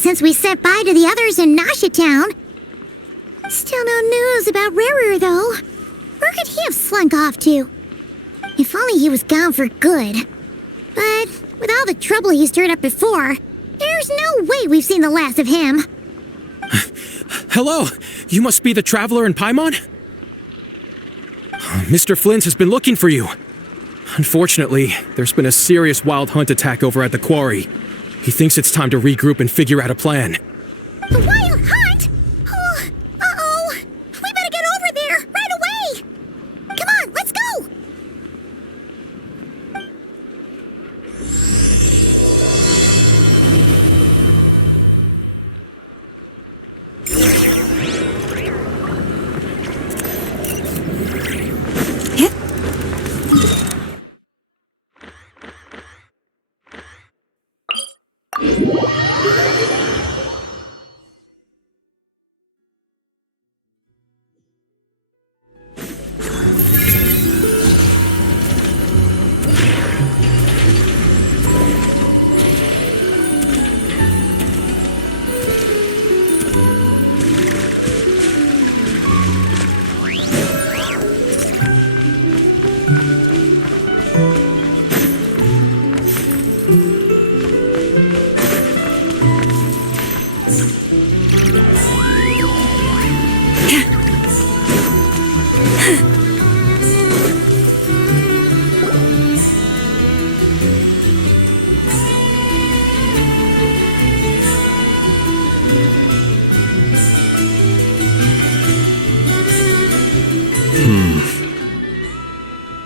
since we said bye to the others in Nasha Town. Still no news about Rarer, though. Where could he have slunk off to? If only he was gone for good. But with all the trouble he stirred up before, there's no way we've seen the last of him. Hello, you must be the traveler in Paimon? Mr. Flint has been looking for you. Unfortunately, there's been a serious wild hunt attack over at the quarry. He thinks it's time to regroup and figure out a plan. The wild hunt? Oh, uh-oh. We better get over there, right away. Come on, let's go.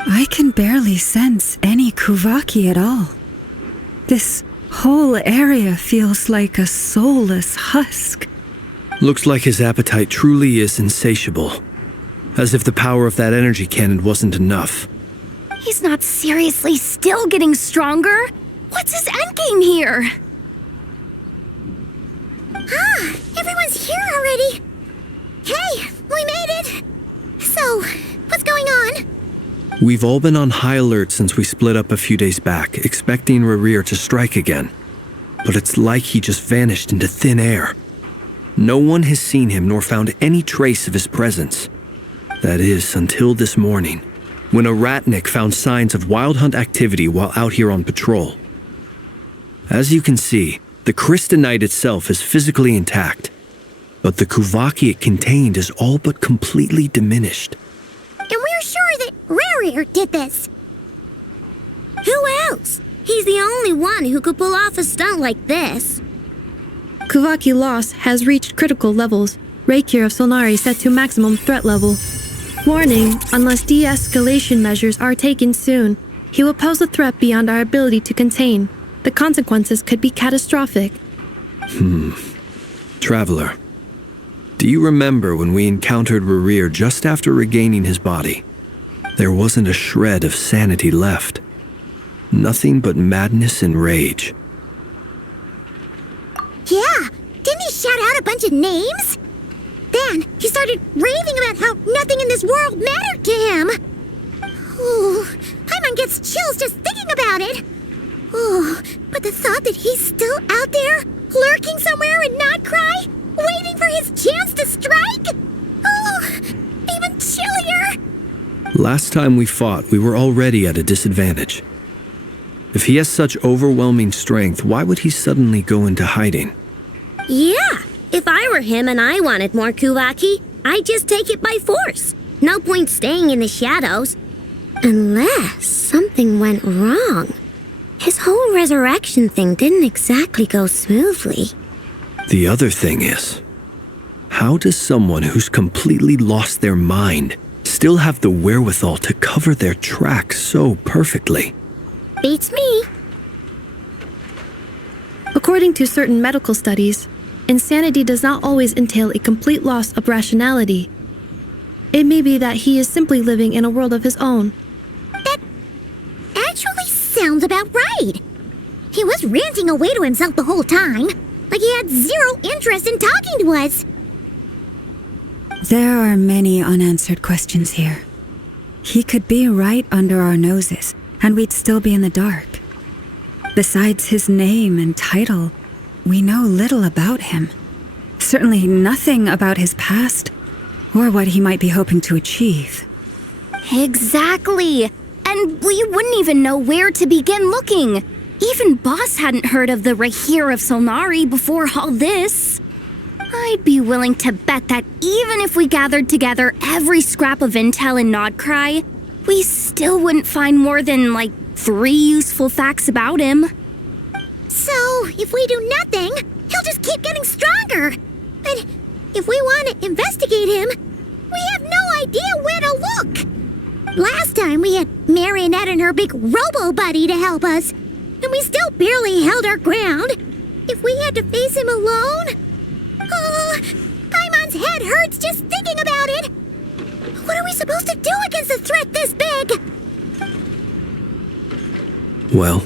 I can barely sense any Kuvaki at all. This whole area feels like a soulless husk. Looks like his appetite truly is insatiable. As if the power of that energy cannon wasn't enough. He's not seriously still getting stronger? What's his endgame here? Ah, everyone's here already. Hey, we made it. So, what's going on? We've all been on high alert since we split up a few days back, expecting Rarir to strike again. But it's like he just vanished into thin air. No one has seen him nor found any trace of his presence. That is, until this morning, when a ratnik found signs of wild hunt activity while out here on patrol. As you can see, the Crystonite itself is physically intact, but the Kuvaki it contained is all but completely diminished. And we're sure that Rarir did this. Who else? He's the only one who could pull off a stunt like this. Kuvaki loss has reached critical levels. Reikir of Solnari set to maximum threat level. Warning, unless de-escalation measures are taken soon, he will pose a threat beyond our ability to contain. The consequences could be catastrophic. Traveler, do you remember when we encountered Rarir just after regaining his body? There wasn't a shred of sanity left. Nothing but madness and rage. Yeah, didn't he shout out a bunch of names? Then he started raving about how nothing in this world mattered to him. Ooh, Paimon gets chills just thinking about it. Oh, but the thought that he's still out there, lurking somewhere in Not Cry, waiting for his chance to strike? Oh, even chillier. Last time we fought, we were already at a disadvantage. If he has such overwhelming strength, why would he suddenly go into hiding? Yeah, if I were him and I wanted more Kuvaki, I'd just take it by force. No point staying in the shadows. Unless something went wrong. His whole resurrection thing didn't exactly go smoothly. The other thing is, how does someone who's completely lost their mind still have the wherewithal to cover their tracks so perfectly? Beats me. According to certain medical studies, insanity does not always entail a complete loss of rationality. It may be that he is simply living in a world of his own. That actually sounds about right. He was ranting away to himself the whole time, like he had zero interest in talking to us. There are many unanswered questions here. He could be right under our noses, and we'd still be in the dark. Besides his name and title, we know little about him. Certainly nothing about his past, or what he might be hoping to achieve. Exactly! And we wouldn't even know where to begin looking. Even Boss hadn't heard of the Rahir of Solnari before all this. I'd be willing to bet that even if we gathered together every scrap of intel in Nodcry, we still wouldn't find more than, 3 useful facts about him. So, if we do nothing, he'll just keep getting stronger. And if we want to investigate him, we have no idea where to look. Last time we had Marionette and her big robo-buddy to help us, and we still barely held our ground. If we had to face him alone... Paimon's head hurts just thinking about it. What are we supposed to do against a threat this big? Well,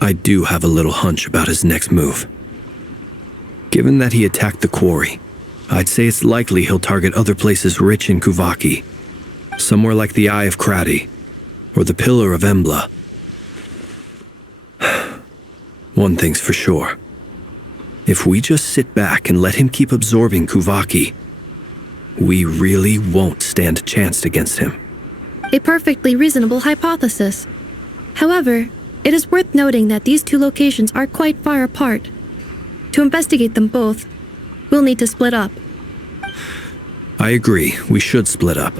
I do have a little hunch about his next move. Given that he attacked the quarry, I'd say it's likely he'll target other places rich in Kuvaki. Somewhere like the Eye of Krati, or the Pillar of Embla. One thing's for sure. If we just sit back and let him keep absorbing Kuvaki, we really won't stand a chance against him. A perfectly reasonable hypothesis. However, it is worth noting that these two locations are quite far apart. To investigate them both, we'll need to split up. I agree, we should split up.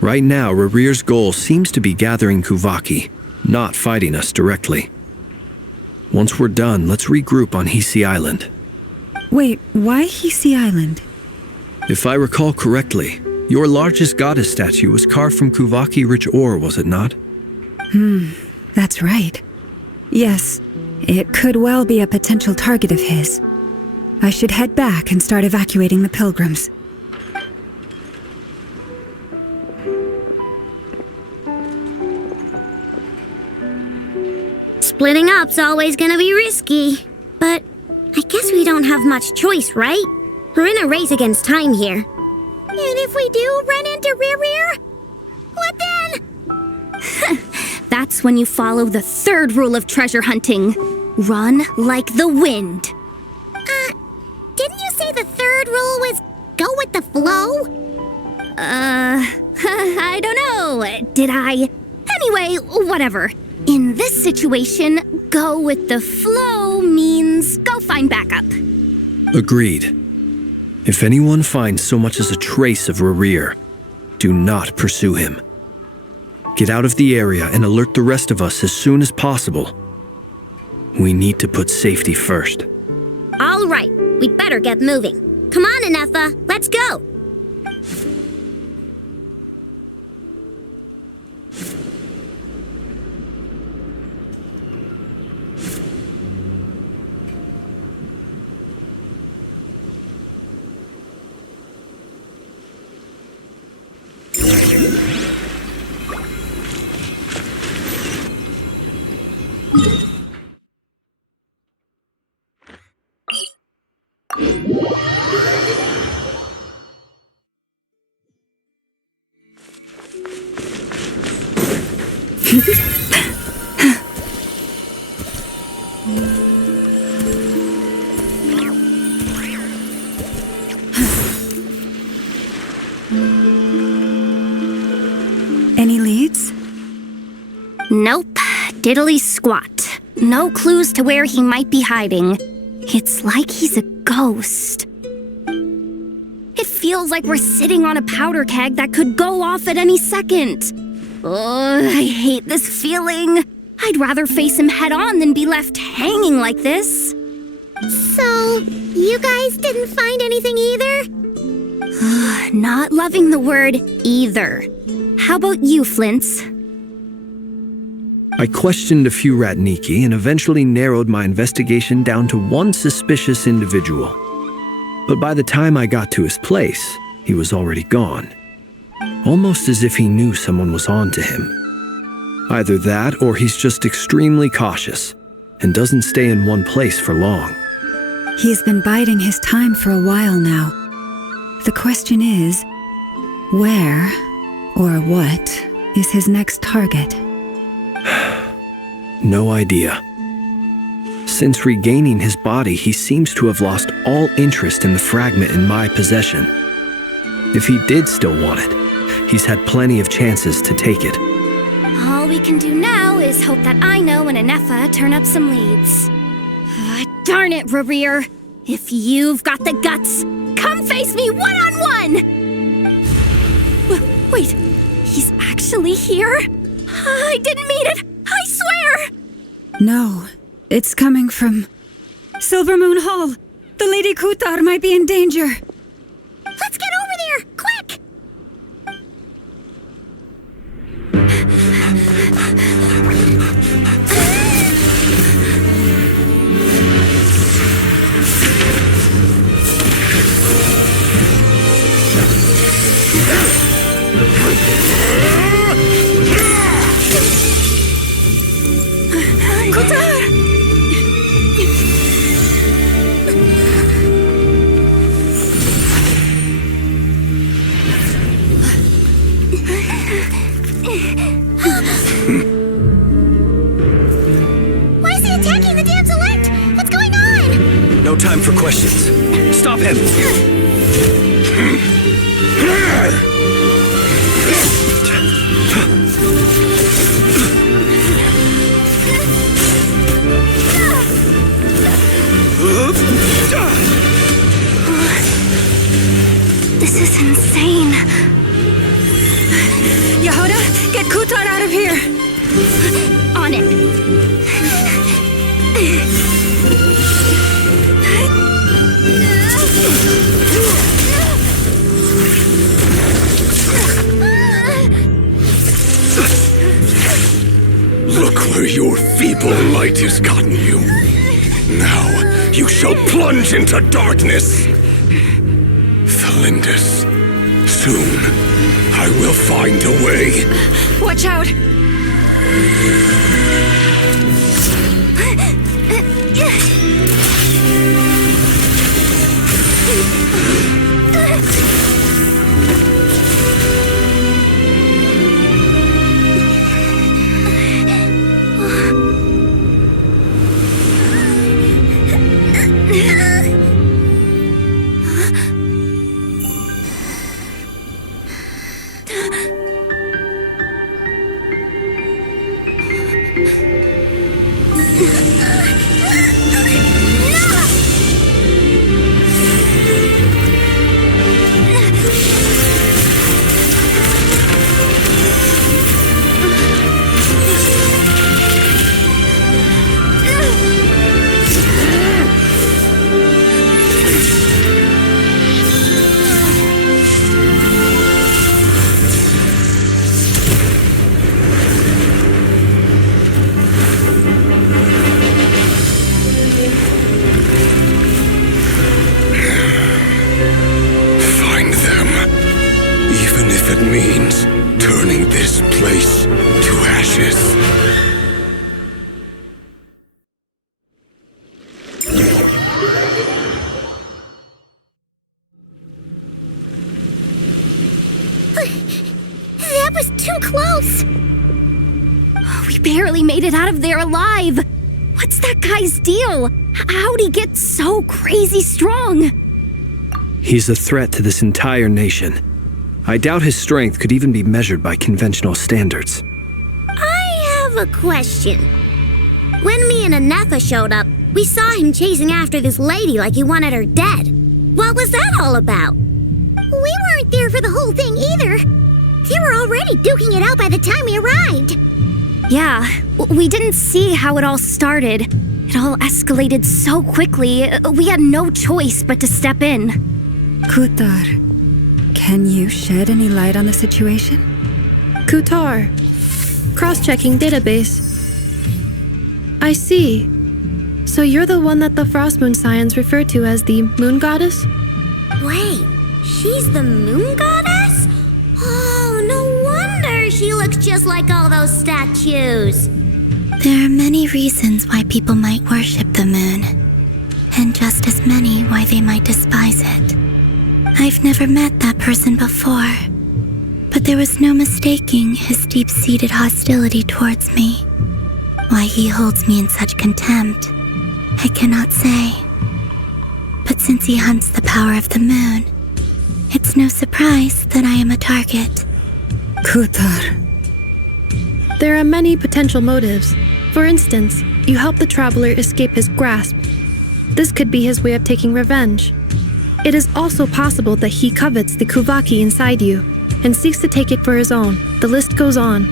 Right now, Rarir's goal seems to be gathering Kuvaki, not fighting us directly. Once we're done, let's regroup on Hisi Island. Wait, why Hisi Island? If I recall correctly, your largest goddess statue was carved from Kuvaki-rich ore, was it not? That's right. Yes, it could well be a potential target of his. I should head back and start evacuating the pilgrims. Splitting up's always gonna be risky. But I guess we don't have much choice, right? We're in a race against time here. And if we do run into Rarir, what then? That's when you follow the third rule of treasure hunting. Run like the wind. Didn't you say the third rule was go with the flow? I don't know. Did I? Anyway, whatever. In this situation, go with the flow means go find backup. Agreed. If anyone finds so much as a trace of Rarir, do not pursue him. Get out of the area and alert the rest of us as soon as possible. We need to put safety first. All right, we'd better get moving. Come on, Anefa, let's go. Any leads? Nope. Diddly squat. No clues to where he might be hiding. It's like he's a ghost. It feels like we're sitting on a powder keg that could go off at any second. Oh, I hate this feeling. I'd rather face him head on than be left hanging like this. So, you guys didn't find anything either? Not loving the word either. How about you, Flints? I questioned a few Ratniki and eventually narrowed my investigation down to one suspicious individual. But by the time I got to his place, he was already gone. Almost as if he knew someone was on to him. Either that or he's just extremely cautious and doesn't stay in one place for long. He's been biding his time for a while now. The question is, where or what is his next target? No idea. Since regaining his body, he seems to have lost all interest in the fragment in my possession. If he did still want it, he's had plenty of chances to take it. All we can do now is hope that Ino and Anefa turn up some leads. Darn it, Rerir! If you've got the guts, come face me one-on-one! Wait, he's actually here? I didn't mean it! I swear! No, it's coming from Silver Moon Hall. The Lady Kutar might be in danger. Let's get over there, quick! Kutar! Why is he attacking the damselette? What's going on? No time for questions. Stop him! This is insane. Yehuda, get Kutar out of here! On it. Look where your feeble light has gotten you. Now you shall plunge into darkness. Felindus, soon I will find a way. Watch out! That was too close! We barely made it out of there alive! What's that guy's deal? How'd he get so crazy strong? He's a threat to this entire nation. I doubt his strength could even be measured by conventional standards. I have a question. When me and Anefa showed up, we saw him chasing after this lady like he wanted her dead. What was that all about? We weren't there for the whole thing either. They were already duking it out by the time we arrived. Yeah, we didn't see how it all started. It all escalated so quickly, we had no choice but to step in. Kutar, can you shed any light on the situation? Kutar. Cross-checking database. I see. So you're the one that the Frost Moon Scions refer to as the Moon Goddess? Wait, she's the moon goddess? Oh, no wonder she looks just like all those statues. There are many reasons why people might worship the moon, and just as many why they might despise it. I've never met that person before, but there was no mistaking his deep-seated hostility towards me. Why he holds me in such contempt, I cannot say. But since he hunts the power of the moon, it's no surprise that I am a target. Kutar. There are many potential motives. For instance, you help the traveler escape his grasp. This could be his way of taking revenge. It is also possible that he covets the Kuvaki inside you and seeks to take it for his own. The list goes on.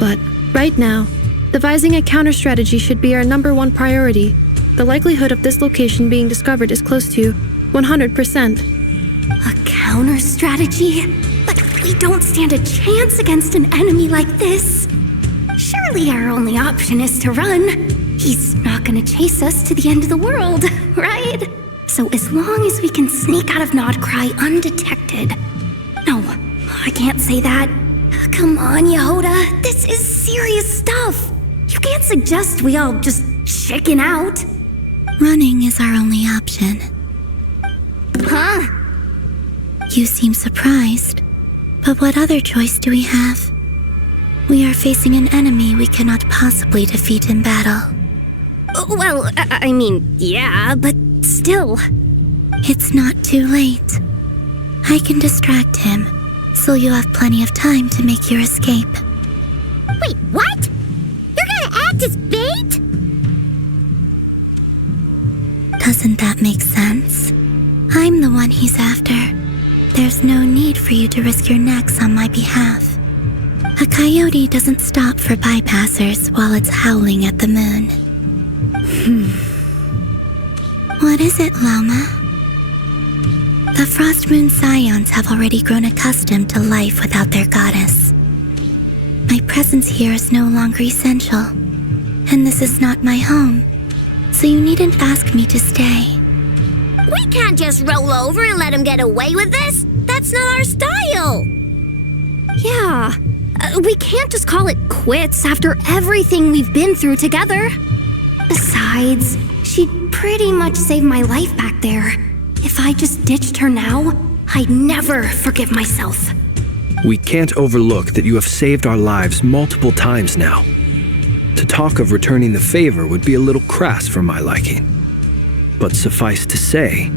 But right now, devising a counter-strategy should be our #1 priority. The likelihood of this location being discovered is close to 100%. A counter strategy? But we don't stand a chance against an enemy like this. Surely our only option is to run. He's not gonna chase us to the end of the world, right? So as long as we can sneak out of Nodcry undetected. No, I can't say that. Come on, Yehoda, this is serious stuff. You can't suggest we all just chicken out. Running is our only option. Huh? You seem surprised, but what other choice do we have? We are facing an enemy we cannot possibly defeat in battle. Well, I mean, yeah, but still. It's not too late. I can distract him, so you'll have plenty of time to make your escape. Wait, what? You're gonna act as bait? Doesn't that make sense? I'm the one he's after. There's no need for you to risk your necks on my behalf. A coyote doesn't stop for bypassers while it's howling at the moon. What is it, Loma? The Frost Moon Scions have already grown accustomed to life without their goddess. My presence here is no longer essential, and this is not my home, so you needn't ask me to stay. We can't just roll over and let him get away with this. That's not our style. Yeah, we can't just call it quits after everything we've been through together. Besides, she'd pretty much saved my life back there. If I just ditched her now, I'd never forgive myself. We can't overlook that you have saved our lives multiple times now. To talk of returning the favor would be a little crass for my liking. But suffice to say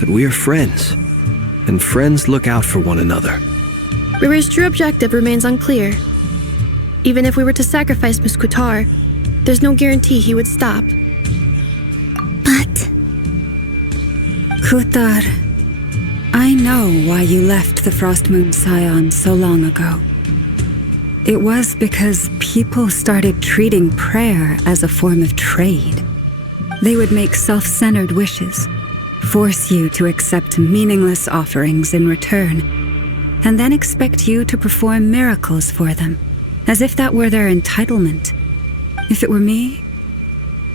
that we are friends, and friends look out for one another. Riri's true objective remains unclear. Even if we were to sacrifice Miss Kutar, there's no guarantee he would stop. But Kutar, I know why you left the Frost Moon Scion so long ago. It was because people started treating prayer as a form of trade. They would make self-centered wishes, force you to accept meaningless offerings in return, and then expect you to perform miracles for them, as if that were their entitlement. If it were me,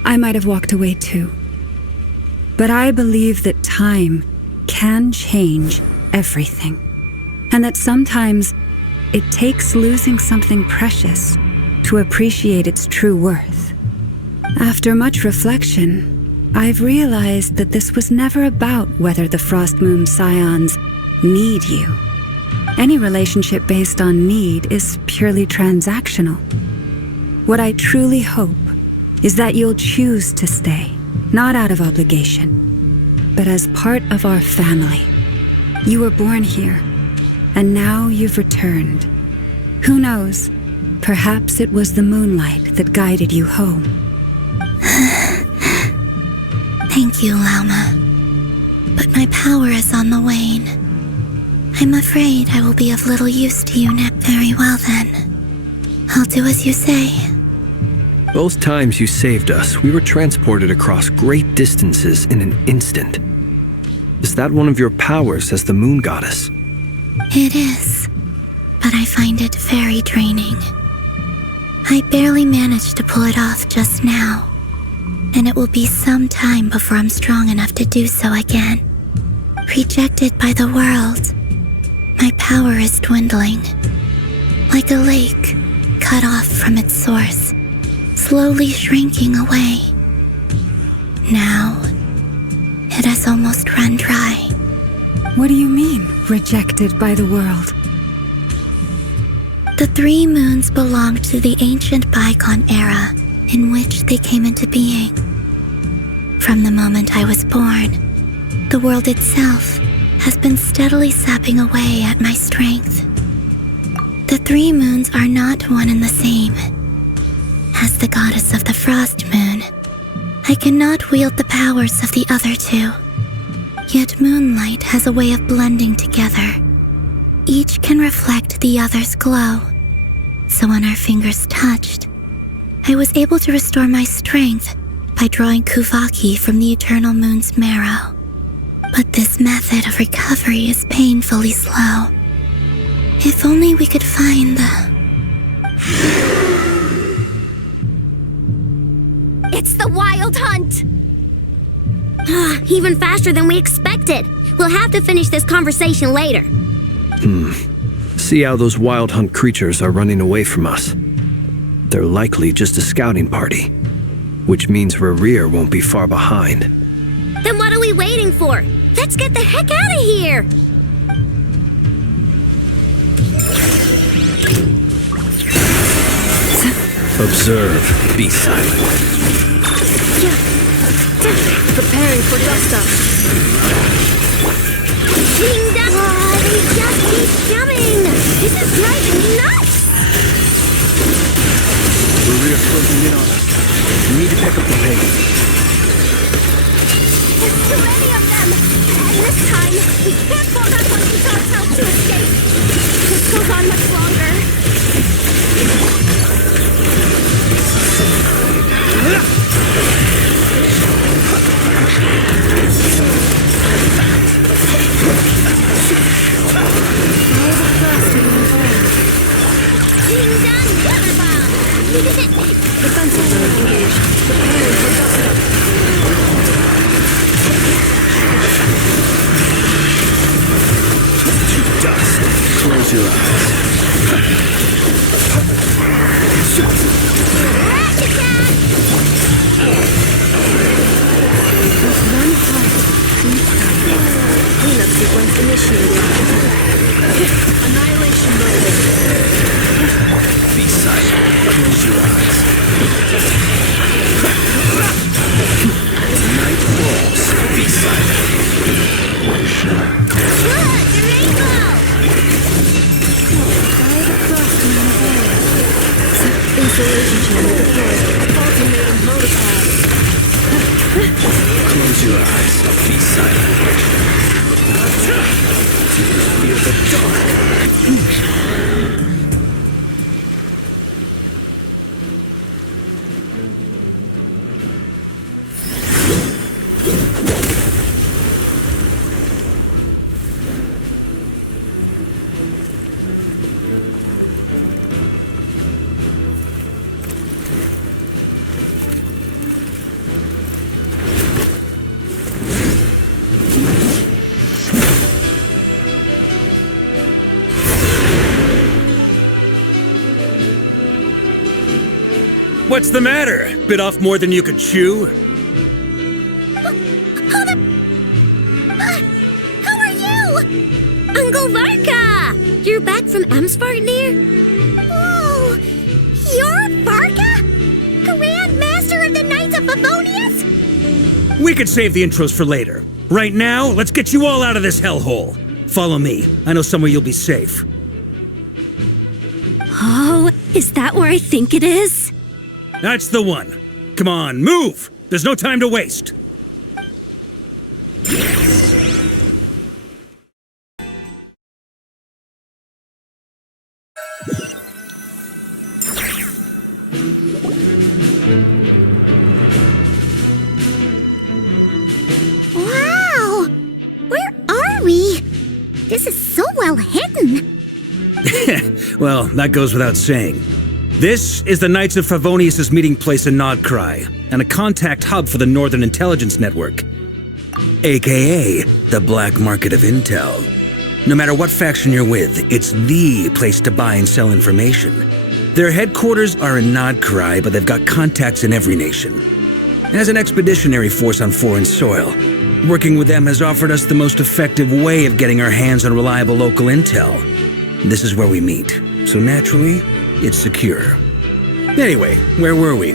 I might have walked away too. But I believe that time can change everything, and that sometimes it takes losing something precious to appreciate its true worth. After much reflection, I've realized that this was never about whether the Frost Moon Scions need you. Any relationship based on need is purely transactional. What I truly hope is that you'll choose to stay, not out of obligation, but as part of our family. You were born here, and now you've returned. Who knows? Perhaps it was the moonlight that guided you home. thank you, Lauma. But my power is on the wane. I'm afraid I will be of little use to you now. Very well then. I'll do as you say. Both times you saved us, we were transported across great distances in an instant. Is that one of your powers as the moon goddess? It is, but I find it very draining. I barely managed to pull it off just now, and it will be some time before I'm strong enough to do so again. Rejected by the world, my power is dwindling. Like a lake cut off from its source, slowly shrinking away. Now, it has almost run dry. What do you mean, rejected by the world? The 3 moons belonged to the ancient bygone era in which they came into being. From the moment I was born, the world itself has been steadily sapping away at my strength. The 3 moons are not one and the same. As the goddess of the Frost Moon, I cannot wield the powers of the other 2. Yet moonlight has a way of blending together. Each can reflect the other's glow. So when our fingers touched, I was able to restore my strength by drawing Kuvaki from the eternal moon's marrow. But this method of recovery is painfully slow. If only we could find the... It's the Wild Hunt! Even faster than we expected. We'll have to finish this conversation later. See how those Wild Hunt creatures are running away from us. They're likely just a scouting party, which means Rerir won't be far behind. Then what are we waiting for? Let's get the heck out of here! Observe, be silent. Preparing for dust up. Ding dong! They just keep coming! This is driving me nuts! Rerir's closing in on us. We need to pick up the pace. There's too many of them! And this time, we can't fall back on each ourselves to escape! This goes on much longer. Ding dong! Water bomb! Defenses are engaged. Preparing for dust up. Dust. Close your eyes. One heart, each time. Cleanup sequence initiated. Annihilation mode. Be silent. Close your eyes. Night falls. Be silent. Look! The rainbow! Installation channel deployed. Ultimatum protocol. Close your eyes. Be silent. Feel the dark. What's the matter? Bit off more than you could chew? How are you? Uncle Varka! You're back from Amsvartnir? Oh, you're Varka? Grand Master of the Knights of Favonius? We could save the intros for later. Right now, let's get you all out of this hellhole. Follow me. I know somewhere you'll be safe. Oh, is that where I think it is? That's the one. Come on, move! There's no time to waste. Wow! Where are we? This is so well hidden. Well, that goes without saying. This is the Knights of Favonius' meeting place in Nodcry, and a contact hub for the Northern Intelligence Network, aka the Black Market of Intel. No matter what faction you're with, it's the place to buy and sell information. Their headquarters are in Nodcry, but they've got contacts in every nation. As an expeditionary force on foreign soil, working with them has offered us the most effective way of getting our hands on reliable local intel. This is where we meet, so naturally, it's secure. Anyway, where were we?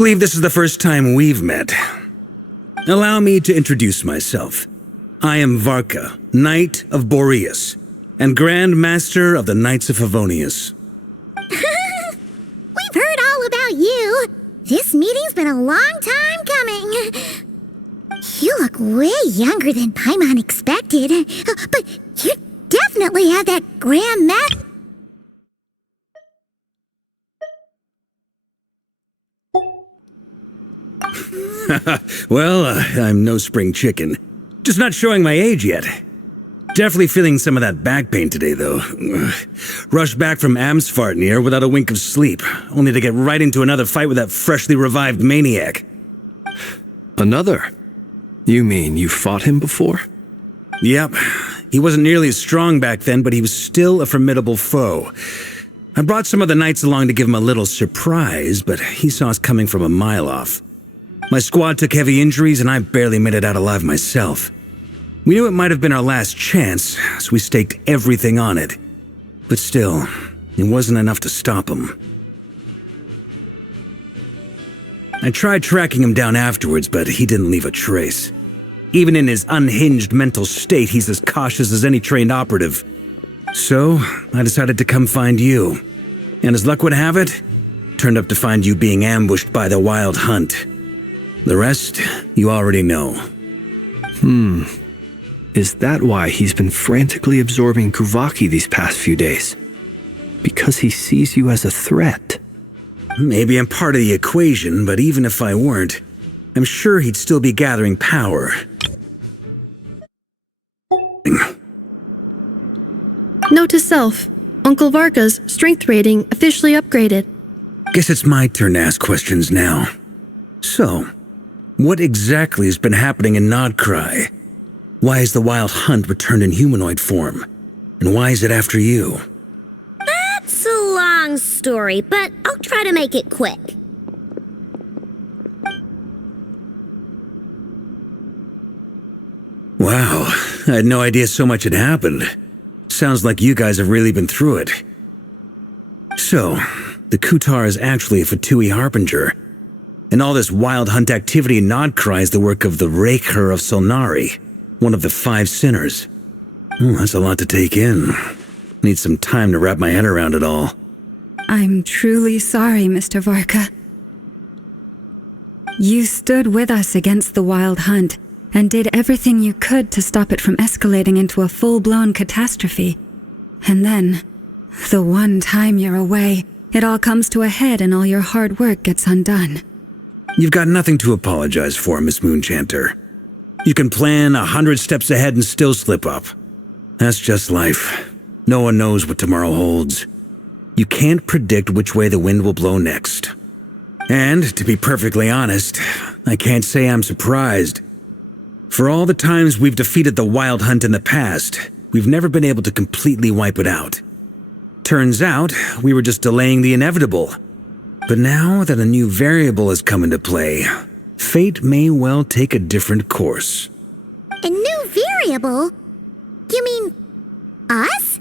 believe this is the first time we've met. Allow me to introduce myself. I am Varka, Knight of Boreas, and Grand Master of the Knights of Favonius. We've heard all about you. This meeting's been a long time coming. You look way younger than Paimon expected, but you definitely have that Grand Master. Well, I'm no spring chicken. Just not showing my age yet. Definitely feeling some of that back pain today, though. Rushed back from Amsfartnir without a wink of sleep, only to get right into another fight with that freshly revived maniac. Another? You mean you fought him before? Yep. He wasn't nearly as strong back then, but he was still a formidable foe. I brought some of the knights along to give him a little surprise, but he saw us coming from a mile off. My squad took heavy injuries, and I barely made it out alive myself. We knew it might have been our last chance, so we staked everything on it. But still, it wasn't enough to stop him. I tried tracking him down afterwards, but he didn't leave a trace. Even in his unhinged mental state, he's as cautious as any trained operative. So, I decided to come find you. And as luck would have it, turned up to find you being ambushed by the Wild Hunt. The rest, you already know. Is that why he's been frantically absorbing Kuvaki these past few days? Because he sees you as a threat? Maybe I'm part of the equation, but even if I weren't, I'm sure he'd still be gathering power. Note to self, Uncle Varka's strength rating officially upgraded. Guess it's my turn to ask questions now. So, what exactly has been happening in Nodcry? Why is the Wild Hunt returned in humanoid form? And why is it after you? That's a long story, but I'll try to make it quick. Wow, I had no idea so much had happened. Sounds like you guys have really been through it. So, the Kutar is actually a Fatui Harbinger. And all this Wild Hunt activity in Nodcry is the work of the Raker of Solnari, one of the 5 sinners. That's a lot to take in. Need some time to wrap my head around it all. I'm truly sorry, Mr. Varka. You stood with us against the Wild Hunt and did everything you could to stop it from escalating into a full-blown catastrophe. And then, the one time you're away, it all comes to a head and all your hard work gets undone. You've got nothing to apologize for, Miss Moonchanter. You can plan 100 steps ahead and still slip up. That's just life. No one knows what tomorrow holds. You can't predict which way the wind will blow next. And, to be perfectly honest, I can't say I'm surprised. For all the times we've defeated the Wild Hunt in the past, we've never been able to completely wipe it out. Turns out, we were just delaying the inevitable. But now that a new variable has come into play, fate may well take a different course. A new variable? You mean us?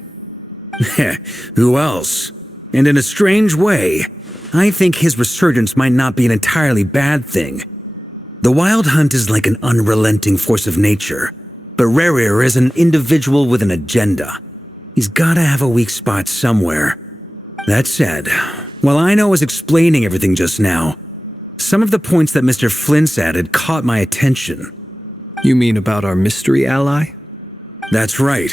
Who else? And in a strange way, I think his resurgence might not be an entirely bad thing. The Wild Hunt is like an unrelenting force of nature, but Rerir is an individual with an agenda. He's gotta have a weak spot somewhere. That said, while I was explaining everything just now, some of the points that Mr. Flint's added caught my attention. You mean about our mystery ally? That's right.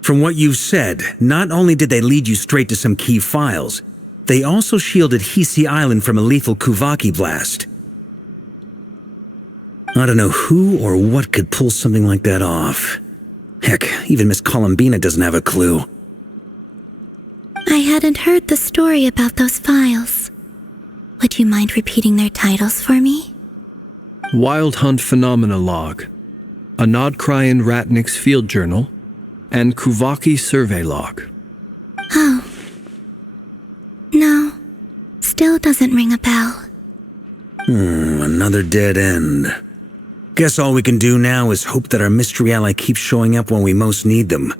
From what you've said, not only did they lead you straight to some key files, they also shielded Hisi Island from a lethal Kuvaki blast. I don't know who or what could pull something like that off. Heck, even Miss Columbina doesn't have a clue. I hadn't heard the story about those files. Would you mind repeating their titles for me? Wild Hunt Phenomena Log, a Nodcryan Ratnik's Field Journal, and Kuvaki Survey Log. Oh. No. Still doesn't ring a bell. Another dead end. Guess all we can do now is hope that our mystery ally keeps showing up when we most need them.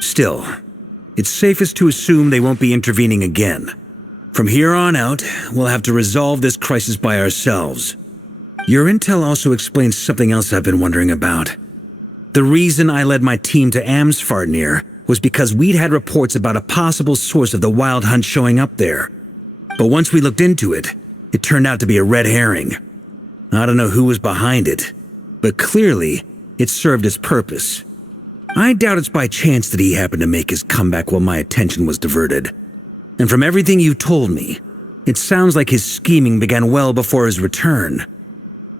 Still, it's safest to assume they won't be intervening again. From here on out, we'll have to resolve this crisis by ourselves. Your intel also explains something else I've been wondering about. The reason I led my team to Amsfarnir was because we'd had reports about a possible source of the Wild Hunt showing up there. But once we looked into it, it turned out to be a red herring. I don't know who was behind it, but clearly, it served its purpose. I doubt it's by chance that he happened to make his comeback while my attention was diverted. And from everything you told me, it sounds like his scheming began well before his return.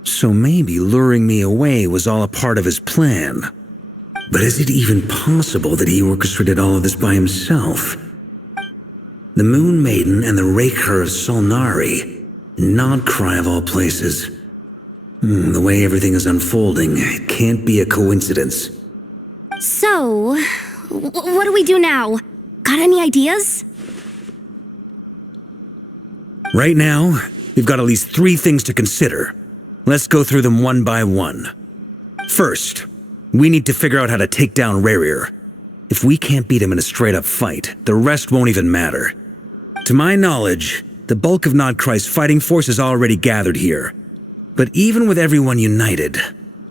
So maybe luring me away was all a part of his plan. But is it even possible that he orchestrated all of this by himself? The Moon Maiden and the Raker of Solnari, Nodcry of all places. The way everything is unfolding, it can't be a coincidence. So, what do we do now? Got any ideas? Right now, we've got at least 3 things to consider. Let's go through them one by one. First, we need to figure out how to take down Rerir. If we can't beat him in a straight-up fight, the rest won't even matter. To my knowledge, the bulk of Nodcry's fighting force is already gathered here. But even with everyone united,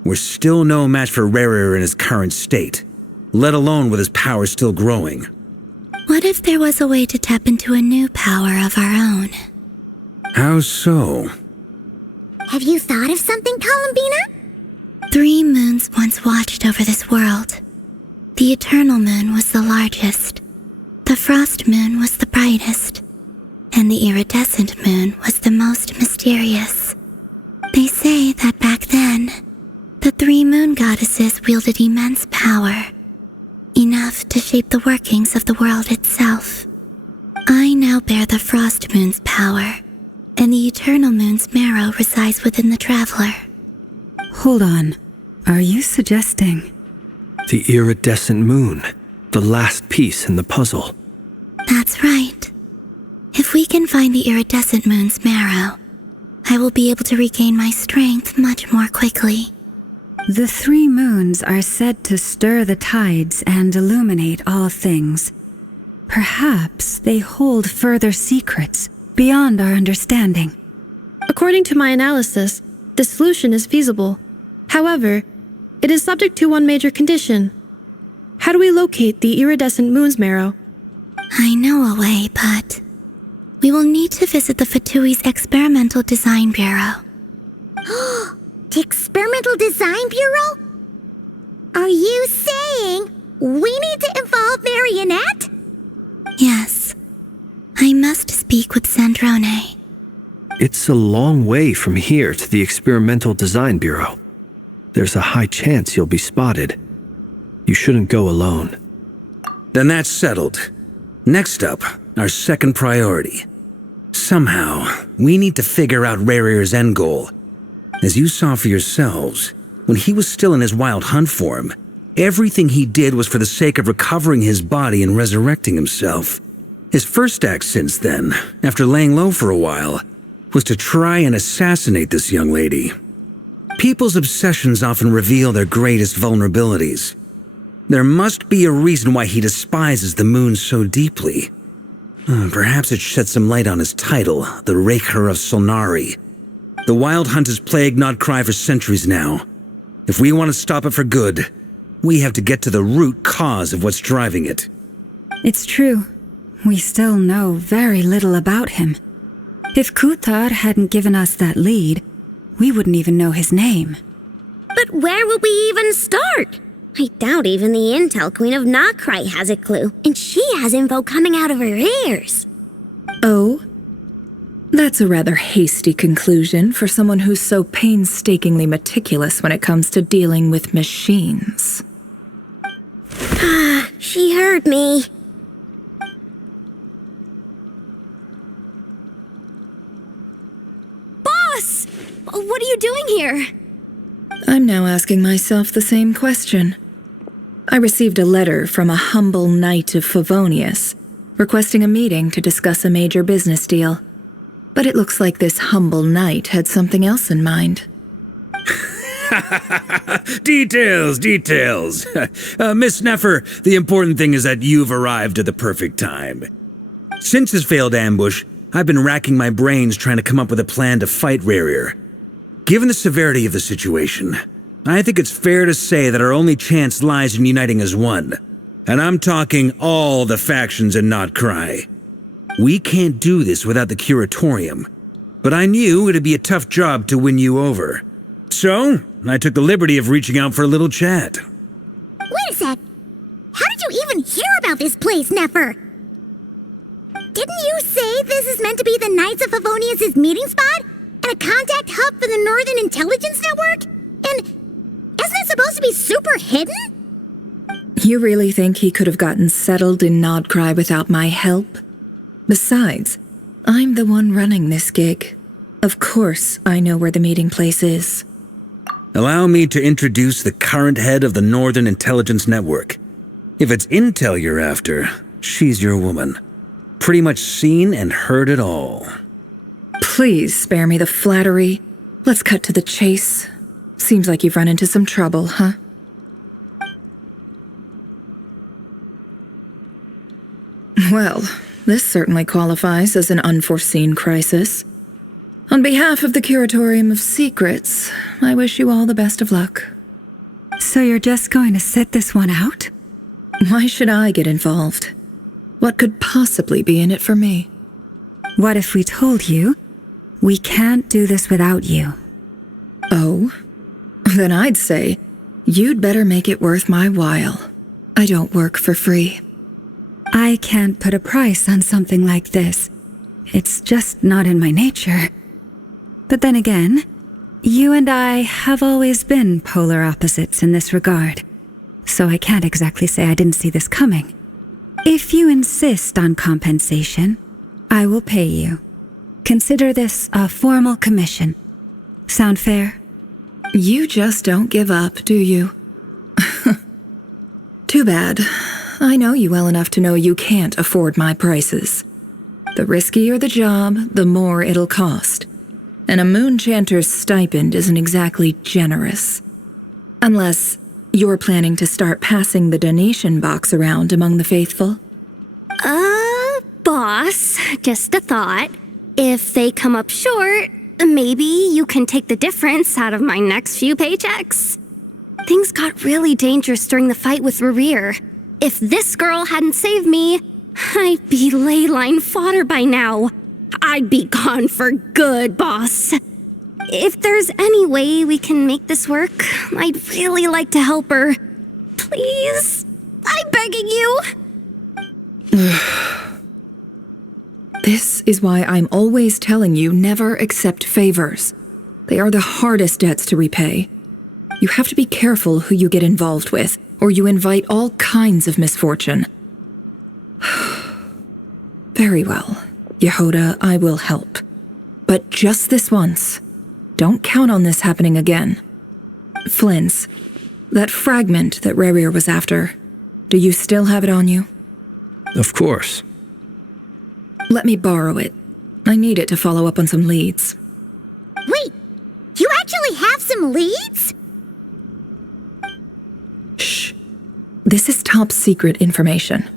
we're still no match for Rerir in his current state, let alone with his power still growing. What if there was a way to tap into a new power of our own? How so? Have you thought of something, Columbina? 3 moons once watched over this world. The Eternal Moon was the largest, the Frost Moon was the brightest, and the Iridescent Moon was the most mysterious. They say that back then, the 3 moon goddesses wielded immense power, enough to shape the workings of the world itself. I now bear the Frost Moon's power, and the Eternal Moon's marrow resides within the Traveler. Hold on. Are you suggesting? The Iridescent Moon, the last piece in the puzzle. That's right. If we can find the Iridescent Moon's marrow, I will be able to regain my strength much more quickly. The 3 moons are said to stir the tides and illuminate all things. Perhaps they hold further secrets beyond our understanding. According to my analysis, this solution is feasible. However, it is subject to one major condition. How do we locate the Iridescent Moon's marrow? I know a way, but we will need to visit the Fatui's Experimental Design Bureau. The Experimental Design Bureau? Are you saying we need to involve Marionette? Yes. I must speak with Sandrone. It's a long way from here to the Experimental Design Bureau. There's a high chance you'll be spotted. You shouldn't go alone. Then that's settled. Next up, our second priority. Somehow, we need to figure out Rerir's end goal. As you saw for yourselves, when he was still in his Wild Hunt form, everything he did was for the sake of recovering his body and resurrecting himself. His first act since then, after laying low for a while, was to try and assassinate this young lady. People's obsessions often reveal their greatest vulnerabilities. There must be a reason why he despises the moon so deeply. Perhaps it sheds some light on his title, the Raker of Solnari. The Wild Hunt has plagued Nodcry for centuries now. If we want to stop it for good, we have to get to the root cause of what's driving it. It's true. We still know very little about him. If Kutar hadn't given us that lead, we wouldn't even know his name. But where would we even start? I doubt even the Intel Queen of Nodcry has a clue, and she has info coming out of her ears. Oh? That's a rather hasty conclusion for someone who's so painstakingly meticulous when it comes to dealing with machines. She heard me. Boss! What are you doing here? I'm now asking myself the same question. I received a letter from a humble knight of Favonius, requesting a meeting to discuss a major business deal. But it looks like this humble knight had something else in mind. Details. Miss Neffer, the important thing is that you've arrived at the perfect time. Since his failed ambush, I've been racking my brains trying to come up with a plan to fight Rerir. Given the severity of the situation, I think it's fair to say that our only chance lies in uniting as one. And I'm talking all the factions in Notcry. We can't do this without the Curatorium, but I knew it'd be a tough job to win you over. So, I took the liberty of reaching out for a little chat. Wait a sec. How did you even hear about this place, Nefer? Didn't you say this is meant to be the Knights of Favonius' meeting spot? And a contact hub for the Northern Intelligence Network? And isn't it supposed to be super hidden? You really think he could have gotten settled in Nodcry without my help? Besides, I'm the one running this gig. Of course I know where the meeting place is. Allow me to introduce the current head of the Northern Intelligence Network. If it's intel you're after, she's your woman. Pretty much seen and heard it all. Please spare me the flattery. Let's cut to the chase. Seems like you've run into some trouble, huh? Well, this certainly qualifies as an unforeseen crisis. On behalf of the Curatorium of Secrets, I wish you all the best of luck. So you're just going to sit this one out? Why should I get involved? What could possibly be in it for me? What if we told you we can't do this without you? Oh? Then I'd say you'd better make it worth my while. I don't work for free. I can't put a price on something like this. It's just not in my nature. But then again, you and I have always been polar opposites in this regard, so I can't exactly say I didn't see this coming. If you insist on compensation, I will pay you. Consider this a formal commission. Sound fair? You just don't give up, do you? Too bad. I know you well enough to know you can't afford my prices. The riskier the job, the more it'll cost. And a moon chanter's stipend isn't exactly generous. Unless you're planning to start passing the donation box around among the faithful. Boss, just a thought. If they come up short, maybe you can take the difference out of my next few paychecks. Things got really dangerous during the fight with Rerir. If this girl hadn't saved me, I'd be ley line fodder by now. I'd be gone for good, boss. If there's any way we can make this work, I'd really like to help her. Please, I'm begging you. This is why I'm always telling you never accept favors. They are the hardest debts to repay. You have to be careful who you get involved with, or you invite all kinds of misfortune. Very well, Yehoda, I will help. But just this once. Don't count on this happening again. Flins, that fragment that Rerir was after, do you still have it on you? Of course. Let me borrow it. I need it to follow up on some leads. Wait, you actually have some leads? Shh. This is top secret information.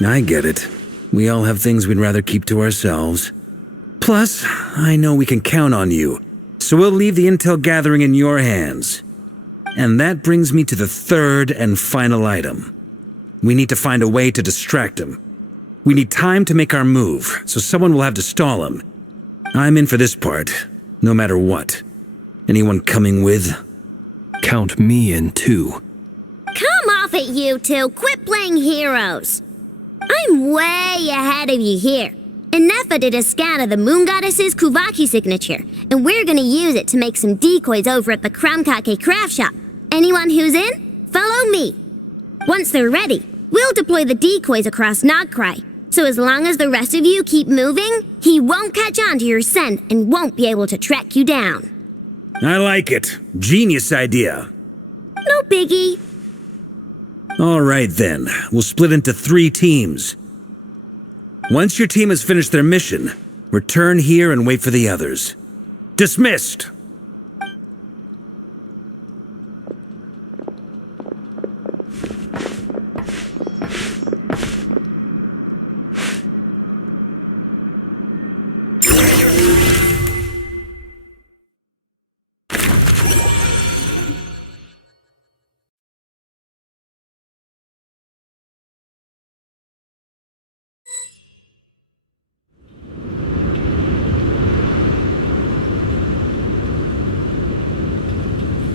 I get it. We all have things we'd rather keep to ourselves. Plus, I know we can count on you, so we'll leave the intel gathering in your hands. And that brings me to the third and final item. We need to find a way to distract him. We need time to make our move, so someone will have to stall him. I'm in for this part, no matter what. Anyone coming with? Count me in too. Come off it, you two. Quit playing heroes. I'm way ahead of you here. Nefa did a scan of the Moon Goddess's Kuvaki signature, and we're gonna use it to make some decoys over at the Kramkake craft shop. Anyone who's in, follow me. Once they're ready, we'll deploy the decoys across Nogcry. So as long as the rest of you keep moving, he won't catch on to your scent and won't be able to track you down. I like it. Genius idea. No biggie. All right then, we'll split into 3 teams. Once your team has finished their mission, return here and wait for the others. Dismissed!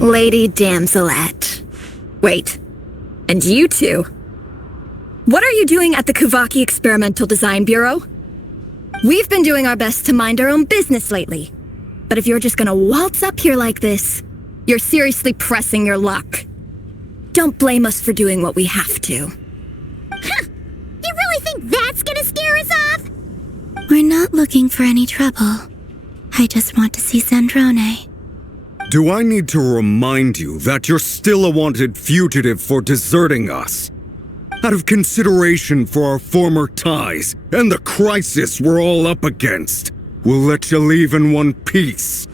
Lady Damselette. Wait, and you two? What are you doing at the Kuvaki Experimental Design Bureau? We've been doing our best to mind our own business lately. But if you're just gonna waltz up here like this, you're seriously pressing your luck. Don't blame us for doing what we have to. Huh! You really think that's gonna scare us off? We're not looking for any trouble. I just want to see Zandrone. Do I need to remind you that you're still a wanted fugitive for deserting us? Out of consideration for our former ties and the crisis we're all up against, we'll let you leave in one piece.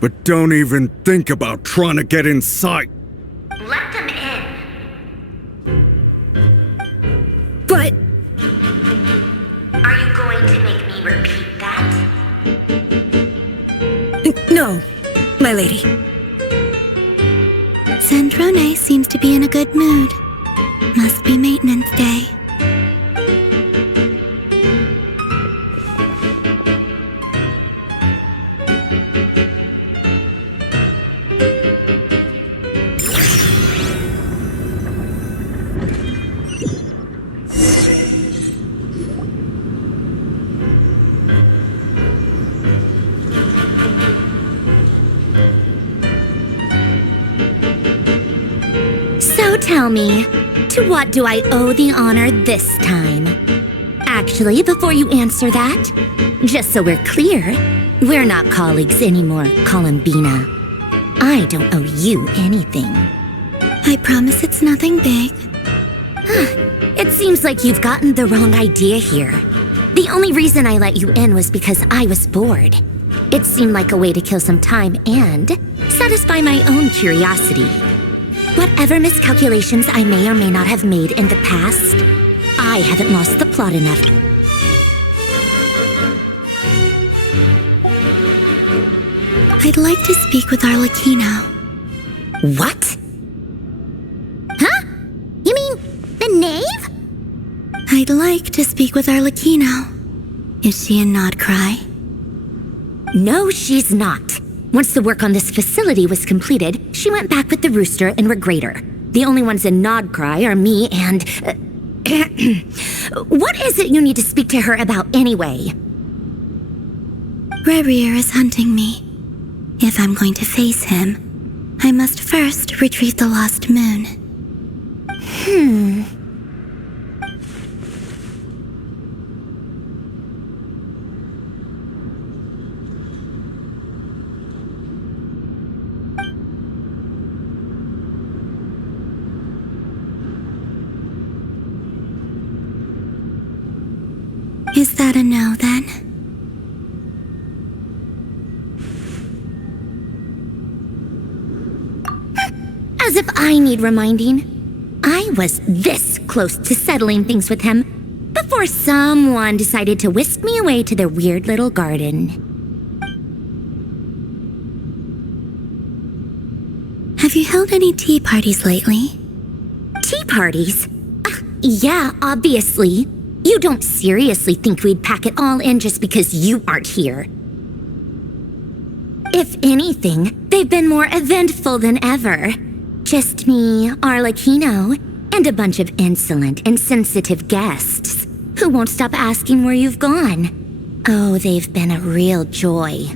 But don't even think about trying to get inside. Let them in. But... Are you going to make me repeat that? No, my lady. Zandrone seems to be in a good mood. Must be maintenance day. So tell me, to what do I owe the honor this time? Actually, before you answer that, just so we're clear, we're not colleagues anymore, Columbina. I don't owe you anything. I promise it's nothing big. It seems like you've gotten the wrong idea here. The only reason I let you in was because I was bored. It seemed like a way to kill some time and satisfy my own curiosity. Whatever miscalculations I may or may not have made in the past, I haven't lost the plot enough. I'd like to speak with Arlecchino. What? Huh? You mean the knave? I'd like to speak with Arlecchino. Is she in Nodcry? No, she's not. Once the work on this facility was completed, she went back with the rooster and Regrator. The only ones in Nodcry are me and... What is it you need to speak to her about anyway? Rerir is hunting me. If I'm going to face him, I must first retrieve the lost moon. Is that a no, then? As if I need reminding. I was this close to settling things with him before someone decided to whisk me away to their weird little garden. Have you held any tea parties lately? Tea parties? Yeah, obviously. You don't seriously think we'd pack it all in just because you aren't here. If anything, they've been more eventful than ever. Just me, Arlecchino, and a bunch of insolent, insensitive guests who won't stop asking where you've gone. Oh, they've been a real joy.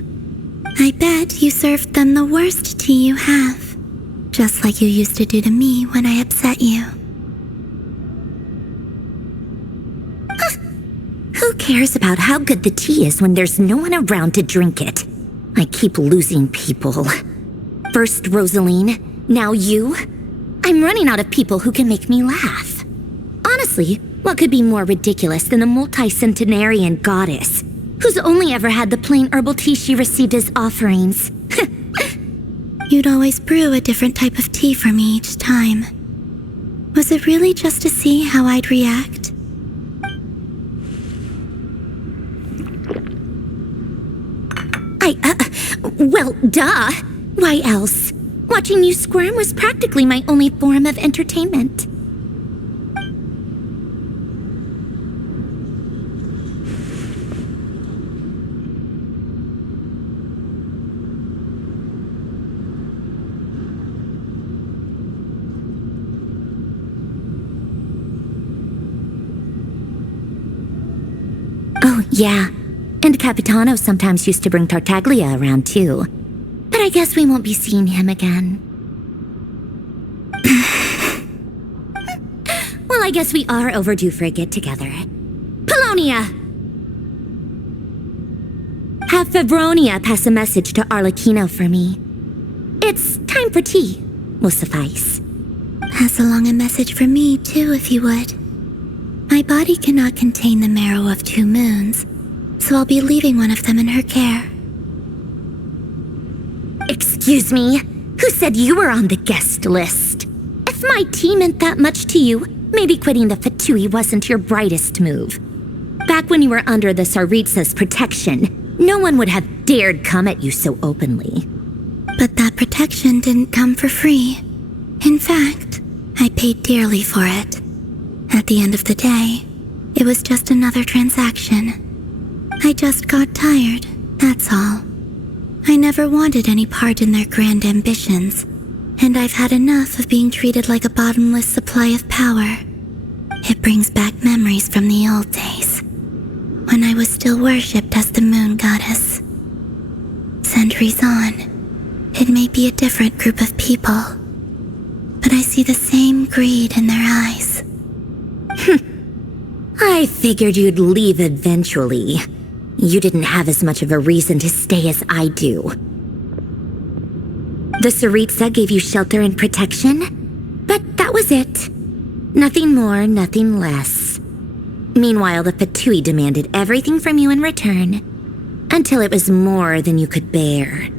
I bet you served them the worst tea you have. Just like you used to do to me when I upset you. Who cares about how good the tea is when there's no one around to drink it? I keep losing people. First Rosaline, now you. I'm running out of people who can make me laugh. Honestly, what could be more ridiculous than a multi-centenarian goddess who's only ever had the plain herbal tea she received as offerings? You'd always brew a different type of tea for me each time. Was it really just to see how I'd react? Well, duh. Why else? Watching you squirm was practically my only form of entertainment. Yeah, and Capitano sometimes used to bring Tartaglia around too. But I guess we won't be seeing him again. Well, I guess we are overdue for a get-together. Polonia! Have Febronia pass a message to Arlecchino for me. It's time for tea. Will suffice. Pass along a message for me, too, if you would. My body cannot contain the marrow of 2 moons, so I'll be leaving one of them in her care. Excuse me? Who said you were on the guest list? If my tea meant that much to you, maybe quitting the Fatui wasn't your brightest move. Back when you were under the Tsaritsa's protection, no one would have dared come at you so openly. But that protection didn't come for free. In fact, I paid dearly for it. At the end of the day, it was just another transaction. I just got tired, that's all. I never wanted any part in their grand ambitions, and I've had enough of being treated like a bottomless supply of power. It brings back memories from the old days, when I was still worshipped as the moon goddess. Centuries on, it may be a different group of people, but I see the same greed in their eyes. I figured you'd leave eventually. You didn't have as much of a reason to stay as I do. The Tsaritsa gave you shelter and protection, but that was it. Nothing more, nothing less. Meanwhile, the Fatui demanded everything from you in return, until it was more than you could bear.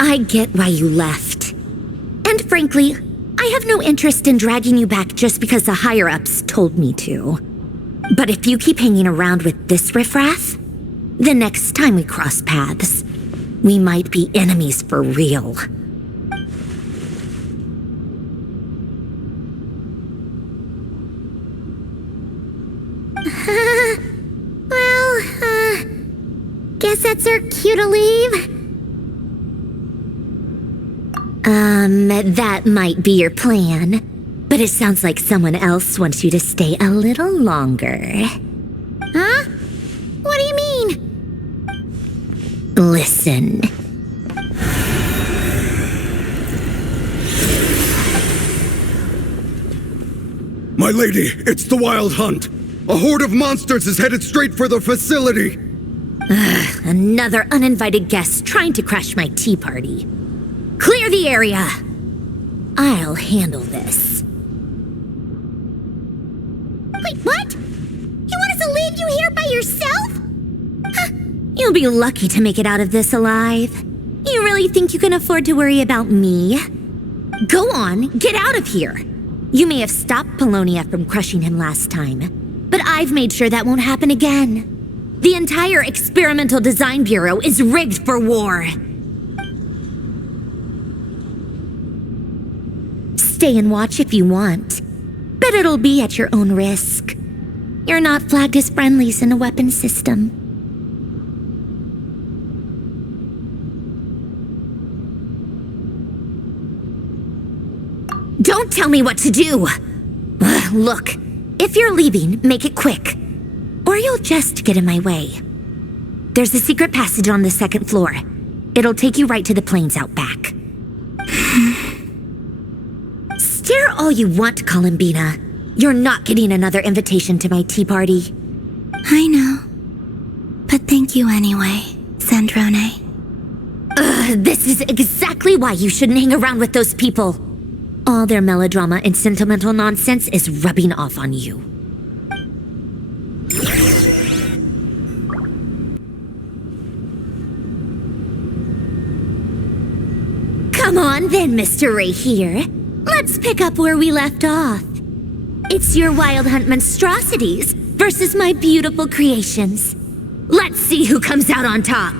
I get why you left. And frankly, I have no interest in dragging you back just because the higher-ups told me to. But if you keep hanging around with this riffraff, the next time we cross paths, we might be enemies for real. Guess that's our cue to leave. That might be your plan, but it sounds like someone else wants you to stay a little longer. Huh? What do you mean? Listen. My lady, it's the Wild Hunt. A horde of monsters is headed straight for the facility. Another uninvited guest trying to crash my tea party. Clear the area. I'll handle this. Wait, what? You want us to leave you here by yourself? Huh, you'll be lucky to make it out of this alive. You really think you can afford to worry about me? Go on, get out of here. You may have stopped Polonia from crushing him last time, but I've made sure that won't happen again. The entire Experimental Design Bureau is rigged for war. Stay and watch if you want, but it'll be at your own risk. You're not flagged as friendlies in the weapons system. Don't tell me what to do! Look, if you're leaving, make it quick. Or you'll just get in my way. There's a secret passage on the 2nd floor. It'll take you right to the plains out back. Stare all you want, Columbina. You're not getting another invitation to my tea party. I know. But thank you anyway, Sandrone. This is exactly why you shouldn't hang around with those people. All their melodrama and sentimental nonsense is rubbing off on you. Come on then, Mr. Ray here. Let's pick up where we left off. It's your Wild Hunt monstrosities versus my beautiful creations. Let's see who comes out on top.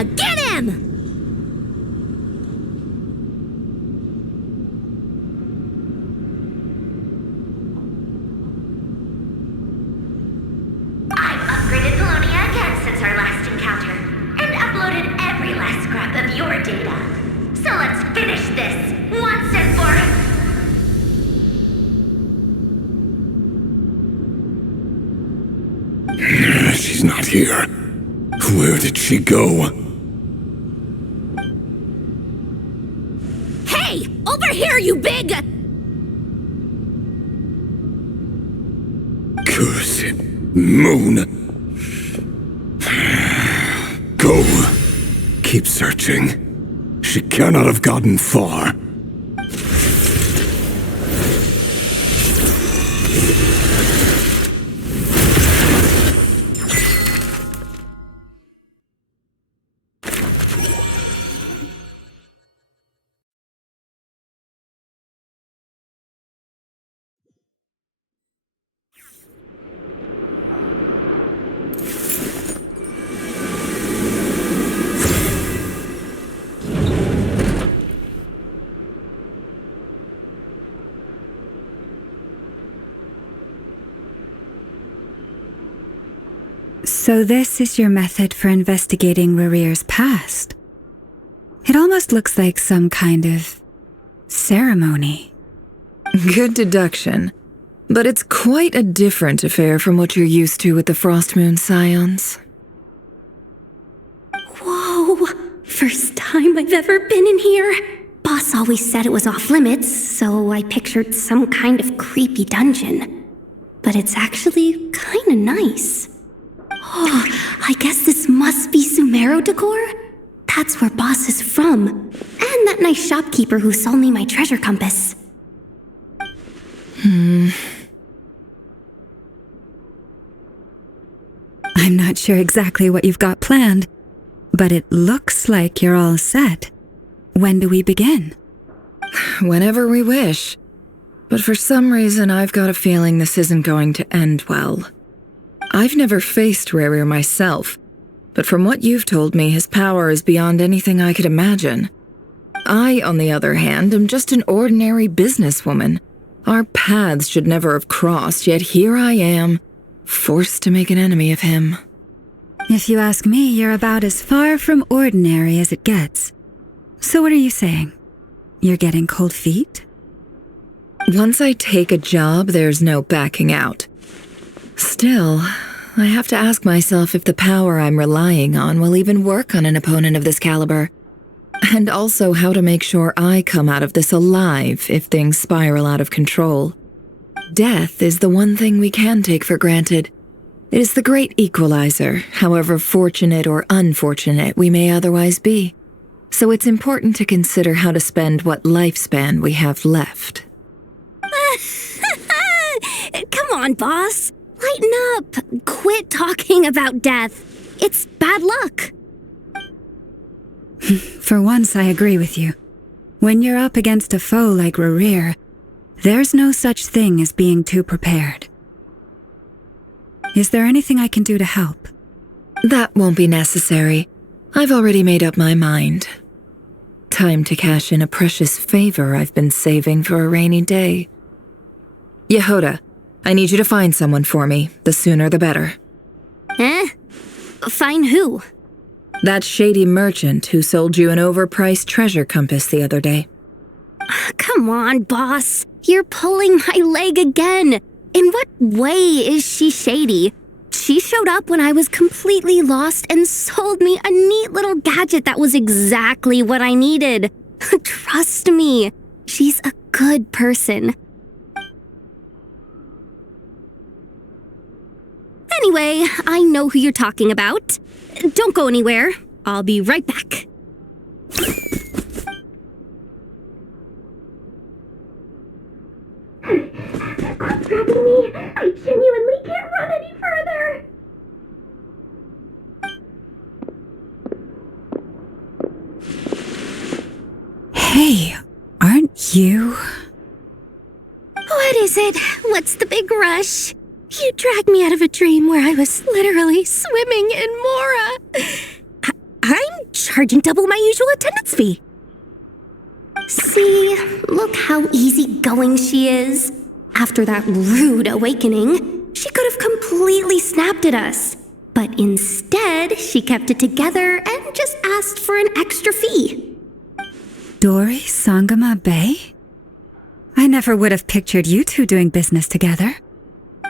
Yeah, get him! I've upgraded Polonia again since our last encounter, and uploaded every last scrap of your data. So let's finish this, once and for She's not here. Where did she go? Hey! Over here, you big... Cursed moon. Go. Keep searching. She cannot have gotten far. So this is your method for investigating Rarir's past. It almost looks like some kind of ceremony. Good deduction. But it's quite a different affair from what you're used to with the Frost Moon Scions. Whoa! First time I've ever been in here. Boss always said it was off limits, so I pictured some kind of creepy dungeon. But it's actually kinda nice. Oh, I guess this must be Sumero decor? That's where Boss is from. And that nice shopkeeper who sold me my treasure compass. I'm not sure exactly what you've got planned, but it looks like you're all set. When do we begin? Whenever we wish. But for some reason, I've got a feeling this isn't going to end well. I've never faced Rarir myself, but from what you've told me, his power is beyond anything I could imagine. I, on the other hand, am just an ordinary businesswoman. Our paths should never have crossed, yet here I am, forced to make an enemy of him. If you ask me, you're about as far from ordinary as it gets. So what are you saying? You're getting cold feet? Once I take a job, there's no backing out. Still, I have to ask myself if the power I'm relying on will even work on an opponent of this caliber. And also how to make sure I come out of this alive if things spiral out of control. Death is the one thing we can take for granted. It is the great equalizer, however fortunate or unfortunate we may otherwise be. So it's important to consider how to spend what lifespan we have left. Come on, boss. Lighten up. Quit talking about death. It's bad luck. For once, I agree with you. When you're up against a foe like Rarir, there's no such thing as being too prepared. Is there anything I can do to help? That won't be necessary. I've already made up my mind. Time to cash in a precious favor I've been saving for a rainy day. Yehoda, I need you to find someone for me. The sooner the better. Find who? That shady merchant who sold you an overpriced treasure compass the other day. Come on, boss. You're pulling my leg again. In what way is she shady? She showed up when I was completely lost and sold me a neat little gadget that was exactly what I needed. Trust me, she's a good person. Anyway, I know who you're talking about. Don't go anywhere. I'll be right back. Quit grabbing me. I genuinely can't run any further. Hey, aren't you? What is it? What's the big rush? You dragged me out of a dream where I was literally swimming in Mora. I'm charging double my usual attendance fee. See, look how easygoing she is. After that rude awakening, she could have completely snapped at us. But instead, she kept it together and just asked for an extra fee. Dori Sangama Bay? I never would have pictured you two doing business together.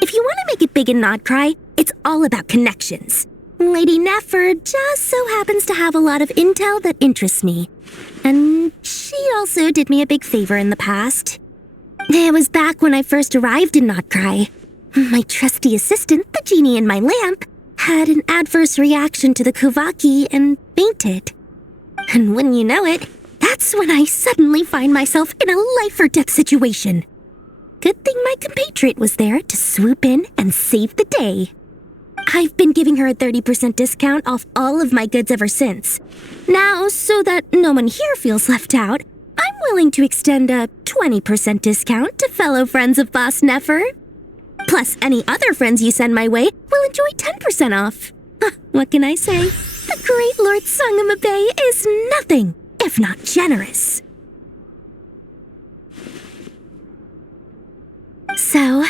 If you want to make it big in Nodcry, it's all about connections. Lady Nefer just so happens to have a lot of intel that interests me. And she also did me a big favor in the past. It was back when I first arrived in Nodcry. My trusty assistant, the genie in my lamp, had an adverse reaction to the Kuvaki and fainted. And when you know it, that's when I suddenly find myself in a life-or-death situation. Good thing my compatriot was there to swoop in and save the day. I've been giving her a 30% discount off all of my goods ever since. Now, so that no one here feels left out, I'm willing to extend a 20% discount to fellow friends of Boss Nefer. Plus, any other friends you send my way will enjoy 10% off. What can I say? The great Lord Sangama Bay is nothing if not generous. So,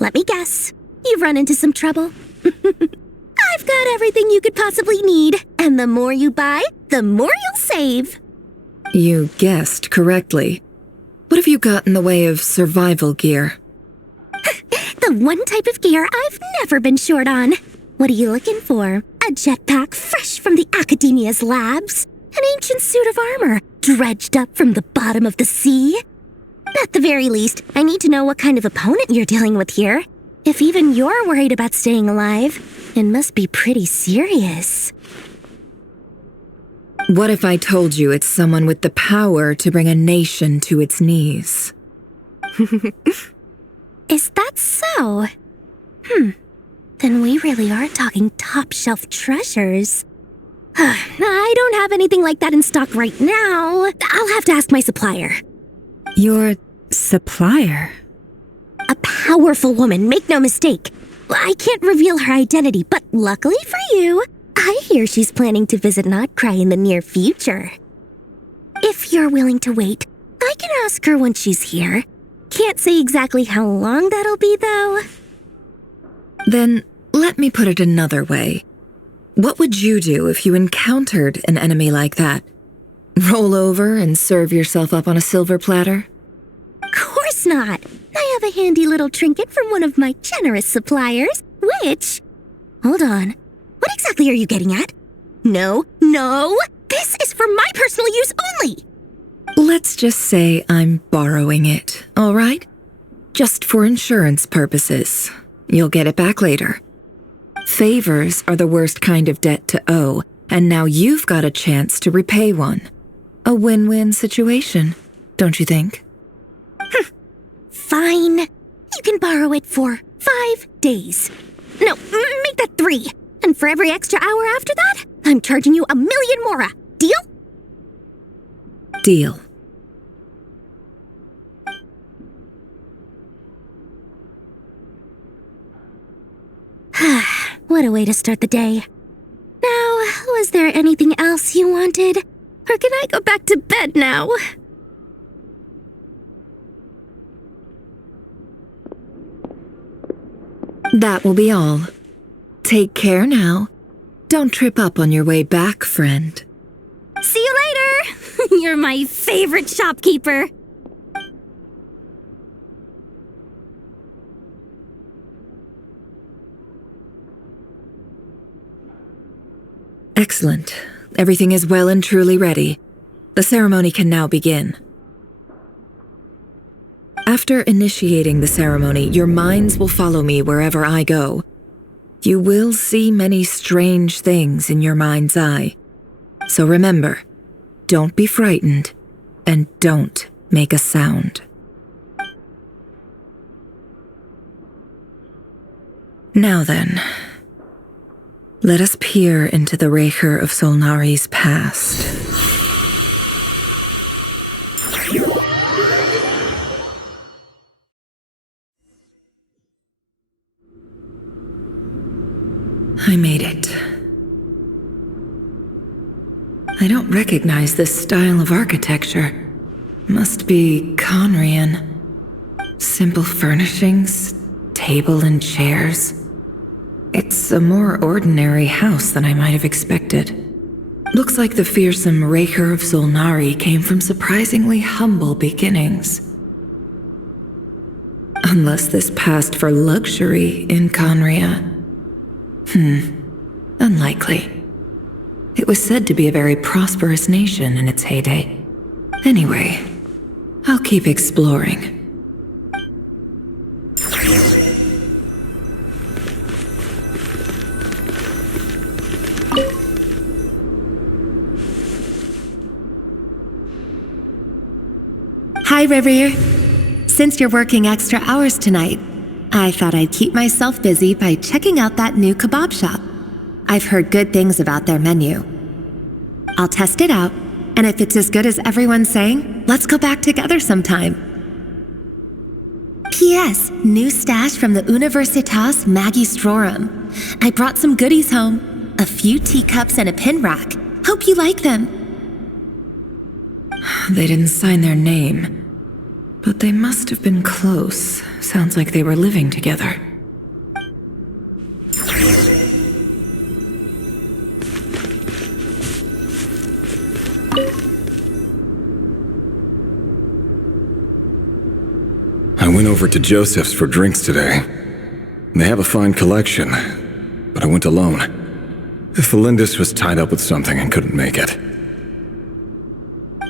let me guess. You've run into some trouble? I've got everything you could possibly need, and the more you buy, the more you'll save. You guessed correctly. What have you got in the way of survival gear? The one type of gear I've never been short on. What are you looking for? A jetpack fresh from the Academia's labs? An ancient suit of armor dredged up from the bottom of the sea? At the very least, I need to know what kind of opponent you're dealing with here. If even you're worried about staying alive, it must be pretty serious. What if I told you it's someone with the power to bring a nation to its knees? Is that so? Then we really are talking top-shelf treasures. I don't have anything like that in stock right now. I'll have to ask my supplier. Your supplier? A powerful woman, make no mistake. I can't reveal her identity, but luckily for you, I hear she's planning to visit Nodcry in the near future. If you're willing to wait, I can ask her when she's here. Can't say exactly how long that'll be, though. Then let me put it another way. What would you do if you encountered an enemy like that? Roll over and serve yourself up on a silver platter? Of course not. I have a handy little trinket from one of my generous suppliers, which... Hold on. What exactly are you getting at? No. This is for my personal use only. Let's just say I'm borrowing it, all right? Just for insurance purposes. You'll get it back later. Favors are the worst kind of debt to owe, and now you've got a chance to repay one. A win-win situation, don't you think? Fine. You can borrow it for 5 days. No, make that 3. And for every extra hour after that, I'm charging you 1,000,000 mora. Deal? Deal. What a way to start the day. Now, was there anything else you wanted? Or can I go back to bed now? That will be all. Take care now. Don't trip up on your way back, friend. See you later! You're my favorite shopkeeper. Excellent. Everything is well and truly ready. The ceremony can now begin. After initiating the ceremony, your minds will follow me wherever I go. You will see many strange things in your mind's eye. So remember, don't be frightened, and don't make a sound. Now then, let us peer into the Raker of Solnari's past. I made it. I don't recognize this style of architecture. Must be Conrian. Simple furnishings, table and chairs. It's a more ordinary house than I might have expected. Looks like the fearsome Raker of Solnari came from surprisingly humble beginnings. Unless this passed for luxury in Conria. Unlikely. It was said to be a very prosperous nation in its heyday. Anyway, I'll keep exploring. Hi, Rivier. Since you're working extra hours tonight, I thought I'd keep myself busy by checking out that new kebab shop. I've heard good things about their menu. I'll test it out, and if it's as good as everyone's saying, let's go back together sometime. P.S. New stash from the Universitas Magistrorum. I brought some goodies home. A few teacups and a pin rack. Hope you like them. They didn't sign their name, but they must have been close. Sounds like they were living together. I went over to Joseph's for drinks today. They have a fine collection, but I went alone. Felindis was tied up with something and couldn't make it.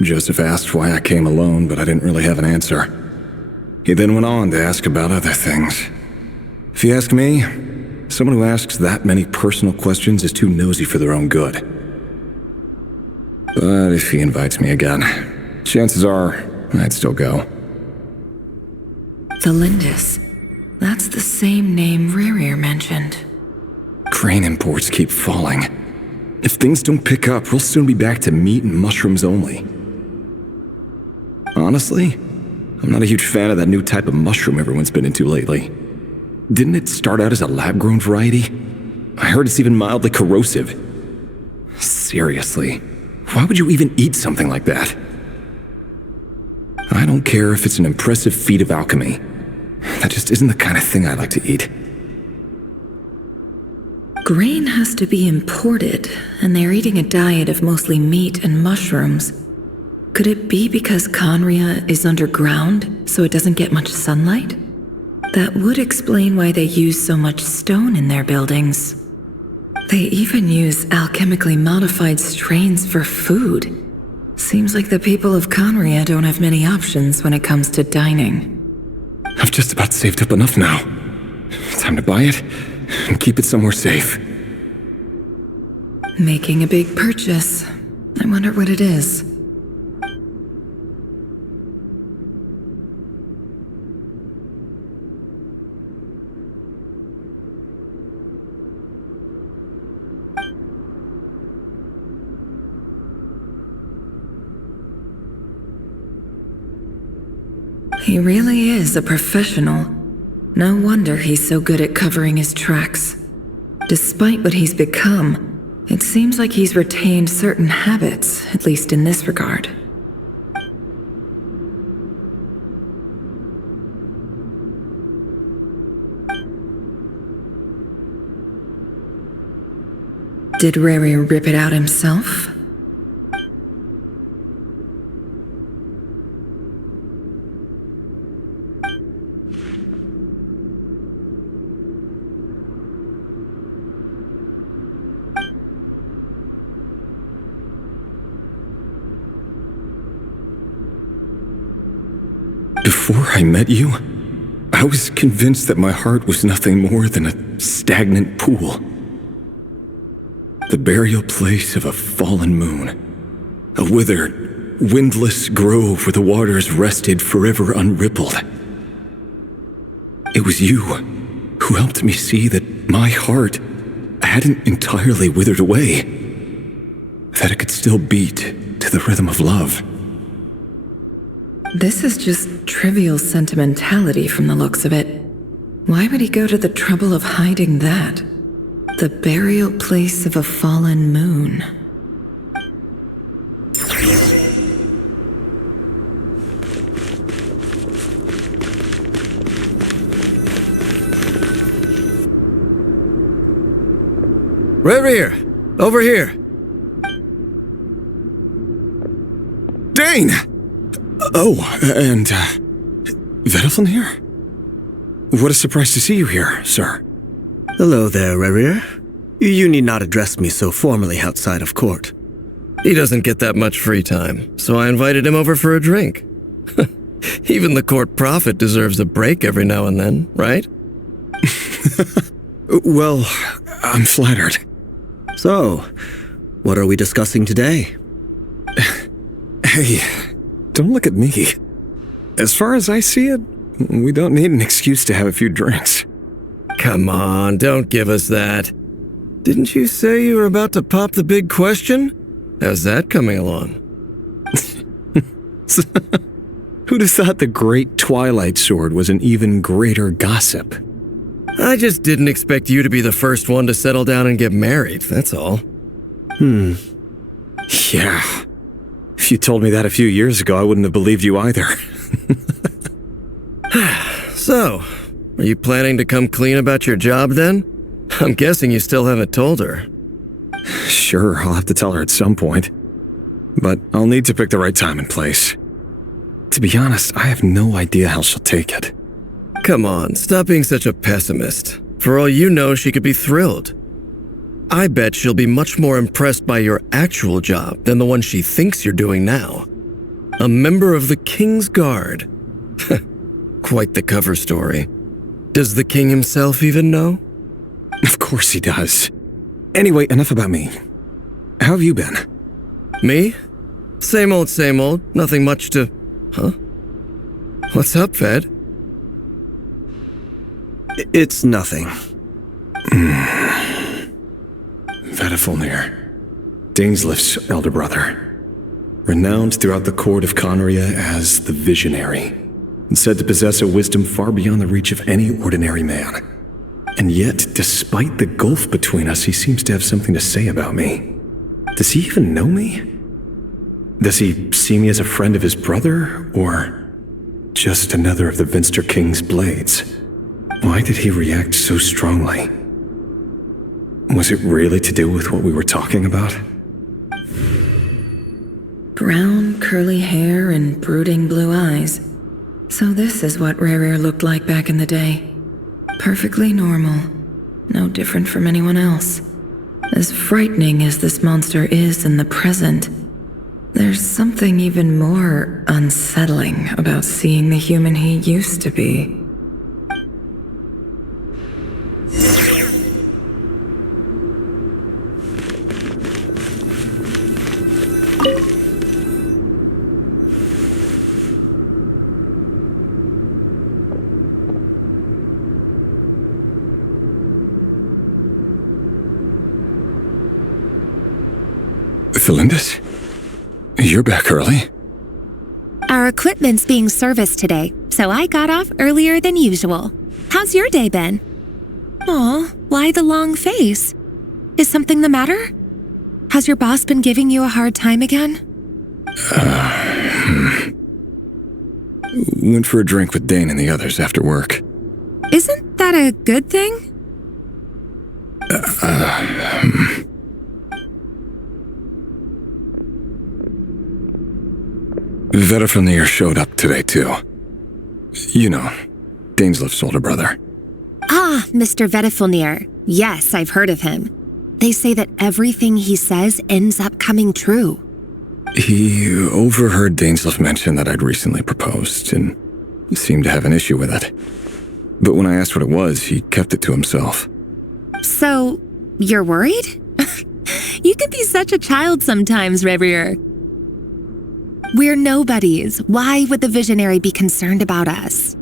Joseph asked why I came alone, but I didn't really have an answer. He then went on to ask about other things. If you ask me, someone who asks that many personal questions is too nosy for their own good. But if he invites me again, chances are I'd still go. Felindis. That's the same name Rerir mentioned. Crane imports keep falling. If things don't pick up, we'll soon be back to meat and mushrooms only. Honestly, I'm not a huge fan of that new type of mushroom everyone's been into lately. Didn't it start out as a lab-grown variety? I heard it's even mildly corrosive. Seriously, why would you even eat something like that? I don't care if it's an impressive feat of alchemy. That just isn't the kind of thing I like to eat. Grain has to be imported, and they're eating a diet of mostly meat and mushrooms. Could it be because Conria is underground, so it doesn't get much sunlight? That would explain why they use so much stone in their buildings. They even use alchemically modified strains for food. Seems like the people of Conria don't have many options when it comes to dining. I've just about saved up enough now. Time to buy it and keep it somewhere safe. Making a big purchase. I wonder what it is. He really is a professional. No wonder he's so good at covering his tracks. Despite what he's become, it seems like he's retained certain habits, at least in this regard. Did Riri rip it out himself? Before I met you, I was convinced that my heart was nothing more than a stagnant pool. The burial place of a fallen moon. A withered, windless grove where the waters rested forever unrippled. It was you who helped me see that my heart hadn't entirely withered away. That it could still beat to the rhythm of love. This is just trivial sentimentality from the looks of it. Why would he go to the trouble of hiding that? The burial place of a fallen moon. Reverie! Over here! Dane! Oh, and, Vediflin here? What a surprise to see you here, sir. Hello there, Reverie. You need not address me so formally outside of court. He doesn't get that much free time, so I invited him over for a drink. Even the court prophet deserves a break every now and then, right? Well, I'm flattered. So, what are we discussing today? Hey, don't look at me. As far as I see it, we don't need an excuse to have a few drinks. Come on, don't give us that. Didn't you say you were about to pop the big question? How's that coming along? Who'd have thought the great Twilight Sword was an even greater gossip? I just didn't expect you to be the first one to settle down and get married, that's all. Yeah. If you told me that a few years ago, I wouldn't have believed you either. So, are you planning to come clean about your job then? I'm guessing you still haven't told her. Sure, I'll have to tell her at some point. But I'll need to pick the right time and place. To be honest, I have no idea how she'll take it. Come on, stop being such a pessimist. For all you know, she could be thrilled. I bet she'll be much more impressed by your actual job than the one she thinks you're doing now. A member of the King's Guard. Quite the cover story. Does the king himself even know? Of course he does. Anyway, enough about me. How have you been? Me? Same old, nothing much to... Huh? What's up, Ved? It's nothing. Vedifilnir, Dainsleif's elder brother. Renowned throughout the court of Conria as the Visionary, and said to possess a wisdom far beyond the reach of any ordinary man. And yet, despite the gulf between us, he seems to have something to say about me. Does he even know me? Does he see me as a friend of his brother, or just another of the Vinster King's blades? Why did he react so strongly? Was it really to do with what we were talking about? Brown, curly hair and brooding blue eyes. So this is what Rerir looked like back in the day. Perfectly normal. No different from anyone else. As frightening as this monster is in the present, there's something even more unsettling about seeing the human he used to be. Felindis? You're back early? Our equipment's being serviced today, so I got off earlier than usual. How's your day been? Aw, why the long face? Is something the matter? Has your boss been giving you a hard time again? Went for a drink with Dane and the others after work. Isn't that a good thing? Vedifilnir showed up today, too. You know, Dainsleif's older brother. Ah, Mr. Vedifilnir. Yes, I've heard of him. They say that everything he says ends up coming true. He overheard Dainsleif mention that I'd recently proposed, and seemed to have an issue with it. But when I asked what it was, he kept it to himself. So, you're worried? You can be such a child sometimes, Reverie. We're nobodies. Why would the Visionary be concerned about us?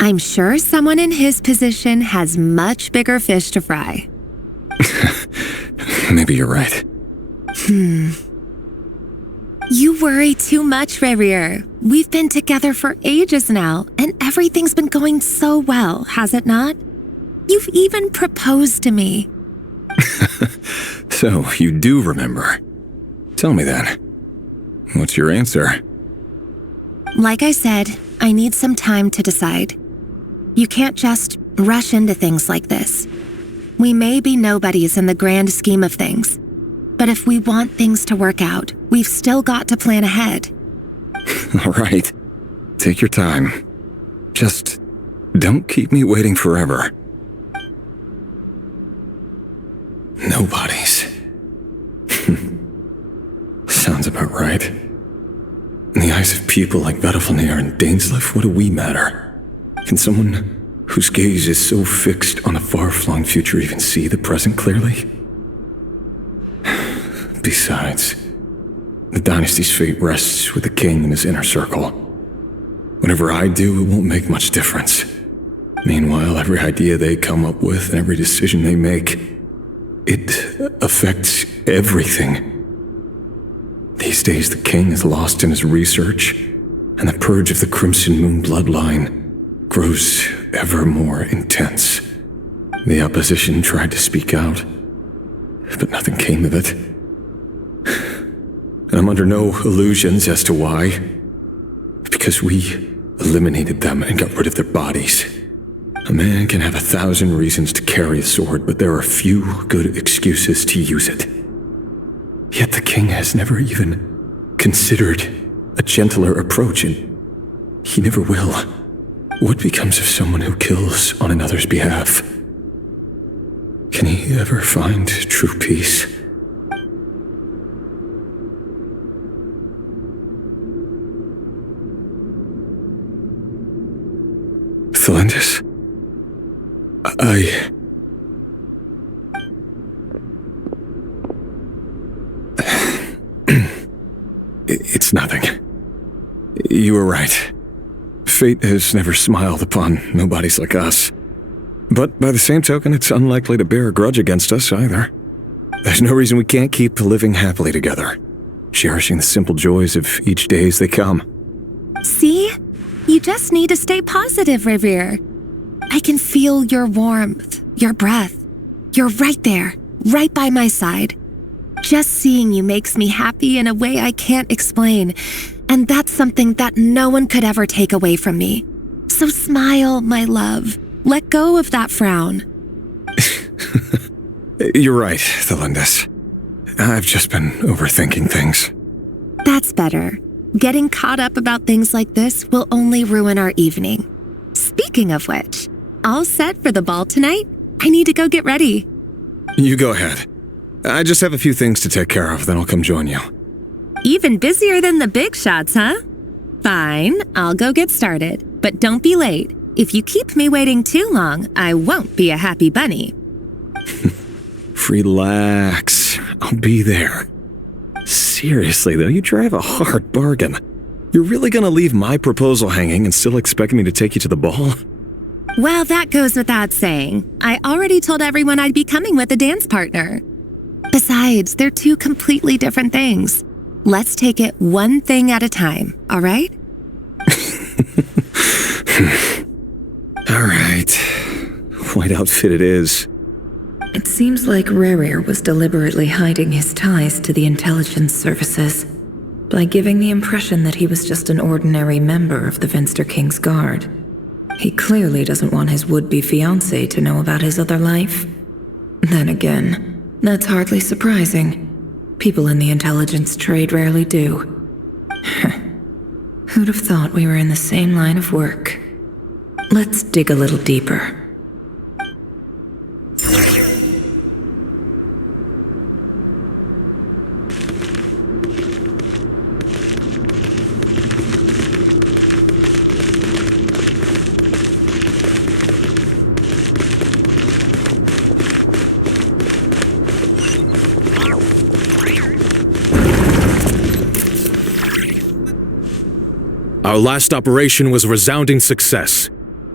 I'm sure someone in his position has much bigger fish to fry. Maybe you're right. You worry too much, Reverie. We've been together for ages now, and everything's been going so well, has it not? You've even proposed to me. So, you do remember. Tell me then. What's your answer? Like I said, I need some time to decide. You can't just rush into things like this. We may be nobodies in the grand scheme of things, but if we want things to work out, we've still got to plan ahead. All right. Take your time. Just don't keep me waiting forever. Nobodies. Sounds about right. In the eyes of people like Battlefield and Dainsleif, what do we matter? Can someone whose gaze is so fixed on a far-flung future even see the present clearly? Besides, the dynasty's fate rests with the king and his inner circle. Whatever I do, it won't make much difference. Meanwhile, every idea they come up with and every decision they make, it affects everything. These days, the king is lost in his research, and the purge of the Crimson Moon bloodline grows ever more intense. The opposition tried to speak out, but nothing came of it. And I'm under no illusions as to why. Because we eliminated them and got rid of their bodies. A man can have 1,000 reasons to carry a sword, but there are few good excuses to use it. Yet the king has never even considered a gentler approach, and he never will. What becomes of someone who kills on another's behalf? Can he ever find true peace? Thelindis? It's nothing. You were right. Fate has never smiled upon nobodies like us. But by the same token, it's unlikely to bear a grudge against us either. There's no reason we can't keep living happily together, cherishing the simple joys of each day as they come. See? You just need to stay positive, Revere. I can feel your warmth, your breath. You're right there, right by my side. Just seeing you makes me happy in a way I can't explain, and that's something that no one could ever take away from me. So smile, my love. Let go of that frown. You're right, Thelindis. I've just been overthinking things. That's better. Getting caught up about things like this will only ruin our evening. Speaking of which, all set for the ball tonight? I need to go get ready. You go ahead. I just have a few things to take care of, then I'll come join you. Even busier than the big shots, huh? Fine, I'll go get started. But don't be late. If you keep me waiting too long, I won't be a happy bunny. Relax. I'll be there. Seriously, though, you drive a hard bargain. You're really gonna leave my proposal hanging and still expect me to take you to the ball? Well, that goes without saying. I already told everyone I'd be coming with a dance partner. Besides, they're two completely different things. Let's take it one thing at a time, all right? All right. White outfit it is. It seems like Rerir was deliberately hiding his ties to the intelligence services by giving the impression that he was just an ordinary member of the Venster King's Guard. He clearly doesn't want his would-be fiancée to know about his other life. Then again, that's hardly surprising. People in the intelligence trade rarely do. Who'd have thought we were in the same line of work? Let's dig a little deeper. Our last operation was a resounding success,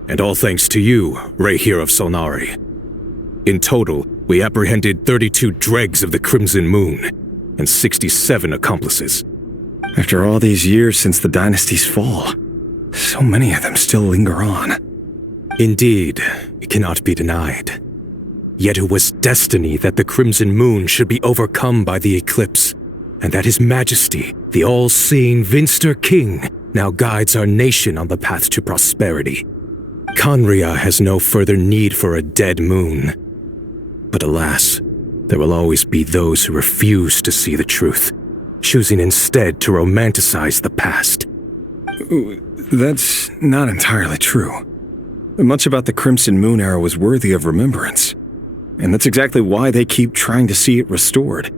and all thanks to you, Rahier of Solnari. In total, we apprehended 32 dregs of the Crimson Moon, and 67 accomplices. After all these years since the dynasty's fall, so many of them still linger on. Indeed, it cannot be denied. Yet it was destiny that the Crimson Moon should be overcome by the eclipse, and that His Majesty, the all-seeing Venster King, now guides our nation on the path to prosperity. Conria has no further need for a dead moon. But alas, there will always be those who refuse to see the truth, choosing instead to romanticize the past. That's not entirely true. Much about the Crimson Moon era was worthy of remembrance, and that's exactly why they keep trying to see it restored.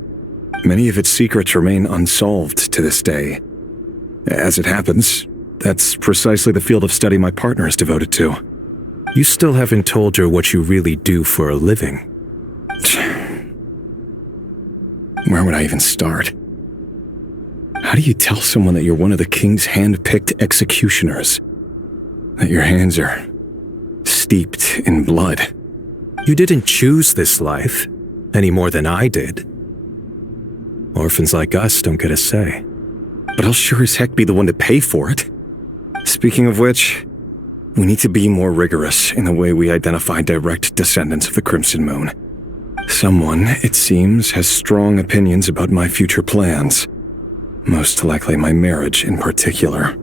Many of its secrets remain unsolved to this day. As it happens, that's precisely the field of study my partner is devoted to. You still haven't told her what you really do for a living. Where would I even start? How do you tell someone that you're one of the king's hand-picked executioners? That your hands are steeped in blood? You didn't choose this life, any more than I did. Orphans like us don't get a say. But I'll sure as heck be the one to pay for it. Speaking of which, we need to be more rigorous in the way we identify direct descendants of the Crimson Moon. Someone, it seems, has strong opinions about my future plans. Most likely my marriage in particular.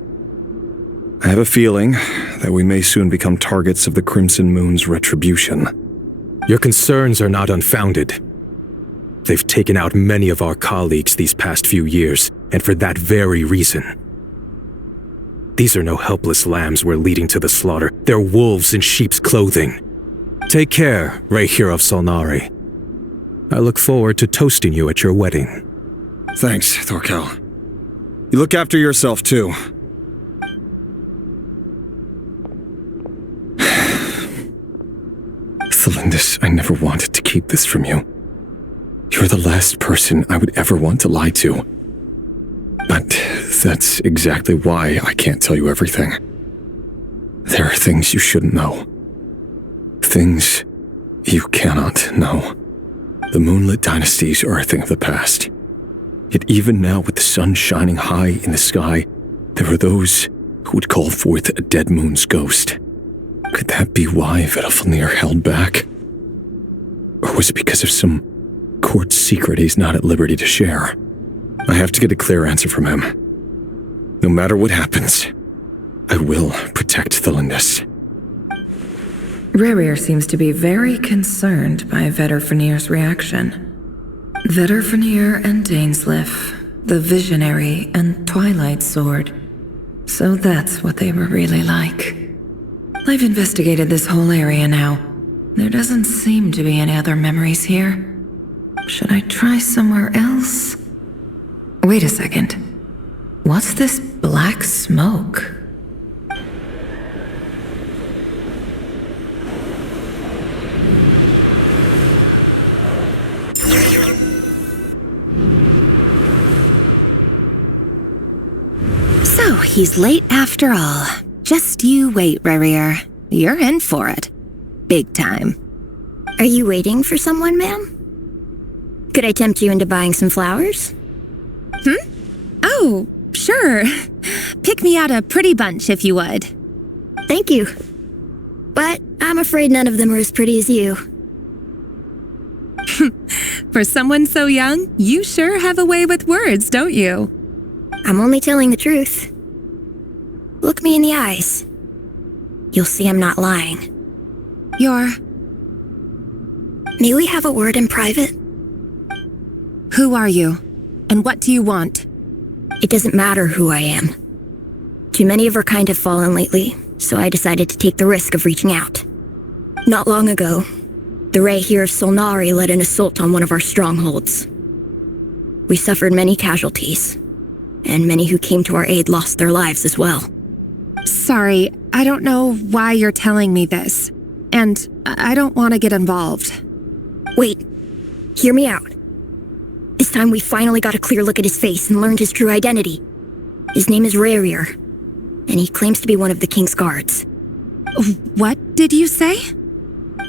I have a feeling that we may soon become targets of the Crimson Moon's retribution. Your concerns are not unfounded. They've taken out many of our colleagues these past few years, and for that very reason. These are no helpless lambs we're leading to the slaughter. They're wolves in sheep's clothing. Take care, Rehir of Solnari. I look forward to toasting you at your wedding. Thanks, Thorkel. You look after yourself, too. Thelindis, I never wanted to keep this from you. You're the last person I would ever want to lie to. But that's exactly why I can't tell you everything. There are things you shouldn't know. Things you cannot know. The moonlit dynasties are a thing of the past. Yet even now, with the sun shining high in the sky, there are those who would call forth a dead moon's ghost. Could that be why Vedalfnir held back? Or was it because of some court secret he's not at liberty to share? I have to get a clear answer from him. No matter what happens, I will protect Thelindis. Rehir seems to be very concerned by Vedalfnir's reaction. Vedalfnir and Dainsleif, the Visionary and Twilight Sword. So that's what they were really like. I've investigated this whole area now. There doesn't seem to be any other memories here. Should I try somewhere else? Wait a second. What's this black smoke? So, he's late after all. Just you wait, Rehir. You're in for it. Big time. Are you waiting for someone, ma'am? Could I tempt you into buying some flowers? Oh, sure. Pick me out a pretty bunch if you would. Thank you. But I'm afraid none of them are as pretty as you. For someone so young, you sure have a way with words, don't you? I'm only telling the truth. Look me in the eyes. You'll see I'm not lying. May we have a word in private? Who are you? And what do you want? It doesn't matter who I am. Too many of our kind have fallen lately, so I decided to take the risk of reaching out. Not long ago, the Rehir of Solnari led an assault on one of our strongholds. We suffered many casualties, and many who came to our aid lost their lives as well. Sorry, I don't know why you're telling me this, and I don't want to get involved. Wait, hear me out. This time we finally got a clear look at his face and learned his true identity. His name is Rehir, and he claims to be one of the king's guards. What did you say?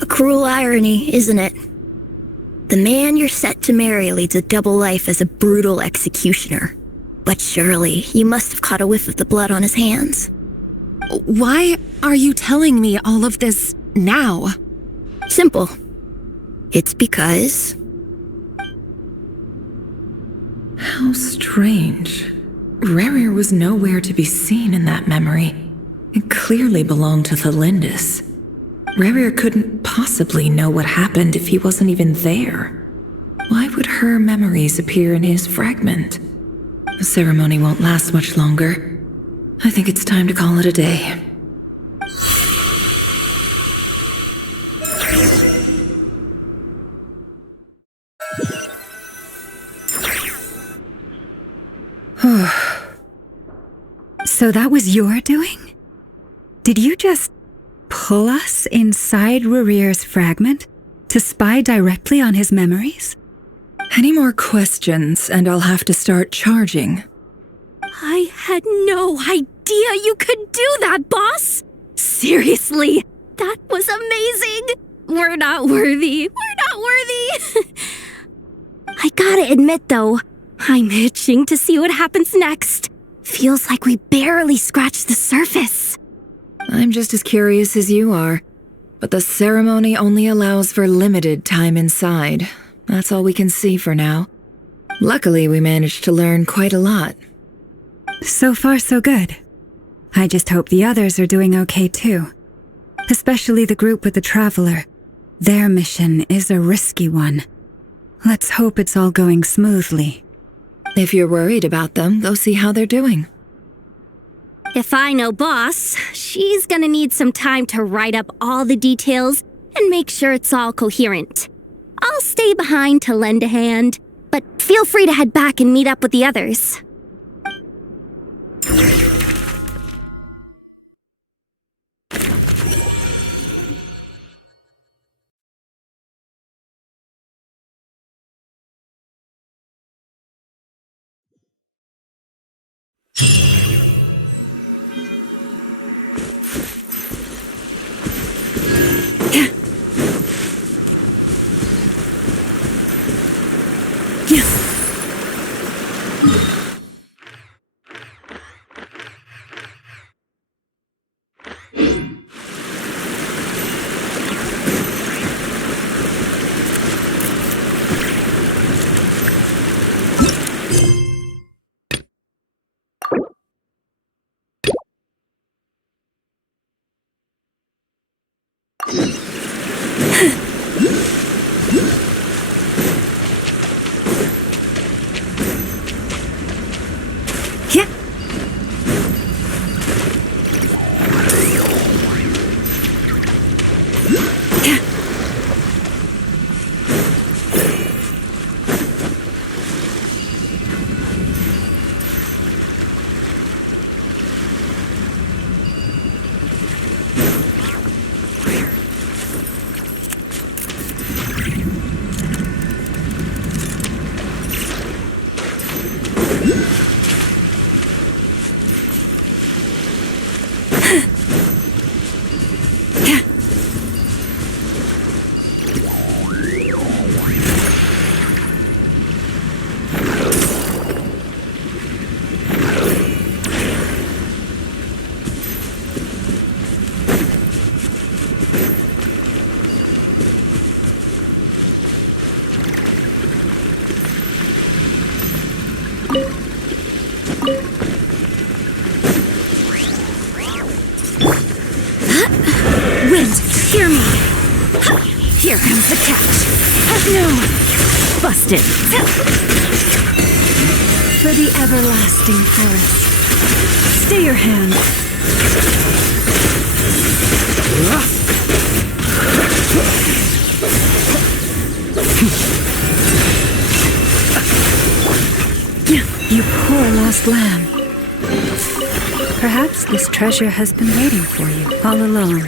A cruel irony, isn't it? The man you're set to marry leads a double life as a brutal executioner. But surely you must have caught a whiff of the blood on his hands. Why are you telling me all of this now? Simple. It's because... How strange. Rehir was nowhere to be seen in that memory. It clearly belonged to Thelindis. Rerir couldn't possibly know what happened if he wasn't even there. Why would her memories appear in his fragment? The ceremony won't last much longer. I think it's time to call it a day. So that was your doing? Did you just pull us inside Rerir's fragment to spy directly on his memories? Any more questions and I'll have to start charging. I had no idea you could do that, boss! Seriously, that was amazing! We're not worthy. I gotta admit, though, I'm itching to see what happens next. Feels like we barely scratched the surface. I'm just as curious as you are, but the ceremony only allows for limited time inside. That's all we can see for now. Luckily, we managed to learn quite a lot. So far, so good. I just hope the others are doing okay too. Especially the group with the Traveler. Their mission is a risky one. Let's hope it's all going smoothly. If you're worried about them, go see how they're doing. If I know Boss, she's gonna need some time to write up all the details and make sure it's all coherent. I'll stay behind to lend a hand, but feel free to head back and meet up with the others. Hear me. Here comes the catch. No. Busted. For the everlasting forest. Stay your hand. You poor lost lamb. Perhaps this treasure has been waiting for you all along.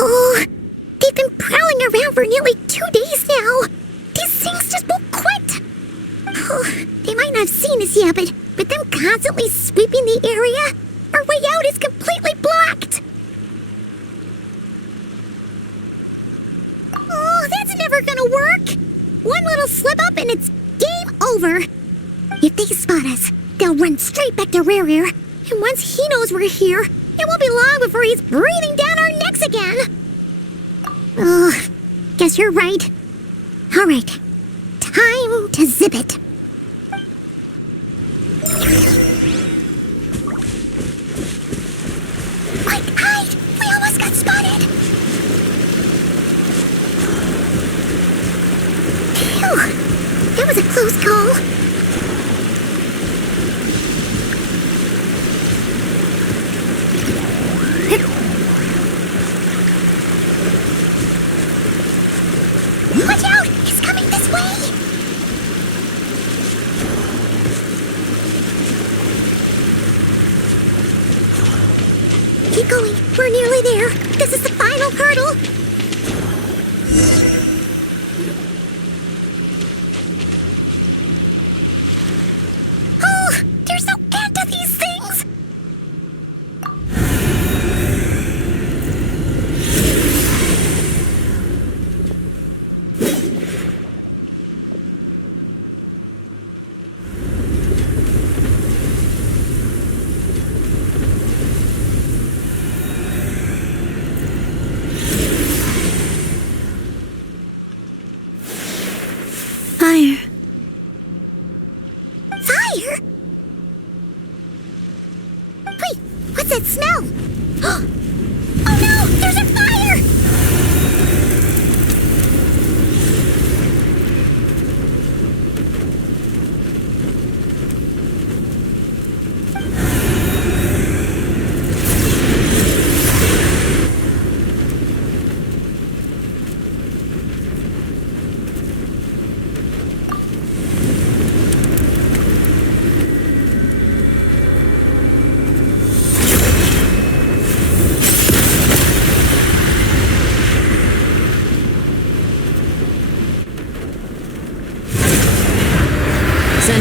Oh, they've been prowling around for nearly 2 days now. These things just won't quit. Oh, they might not have seen us yet, but them constantly sweeping the area, our way out is completely blocked. Oh, that's never gonna work. One little slip up and it's game over. If they spot us, they'll run straight back to Rear. And once he knows we're here, it won't be long before he's breathing down our necks again. Oh, guess you're right. All right, time to zip it. Wait, hide! We almost got spotted. Phew, that was a close call. Watch out! He's coming this way! Keep going. We're nearly there. This is the final hurdle. Oh, there's no end to these things! Fire. Fire? Wait, what's that smell? Oh no, there's a fire!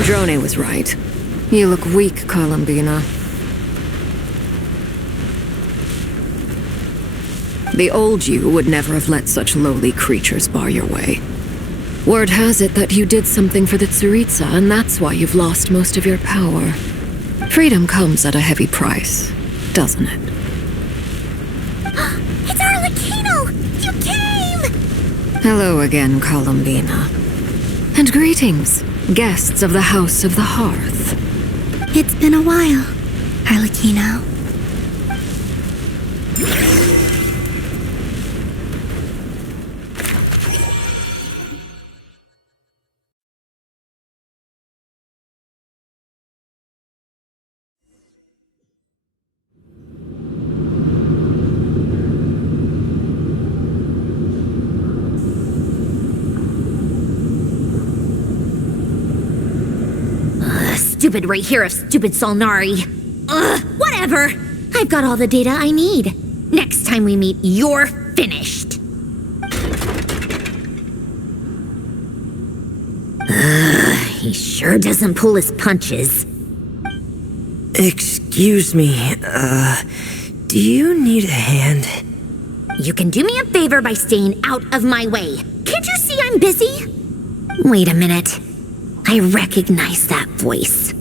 Sandrone was right. You look weak, Columbina. The old you would never have let such lowly creatures bar your way. Word has it that you did something for the Tsaritsa, and that's why you've lost most of your power. Freedom comes at a heavy price, doesn't it? It's Arlecchino! You came! Hello again, Columbina. And greetings, guests of the House of the Hearth. It's been a while, Arlecchino. Stupid right here of stupid Solnari. Ugh, whatever. I've got all the data I need. Next time we meet, you're finished. He sure doesn't pull his punches. Excuse me, do you need a hand? You can do me a favor by staying out of my way. Can't you see I'm busy? Wait a minute. I recognize that voice.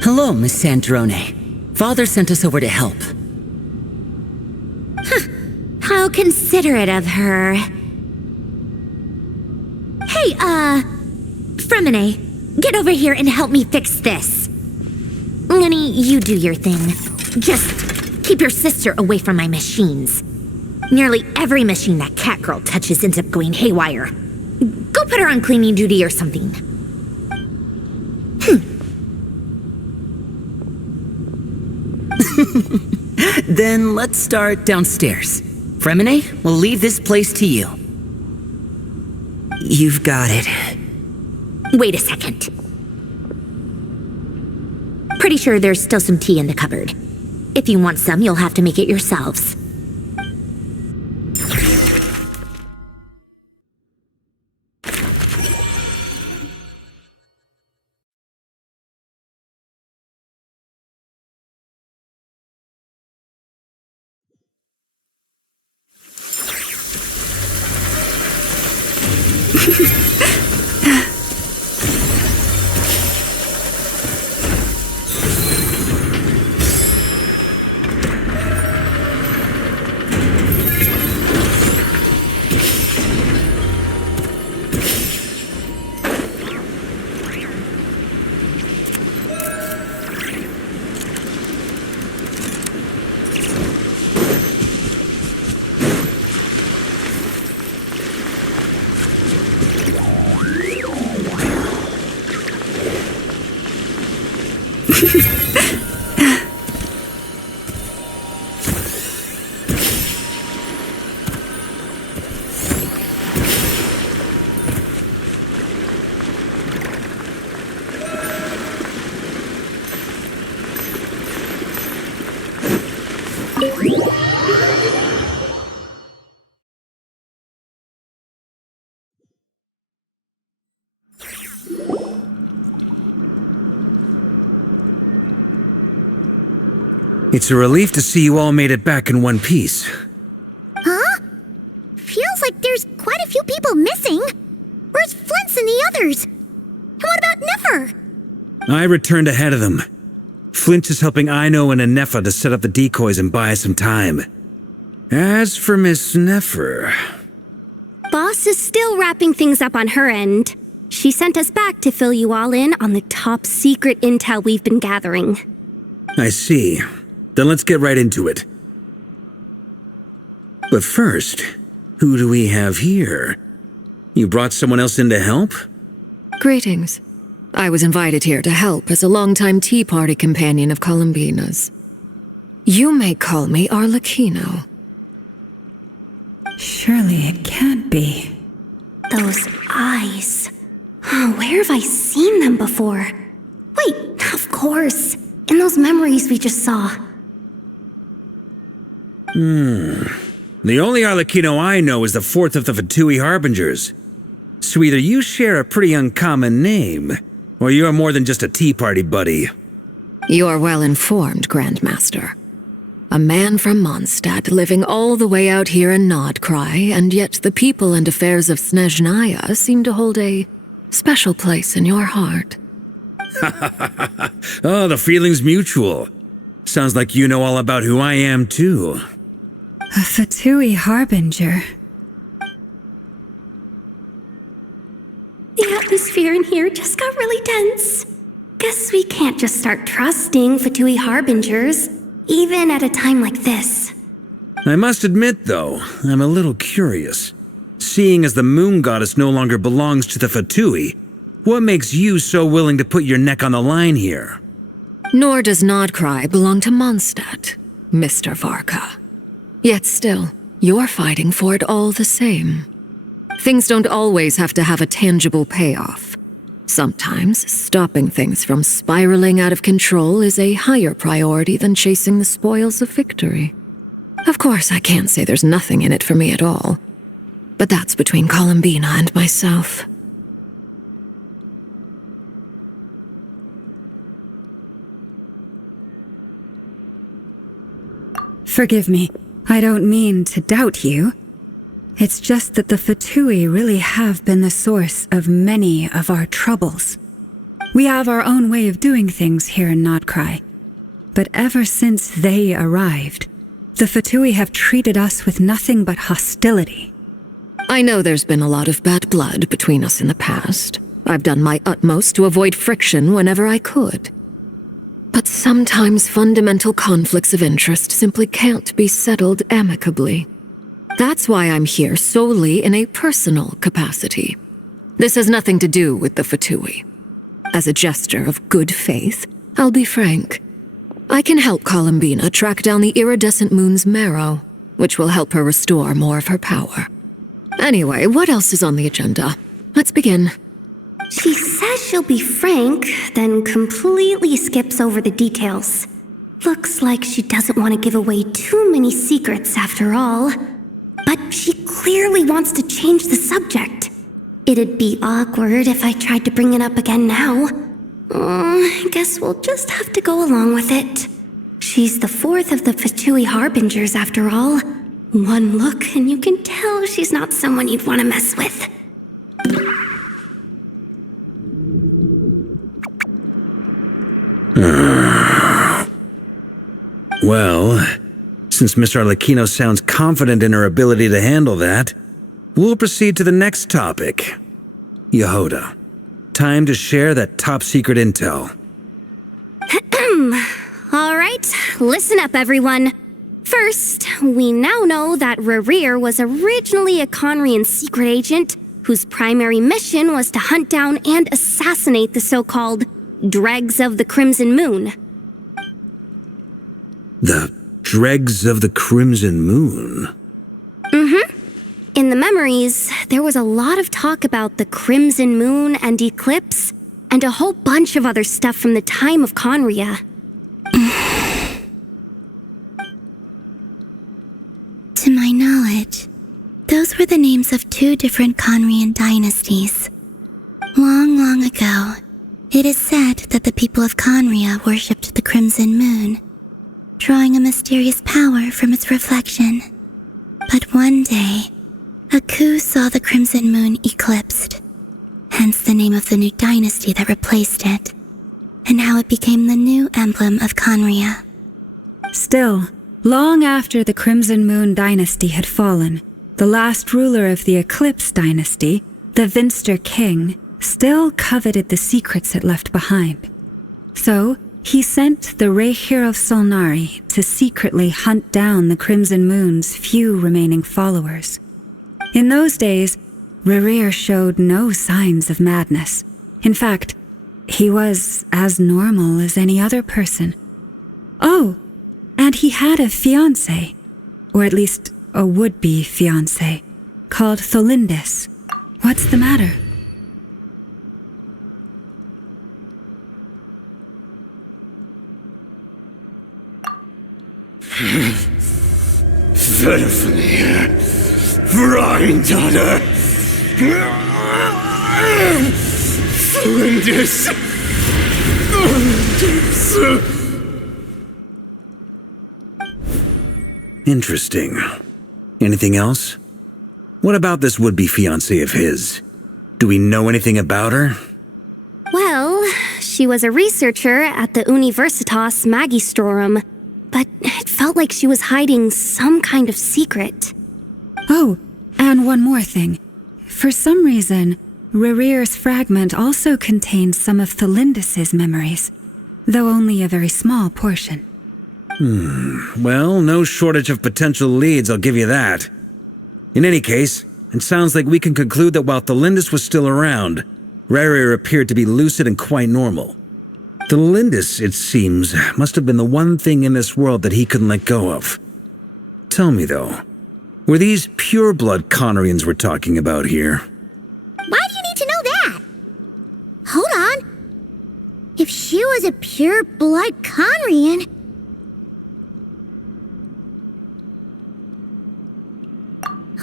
Hello, Miss Sandrone. Father sent us over to help. How considerate of her. Hey, Fremine, get over here and help me fix this. Lenny, you do your thing. Just keep your sister away from my machines. Nearly every machine that cat girl touches ends up going haywire. Go put her on cleaning duty or something. Then let's start downstairs. Fremine, we'll leave this place to you. You've got it. Wait a second. Pretty sure there's still some tea in the cupboard. If you want some, you'll have to make it yourselves. It's a relief to see you all made it back in one piece. Huh? Feels like there's quite a few people missing. Where's Flint's and the others? And what about Nefer? I returned ahead of them. Flint is helping Ino and Anefa to set up the decoys and buy us some time. As for Miss Nefer... Boss is still wrapping things up on her end. She sent us back to fill you all in on the top secret intel we've been gathering. I see. Then let's get right into it. But first, who do we have here? You brought someone else in to help? Greetings. I was invited here to help as a longtime Tea Party companion of Columbina's. You may call me Arlecchino. Surely it can't be. Those eyes. Where have I seen them before? Wait, of course. In those memories we just saw. The only Arlecchino I know is the fourth of the Fatui Harbingers. So either you share a pretty uncommon name, Or you are more than just a tea party buddy? You are well informed, Grandmaster. A man from Mondstadt living all the way out here in Nodcry, and yet the people and affairs of Snezhnaya seem to hold a special place in your heart. Oh, the feeling's mutual. Sounds like you know all about who I am, too. A Fatui harbinger. The atmosphere in here just got really tense. Guess we can't just start trusting Fatui harbingers, even at a time like this. I must admit, though, I'm a little curious. Seeing as the moon goddess no longer belongs to the Fatui, what makes you so willing to put your neck on the line here? Nor does Nodcry belong to Mondstadt, Mr. Varka. Yet still, you're fighting for it all the same. Things don't always have to have a tangible payoff. Sometimes, stopping things from spiraling out of control is a higher priority than chasing the spoils of victory. Of course, I can't say there's nothing in it for me at all. But that's between Columbina and myself. Forgive me, I don't mean to doubt you. It's just that the Fatui really have been the source of many of our troubles. We have our own way of doing things here in Nodcry. But ever since they arrived, the Fatui have treated us with nothing but hostility. I know there's been a lot of bad blood between us in the past. I've done my utmost to avoid friction whenever I could. But sometimes fundamental conflicts of interest simply can't be settled amicably. That's why I'm here solely in a personal capacity. This has nothing to do with the Fatui. As a gesture of good faith, I'll be frank. I can help Columbina track down the iridescent moon's marrow, which will help her restore more of her power. Anyway, what else is on the agenda? Let's begin. She says she'll be frank, then completely skips over the details. Looks like she doesn't want to give away too many secrets after all. But she clearly wants to change the subject. It'd be awkward if I tried to bring it up again now. I guess we'll just have to go along with it. She's the fourth of the Fatui harbingers after all. One look and you can tell she's not someone you'd want to mess with. Well, since Miss Arlecchino sounds confident in her ability to handle that, we'll proceed to the next topic. Yehoda, time to share that top-secret intel. All right, listen up, everyone. First, we now know that Rerir was originally a Conrian secret agent whose primary mission was to hunt down and assassinate the so-called Dregs of the Crimson Moon. The Dregs of the Crimson Moon? Mm-hmm. In the memories, there was a lot of talk about the Crimson Moon and Eclipse, and a whole bunch of other stuff from the time of Conria. To my knowledge, those were the names of two different Conrian dynasties. Long, long ago, it is said that the people of Conria worshipped the Crimson Moon, drawing a mysterious power from its reflection. But one day, a coup saw the Crimson Moon eclipsed, hence the name of the new dynasty that replaced it, and how it became the new emblem of Conria. Still, long after the Crimson Moon dynasty had fallen, the last ruler of the Eclipse dynasty, the Vinster King, still coveted the secrets it left behind. So, he sent the Rehir of Solnari to secretly hunt down the Crimson Moon's few remaining followers. In those days, Rerir showed no signs of madness. In fact, he was as normal as any other person. Oh, and he had a fiancé, or at least a would-be fiancé, called Tholindis. What's the matter? Verfnir, Vrindada, Tholindis. creatures! Interesting. Anything else? What about this would-be fiancée of his? Do we know anything about her? Well, she was a researcher at the Universitas Magistrorum, but it felt like she was hiding some kind of secret. Oh, and one more thing. For some reason, Rerear's fragment also contains some of Thelindis' memories, though only a very small portion. Well, no shortage of potential leads, I'll give you that. In any case, it sounds like we can conclude that while Thelindis was still around, Rerear appeared to be lucid and quite normal. Thelindis, it seems, must have been the one thing in this world that he couldn't let go of. Tell me, though, were these pure-blood Conorians we're talking about here? Why do you need to know that? Hold on. If she was a pure-blood Conrian...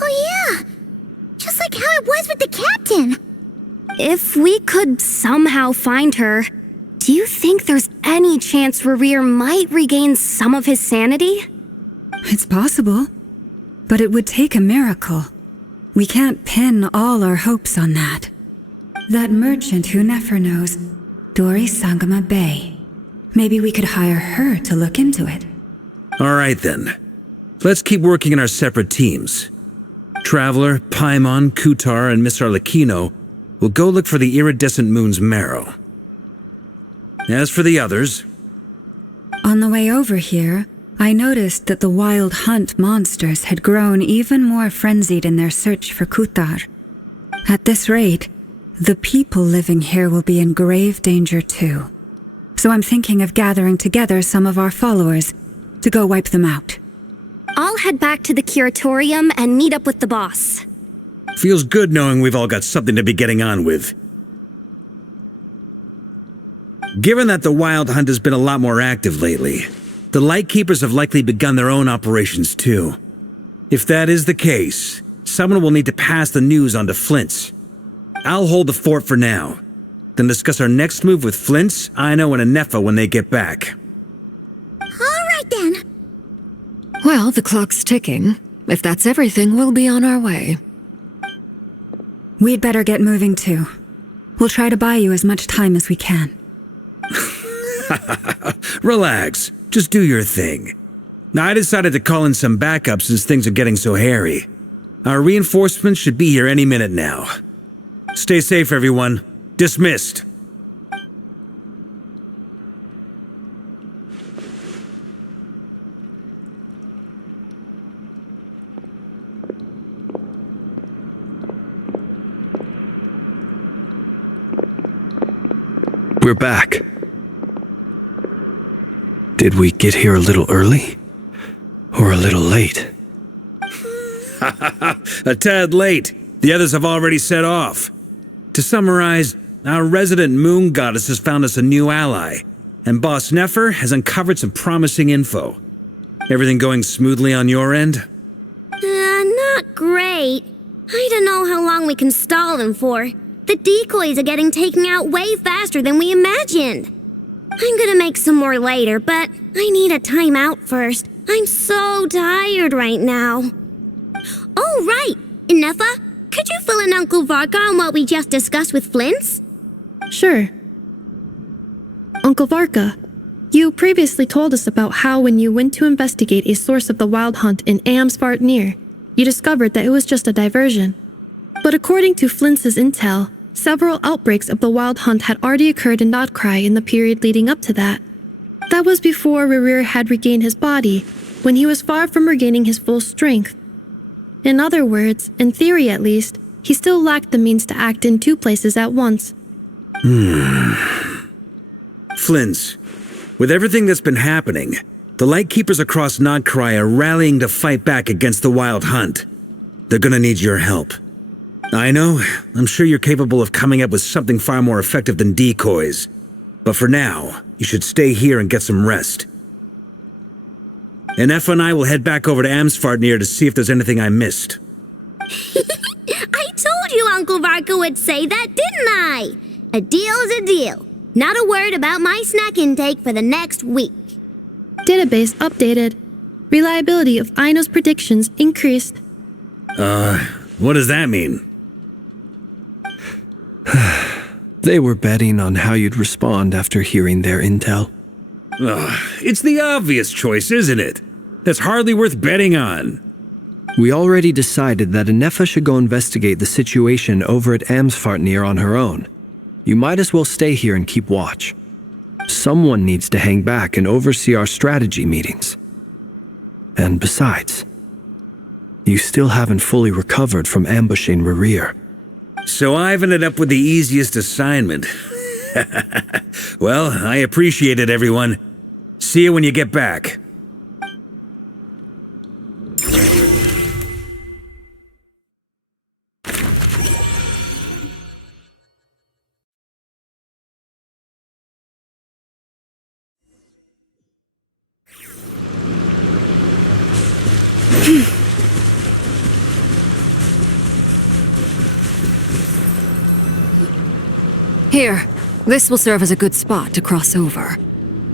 Oh yeah! Just like how it was with the captain! If we could somehow find her, do you think there's any chance Rerear might regain some of his sanity? It's possible, but it would take a miracle. We can't pin all our hopes on that. That merchant who Nefer knows, Dori Sangama Bay. Maybe we could hire her to look into it. All right, then. Let's keep working in our separate teams. Traveler, Paimon, Kutar, and Miss Arlecchino will go look for the iridescent moon's marrow. As for the others... On the way over here, I noticed that the Wild Hunt monsters had grown even more frenzied in their search for Kutar. At this rate, the people living here will be in grave danger too. So I'm thinking of gathering together some of our followers to go wipe them out. I'll head back to the curatorium and meet up with the boss. Feels good knowing we've all got something to be getting on with. Given that the Wild Hunt has been a lot more active lately, the Lightkeepers have likely begun their own operations too. If that is the case, someone will need to pass the news on to Flint's. I'll hold the fort for now, then discuss our next move with Flint's, Aino, and Anefa when they get back. All right then. Well, the clock's ticking. If that's everything, we'll be on our way. We'd better get moving too. We'll try to buy you as much time as we can. Relax. Just do your thing. I decided to call in some backup since things are getting so hairy. Our reinforcements should be here any minute now. Stay safe, everyone. Dismissed. We're back. Did we get here a little early? Or a little late? A tad late. The others have already set off. To summarize, our resident moon goddess has found us a new ally, and Boss Nefer has uncovered some promising info. Everything going smoothly on your end? Not great. I don't know how long we can stall them for. The decoys are getting taken out way faster than we imagined. I'm gonna make some more later, but I need a timeout first. I'm so tired right now. Oh, right! Anefa, could you fill in Uncle Varka on what we just discussed with Flint's? Sure. Uncle Varka, you previously told us about how when you went to investigate a source of the Wild Hunt in Amsvartnir, you discovered that it was just a diversion. But according to Flint's intel, several outbreaks of the Wild Hunt had already occurred in Nodcry in the period leading up to that. That was before Rerear had regained his body, when he was far from regaining his full strength. In other words, in theory at least, he still lacked the means to act in two places at once. Flint's, with everything that's been happening, the Lightkeepers across Nodcry are rallying to fight back against the Wild Hunt. They're gonna need your help. I know, I'm sure you're capable of coming up with something far more effective than decoys. But for now, you should stay here and get some rest. Anefa and I will head back over to Amsvartnir to see if there's anything I missed. I told you Uncle Varka would say that, didn't I? A deal is a deal. Not a word about my snack intake for the next week. Database updated. Reliability of Ino's predictions increased. What does that mean? They were betting on how you'd respond after hearing their intel. It's the obvious choice, isn't it? That's hardly worth betting on. We already decided that Anefa should go investigate the situation over at Amsfartnir on her own. You might as well stay here and keep watch. Someone needs to hang back and oversee our strategy meetings. And besides, you still haven't fully recovered from ambushing Rerir. So I've ended up with the easiest assignment. Well, I appreciate it, everyone. See you when you get back. Here, this will serve as a good spot to cross over.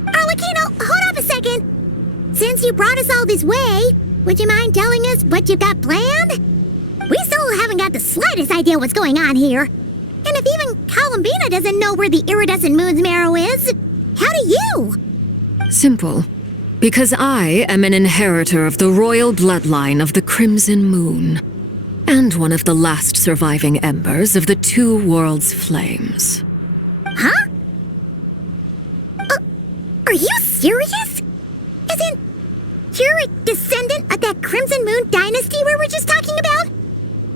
Arlecchino, hold up a second. Since you brought us all this way, would you mind telling us what you've got planned? We still haven't got the slightest idea what's going on here. And if even Columbina doesn't know where the iridescent moon's marrow is, how do you? Simple. Because I am an inheritor of the royal bloodline of the Crimson Moon, and one of the last surviving embers of the Two Worlds' flames. Huh? Are you serious? As in, you're a descendant of that Crimson Moon dynasty we were just talking about?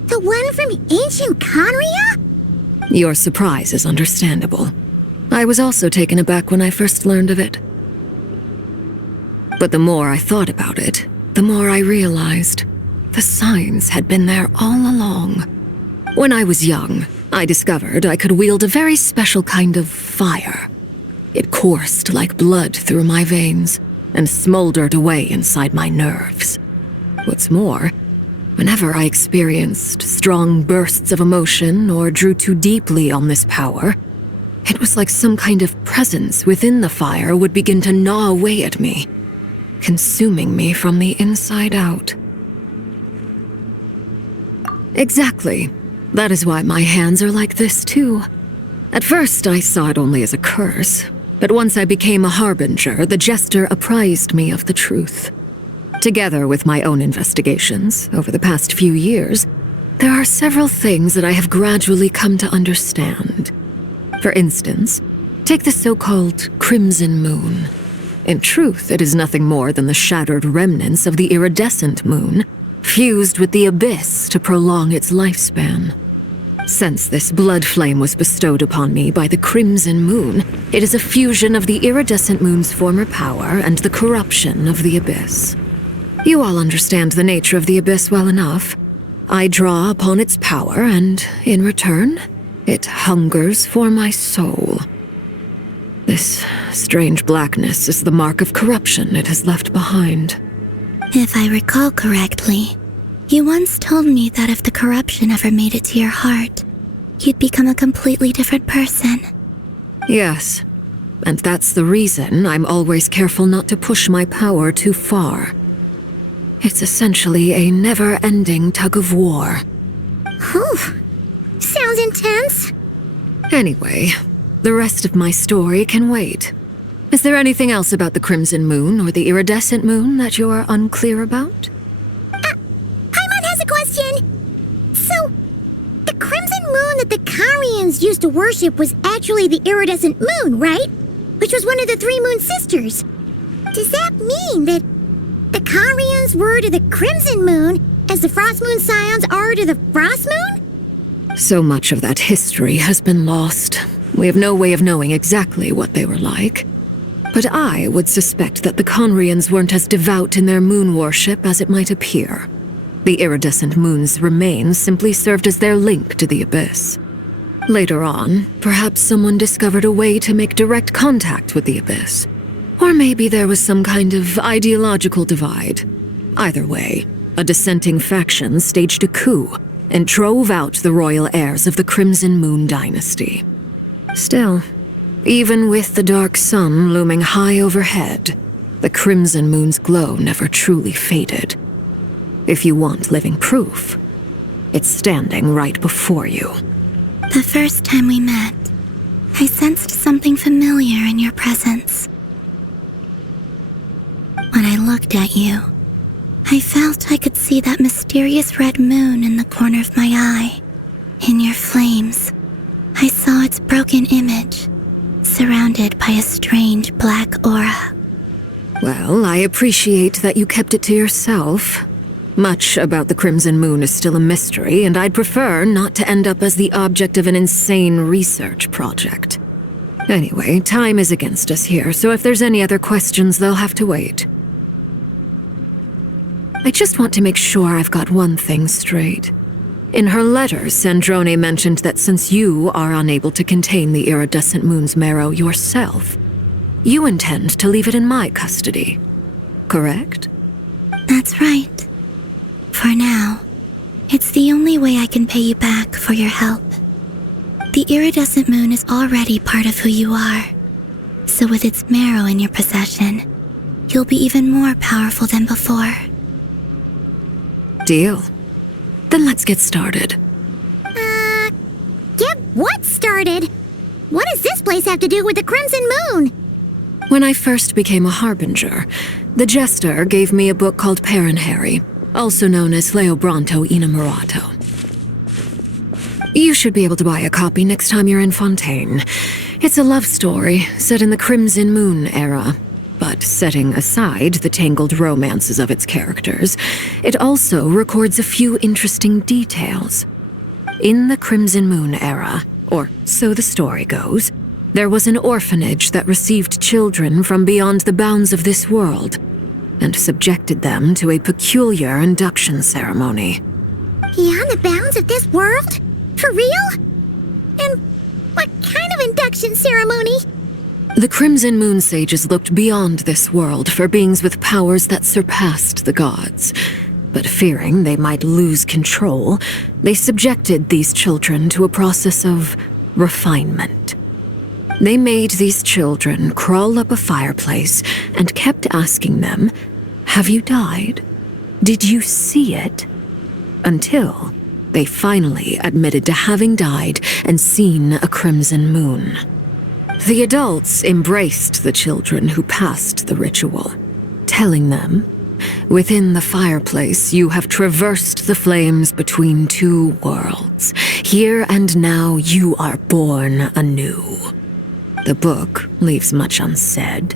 The one from ancient Conria? Your surprise is understandable. I was also taken aback when I first learned of it. But the more I thought about it, the more I realized the signs had been there all along. When I was young, I discovered I could wield a very special kind of fire. It coursed like blood through my veins and smoldered away inside my nerves. What's more, whenever I experienced strong bursts of emotion or drew too deeply on this power, it was like some kind of presence within the fire would begin to gnaw away at me, consuming me from the inside out. Exactly. That is why my hands are like this, too. At first, I saw it only as a curse, but once I became a harbinger, the jester apprised me of the truth. Together with my own investigations over the past few years, there are several things that I have gradually come to understand. For instance, take the so-called Crimson Moon. In truth, it is nothing more than the shattered remnants of the iridescent moon, fused with the abyss to prolong its lifespan. Since this blood flame was bestowed upon me by the Crimson Moon, it is a fusion of the iridescent moon's former power and the corruption of the abyss. You all understand the nature of the abyss well enough. I draw upon its power, and in return, it hungers for my soul. This strange blackness is the mark of corruption it has left behind. If I recall correctly, you once told me that if the corruption ever made it to your heart, you'd become a completely different person. Yes, and that's the reason I'm always careful not to push my power too far. It's essentially a never-ending tug of war. Whew. Sounds intense. Anyway, the rest of my story can wait. Is there anything else about the Crimson Moon or the Iridescent Moon that you're unclear about? Paimon has a question. So, the Crimson Moon that the Carians used to worship was actually the Iridescent Moon, right? Which was one of the three Moon Sisters. Does that mean that the Carians were to the Crimson Moon as the Frost Moon Scions are to the Frost Moon? So much of that history has been lost. We have no way of knowing exactly what they were like. But I would suspect that the Conrians weren't as devout in their moon worship as it might appear. The iridescent moon's remains simply served as their link to the abyss. Later on, perhaps someone discovered a way to make direct contact with the abyss. Or maybe there was some kind of ideological divide. Either way, a dissenting faction staged a coup and drove out the royal heirs of the Crimson Moon dynasty. Still, Even with the dark sun looming high overhead, the Crimson Moon's glow never truly faded. If you want living proof, it's standing right before you. The first time we met, I sensed something familiar in your presence. When I looked at you, I felt I could see that mysterious red moon in the corner of my eye. In your flames, I saw its broken image, surrounded by a strange black aura. Well, I appreciate that you kept it to yourself. Much about the Crimson Moon is still a mystery, and I'd prefer not to end up as the object of an insane research project. Anyway, time is against us here, so if there's any other questions, they'll have to wait. I just want to make sure I've got one thing straight. In her letters, Sandrone mentioned that since you are unable to contain the iridescent moon's marrow yourself, you intend to leave it in my custody, correct? That's right. For now, it's the only way I can pay you back for your help. The iridescent moon is already part of who you are, so with its marrow in your possession, you'll be even more powerful than before. Deal. Then let's get started. Get what started? What does this place have to do with the Crimson Moon? When I first became a Harbinger, the Jester gave me a book called Parenheri, also known as Leobranto Inamorato. You should be able to buy a copy next time you're in Fontaine. It's a love story set in the Crimson Moon era, but setting aside the tangled romances of its characters, it also records a few interesting details. In the Crimson Moon era, or so the story goes, there was an orphanage that received children from beyond the bounds of this world, and subjected them to a peculiar induction ceremony. Beyond the bounds of this world? For real? And what kind of induction ceremony? The Crimson Moon sages looked beyond this world for beings with powers that surpassed the gods. But fearing they might lose control, they subjected these children to a process of refinement. They made these children crawl up a fireplace and kept asking them, "Have you died? Did you see it?" Until they finally admitted to having died and seen a crimson moon. The adults embraced the children who passed the ritual, telling them, "Within the fireplace, you have traversed the flames between two worlds. Here and now, you are born anew." The book leaves much unsaid,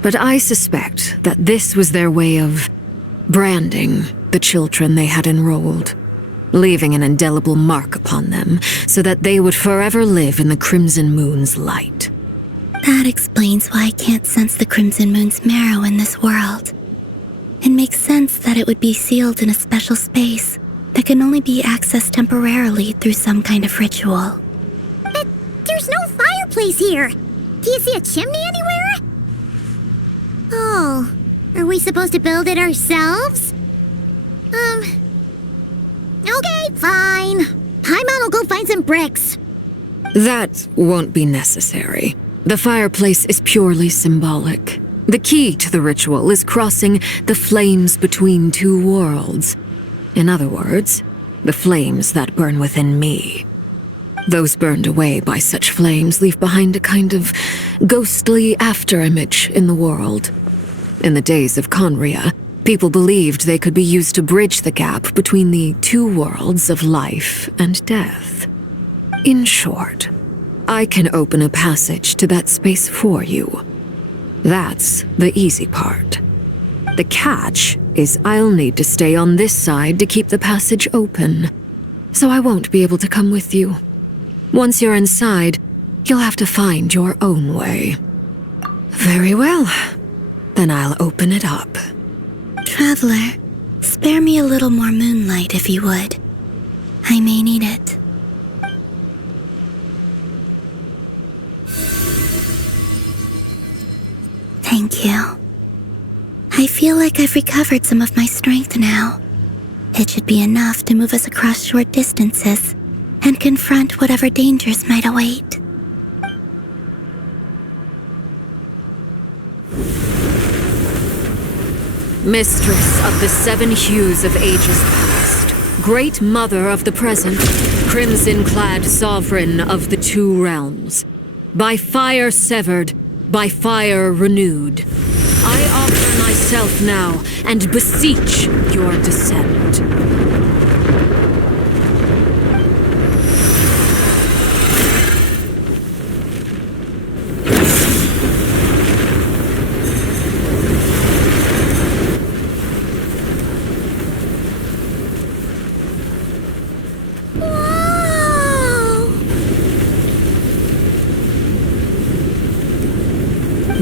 but I suspect that this was their way of branding the children they had enrolled, leaving an indelible mark upon them so that they would forever live in the Crimson Moon's light. That explains why I can't sense the Crimson Moon's marrow in this world. It makes sense that it would be sealed in a special space that can only be accessed temporarily through some kind of ritual. But there's no fireplace here. Do you see a chimney anywhere? Oh, are we supposed to build it ourselves? Okay, fine. Paimon will go find some bricks. That won't be necessary. The fireplace is purely symbolic. The key to the ritual is crossing the flames between two worlds. In other words, the flames that burn within me. Those burned away by such flames leave behind a kind of ghostly afterimage in the world. In the days of Conria, people believed they could be used to bridge the gap between the two worlds of life and death. In short, I can open a passage to that space for you. That's the easy part. The catch is I'll need to stay on this side to keep the passage open, so I won't be able to come with you. Once you're inside, you'll have to find your own way. Very well. Then I'll open it up. Traveler, spare me a little more moonlight if you would. I may need it. Thank you. I feel like I've recovered some of my strength now. It should be enough to move us across short distances and confront whatever dangers might await. Mistress of the 7 hues of ages past, Great Mother of the present, Crimson-clad Sovereign of the 2 realms. By fire severed, by fire renewed. I offer myself now, and beseech your descent.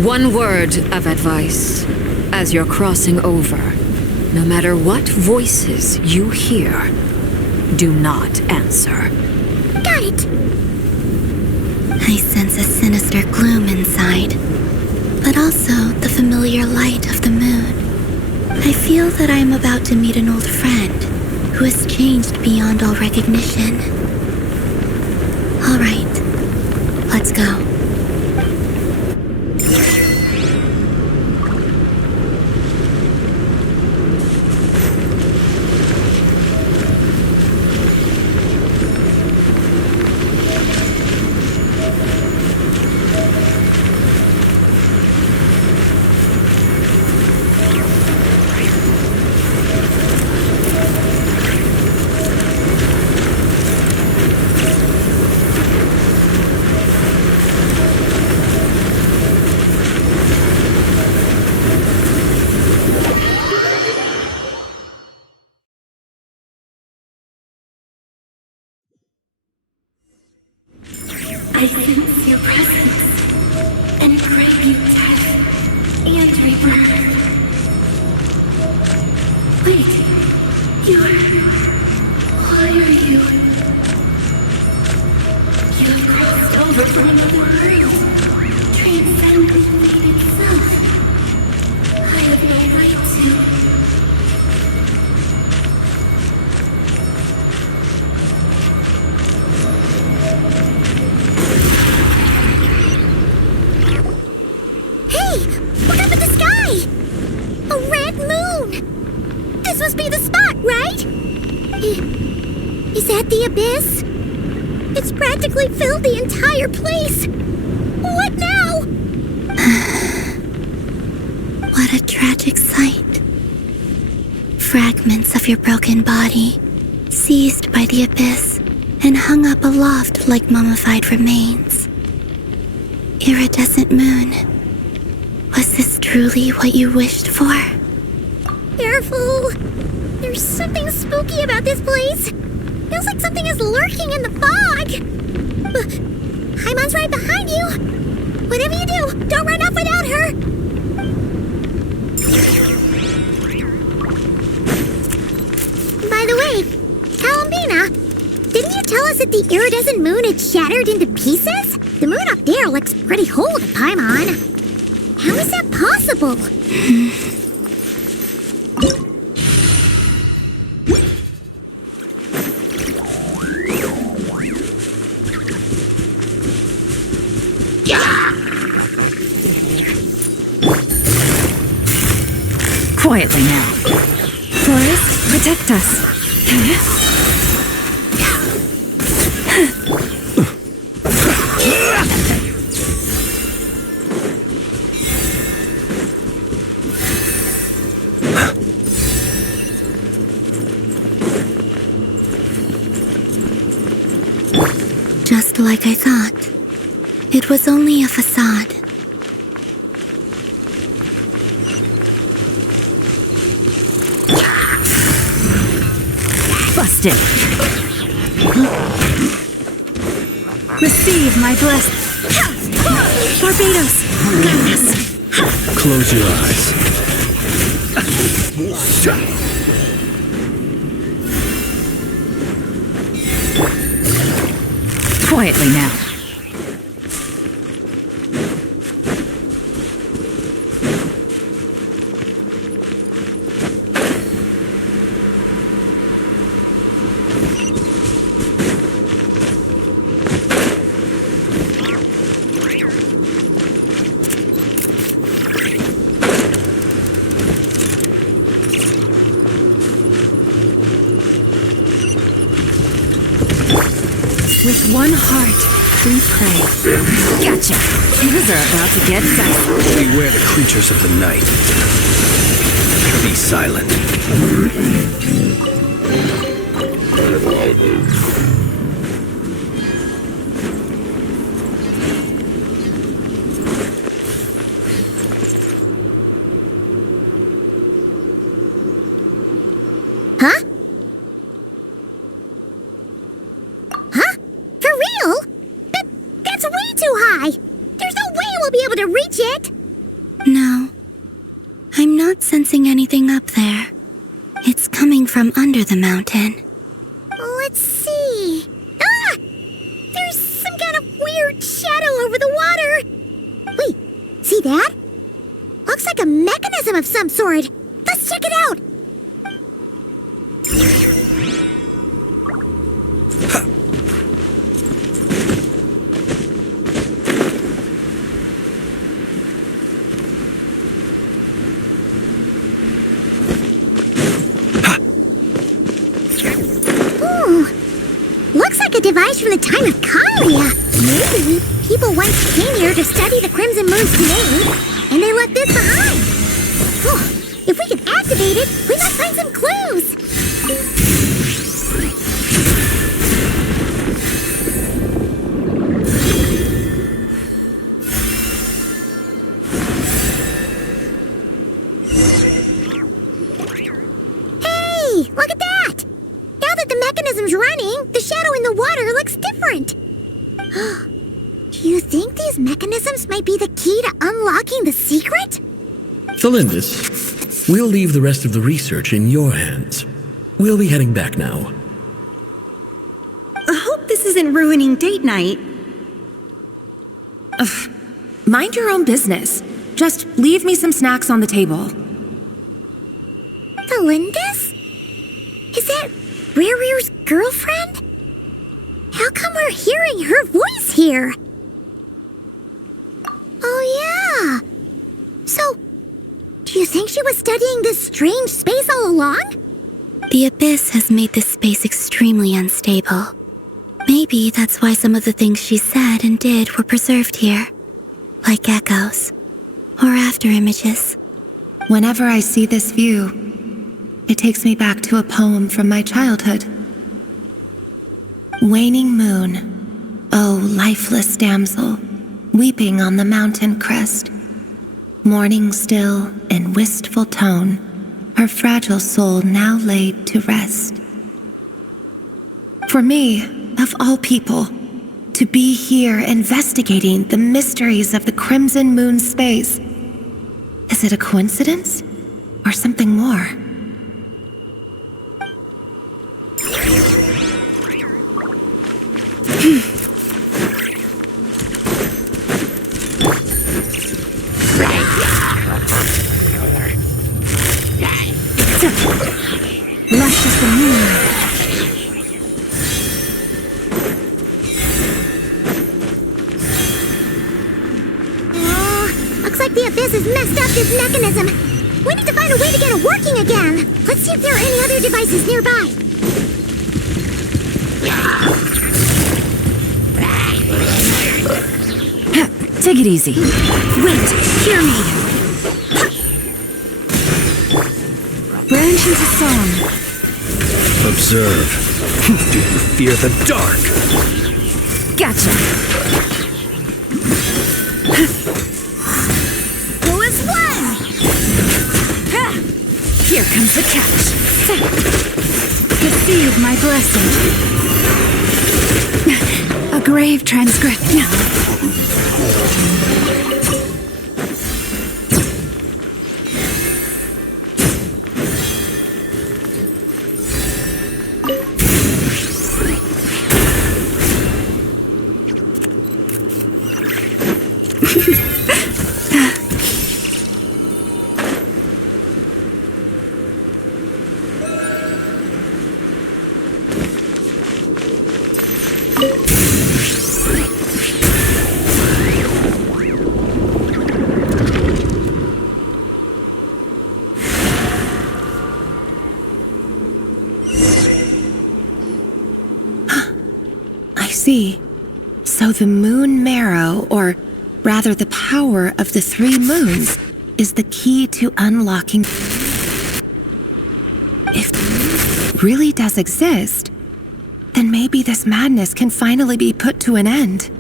One word of advice as you're crossing over. No matter what voices you hear, do not answer. Got it! I sense a sinister gloom inside, but also the familiar light of the moon. I feel that I am about to meet an old friend who has changed beyond all recognition. All right, let's go. I sense your presence and crave you death and rebirth. Wait, why are you? You have crossed over from another world, transcended fate itself. I have no right to. Is that the abyss? It's practically filled the entire place. What now? What a tragic sight. Fragments of your broken body, seized by the abyss and hung up aloft like mummified remains. Iridescent moon, was this truly what you wished for? Careful! There's something spooky about this place. Feels like something is lurking in the fog. Haimon's right behind you. Whatever you do, don't run off without her. By the way, Kalambina, didn't you tell us that the iridescent moon had shattered into pieces? The moon up there looks pretty whole to Paimon. How is that possible? Quietly now. Forest, protect us. Just like I thought. It was only a facade. Busted. Receive my blessing. Barbados, guide us. Close your eyes. Quietly now. With one heart, we pray. Gotcha. Things are about to get dicey. Beware the creatures of the night. Be silent. Huh? Huh? For real? That's way too high! There's no way we'll be able to reach it! No. I'm not sensing anything up there. It's coming from under the mountain. Let's see. Ah! There's some kind of weird shadow over the water! Wait, see that? Looks like a mechanism of some sort. Let's check it out! Looks like a device from the time of Kalia. Maybe people once came here to study the Crimson Moon's name, and they left this behind. Oh, if we could activate it, we might find some clues. Hey, look at that! Now that the mechanism's running, the shadow in the water looks different. Do you think these mechanisms might be the key to unlocking the secret? Thelindis, we'll leave the rest of the research in your hands. We'll be heading back now. I hope this isn't ruining date night. Ugh. Mind your own business. Just leave me some snacks on the table. Thelindis? Is that Rear's girlfriend? How come we're hearing her voice here? Oh yeah. So, do you think she was studying this strange space all along? The Abyss has made this space extremely unstable. Maybe that's why some of the things she said and did were preserved here. Like echoes. Or after images. Whenever I see this view, it takes me back to a poem from my childhood. Waning moon, oh lifeless damsel, weeping on the mountain crest. Mourning still in wistful tone, her fragile soul now laid to rest. For me, of all people, to be here investigating the mysteries of the Crimson Moon space, is it a coincidence or something more? Lush as the moon. Looks like the Abyss has messed up this mechanism. We need to find a way to get it working again. Let's see if there are any other devices nearby. Take it easy. Wait, hear me. Branch into song. Observe. Do you fear the dark? Gotcha. Who is one? Here comes the catch. Receive my blessing. A grave transgression. I I see. So the moon marrow, or rather the power of the 3 moons, is the key to unlocking. If it really does exist, then maybe this madness can finally be put to an end.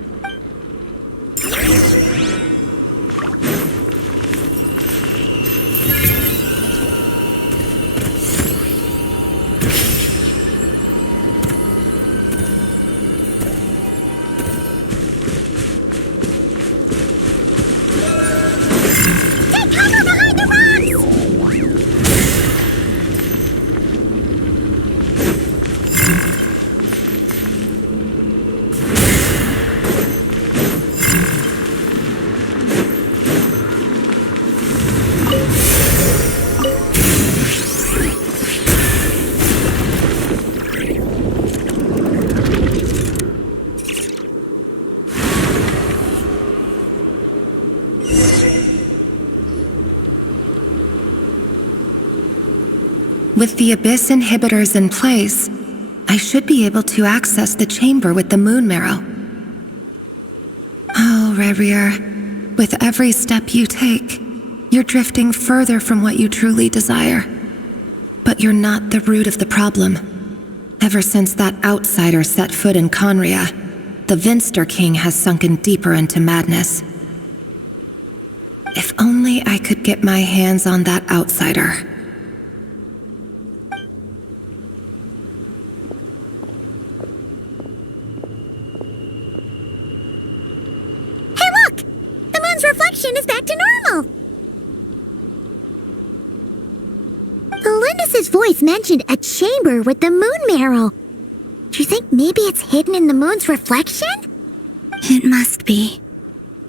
With the Abyss inhibitors in place, I should be able to access the chamber with the moon marrow. Oh, Rerir, with every step you take, you're drifting further from what you truly desire. But you're not the root of the problem. Ever since that outsider set foot in Conria, the Vinster King has sunken deeper into madness. If only I could get my hands on that outsider. Reflection is back to normal. Lindis's voice mentioned a chamber with the moon marrow. Do you think maybe it's hidden in the moon's reflection? It must be.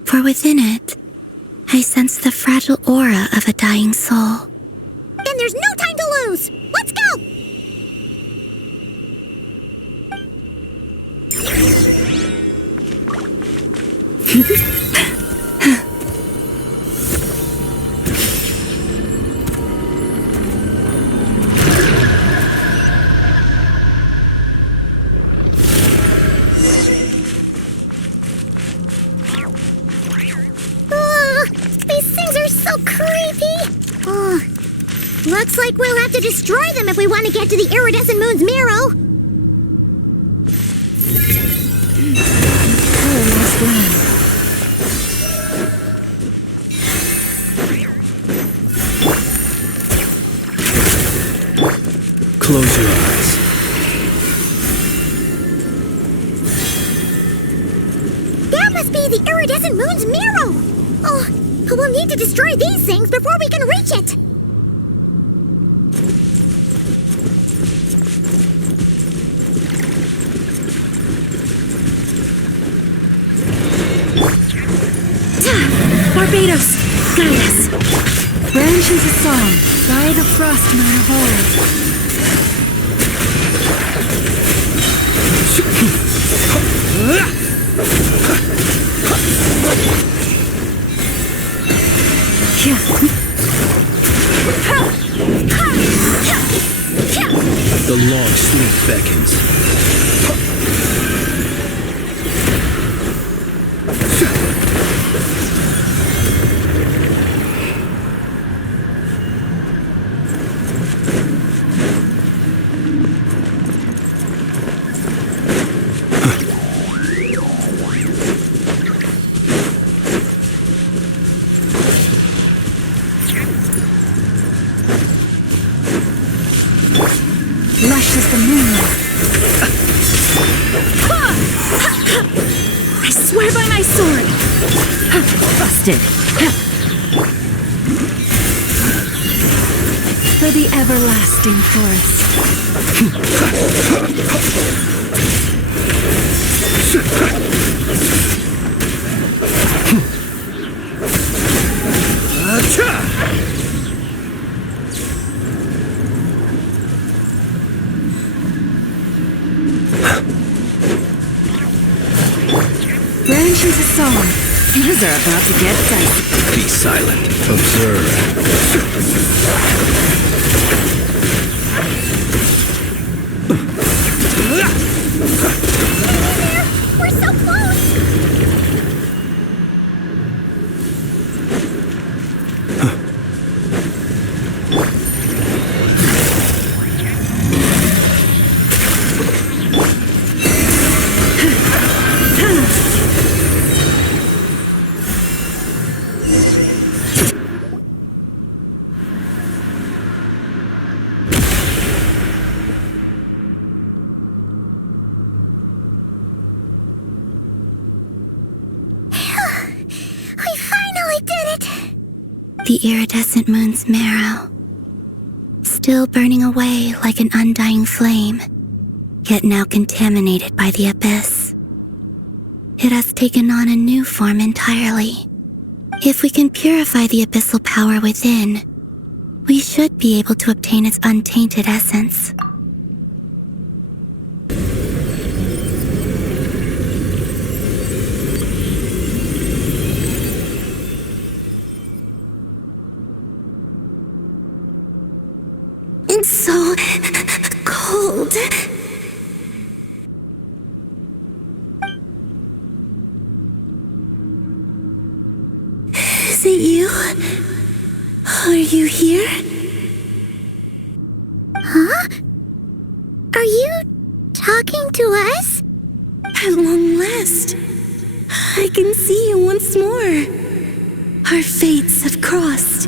For within it, I sense the fragile aura of a dying soul. Then there's no time to lose. Let's go! Looks like we'll have to destroy them if we want to get to the iridescent moon's marrow. Close your eyes. That must be the iridescent moon's marrow. Oh, we'll need to destroy these things before we can reach it. Barbados, guide us. Branch is a song, by the frost moon of old. The long sleep beckons. Lush as the moonlight. I swear by my sword. Busted. For the everlasting forest. Branches a song. Things are about to get dicey. Be silent. Observe. The iridescent moon's marrow, still burning away like an undying flame, yet now contaminated by the abyss. It has taken on a new form entirely. If we can purify the abyssal power within, we should be able to obtain its untainted essence. It's so cold. Is it you? Are you here? Huh? Are you talking to us? At long last, I can see you once more. Our fates have crossed,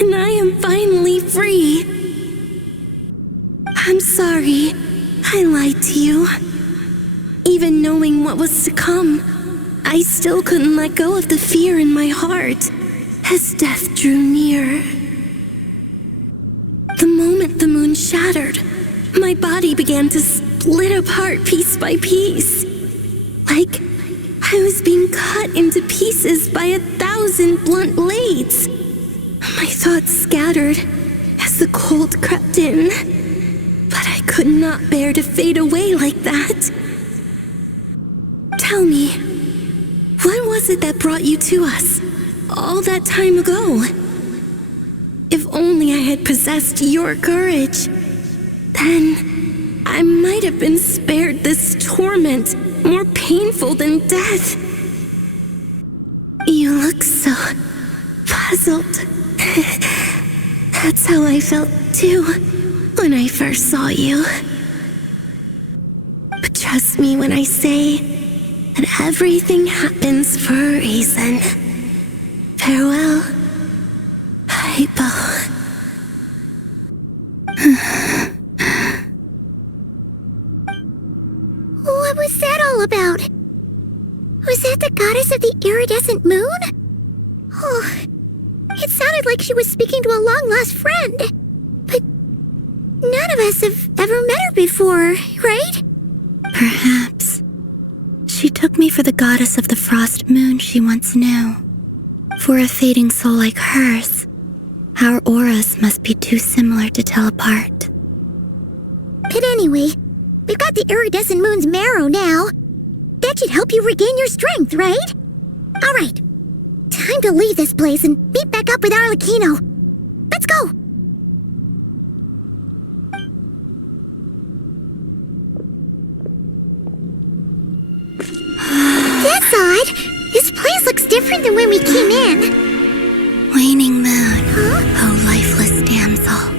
and I am finally free. I'm sorry, I lied to you. Even knowing what was to come, I still couldn't let go of the fear in my heart as death drew near. The moment the moon shattered, my body began to split apart piece by piece. Like I was being cut into pieces by 1,000 blunt blades. My thoughts scattered as the cold crept in, but I could not bear to fade away like that. Tell me, what was it that brought you to us all that time ago? If only I had possessed your courage, then I might have been spared this torment more painful than death. You look so puzzled. That's how I felt too when I first saw you. But trust me when I say that everything happens for a reason. Farewell, Hypo. What was that all about? Was that the goddess of the iridescent moon? Oh, it sounded like she was speaking to a long-lost friend. But none of us have ever met her before, right? Perhaps. She took me for the goddess of the frost moon she once knew. For a fading soul like hers, our auras must be too similar to tell apart. But anyway, we've got the iridescent moon's marrow now. That should help you regain your strength, right? All right, time to leave this place and meet back up with Arlecchino. Let's go! That's odd. This place looks different than when we came in. Waning moon, oh lifeless damsel.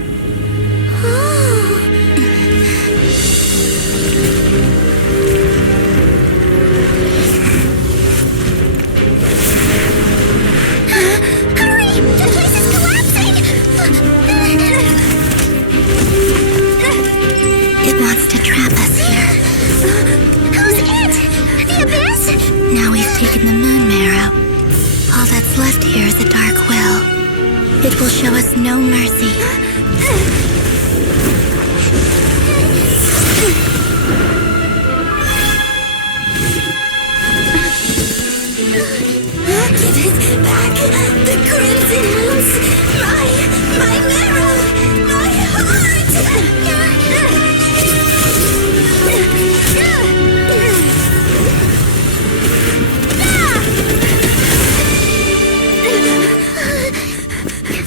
Hurry! The place is collapsing! It wants to trap us here. Who's it? The abyss? Now we've taken the moon marrow. All that's left here is a dark will. It will show us no mercy. Give it back! The crimson moons! My marrow! My heart!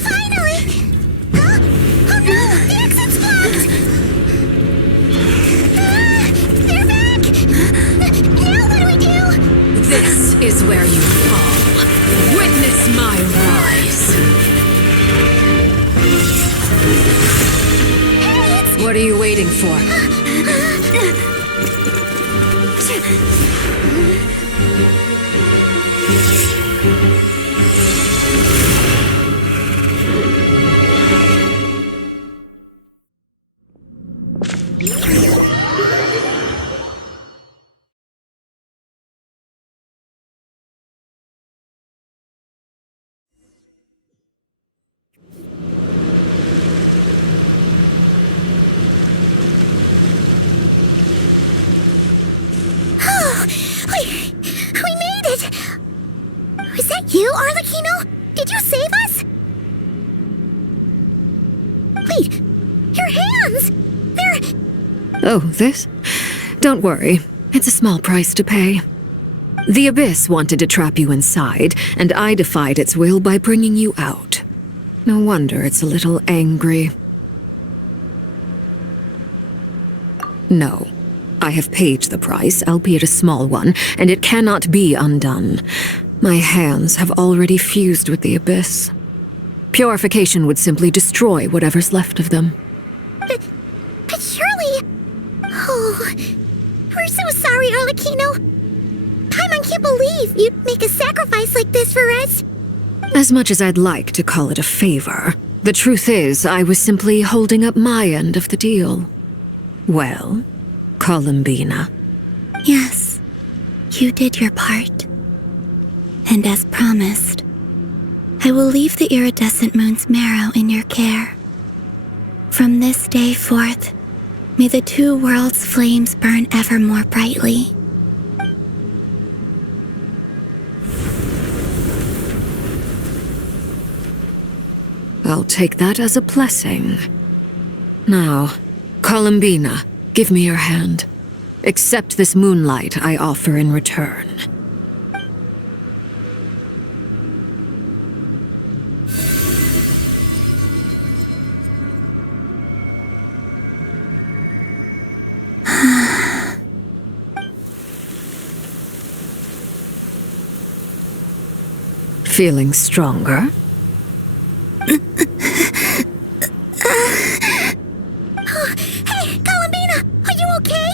Finally! Oh no! The exit's blocked! They're back! Now what do we do? This is where you fall. Witness my rise. What are you waiting for? Arlecchino? Did you save us? Wait, your hands! They're... Oh, this? Don't worry. It's a small price to pay. The Abyss wanted to trap you inside, and I defied its will by bringing you out. No wonder it's a little angry. No. I have paid the price, albeit a small one, and it cannot be undone. My hands have already fused with the Abyss. Purification would simply destroy whatever's left of them. But surely... Oh, we're so sorry, Arlecchino. Paimon can't believe you'd make a sacrifice like this for us. As much as I'd like to call it a favor, the truth is I was simply holding up my end of the deal. Well, Columbina. Yes, you did your part. And as promised, I will leave the iridescent moon's marrow in your care. From this day forth, may the two worlds' flames burn ever more brightly. I'll take that as a blessing. Now, Columbina, give me your hand. Accept this moonlight I offer in return. Feeling stronger? Hey, Columbina, are you okay?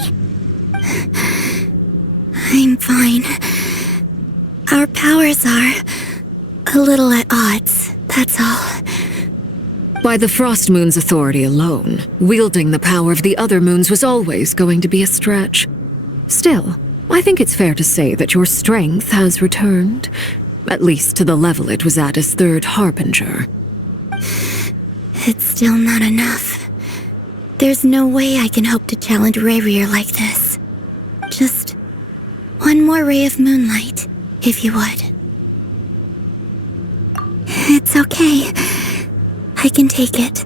I'm fine. Our powers are a little at odds, that's all. By the Frost Moon's authority alone, wielding the power of the other moons was always going to be a stretch. Still, I think it's fair to say that your strength has returned, at least to the level it was at as Third Harbinger. It's still not enough. There's no way I can hope to challenge Rayrier like this. Just one more ray of moonlight, if you would. It's okay. I can take it.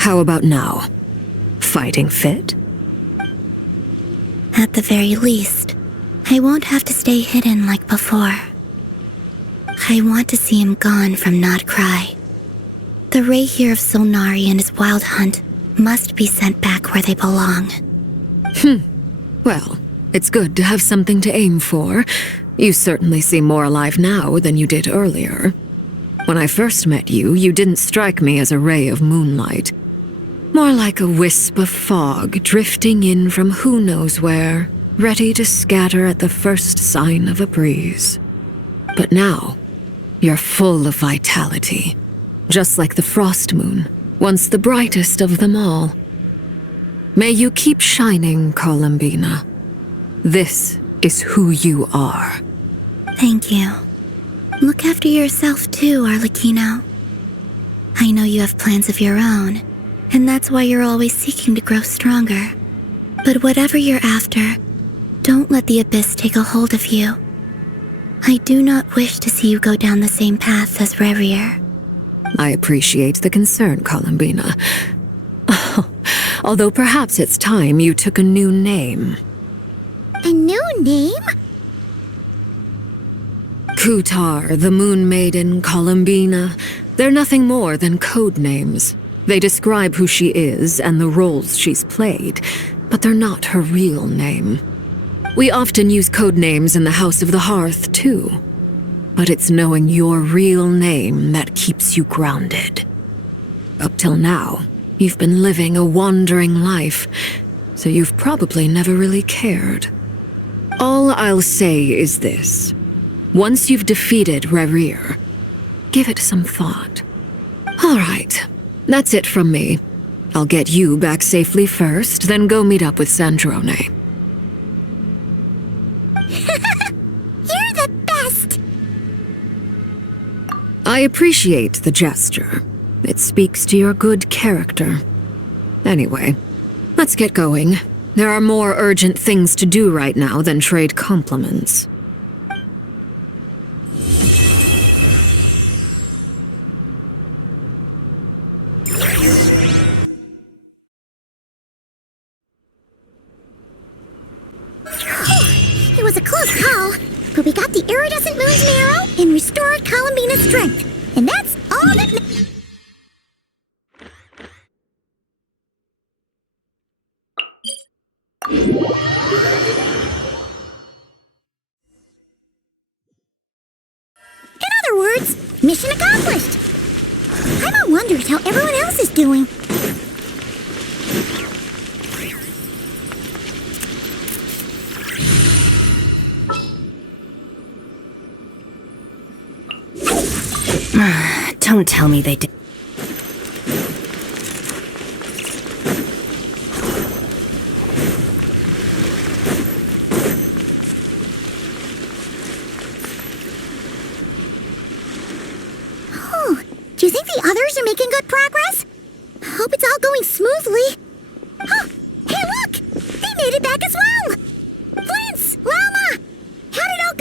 How about now? Fighting fit? At the very least, I won't have to stay hidden like before. I want to see him gone from Nodcry. The Rayrier of Solnari and his wild hunt must be sent back where they belong. Well, it's good to have something to aim for. You certainly seem more alive now than you did earlier. When I first met you, you didn't strike me as a ray of moonlight. More like a wisp of fog drifting in from who knows where, ready to scatter at the first sign of a breeze. But now, you're full of vitality, just like the Frost Moon, once the brightest of them all. May you keep shining, Columbina. This is who you are. Thank you. Look after yourself too, Arlecchino. I know you have plans of your own, and that's why you're always seeking to grow stronger. But whatever you're after, don't let the Abyss take a hold of you. I do not wish to see you go down the same path as Rayrier. I appreciate the concern, Columbina. Although perhaps it's time you took a new name. A new name? Kutar, the Moon Maiden, Columbina. They're nothing more than code names. They describe who she is and the roles she's played, but they're not her real name. We often use code names in the House of the Hearth, too. But it's knowing your real name that keeps you grounded. Up till now, you've been living a wandering life, so you've probably never really cared. All I'll say is this. Once you've defeated Rayrier, give it some thought. All right, that's it from me. I'll get you back safely first, then go meet up with Sandrone. You're the best! I appreciate the gesture. It speaks to your good character. Anyway, let's get going. There are more urgent things to do right now than trade compliments. It was a close call, but we got the iridescent moon's marrow and restored Columbina's strength. And that's all that In other words, mission accomplished. Paimon wonders how everyone else is doing. Don't tell me they did. Oh, do you think the others are making good progress? Hope it's all going smoothly. Oh, hey look! They made it back as well! Flint's! Llama! How did it all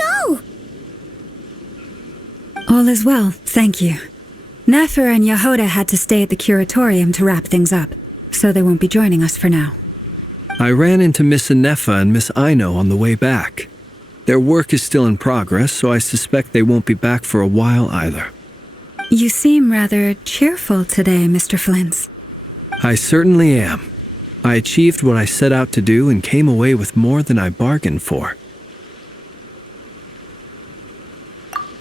go? All is well, thank you. Nefer and Yehoda had to stay at the curatorium to wrap things up, so they won't be joining us for now. I ran into Miss Nefa and Miss Aino on the way back. Their work is still in progress, so I suspect they won't be back for a while either. You seem rather cheerful today, Mr. Flint's. I certainly am. I achieved what I set out to do and came away with more than I bargained for.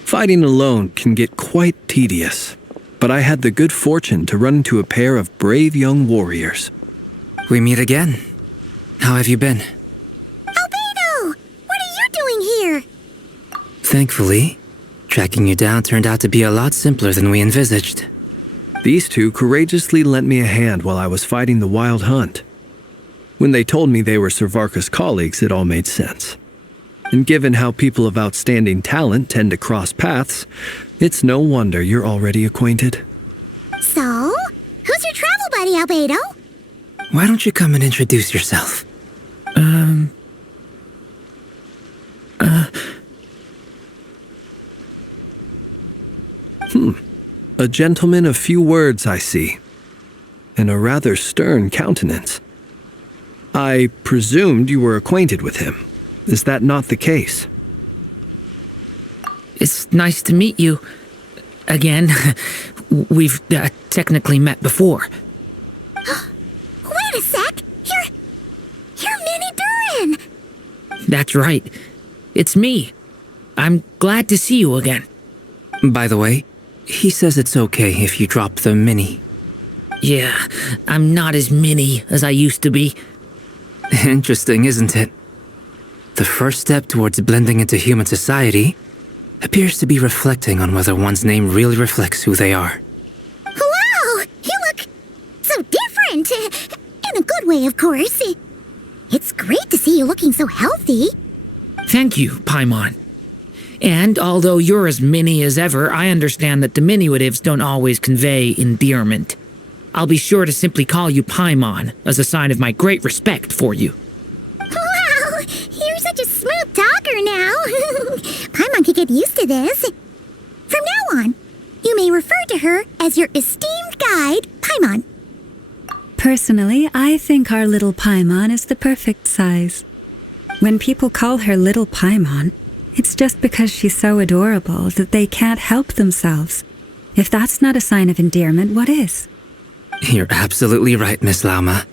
Fighting alone can get quite tedious, but I had the good fortune to run into a pair of brave young warriors. We meet again. How have you been? Albedo! What are you doing here? Thankfully, tracking you down turned out to be a lot simpler than we envisaged. These two courageously lent me a hand while I was fighting the wild hunt. When they told me they were Servarka's colleagues, it all made sense. And given how people of outstanding talent tend to cross paths, it's no wonder you're already acquainted. So, who's your travel buddy, Albedo? Why don't you come and introduce yourself? A gentleman of few words, I see. And a rather stern countenance. I presumed you were acquainted with him. Is that not the case? It's nice to meet you. Again. We've technically met before. Wait a sec! You're Minnie Durin! That's right. It's me. I'm glad to see you again. By the way, he says it's okay if you drop the mini. Yeah, I'm not as mini as I used to be. Interesting, isn't it? The first step towards blending into human society appears to be reflecting on whether one's name really reflects who they are. Wow! You look so different! In a good way, of course. It's great to see you looking so healthy. Thank you, Paimon. And although you're as mini as ever, I understand that diminutives don't always convey endearment. I'll be sure to simply call you Paimon as a sign of my great respect for you. Wow! You're such a smooth talker now. Paimon could get used to this. From now on, you may refer to her as your esteemed guide, Paimon. Personally, I think our little Paimon is the perfect size. When people call her Little Paimon, it's just because she's so adorable that they can't help themselves. If that's not a sign of endearment, what is? You're absolutely right, Miss Lauma.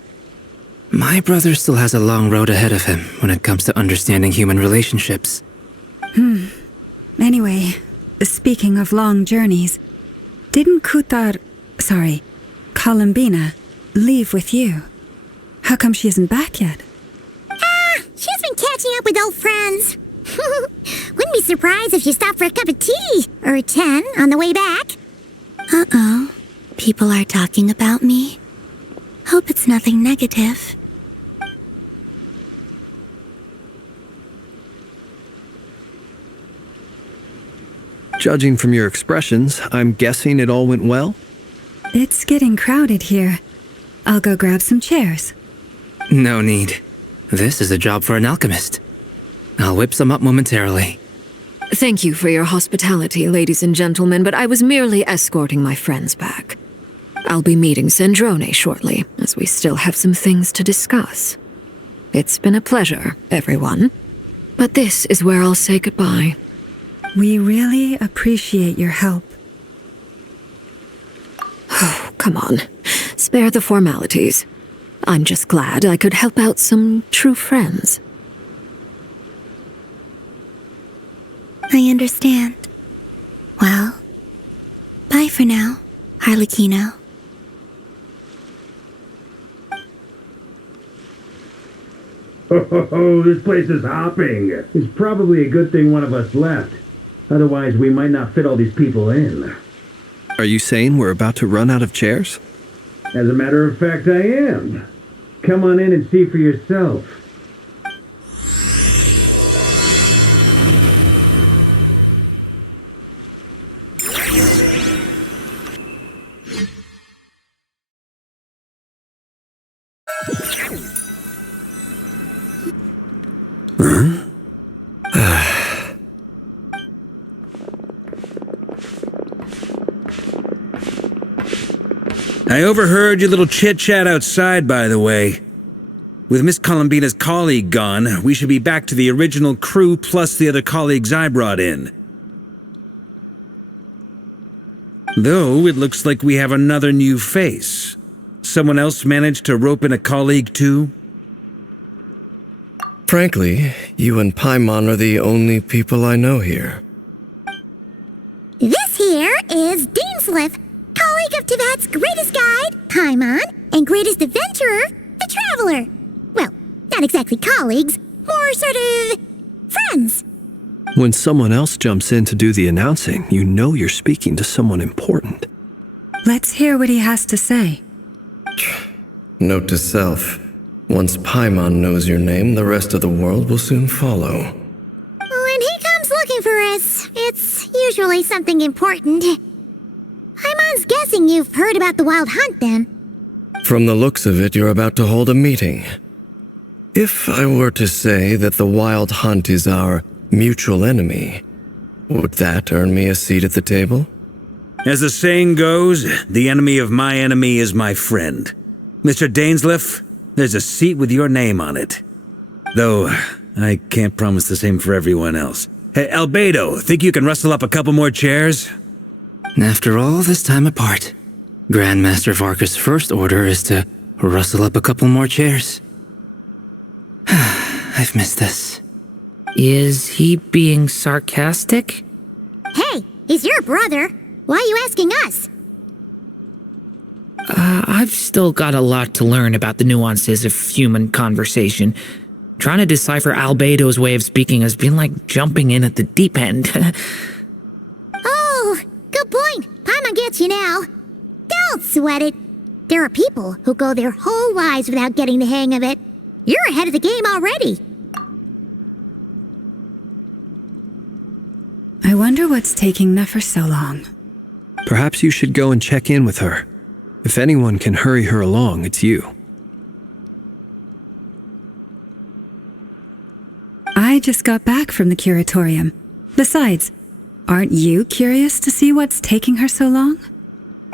My brother still has a long road ahead of him when it comes to understanding human relationships. Anyway, speaking of long journeys, didn't Columbina, leave with you? How come she isn't back yet? She's been catching up with old friends. Wouldn't be surprised if she stopped for a cup of tea or 10 on the way back. Uh-oh. People are talking about me. Hope it's nothing negative. Judging from your expressions, I'm guessing it all went well? It's getting crowded here. I'll go grab some chairs. No need. This is a job for an alchemist. I'll whip some up momentarily. Thank you for your hospitality, ladies and gentlemen, but I was merely escorting my friends back. I'll be meeting Sandrone shortly, as we still have some things to discuss. It's been a pleasure, everyone. But this is where I'll say goodbye. We really appreciate your help. Oh, come on. Spare the formalities. I'm just glad I could help out some true friends. I understand. Well, bye for now, Harlequino. Oh, this place is hopping. It's probably a good thing one of us left. Otherwise, we might not fit all these people in. Are you saying we're about to run out of chairs? As a matter of fact, I am. Come on in and see for yourself. I overheard your little chit-chat outside, by the way. With Miss Columbina's colleague gone, we should be back to the original crew plus the other colleagues I brought in. Though, it looks like we have another new face. Someone else managed to rope in a colleague too? Frankly, you and Paimon are the only people I know here. This here is Deansliff, colleague of Tibet's greatest guide, Paimon, and greatest adventurer, the Traveler. Well, not exactly colleagues, more sort of friends. When someone else jumps in to do the announcing, you know you're speaking to someone important. Let's hear what he has to say. Note to self, once Paimon knows your name, the rest of the world will soon follow. When he comes looking for us, it's usually something important. Paimon's guessing you've heard about the Wild Hunt, then. From the looks of it, you're about to hold a meeting. If I were to say that the Wild Hunt is our mutual enemy, would that earn me a seat at the table? As the saying goes, the enemy of my enemy is my friend. Mr. Dainsliff, there's a seat with your name on it. Though, I can't promise the same for everyone else. Hey, Albedo, think you can rustle up a couple more chairs? After all this time apart, Grandmaster Varka's first order is to rustle up a couple more chairs. I've missed this. Is he being sarcastic? Hey, he's your brother. Why are you asking us? I've still got a lot to learn about the nuances of human conversation. Trying to decipher Albedo's way of speaking has been like jumping in at the deep end. Oh, good point. Paimon gets you now. Don't sweat it. There are people who go their whole lives without getting the hang of it. You're ahead of the game already. I wonder what's taking Nefer so long. Perhaps you should go and check in with her. If anyone can hurry her along, it's you. I just got back from the curatorium. Besides, aren't you curious to see what's taking her so long?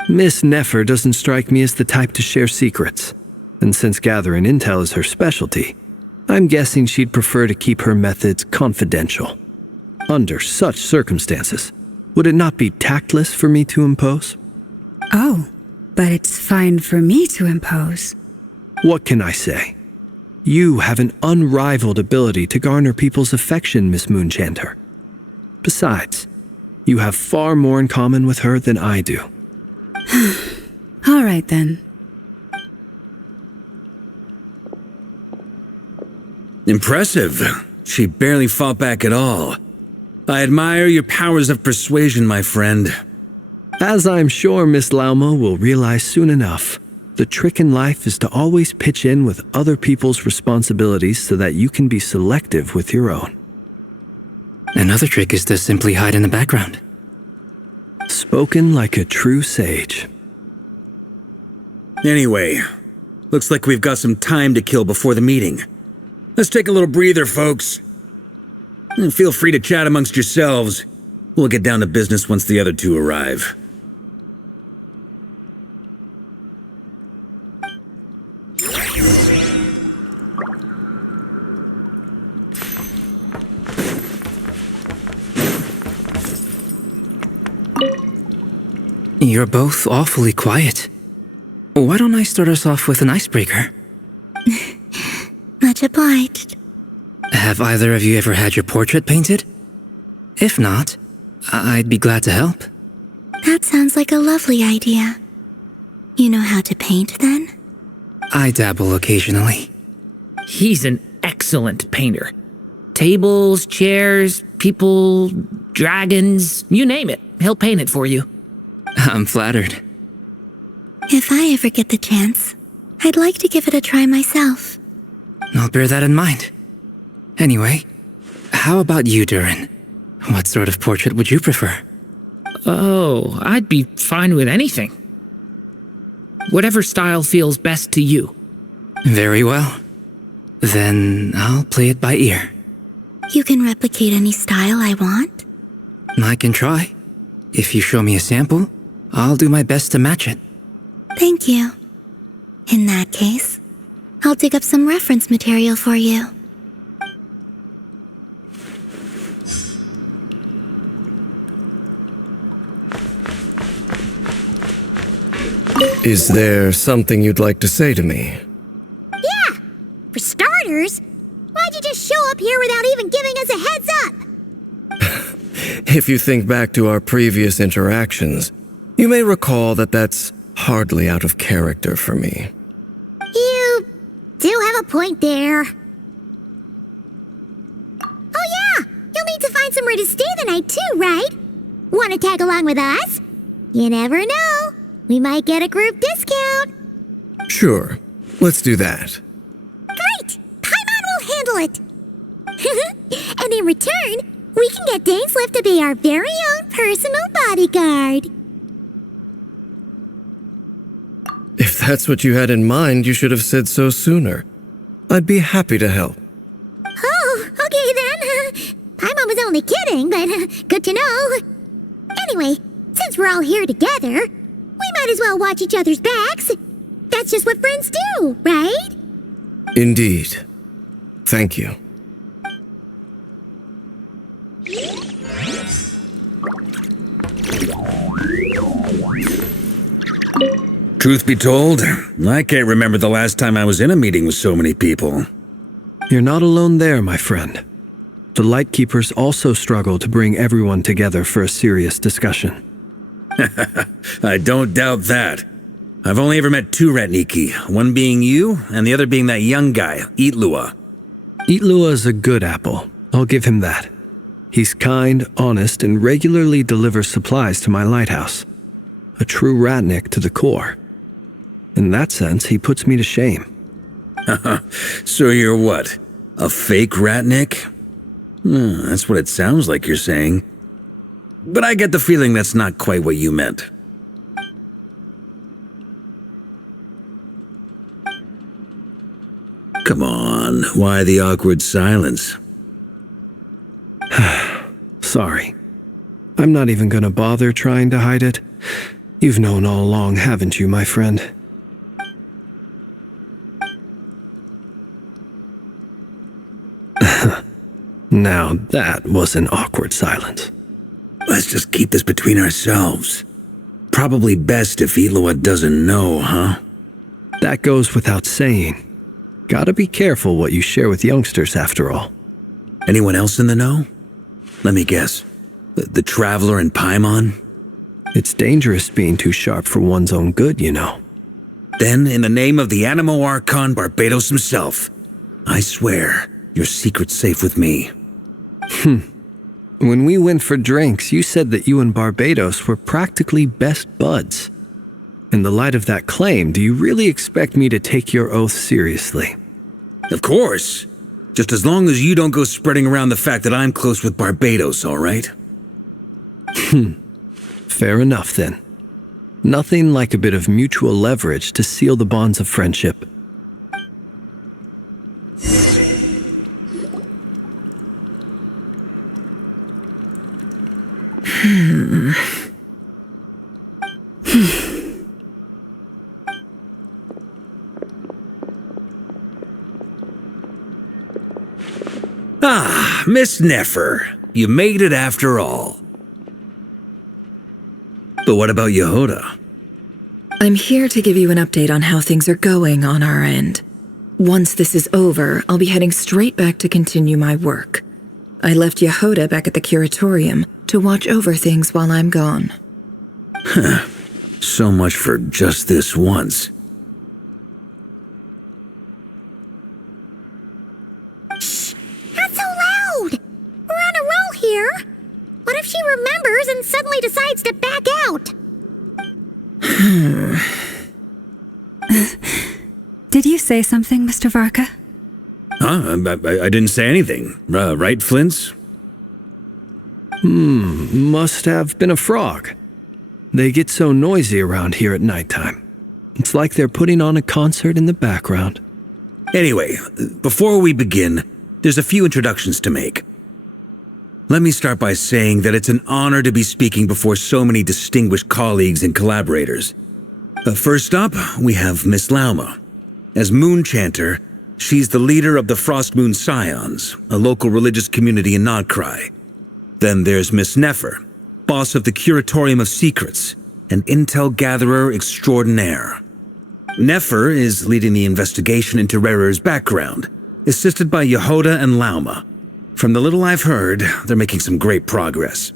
Miss Nefer doesn't strike me as the type to share secrets. And since gathering intel is her specialty, I'm guessing she'd prefer to keep her methods confidential. Under such circumstances, would it not be tactless for me to impose? Oh, but it's fine for me to impose. What can I say? You have an unrivaled ability to garner people's affection, Miss Moonchanter. Besides, you have far more in common with her than I do. All right, then. Impressive. She barely fought back at all. I admire your powers of persuasion, my friend. As I'm sure Miss Lauma will realize soon enough, The trick in life is to always pitch in with other people's responsibilities so that you can be selective with your own. Another trick is to simply hide in the background. Spoken like a true sage. Anyway, looks like we've got some time to kill before the meeting. Let's take a little breather, folks. And feel free to chat amongst yourselves. We'll get down to business once the other two arrive. You're both awfully quiet. Why don't I start us off with an icebreaker? Much obliged. Have either of you ever had your portrait painted? If not, I'd be glad to help. That sounds like a lovely idea. You know how to paint, then? I dabble occasionally. He's an excellent painter. Tables, chairs, people, dragons, you name it. He'll paint it for you. I'm flattered. If I ever get the chance, I'd like to give it a try myself. I'll bear that in mind. Anyway, how about you, Durin? What sort of portrait would you prefer? Oh, I'd be fine with anything. Whatever style feels best to you. Very well. Then I'll play it by ear. You can replicate any style I want? I can try. If you show me a sample, I'll do my best to match it. Thank you. In that case, I'll dig up some reference material for you. Is there something you'd like to say to me? Yeah! For starters, why'd you just show up here without even giving us a heads up? If you think back to our previous interactions, you may recall that that's hardly out of character for me. You do have a point there. Oh yeah! You'll need to find somewhere to stay the night too, right? Want to tag along with us? You never know. We might get a group discount. Sure, let's do that. Great! Paimon will handle it. And in return, we can get Dainslift to be our very own personal bodyguard. If that's what you had in mind, you should have said so sooner. I'd be happy to help. Oh, okay then. Paimon was only kidding, but good to know. Anyway, since we're all here together, we might as well watch each other's backs. That's just what friends do, right? Indeed. Thank you. Truth be told, I can't remember the last time I was in a meeting with so many people. You're not alone there, my friend. The Lightkeepers also struggle to bring everyone together for a serious discussion. I don't doubt that. I've only ever met two Ratniki, one being you, and the other being that young guy, Itlua. Itlua is a good apple, I'll give him that. He's kind, honest, and regularly delivers supplies to my lighthouse. A true Ratnik to the core. In that sense, he puts me to shame. So you're what? A fake Ratnik? That's what it sounds like you're saying. But I get the feeling that's not quite what you meant. Come on, why the awkward silence? Sorry. I'm not even gonna bother trying to hide it. You've known all along, haven't you, my friend? Now that was an awkward silence. Let's just keep this between ourselves. Probably best if Itlua doesn't know, huh? That goes without saying. Gotta be careful what you share with youngsters, after all. Anyone else in the know? Let me guess. The Traveler and Paimon? It's dangerous being too sharp for one's own good, you know. Then, in the name of the Animo Archon Barbados himself, I swear your secret's safe with me. When we went for drinks, you said that you and Barbados were practically best buds. In the light of that claim, do you really expect me to take your oath seriously? Of course. Just as long as you don't go spreading around the fact that I'm close with Barbados, all right? Fair enough, then. Nothing like a bit of mutual leverage to seal the bonds of friendship. Ah, Miss Nefer. You made it after all. But what about Yehoda? I'm here to give you an update on how things are going on our end. Once this is over, I'll be heading straight back to continue my work. I left Yehoda back at the curatorium to watch over things while I'm gone. So much for just this once. Not so loud! We're on a roll here. What if she remembers and suddenly decides to back out? Did you say something, Mr. Varka? Huh? I didn't say anything. Right, Flint's? Must have been a frog. They get so noisy around here at nighttime. It's like they're putting on a concert in the background. Anyway, before we begin, there's a few introductions to make. Let me start by saying that it's an honor to be speaking before so many distinguished colleagues and collaborators. First up, we have Miss Lauma. As Moon Chanter, she's the leader of the Frost Moon Scions, a local religious community in Nodcry. Then there's Miss Nefer, boss of the Curatorium of Secrets, an intel gatherer extraordinaire. Nefer is leading the investigation into Rerer's background, assisted by Yehoda and Lauma. From the little I've heard, they're making some great progress.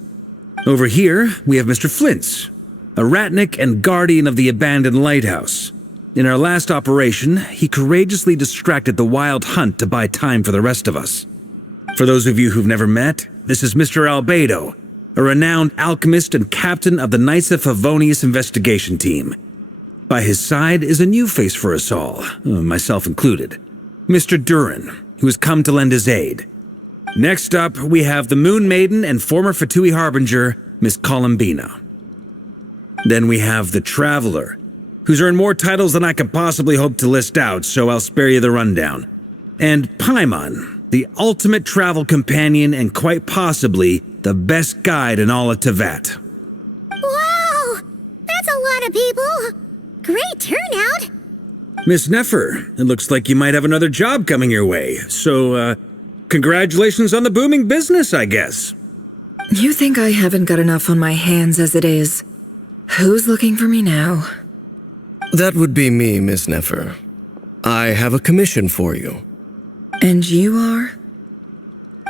Over here, we have Mr. Flint's, a ratnik and guardian of the abandoned lighthouse. In our last operation, he courageously distracted the wild hunt to buy time for the rest of us. For those of you who've never met, this is Mr. Albedo, a renowned alchemist and captain of the Knights of Favonius investigation team. By his side is a new face for us all, myself included, Mr. Durin, who has come to lend his aid. Next up, we have the Moon Maiden and former Fatui Harbinger, Miss Columbina. Then we have the Traveler, who's earned more titles than I could possibly hope to list out, so I'll spare you the rundown. And Paimon, the ultimate travel companion and quite possibly the best guide in all of Tevat. Wow! That's a lot of people! Great turnout! Miss Nefer, it looks like you might have another job coming your way, so, congratulations on the booming business, I guess. You think I haven't got enough on my hands as it is? Who's looking for me now? That would be me, Miss Nefer. I have a commission for you. And you are?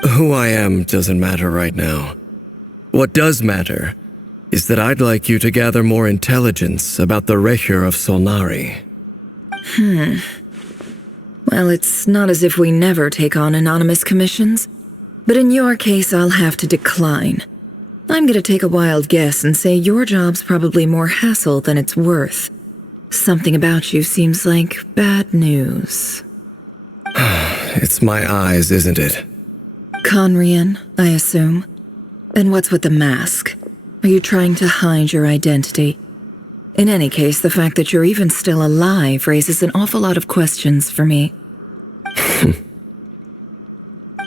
Who I am doesn't matter right now. What does matter is that I'd like you to gather more intelligence about the Recher of Solnari. Well, it's not as if we never take on anonymous commissions, but in your case, I'll have to decline. I'm gonna take a wild guess and say your job's probably more hassle than it's worth. Something about you seems like bad news. It's my eyes, isn't it? Conrian, I assume. And what's with the mask? Are you trying to hide your identity? In any case, the fact that you're even still alive raises an awful lot of questions for me.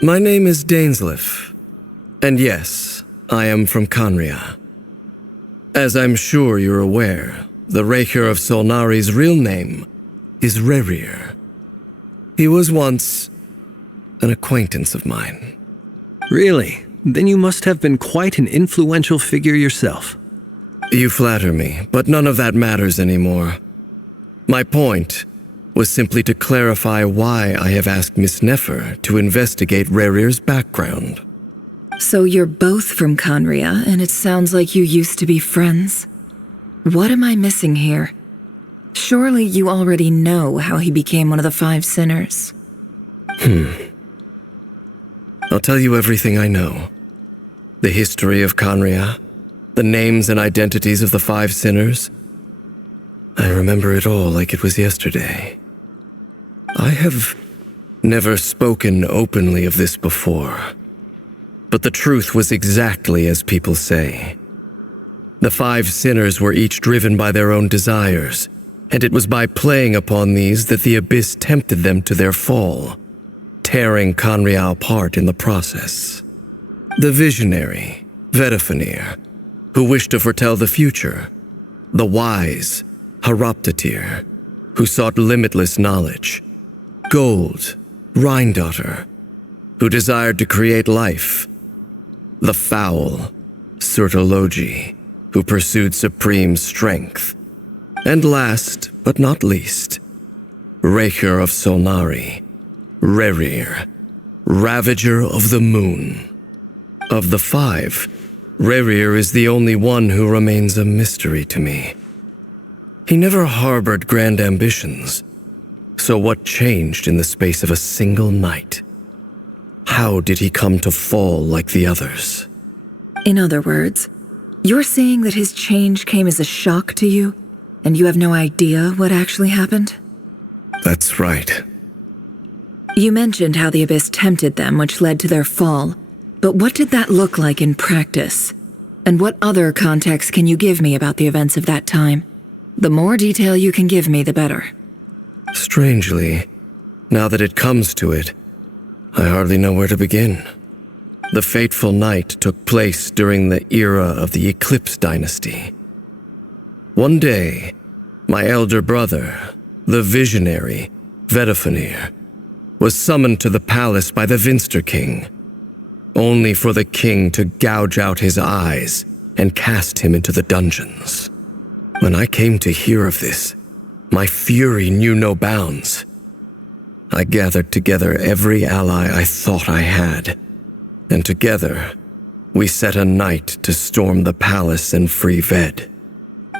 My name is Dainsleif. And yes, I am from Conria. As I'm sure you're aware, the Recher of Solnari's real name is Rerir. He was once an acquaintance of mine. Really? Then you must have been quite an influential figure yourself. You flatter me, but none of that matters anymore. My point was simply to clarify why I have asked Miss Nefer to investigate Rerir's background. So you're both from Conria, and it sounds like you used to be friends? What am I missing here? Surely you already know how he became one of the 5 sinners. I'll tell you everything I know. The history of Conria, the names and identities of the 5 sinners. I remember it all like it was yesterday. I have never spoken openly of this before, but the truth was exactly as people say. The 5 sinners were each driven by their own desires, and it was by playing upon these that the Abyss tempted them to their fall, tearing Conrial apart in the process. The visionary, Vedifenir, who wished to foretell the future. The wise, Haroptatir, who sought limitless knowledge. Gold, Rhindaughter, who desired to create life. The foul, Surtologi, who pursued supreme strength. And last, but not least, Raker of Solnari, Rerir, Ravager of the Moon. Of the 5, Rerir is the only one who remains a mystery to me. He never harbored grand ambitions, so what changed in the space of a single night? How did he come to fall like the others? In other words, you're saying that his change came as a shock to you, and you have no idea what actually happened? That's right. You mentioned how the Abyss tempted them, which led to their fall. But what did that look like in practice? And what other context can you give me about the events of that time? The more detail you can give me, the better. Strangely, now that it comes to it, I hardly know where to begin. The fateful night took place during the era of the Eclipse Dynasty. One day, my elder brother, the visionary, Vedifenir, was summoned to the palace by the Vinster King, only for the king to gouge out his eyes and cast him into the dungeons. When I came to hear of this, my fury knew no bounds. I gathered together every ally I thought I had, and together we set a night to storm the palace and free Ved.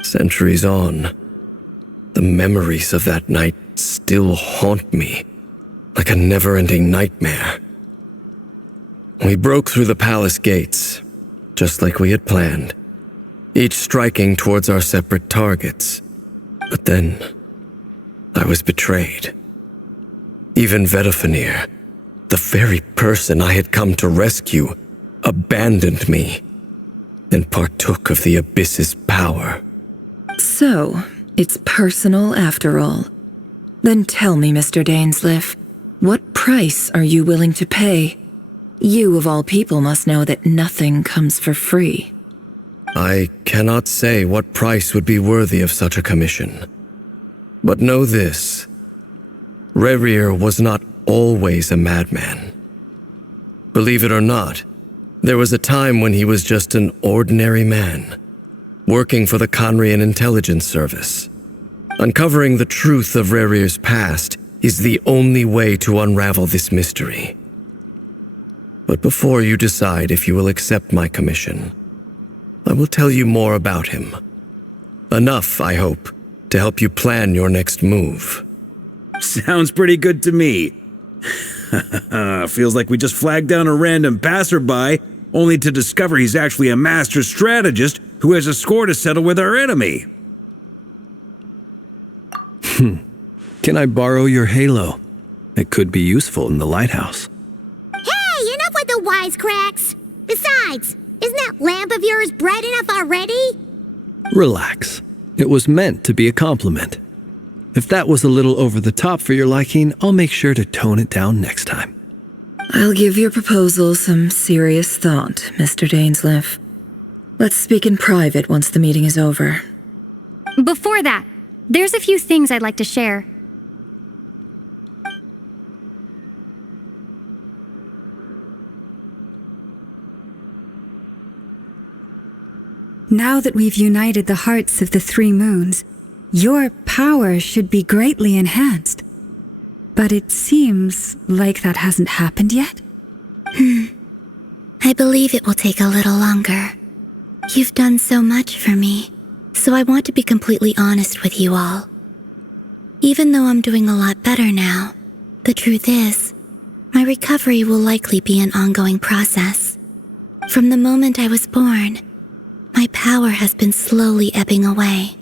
Centuries on, the memories of that night still haunt me like a never-ending nightmare. We broke through the palace gates, just like we had planned, each striking towards our separate targets. But then, I was betrayed. Even Vedifenir, the very person I had come to rescue, abandoned me and partook of the Abyss's power. So, it's personal after all. Then tell me, Mr. Dainsleif, what price are you willing to pay? You, of all people, must know that nothing comes for free. I cannot say what price would be worthy of such a commission. But know this. Rerir was not always a madman. Believe it or not, there was a time when he was just an ordinary man, working for the Conrian Intelligence Service. Uncovering the truth of Rerir's past is the only way to unravel this mystery. But before you decide if you will accept my commission, I will tell you more about him. Enough, I hope, to help you plan your next move. Sounds pretty good to me. Feels like we just flagged down a random passerby, only to discover he's actually a master strategist who has a score to settle with our enemy. Can I borrow your halo? It could be useful in the lighthouse. Hey, enough with the wisecracks! Besides, isn't that lamp of yours bright enough already? Relax. It was meant to be a compliment. If that was a little over the top for your liking, I'll make sure to tone it down next time. I'll give your proposal some serious thought, Mr. Dainsleif. Let's speak in private once the meeting is over. Before that, there's a few things I'd like to share. Now that we've united the hearts of the 3 moons, your power should be greatly enhanced. But it seems like that hasn't happened yet? I believe it will take a little longer. You've done so much for me, so I want to be completely honest with you all. Even though I'm doing a lot better now, the truth is, my recovery will likely be an ongoing process. From the moment I was born, my power has been slowly ebbing away.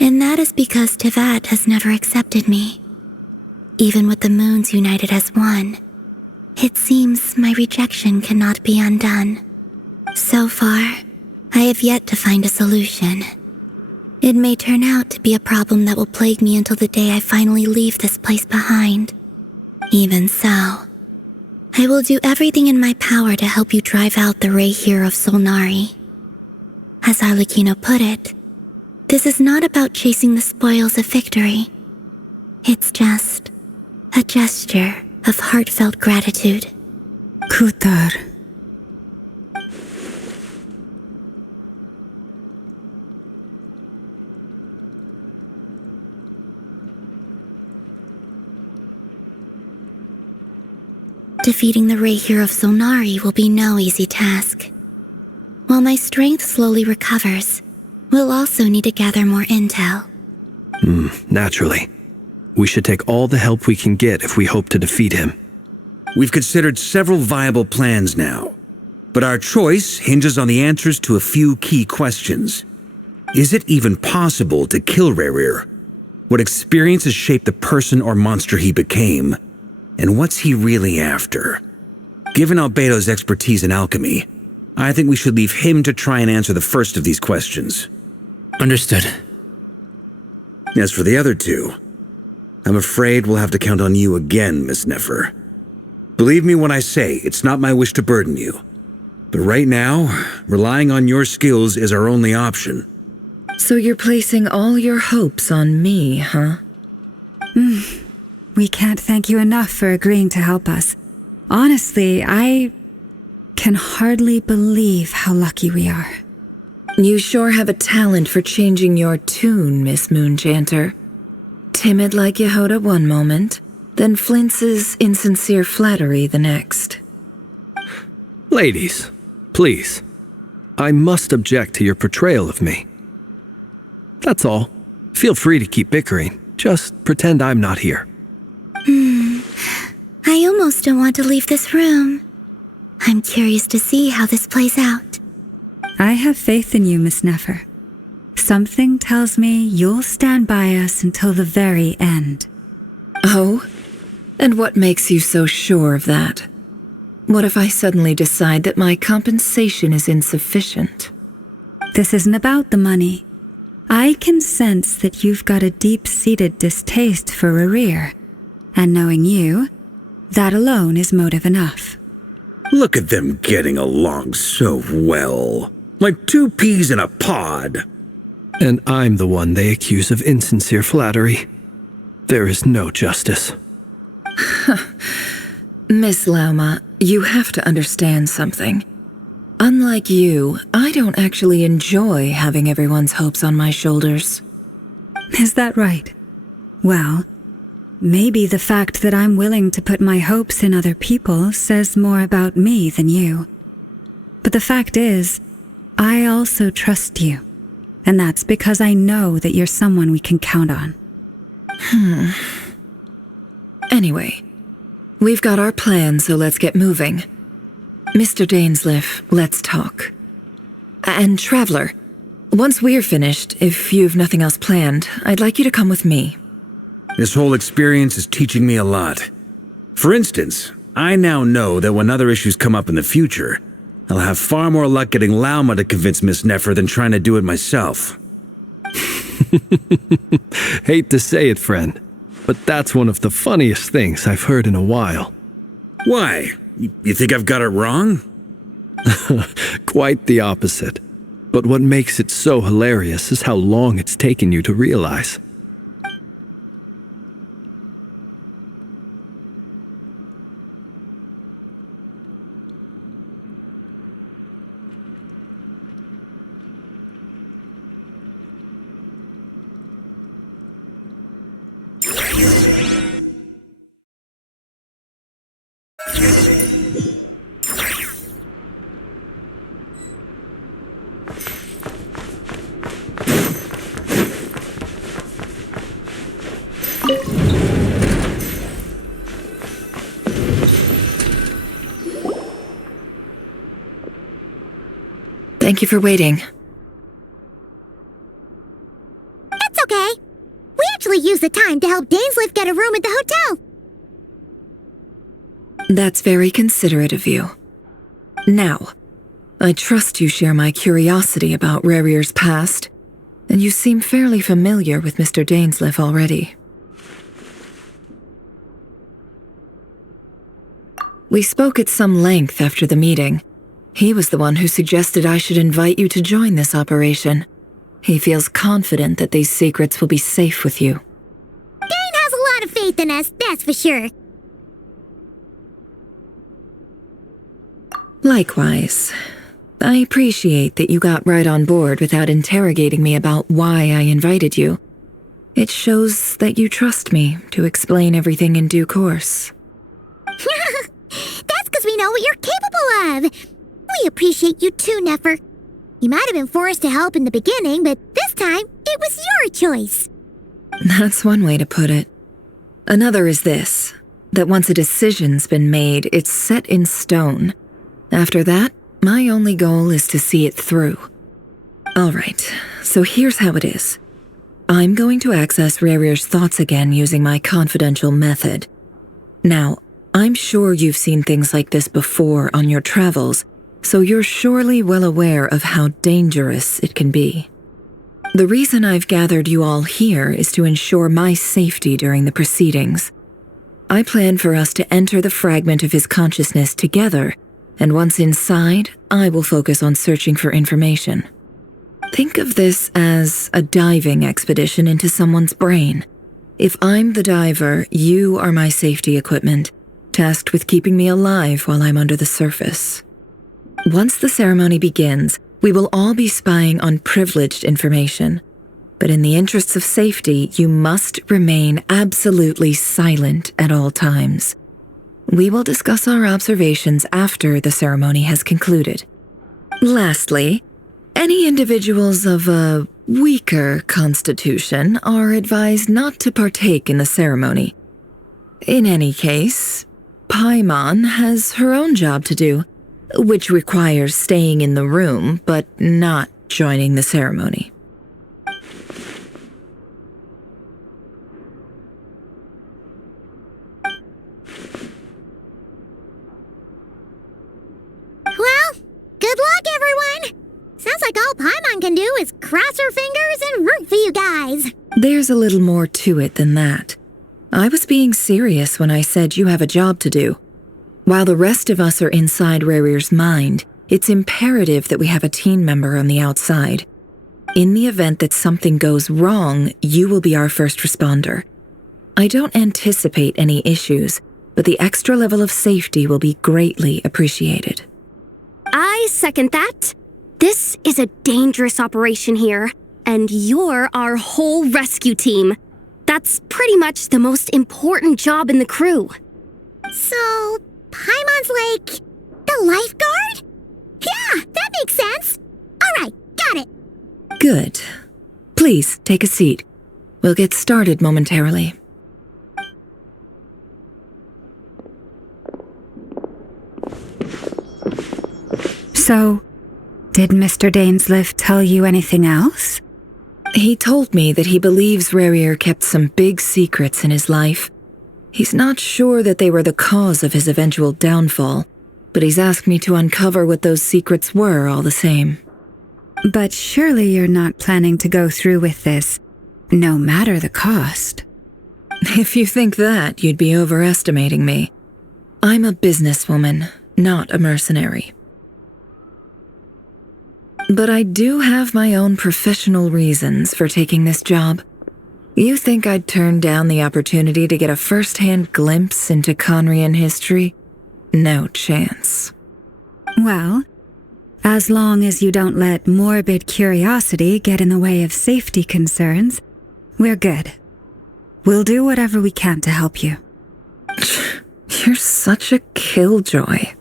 And that is because Tevat has never accepted me. Even with the moons united as one, it seems my rejection cannot be undone. So far, I have yet to find a solution. It may turn out to be a problem that will plague me until the day I finally leave this place behind. Even so, I will do everything in my power to help you drive out the Ray here of Solnari. As Arlecchino put it, this is not about chasing the spoils of victory. It's just a gesture of heartfelt gratitude. Kutar. Defeating the Ray here of Solnari will be no easy task. While my strength slowly recovers, we'll also need to gather more intel. Naturally. We should take all the help we can get if we hope to defeat him. We've considered several viable plans now, but our choice hinges on the answers to a few key questions. Is it even possible to kill Rerir? What experiences shaped the person or monster he became? And what's he really after? Given Albedo's expertise in alchemy, I think we should leave him to try and answer the first of these questions. Understood. As for the other two, I'm afraid we'll have to count on you again, Miss Nefer. Believe me when I say it's not my wish to burden you. But right now, relying on your skills is our only option. So you're placing all your hopes on me, huh? We can't thank you enough for agreeing to help us. Honestly, I can hardly believe how lucky we are. You sure have a talent for changing your tune, Miss Moonchanter. Timid like Yehoda one moment, then flinches insincere flattery the next. Ladies, please. I must object to your portrayal of me. That's all. Feel free to keep bickering. Just pretend I'm not here. I almost don't want to leave this room. I'm curious to see how this plays out. I have faith in you, Miss Nefer. Something tells me you'll stand by us until the very end. Oh? And what makes you so sure of that? What if I suddenly decide that my compensation is insufficient? This isn't about the money. I can sense that you've got a deep-seated distaste for Rerir. And knowing you, that alone is motive enough. Look at them getting along so well. Like two peas in a pod. And I'm the one they accuse of insincere flattery. There is no justice. Miss Lauma, you have to understand something. Unlike you, I don't actually enjoy having everyone's hopes on my shoulders. Is that right? Well, maybe the fact that I'm willing to put my hopes in other people says more about me than you. But the fact is, I also trust you. And that's because I know that you're someone we can count on. Anyway, we've got our plan, so let's get moving. Mr. Dainsleif, let's talk. And Traveler, once we're finished, if you've nothing else planned, I'd like you to come with me. This whole experience is teaching me a lot. For instance, I now know that when other issues come up in the future, I'll have far more luck getting Lauma to convince Miss Nefer than trying to do it myself. Hate to say it, friend, but that's one of the funniest things I've heard in a while. Why? You think I've got it wrong? Quite the opposite. But what makes it so hilarious is how long it's taken you to realize. Thank you for waiting. It's okay. We actually used the time to help Dainsleif get a room at the hotel. That's very considerate of you. Now, I trust you share my curiosity about Rarier's past, and you seem fairly familiar with Mr. Dainsleif already. We spoke at some length after the meeting. He was the one who suggested I should invite you to join this operation. He feels confident that these secrets will be safe with you. Dane has a lot of faith in us, that's for sure. Likewise. I appreciate that you got right on board without interrogating me about why I invited you. It shows that you trust me to explain everything in due course. That's because we know what you're capable of. We appreciate you too, Nefer. You might have been forced to help in the beginning, but this time, it was your choice. That's one way to put it. Another is this, that once a decision's been made, it's set in stone. After that, my only goal is to see it through. Alright, so here's how it is. I'm going to access Rarier's thoughts again using my confidential method. Now, I'm sure you've seen things like this before on your travels, so you're surely well aware of how dangerous it can be. The reason I've gathered you all here is to ensure my safety during the proceedings. I plan for us to enter the fragment of his consciousness together, and once inside, I will focus on searching for information. Think of this as a diving expedition into someone's brain. If I'm the diver, you are my safety equipment, tasked with keeping me alive while I'm under the surface. Once the ceremony begins, we will all be spying on privileged information. But in the interests of safety, you must remain absolutely silent at all times. We will discuss our observations after the ceremony has concluded. Lastly, any individuals of a weaker constitution are advised not to partake in the ceremony. In any case, Paimon has her own job to do, which requires staying in the room but not joining the ceremony. Well, good luck, everyone! Sounds like all Paimon can do is cross her fingers and root for you guys. There's a little more to it than that. I was being serious when I said you have a job to do. While the rest of us are inside Rarier's mind, it's imperative that we have a team member on the outside. In the event that something goes wrong, you will be our first responder. I don't anticipate any issues, but the extra level of safety will be greatly appreciated. I second that. This is a dangerous operation here, and you're our whole rescue team. That's pretty much the most important job in the crew. So, Paimon's like the lifeguard? Yeah, that makes sense. All right, got it. Good. Please, take a seat. We'll get started momentarily. So, did Mr. Dainsleif tell you anything else? He told me that he believes Rarier kept some big secrets in his life. He's not sure that they were the cause of his eventual downfall, but he's asked me to uncover what those secrets were all the same. But surely you're not planning to go through with this, no matter the cost. If you think that, you'd be overestimating me. I'm a businesswoman, not a mercenary. But I do have my own professional reasons for taking this job. You think I'd turn down the opportunity to get a first-hand glimpse into Conrian history? No chance. Well, as long as you don't let morbid curiosity get in the way of safety concerns, we're good. We'll do whatever we can to help you. You're such a killjoy.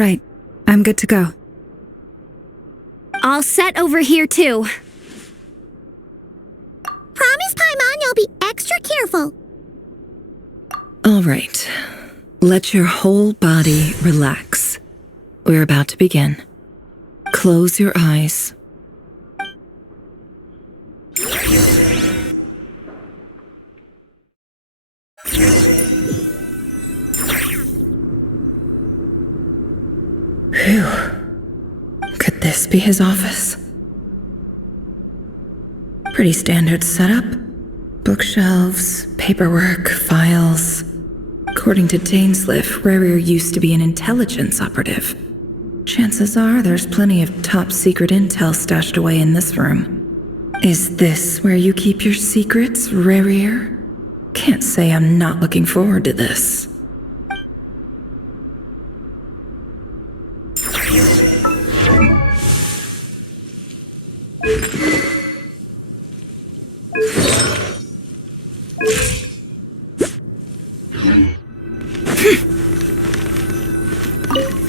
right. I'm good to go. All set over here, too. Promise, Paimon, you'll be extra careful. All right. Let your whole body relax. We're about to begin. Close your eyes. Phew. Could this be his office? Pretty standard setup. Bookshelves, paperwork, files. According to Dainsliff, Rarier used to be an intelligence operative. Chances are there's plenty of top secret intel stashed away in this room. Is this where you keep your secrets, Rarier? Can't say I'm not looking forward to this.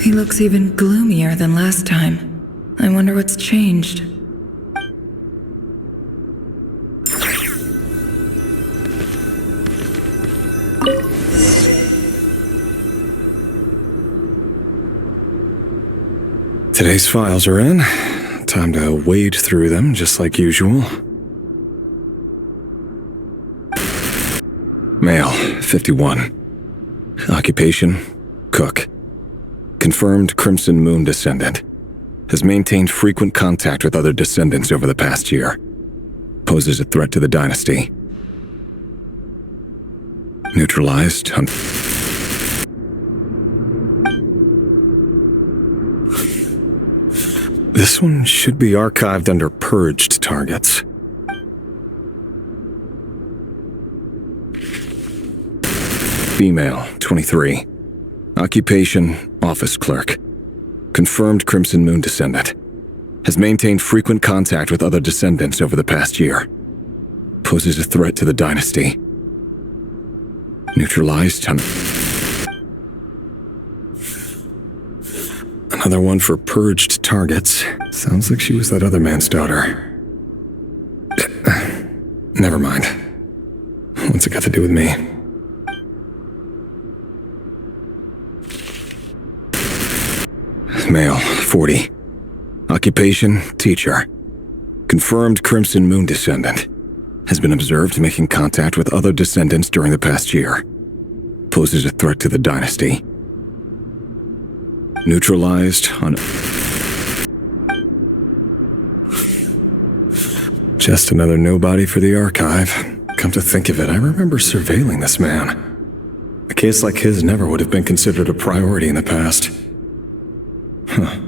He looks even gloomier than last time. I wonder what's changed. Today's files are in. Time to wade through them just like usual. Male, 51. Occupation, cook. Confirmed Crimson Moon descendant. Has maintained frequent contact with other descendants over the past year. Poses a threat to the dynasty. Neutralized on... This one should be archived under purged targets. Female, 23. Occupation, office clerk. Confirmed Crimson Moon descendant. Has maintained frequent contact with other descendants over the past year. Poses a threat to the dynasty. Neutralized on... Another one for purged targets. Sounds like she was that other man's daughter. Never mind. What's it got to do with me? Male, 40. Occupation, teacher. Confirmed Crimson Moon descendant. Has been observed making contact with other descendants during the past year. Poses a threat to the dynasty. Neutralized on... Just another nobody for the archive. Come to think of it, I remember surveilling this man. A case like his never would have been considered a priority in the past. Huh.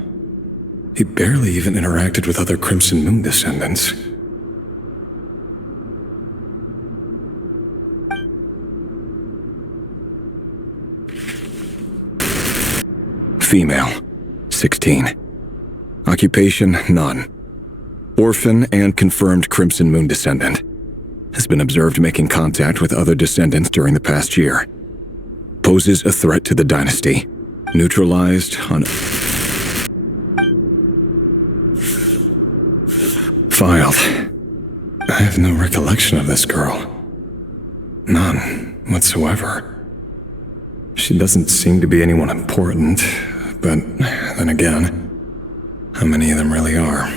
He barely even interacted with other Crimson Moon descendants. Female, 16. Occupation, none. Orphan and confirmed Crimson Moon descendant. Has been observed making contact with other descendants during the past year. Poses a threat to the dynasty. Neutralized on... Filed. I have no recollection of this girl. None whatsoever. She doesn't seem to be anyone important, but then again, how many of them really are?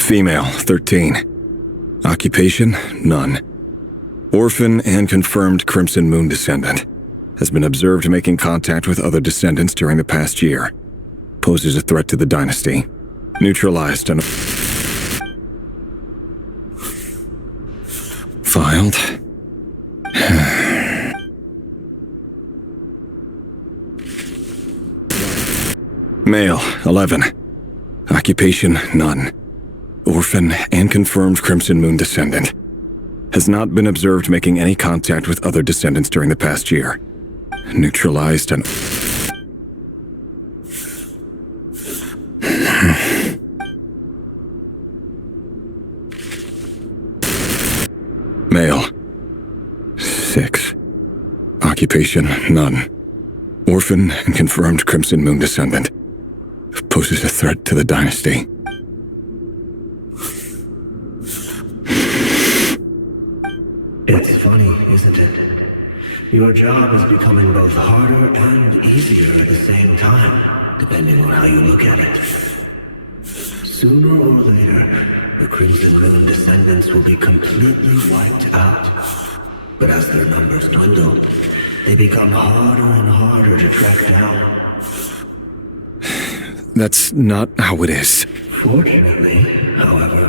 Female, 13. Occupation, none. Orphan and confirmed Crimson Moon descendant. Has been observed making contact with other descendants during the past year. Poses a threat to the dynasty. Neutralized on... Filed. Male, 11. Occupation, none. Orphan and confirmed Crimson Moon descendant. Has not been observed making any contact with other descendants during the past year. Neutralized on... Male. 6. Occupation, none. Orphan and confirmed Crimson Moon descendant. Poses a threat to the dynasty. It's funny, isn't it? Your job is becoming both harder and easier at the same time, depending on how you look at it. Sooner or later, the Crimson Moon descendants will be completely wiped out. But as their numbers dwindle, they become harder and harder to track down. That's not how it is. Fortunately, however,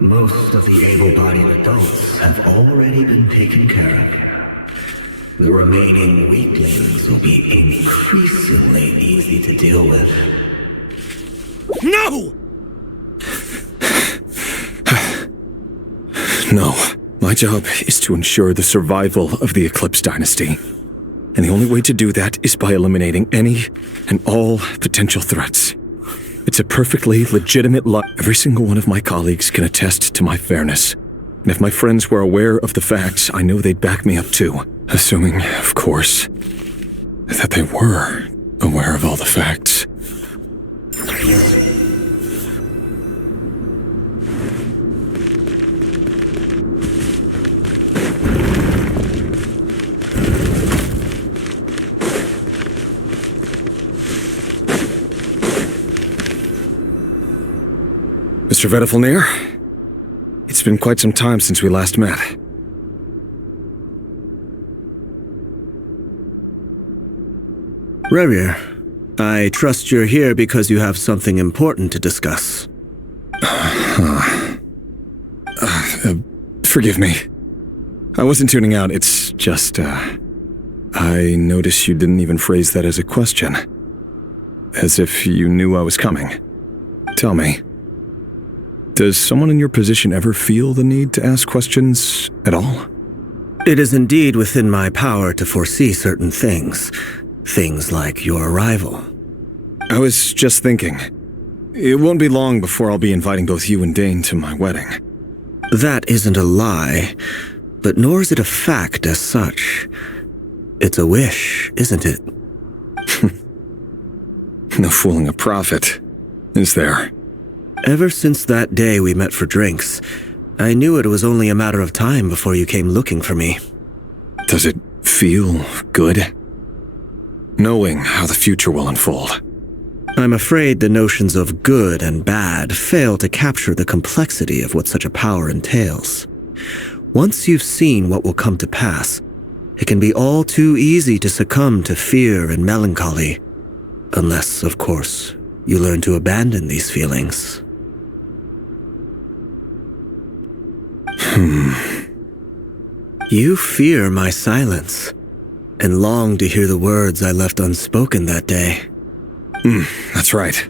most of the able-bodied adults have already been taken care of. The remaining weaklings will be increasingly easy to deal with. No! No. My job is to ensure the survival of the Eclipse dynasty. And the only way to do that is by eliminating any and all potential threats. It's a perfectly legitimate Every single one of my colleagues can attest to my fairness. And if my friends were aware of the facts, I know they'd back me up too. Assuming, of course, that they were aware of all the facts. Mr. Vedifalnir, it's been quite some time since we last met. Rerir, I trust you're here because you have something important to discuss. Forgive me. I wasn't tuning out, it's just, I noticed you didn't even phrase that as a question. As if you knew I was coming. Tell me, does someone in your position ever feel the need to ask questions at all? It is indeed within my power to foresee certain things. Things like your arrival. I was just thinking. It won't be long before I'll be inviting both you and Dane to my wedding. That isn't a lie, but nor is it a fact as such. It's a wish, isn't it? No fooling a prophet, is there? Ever since that day we met for drinks, I knew it was only a matter of time before you came looking for me. Does it feel good? Knowing how the future will unfold. I'm afraid the notions of good and bad fail to capture the complexity of what such a power entails. Once you've seen what will come to pass, it can be all too easy to succumb to fear and melancholy. Unless, of course, you learn to abandon these feelings. You fear my silence, and long to hear the words I left unspoken that day. That's right.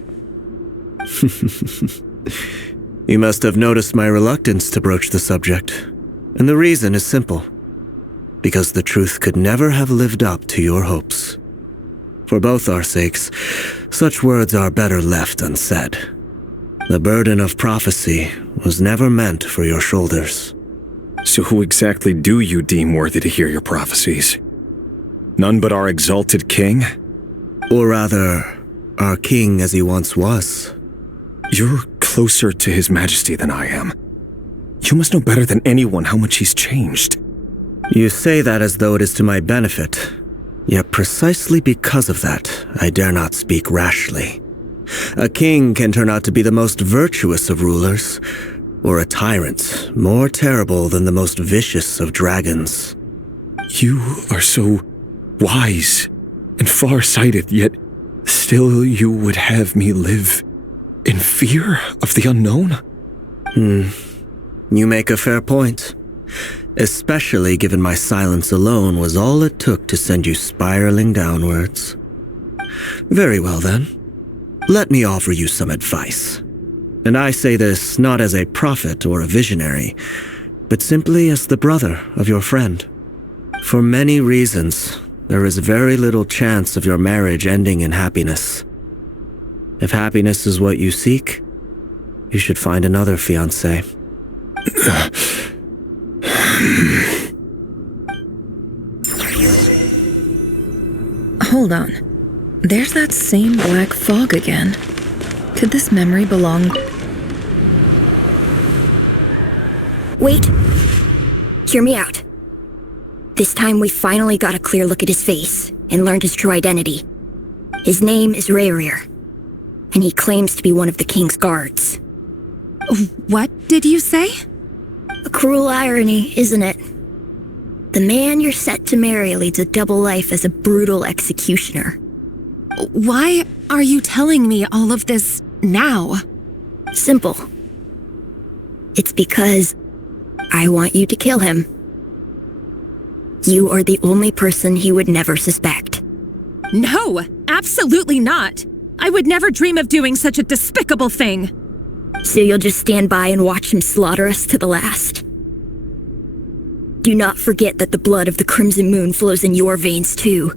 You must have noticed my reluctance to broach the subject, and the reason is simple. Because the truth could never have lived up to your hopes. For both our sakes, such words are better left unsaid. The burden of prophecy was never meant for your shoulders. So who exactly do you deem worthy to hear your prophecies? None but our exalted king? Or rather, our king as he once was. You're closer to his majesty than I am. You must know better than anyone how much he's changed. You say that as though it is to my benefit. Yet precisely because of that, I dare not speak rashly. A king can turn out to be the most virtuous of rulers, or a tyrant more terrible than the most vicious of dragons. You are so wise and far-sighted, yet still you would have me live in fear of the unknown? You make a fair point. Especially given my silence alone was all it took to send you spiraling downwards. Very well then. Let me offer you some advice. And I say this not as a prophet or a visionary, but simply as the brother of your friend. For many reasons, there is very little chance of your marriage ending in happiness. If happiness is what you seek, you should find another fiancé. Hold on. There's that same black fog again. Could this memory belong... Wait. Hear me out. This time we finally got a clear look at his face and learned his true identity. His name is Rayrir, and he claims to be one of the king's guards. What did you say? A cruel irony, isn't it? The man you're set to marry leads a double life as a brutal executioner. Why are you telling me all of this now? Simple. It's because I want you to kill him. You are the only person he would never suspect. No, absolutely not. I would never dream of doing such a despicable thing. So you'll just stand by and watch him slaughter us to the last? Do not forget that the blood of the Crimson Moon flows in your veins too.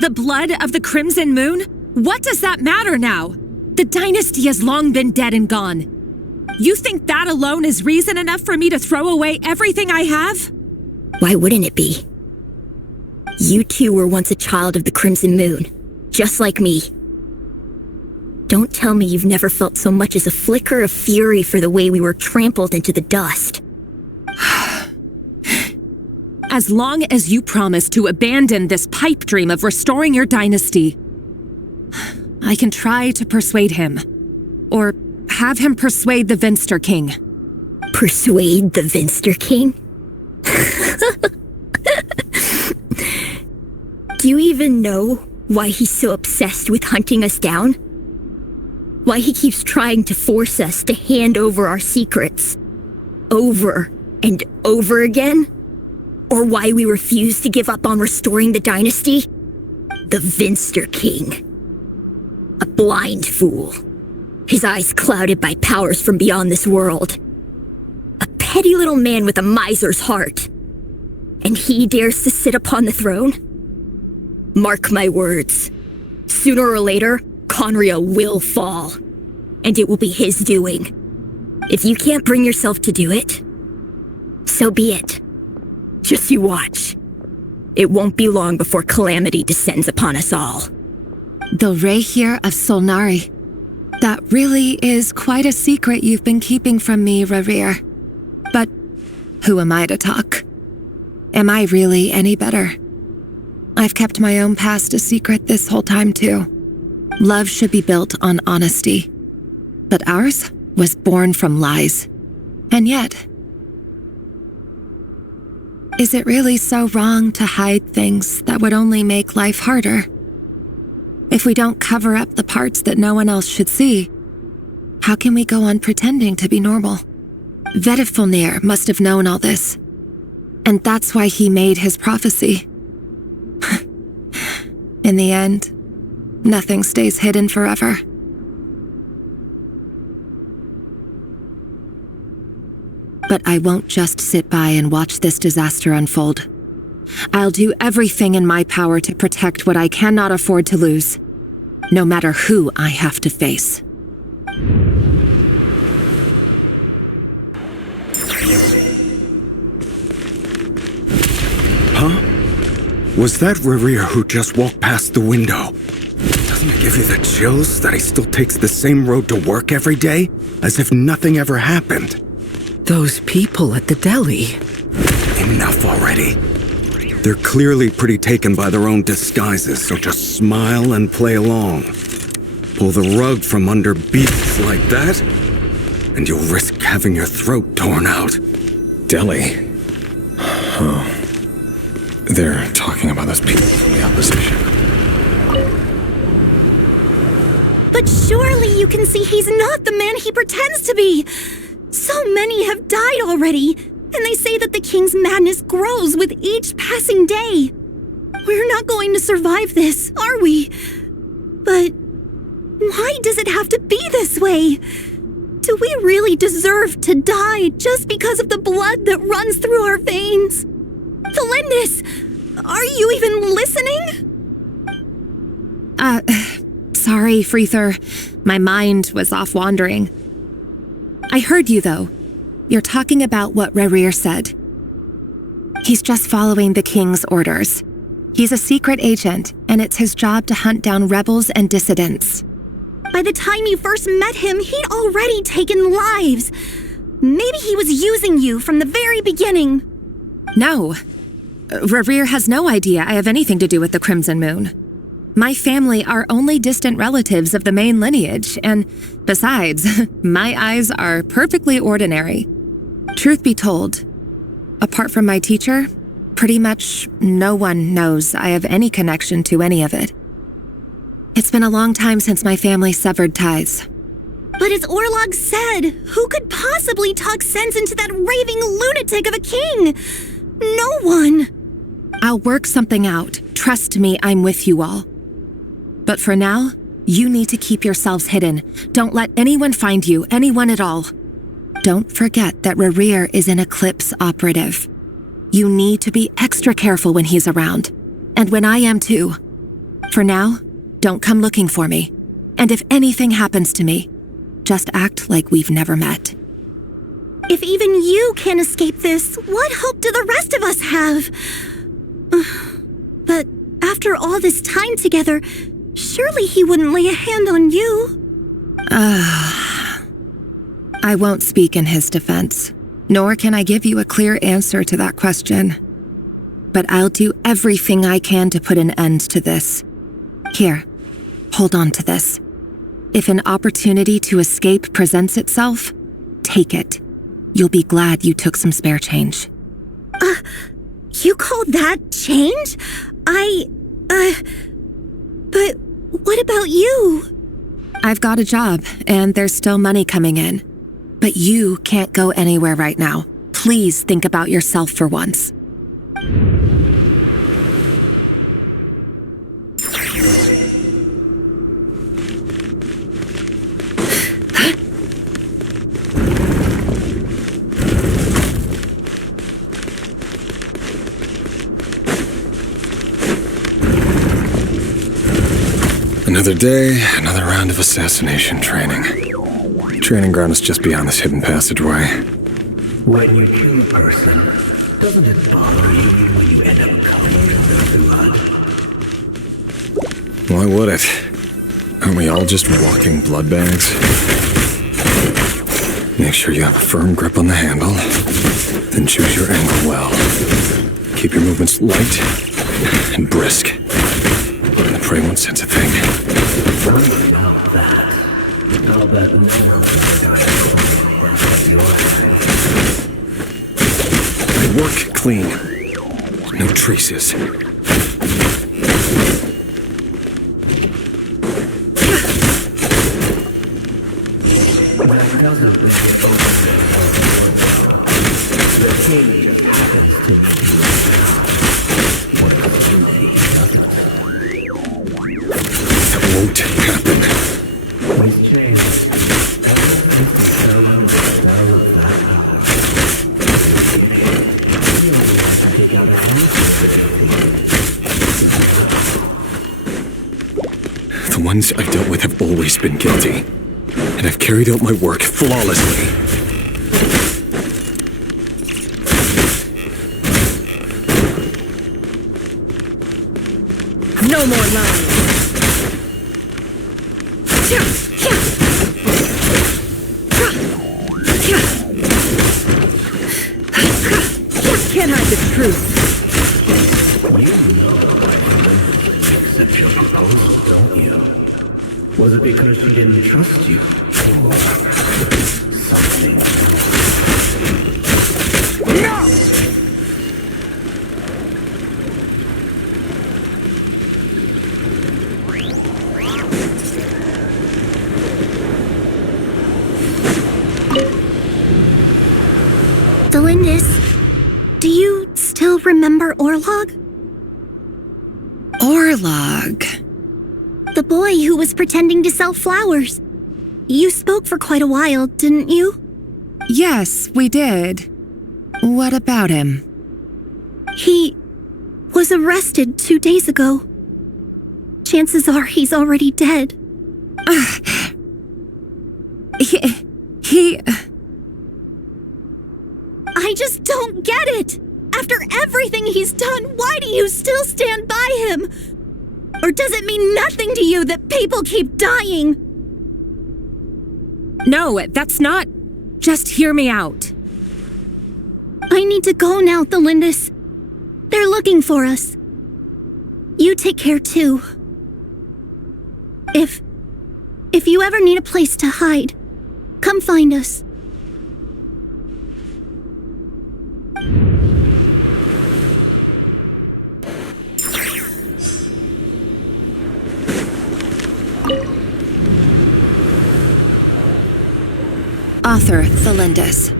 The blood of the Crimson Moon? What does that matter now? The dynasty has long been dead and gone. You think that alone is reason enough for me to throw away everything I have? Why wouldn't it be? You too were once a child of the Crimson Moon, just like me. Don't tell me you've never felt so much as a flicker of fury for the way we were trampled into the dust. As long as you promise to abandon this pipe dream of restoring your dynasty, I can try to persuade him. Or have him persuade the Vinster King. Persuade the Vinster King? Do you even know why he's so obsessed with hunting us down? Why he keeps trying to force us to hand over our secrets over and over again? Or why we refuse to give up on restoring the dynasty? The Vinster King. A blind fool. His eyes clouded by powers from beyond this world. A petty little man with a miser's heart. And he dares to sit upon the throne? Mark my words. Sooner or later, Conria will fall. And it will be his doing. If you can't bring yourself to do it, so be it. Just you watch. It won't be long before calamity descends upon us all. The Rayrir of Solnari. That really is quite a secret you've been keeping from me, Rayrir. But who am I to talk? Am I really any better? I've kept my own past a secret this whole time too. Love should be built on honesty. But ours was born from lies. And yet... is it really so wrong to hide things that would only make life harder? If we don't cover up the parts that no one else should see, how can we go on pretending to be normal? Vedifulnir must have known all this. And that's why he made his prophecy. In the end, nothing stays hidden forever. But I won't just sit by and watch this disaster unfold. I'll do everything in my power to protect what I cannot afford to lose, no matter who I have to face. Huh? Was that Rayrir who just walked past the window? Doesn't it give you the chills that he still takes the same road to work every day, as if nothing ever happened? Those people at the deli. Enough already. They're clearly pretty taken by their own disguises, so just smile and play along. Pull the rug from under beasts like that, and you'll risk having your throat torn out. Deli? Oh. They're talking about those people from the opposition. But surely you can see he's not the man he pretends to be. So many have died already, and they say that the king's madness grows with each passing day. We're not going to survive this, are we? But why does it have to be this way? Do we really deserve to die just because of the blood that runs through our veins? Felindis, are you even listening? Sorry, Freether. My mind was off wandering. I heard you, though. You're talking about what Rayrir said. He's just following the king's orders. He's a secret agent, and it's his job to hunt down rebels and dissidents. By the time you first met him, he'd already taken lives. Maybe he was using you from the very beginning. No. Revere has no idea I have anything to do with the Crimson Moon. My family are only distant relatives of the main lineage, and besides, my eyes are perfectly ordinary. Truth be told, apart from my teacher, pretty much no one knows I have any connection to any of it. It's been a long time since my family severed ties. But as Orlog said, who could possibly talk sense into that raving lunatic of a king? No one. I'll work something out. Trust me, I'm with you all. But for now, you need to keep yourselves hidden. Don't let anyone find you, anyone at all. Don't forget that Revere is an Eclipse operative. You need to be extra careful when he's around. And when I am too. For now, don't come looking for me. And if anything happens to me, just act like we've never met. If even you can't escape this, what hope do the rest of us have? But after all this time together, surely he wouldn't lay a hand on you. I won't speak in his defense, nor can I give you a clear answer to that question. But I'll do everything I can to put an end to this. Here, hold on to this. If an opportunity to escape presents itself, take it. You'll be glad you took some spare change. You call that change? But what about you? I've got a job, and there's still money coming in. But you can't go anywhere right now. Please think about yourself for once. Another day, another round of assassination training. The training ground is just beyond this hidden passageway. When you kill a person, doesn't it bother you when you end up covered in their blood? Why would it? Aren't we all just walking blood bags? Make sure you have a firm grip on the handle, then choose your angle well. Keep your movements light and brisk. The prey won't sense a thing. I'll bet no one can die your I work clean. No traces. The king just happens to be what is truly doesn't. That won't happen. He's changed. The ones I've dealt with have always been guilty, and I've carried out my work flawlessly. No more lying. Can't hide the truth. You know I accept your proposal, don't you? Was it because she didn't trust you? Or something? No! Delindis, do you still remember Orlog? Orlog? The boy who was pretending to sell flowers. You spoke for quite a while, didn't you? Yes, we did. What about him? He was arrested 2 days ago. Chances are he's already dead. He... I just don't get it! After everything he's done, why do you still stand by him? Or does it mean nothing to you that people keep dying? No, that's not... Just hear me out. I need to go now, Thelindis. They're looking for us. You take care too. If you ever need a place to hide, come find us. Author Thelindis.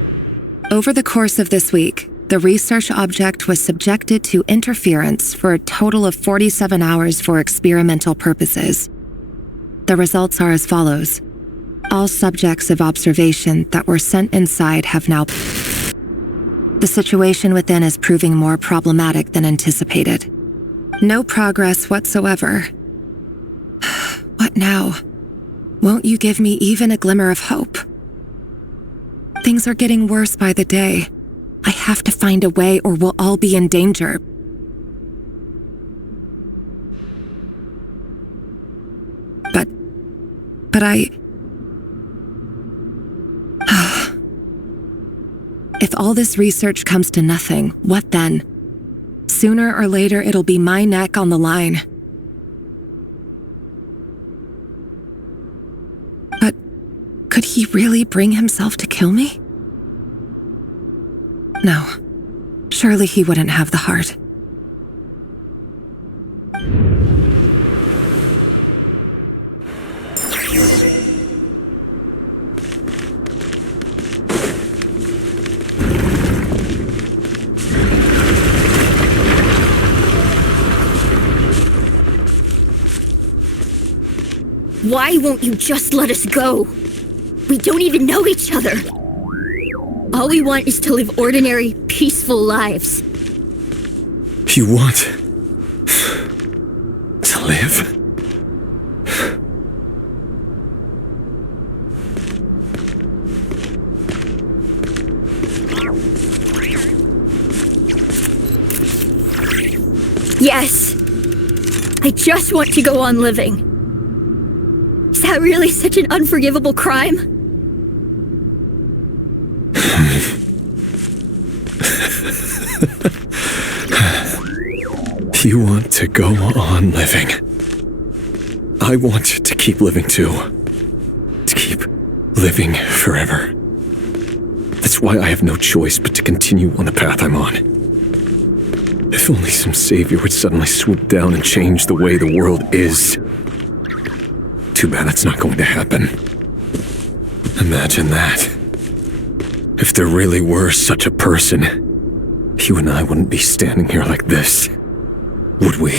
Over the course of this week, the research object was subjected to interference for a total of 47 hours for experimental purposes. The results are as follows. All subjects of observation that were sent inside have now... The situation within is proving more problematic than anticipated. No progress whatsoever. What now? Won't you give me even a glimmer of hope? Things are getting worse by the day. I have to find a way or we'll all be in danger. But I... If all this research comes to nothing, what then? Sooner or later, it'll be my neck on the line. But could he really bring himself to kill me? No. Surely he wouldn't have the heart. Why won't you just let us go? We don't even know each other. All we want is to live ordinary, peaceful lives. You want to live? Yes. I just want to go on living. Is that really such an unforgivable crime? You want to go on living. I want to keep living too. To keep living forever. That's why I have no choice but to continue on the path I'm on. If only some savior would suddenly swoop down and change the way the world is. Too bad that's not going to happen. Imagine that. If there really were such a person, you and I wouldn't be standing here like this, would we?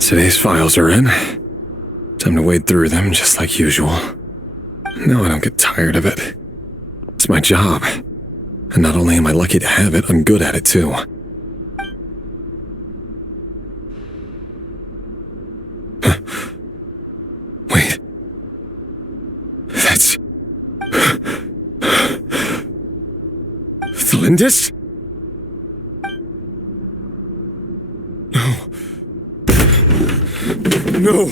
Today's files are in. Time to wade through them just like usual. No, I don't get tired of it. It's my job. And not only am I lucky to have it, I'm good at it too. Wait. That's... Thelindis? No.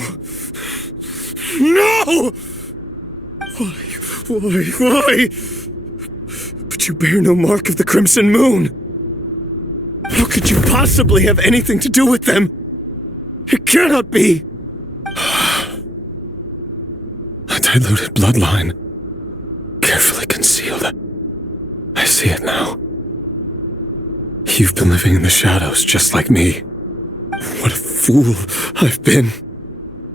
No! Why? But you bear no mark of the Crimson Moon. How could you possibly have anything to do with them? It cannot be! A diluted bloodline. Carefully concealed. I see it now. You've been living in the shadows just like me. What a fool I've been.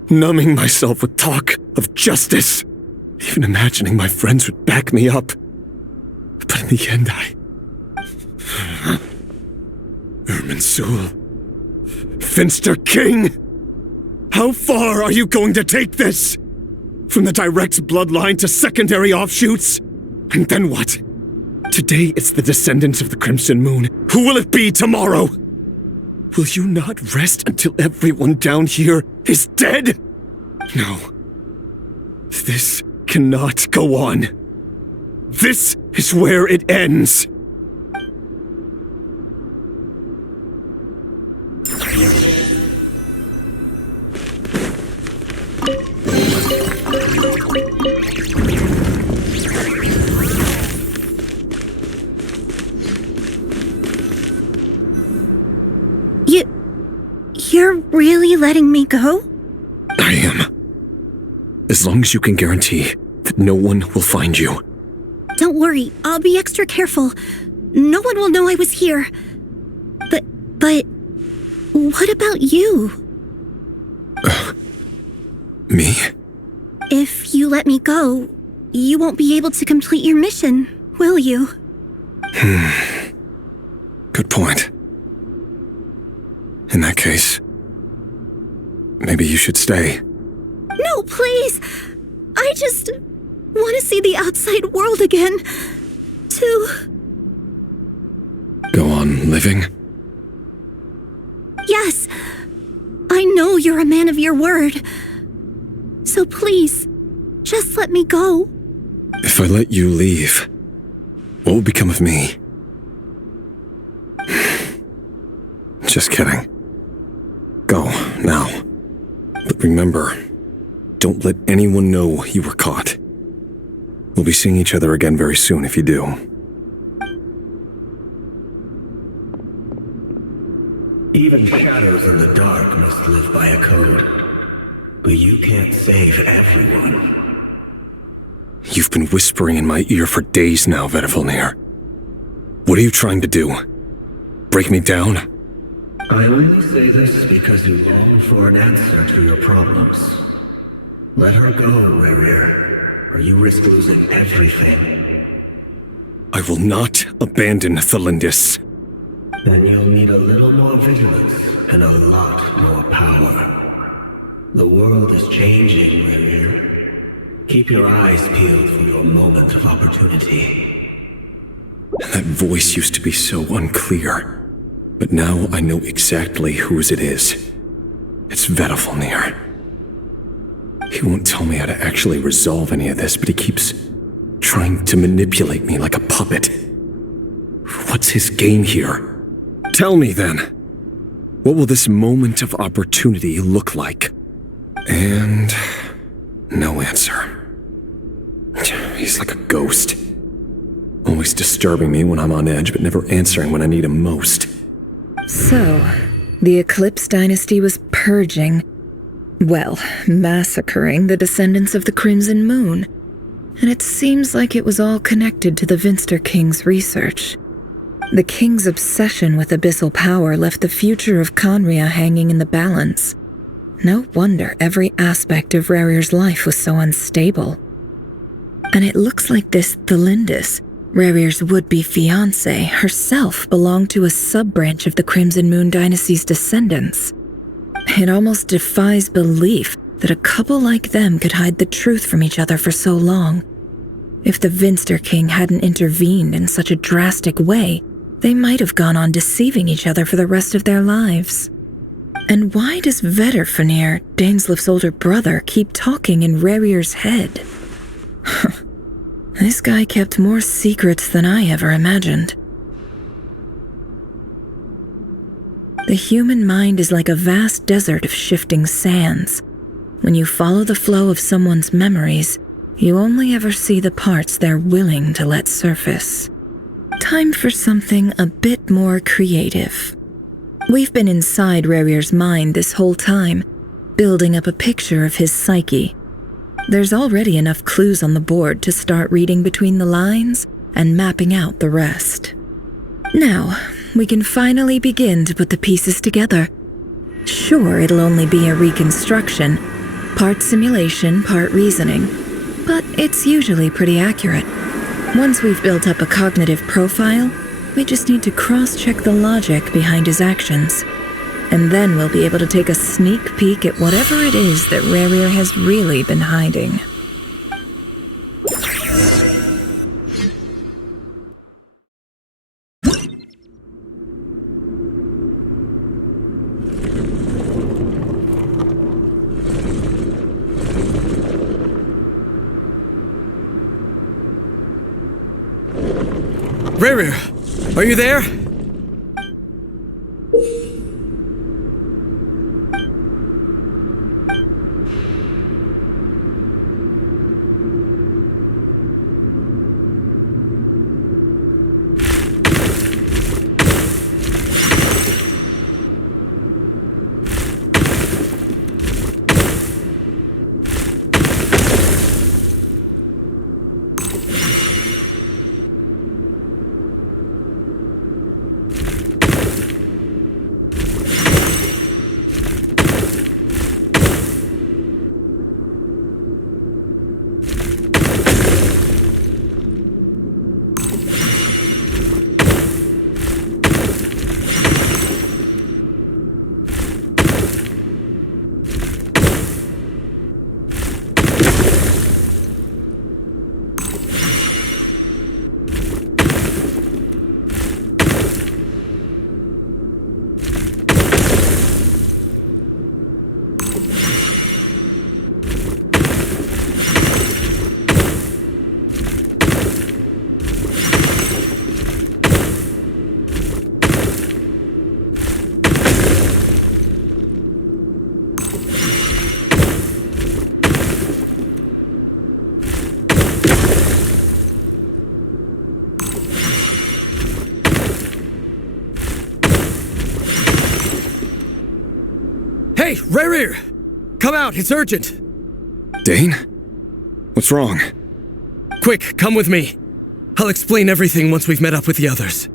Numbing myself with talk of justice. Even imagining my friends would back me up. But in the end, Irminsul. Finster King! How far are you going to take this? From the direct bloodline to secondary offshoots? And then what? Today it's the descendants of the Crimson Moon. Who will it be tomorrow? Will you not rest until everyone down here is dead? No. This cannot go on. This is where it ends. You're really letting me go? I am. As long as you can guarantee that no one will find you. Don't worry, I'll be extra careful. No one will know I was here. But what about you? Me? If you let me go, you won't be able to complete your mission, will you? Good point. In that case, maybe you should stay. No, please! I just want to see the outside world again. To... Go on living? Yes! I know you're a man of your word. So please, just let me go. If I let you leave, what will become of me? Just kidding. Go, now. But remember, don't let anyone know you were caught. We'll be seeing each other again very soon if you do. Even shadows in the dark must live by a code. But you can't save everyone. You've been whispering in my ear for days now, Vedavulnir. What are you trying to do? Break me down? I only say this because you long for an answer to your problems. Let her go, Rerir, or you risk losing everything. I will not abandon Thalindis. Then you'll need a little more vigilance and a lot more power. The world is changing, Rerir. Keep your eyes peeled for your moment of opportunity. That voice used to be so unclear. But now I know exactly whose it is. It's Vedavulnir. He won't tell me how to actually resolve any of this, but he keeps trying to manipulate me like a puppet. What's his game here? Tell me then. What will this moment of opportunity look like? And no answer. He's like a ghost. Always disturbing me when I'm on edge, but never answering when I need him most. So, the Eclipse Dynasty was purging, well, massacring the descendants of the Crimson Moon. And it seems like it was all connected to the Vinster King's research. The King's obsession with abyssal power left the future of Conria hanging in the balance. No wonder every aspect of Rerir's life was so unstable. And it looks like this Thalindis, Rerir's would-be fiancée, herself belonged to a sub-branch of the Crimson Moon Dynasty's descendants. It almost defies belief that a couple like them could hide the truth from each other for so long. If the Vinster King hadn't intervened in such a drastic way, they might have gone on deceiving each other for the rest of their lives. And why does Vedavulnir, Daneslif's older brother, keep talking in Rerir's head? This guy kept more secrets than I ever imagined. The human mind is like a vast desert of shifting sands. When you follow the flow of someone's memories, you only ever see the parts they're willing to let surface. Time for something a bit more creative. We've been inside Rerir's mind this whole time, building up a picture of his psyche. There's already enough clues on the board to start reading between the lines and mapping out the rest. Now, we can finally begin to put the pieces together. Sure, it'll only be a reconstruction, part simulation, part reasoning, but it's usually pretty accurate. Once we've built up a cognitive profile, we just need to cross-check the logic behind his actions. And then we'll be able to take a sneak peek at whatever it is that Rerir has really been hiding. Rerir, are you there? Hey, Rerir! Come out, it's urgent! Dane? What's wrong? Quick, come with me. I'll explain everything once we've met up with the others.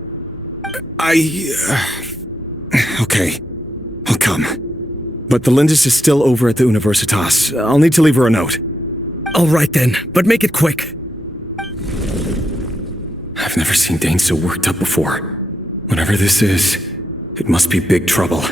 Okay. I'll come. But the Lindis is still over at the Universitas. I'll need to leave her a note. All right then, but make it quick. I've never seen Dane so worked up before. Whatever this is, it must be big trouble.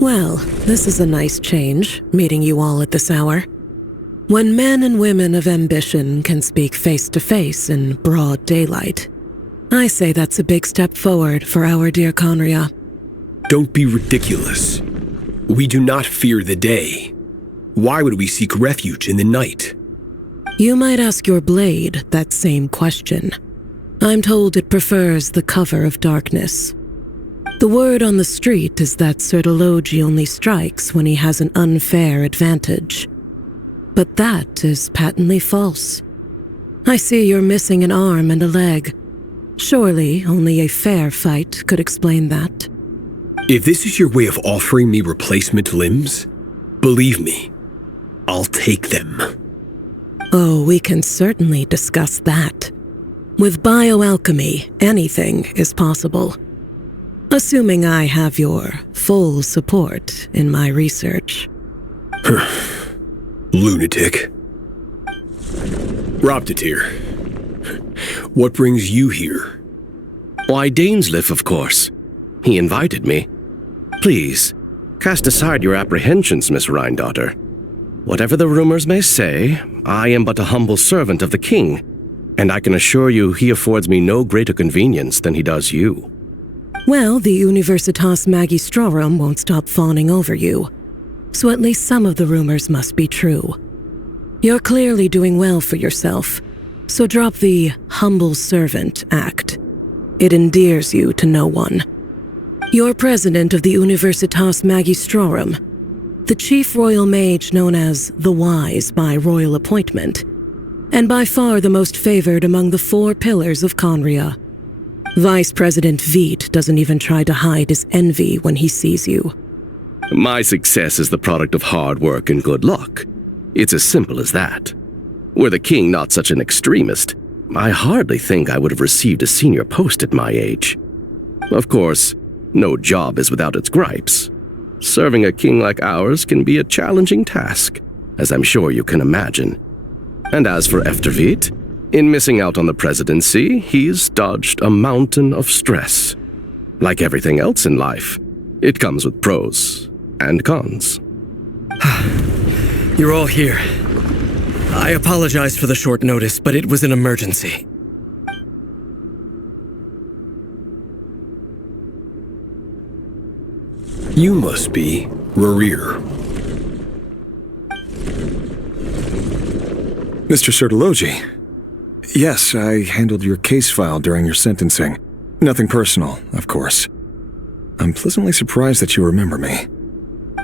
Well, this is a nice change, meeting you all at this hour. When men and women of ambition can speak face to face in broad daylight, I say that's a big step forward for our dear Conria. Don't be ridiculous. We do not fear the day. Why would we seek refuge in the night? You might ask your blade that same question. I'm told it prefers the cover of darkness. The word on the street is that Sertologi only strikes when he has an unfair advantage. But that is patently false. I see you're missing an arm and a leg. Surely only a fair fight could explain that. If this is your way of offering me replacement limbs, believe me, I'll take them. Oh, we can certainly discuss that. With bioalchemy, anything is possible. Assuming I have your full support in my research. Lunatic. Robtatir. What brings you here? Why, Dainsleif, of course. He invited me. Please, cast aside your apprehensions, Miss Rhine-daughter. Whatever the rumors may say, I am but a humble servant of the king, and I can assure you he affords me no greater convenience than he does you. Well, the Universitas Magistrorum won't stop fawning over you, so at least some of the rumors must be true. You're clearly doing well for yourself, so drop the humble servant act. It endears you to no one. You're president of the Universitas Magistrorum, the chief royal mage known as the Wise by royal appointment, and by far the most favored among the 4 pillars of Conria. Vice President Veidt doesn't even try to hide his envy when he sees you. My success is the product of hard work and good luck. It's as simple as that. Were the king not such an extremist, I hardly think I would have received a senior post at my age. Of course, no job is without its gripes. Serving a king like ours can be a challenging task, as I'm sure you can imagine. And as for Veidt, in missing out on the presidency, he's dodged a mountain of stress. Like everything else in life, it comes with pros and cons. You're all here. I apologize for the short notice, but it was an emergency. You must be Rerir. Mr. Sertologi. Yes, I handled your case file during your sentencing. Nothing personal, of course. I'm pleasantly surprised that you remember me.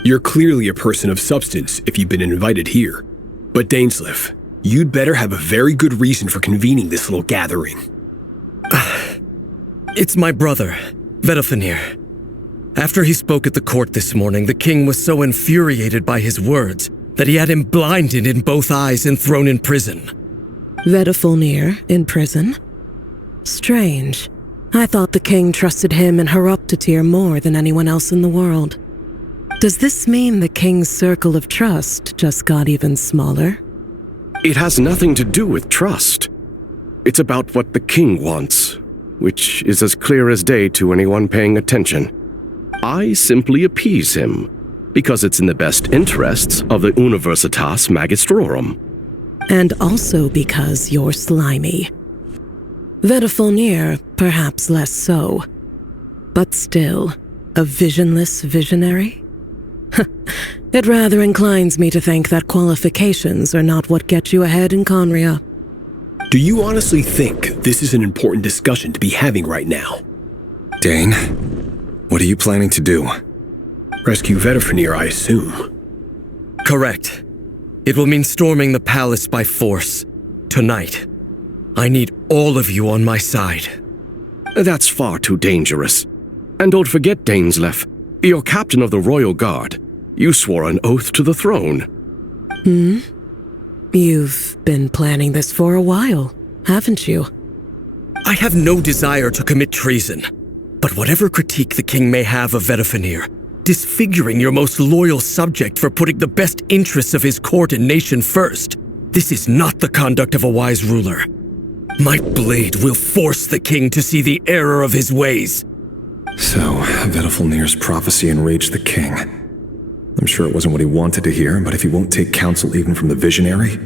You're clearly a person of substance if you've been invited here. But Dainsleif, you'd better have a very good reason for convening this little gathering. It's my brother, Vedalfenir. After he spoke at the court this morning, the king was so infuriated by his words that he had him blinded in both eyes and thrown in prison. Vedalfenir in prison? Strange. I thought the king trusted him and Heroptatir more than anyone else in the world. Does this mean the king's circle of trust just got even smaller? It has nothing to do with trust. It's about what the king wants, which is as clear as day to anyone paying attention. I simply appease him, because it's in the best interests of the Universitas Magistrorum. And also because you're slimy. Vedalfenir, perhaps less so. But still, a visionless visionary? It rather inclines me to think that qualifications are not what get you ahead in Conria. Do you honestly think this is an important discussion to be having right now? Dane, what are you planning to do? Rescue Vedalfenir, I assume. Correct. It will mean storming the palace by force. Tonight. I need all of you on my side. That's far too dangerous. And don't forget, Dainsleif, you're captain of the Royal Guard. You swore an oath to the throne. You've been planning this for a while, haven't you? I have no desire to commit treason. But whatever critique the king may have of Vedalfenir, disfiguring your most loyal subject for putting the best interests of his court and nation first, this is not the conduct of a wise ruler. My blade will force the king to see the error of his ways. So, Vedalfenir's prophecy enraged the king. I'm sure it wasn't what he wanted to hear, but if he won't take counsel even from the visionary,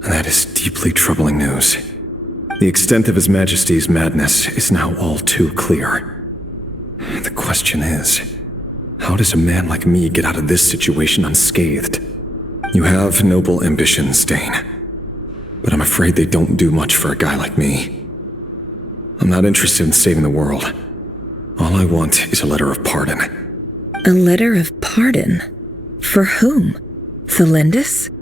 that is deeply troubling news. The extent of His Majesty's madness is now all too clear. The question is, how does a man like me get out of this situation unscathed? You have noble ambitions, Dane, but I'm afraid they don't do much for a guy like me. I'm not interested in saving the world. All I want is a letter of pardon. A letter of pardon? For whom? Thelindis?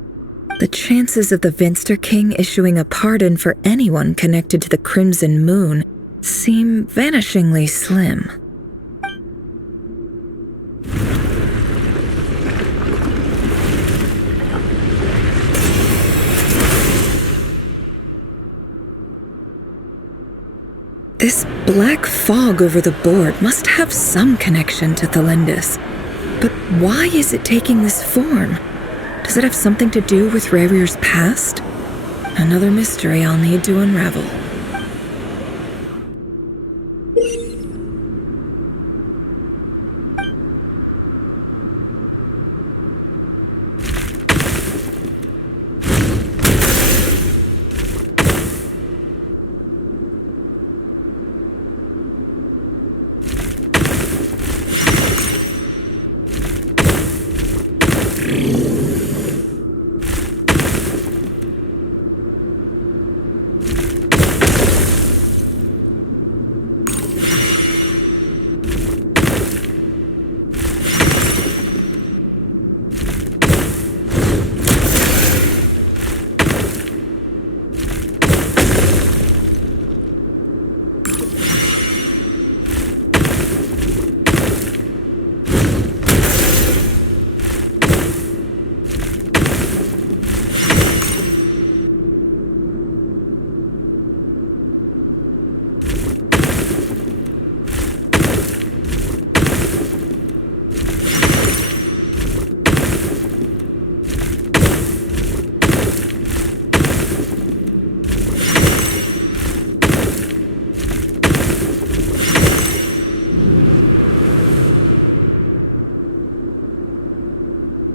The chances of the Vinster King issuing a pardon for anyone connected to the Crimson Moon seem vanishingly slim. This black fog over the board must have some connection to Thelindis. But why is it taking this form? Does it have something to do with Rerir's past? Another mystery I'll need to unravel.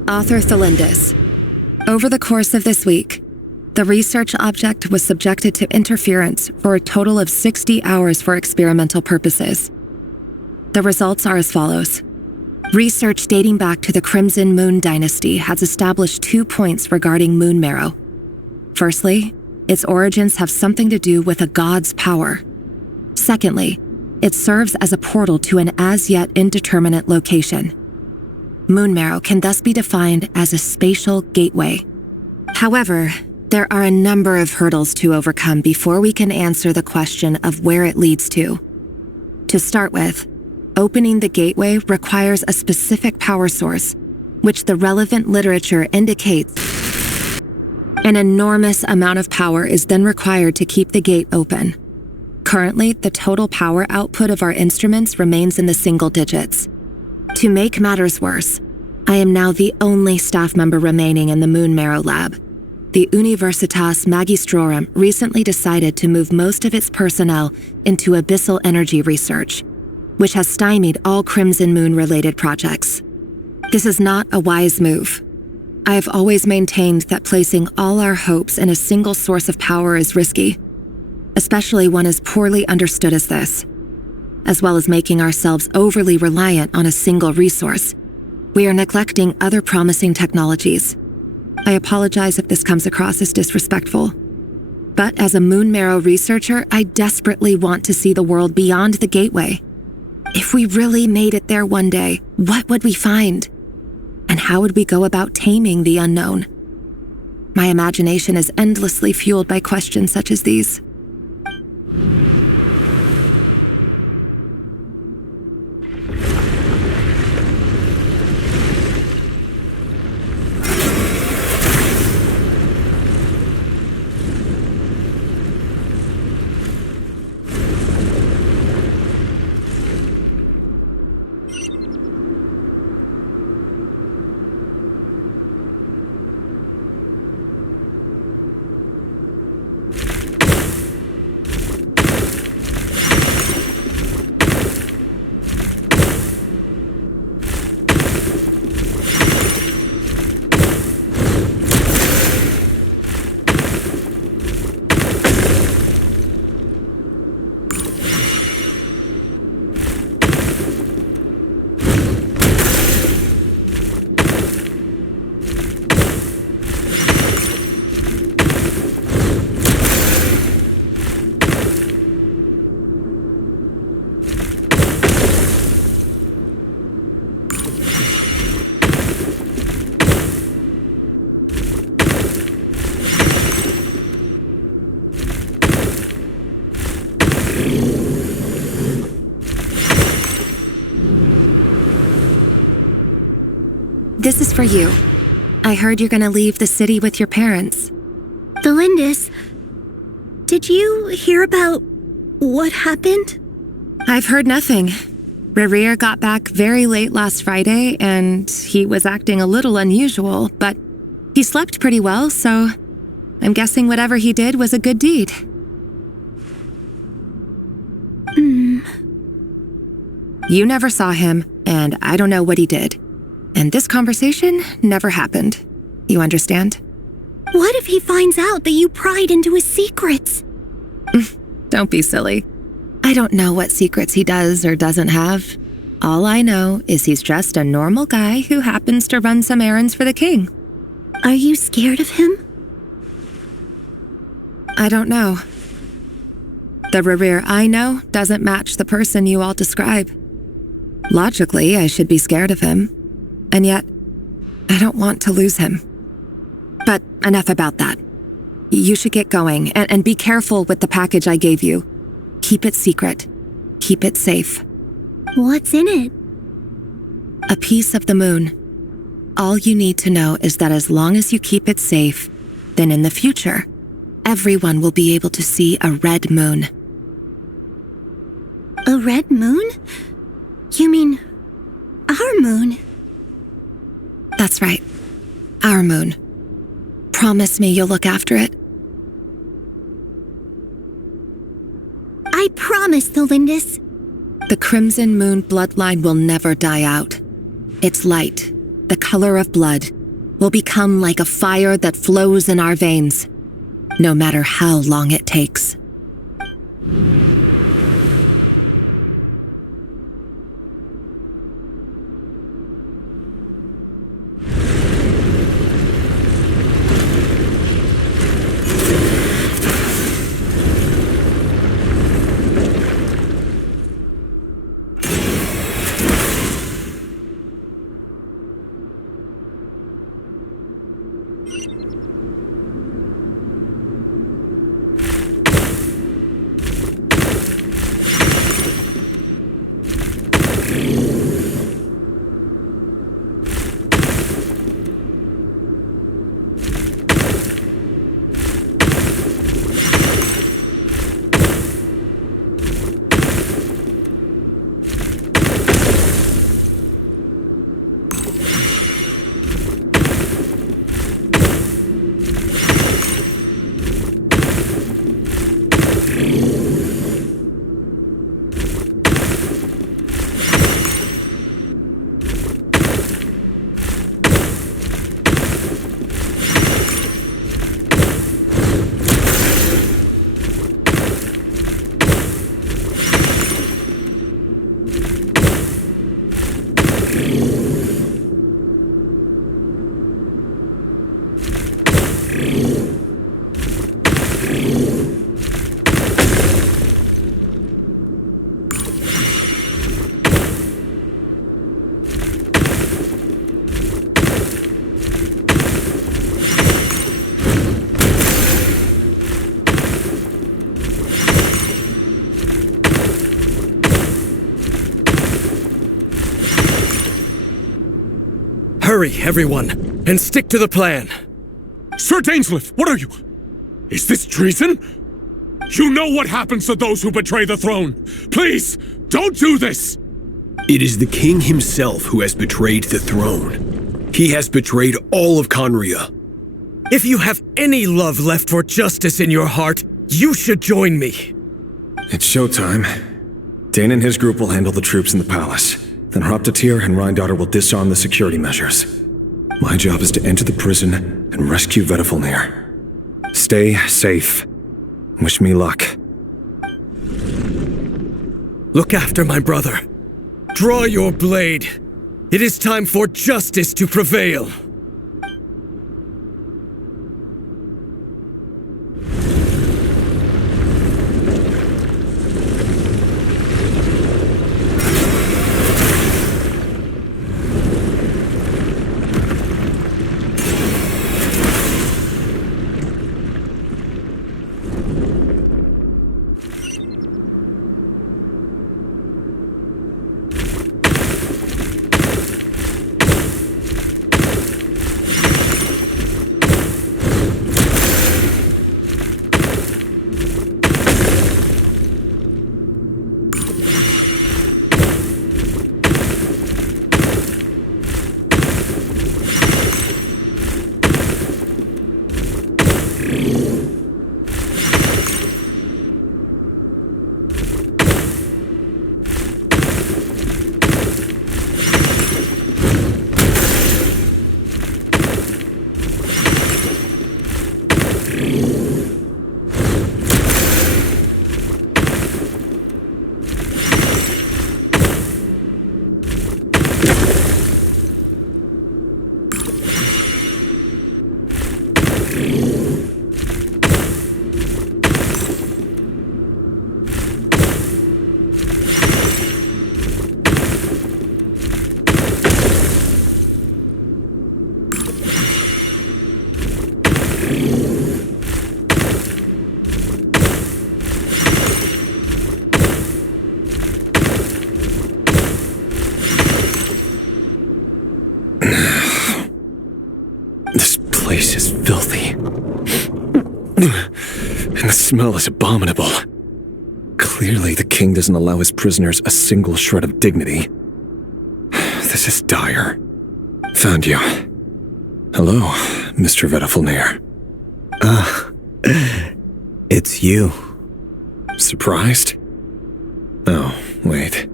Author Thelindis. Over the course of this week, the research object was subjected to interference for a total of 60 hours for experimental purposes. The results are as follows. Research dating back to the Crimson Moon dynasty has established 2 points regarding moon marrow. Firstly, its origins have something to do with a god's power. Secondly, it serves as a portal to an as-yet indeterminate location. Moon marrow can thus be defined as a spatial gateway. However, there are a number of hurdles to overcome before we can answer the question of where it leads to. To start with, opening the gateway requires a specific power source, which the relevant literature indicates. An enormous amount of power is then required to keep the gate open. Currently, the total power output of our instruments remains in the single digits. To make matters worse, I am now the only staff member remaining in the Moon Marrow lab. The Universitas Magistrorum recently decided to move most of its personnel into abyssal energy research, which has stymied all Crimson Moon-related projects. This is not a wise move. I have always maintained that placing all our hopes in a single source of power is risky, especially one as poorly understood as this. As well as making ourselves overly reliant on a single resource, we are neglecting other promising technologies. I apologize if this comes across as disrespectful. But as a Moon Marrow researcher, I desperately want to see the world beyond the gateway. If we really made it there one day, what would we find? And how would we go about taming the unknown? My imagination is endlessly fueled by questions such as these. This is for you. I heard you're gonna leave the city with your parents. Thelindis, did you hear about what happened? I've heard nothing. Rerir got back very late last Friday, and he was acting a little unusual, but he slept pretty well, so I'm guessing whatever he did was a good deed. You never saw him, and I don't know what he did. And this conversation never happened. You understand? What if he finds out that you pried into his secrets? Don't be silly. I don't know what secrets he does or doesn't have. All I know is he's just a normal guy who happens to run some errands for the king. Are you scared of him? I don't know. The Rerir I know doesn't match the person you all describe. Logically, I should be scared of him. And yet, I don't want to lose him. But enough about that. You should get going, and be careful with the package I gave you. Keep it secret. Keep it safe. What's in it? A piece of the moon. All you need to know is that as long as you keep it safe, then in the future, everyone will be able to see a red moon. A red moon? You mean our moon? That's right. Our moon. Promise me you'll look after it. I promise, Thelindis. The Crimson Moon bloodline will never die out. Its light, the color of blood, will become like a fire that flows in our veins, no matter how long it takes. Hurry, everyone, and stick to the plan. Sir Dainsleif, what are you? Is this treason? You know what happens to those who betray the throne. Please, don't do this! It is the king himself who has betrayed the throne. He has betrayed all of Conria. If you have any love left for justice in your heart, you should join me. It's showtime. Dane and his group will handle the troops in the palace. Then Hraptatir and Rheindotter will disarm the security measures. My job is to enter the prison and rescue Vedifalnir. Stay safe. Wish me luck. Look after my brother. Draw your blade. It is time for justice to prevail. place is filthy. And the smell is abominable. Clearly, the king doesn't allow his prisoners a single shred of dignity. This is dire. Found you. Hello, Mr. Vedifalnir. It's you. Surprised? Oh, wait.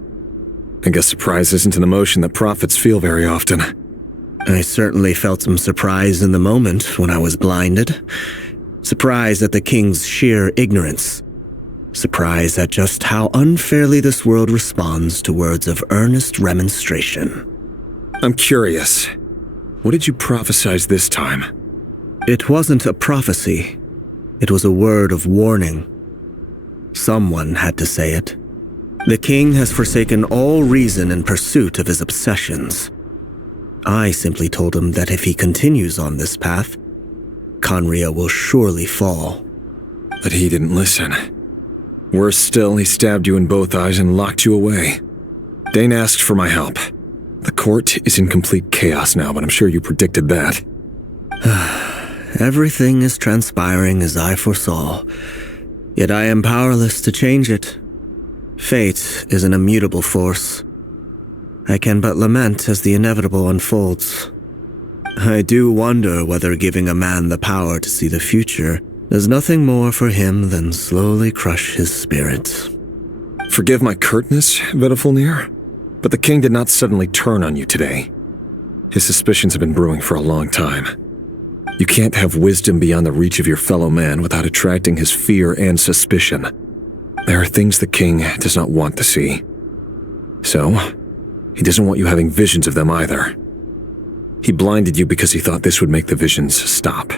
I guess surprise isn't an emotion that prophets feel very often. I certainly felt some surprise in the moment when I was blinded. Surprise at the king's sheer ignorance. Surprise at just how unfairly this world responds to words of earnest remonstration. I'm curious. What did you prophesize this time? It wasn't a prophecy. It was a word of warning. Someone had to say it. The king has forsaken all reason in pursuit of his obsessions. I simply told him that if he continues on this path, Conria will surely fall. But he didn't listen. Worse still, he stabbed you in both eyes and locked you away. Dane asked for my help. The court is in complete chaos now, but I'm sure you predicted that. Everything is transpiring as I foresaw, yet I am powerless to change it. Fate is an immutable force. I can but lament as the inevitable unfolds. I do wonder whether giving a man the power to see the future does nothing more for him than slowly crush his spirit. Forgive my curtness, Vedafulnir, but the king did not suddenly turn on you today. His suspicions have been brewing for a long time. You can't have wisdom beyond the reach of your fellow man without attracting his fear and suspicion. There are things the king does not want to see. So, he doesn't want you having visions of them either. He blinded you because he thought this would make the visions stop.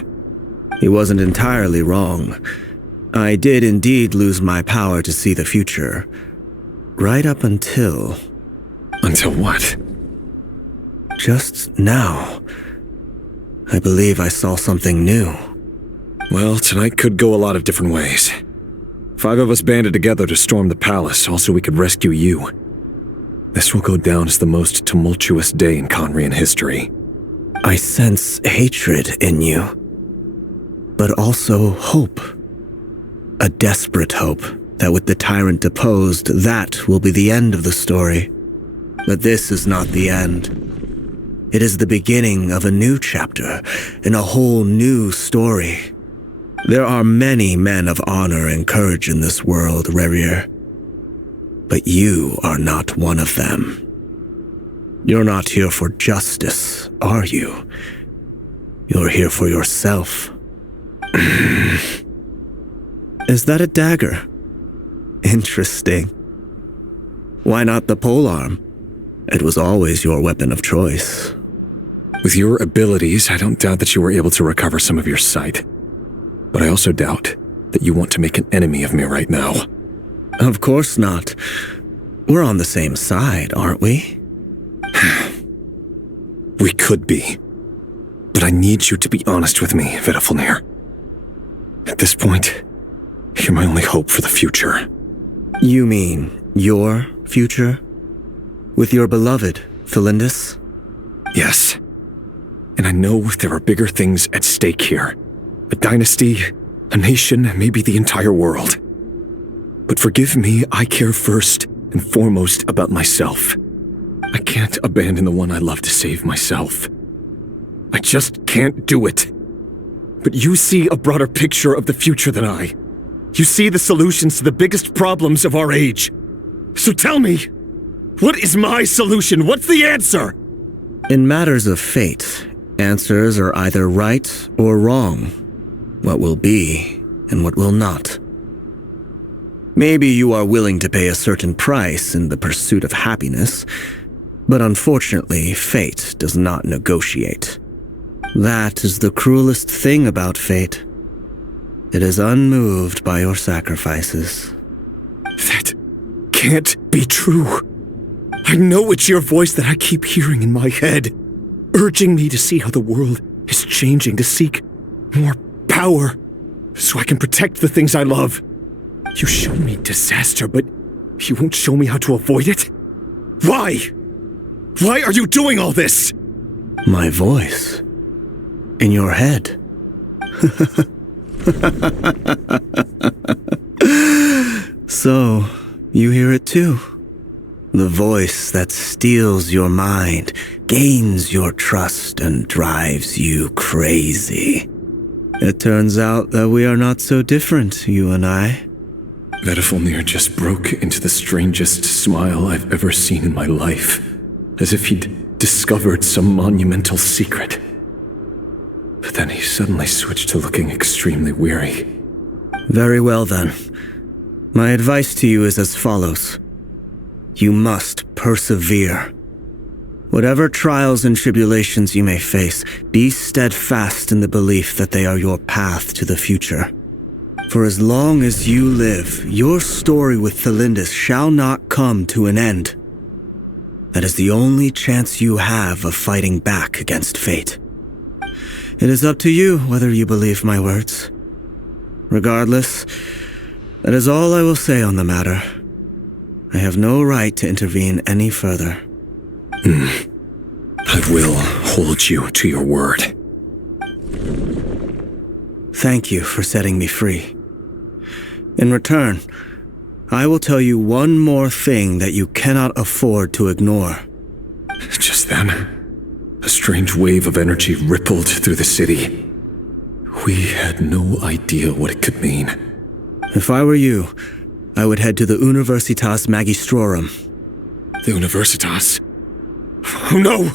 He wasn't entirely wrong. I did indeed lose my power to see the future. Right up until... Until what? Just now. I believe I saw something new. Well, tonight could go a lot of different ways. 5 of us banded together to storm the palace, also we could rescue you. This will go down as the most tumultuous day in Conrian history. I sense hatred in you, but also hope. A desperate hope that with the tyrant deposed, that will be the end of the story. But this is not the end. It is the beginning of a new chapter in a whole new story. There are many men of honor and courage in this world, Rerir. But you are not one of them. You're not here for justice, are you? You're here for yourself. Is that a dagger? Interesting. Why not the polearm? It was always your weapon of choice. With your abilities, I don't doubt that you were able to recover some of your sight. But I also doubt that you want to make an enemy of me right now. Of course not. We're on the same side, aren't we? We could be. But I need you to be honest with me, Vedafulnir. At this point, you're my only hope for the future. You mean your future? With your beloved, Felindis? Yes. And I know there are bigger things at stake here. A dynasty, a nation, maybe the entire world. But forgive me, I care first and foremost about myself. I can't abandon the one I love to save myself. I just can't do it. But you see a broader picture of the future than I. You see the solutions to the biggest problems of our age. So tell me, what is my solution? What's the answer? In matters of fate, answers are either right or wrong. What will be and what will not. Maybe you are willing to pay a certain price in the pursuit of happiness, but unfortunately, fate does not negotiate. That is the cruelest thing about fate. It is unmoved by your sacrifices. That can't be true. I know it's your voice that I keep hearing in my head, urging me to see how the world is changing, to seek more power, so I can protect the things I love. You show me disaster, but you won't show me how to avoid it? Why? Why are you doing all this? My voice. In your head. So, you hear it too. The voice that steals your mind, gains your trust, and drives you crazy. It turns out that we are not so different, you and I. Vedafulnir just broke into the strangest smile I've ever seen in my life, as if he'd discovered some monumental secret. But then he suddenly switched to looking extremely weary. Very well then. My advice to you is as follows. You must persevere. Whatever trials and tribulations you may face, be steadfast in the belief that they are your path to the future. For as long as you live, your story with Thelindis shall not come to an end. That is the only chance you have of fighting back against fate. It is up to you whether you believe my words. Regardless, that is all I will say on the matter. I have no right to intervene any further. I will hold you to your word. Thank you for setting me free. In return, I will tell you one more thing that you cannot afford to ignore. Just then, a strange wave of energy rippled through the city. We had no idea what it could mean. If I were you, I would head to the Universitas Magistrorum. The Universitas? Oh no!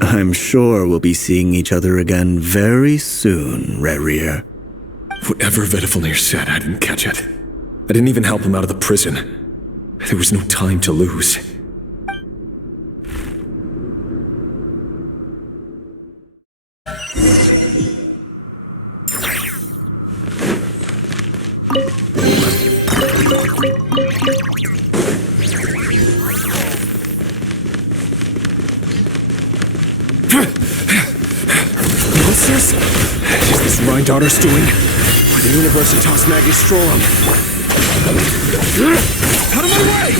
I'm sure we'll be seeing each other again very soon, Rerir. Whatever Vedifalnir said, I didn't catch it. I didn't even help him out of the prison. There was no time to lose. Monsters? Is this Rhine-Daughter's doing? Or the Universitas Magistrorum? Out of my way!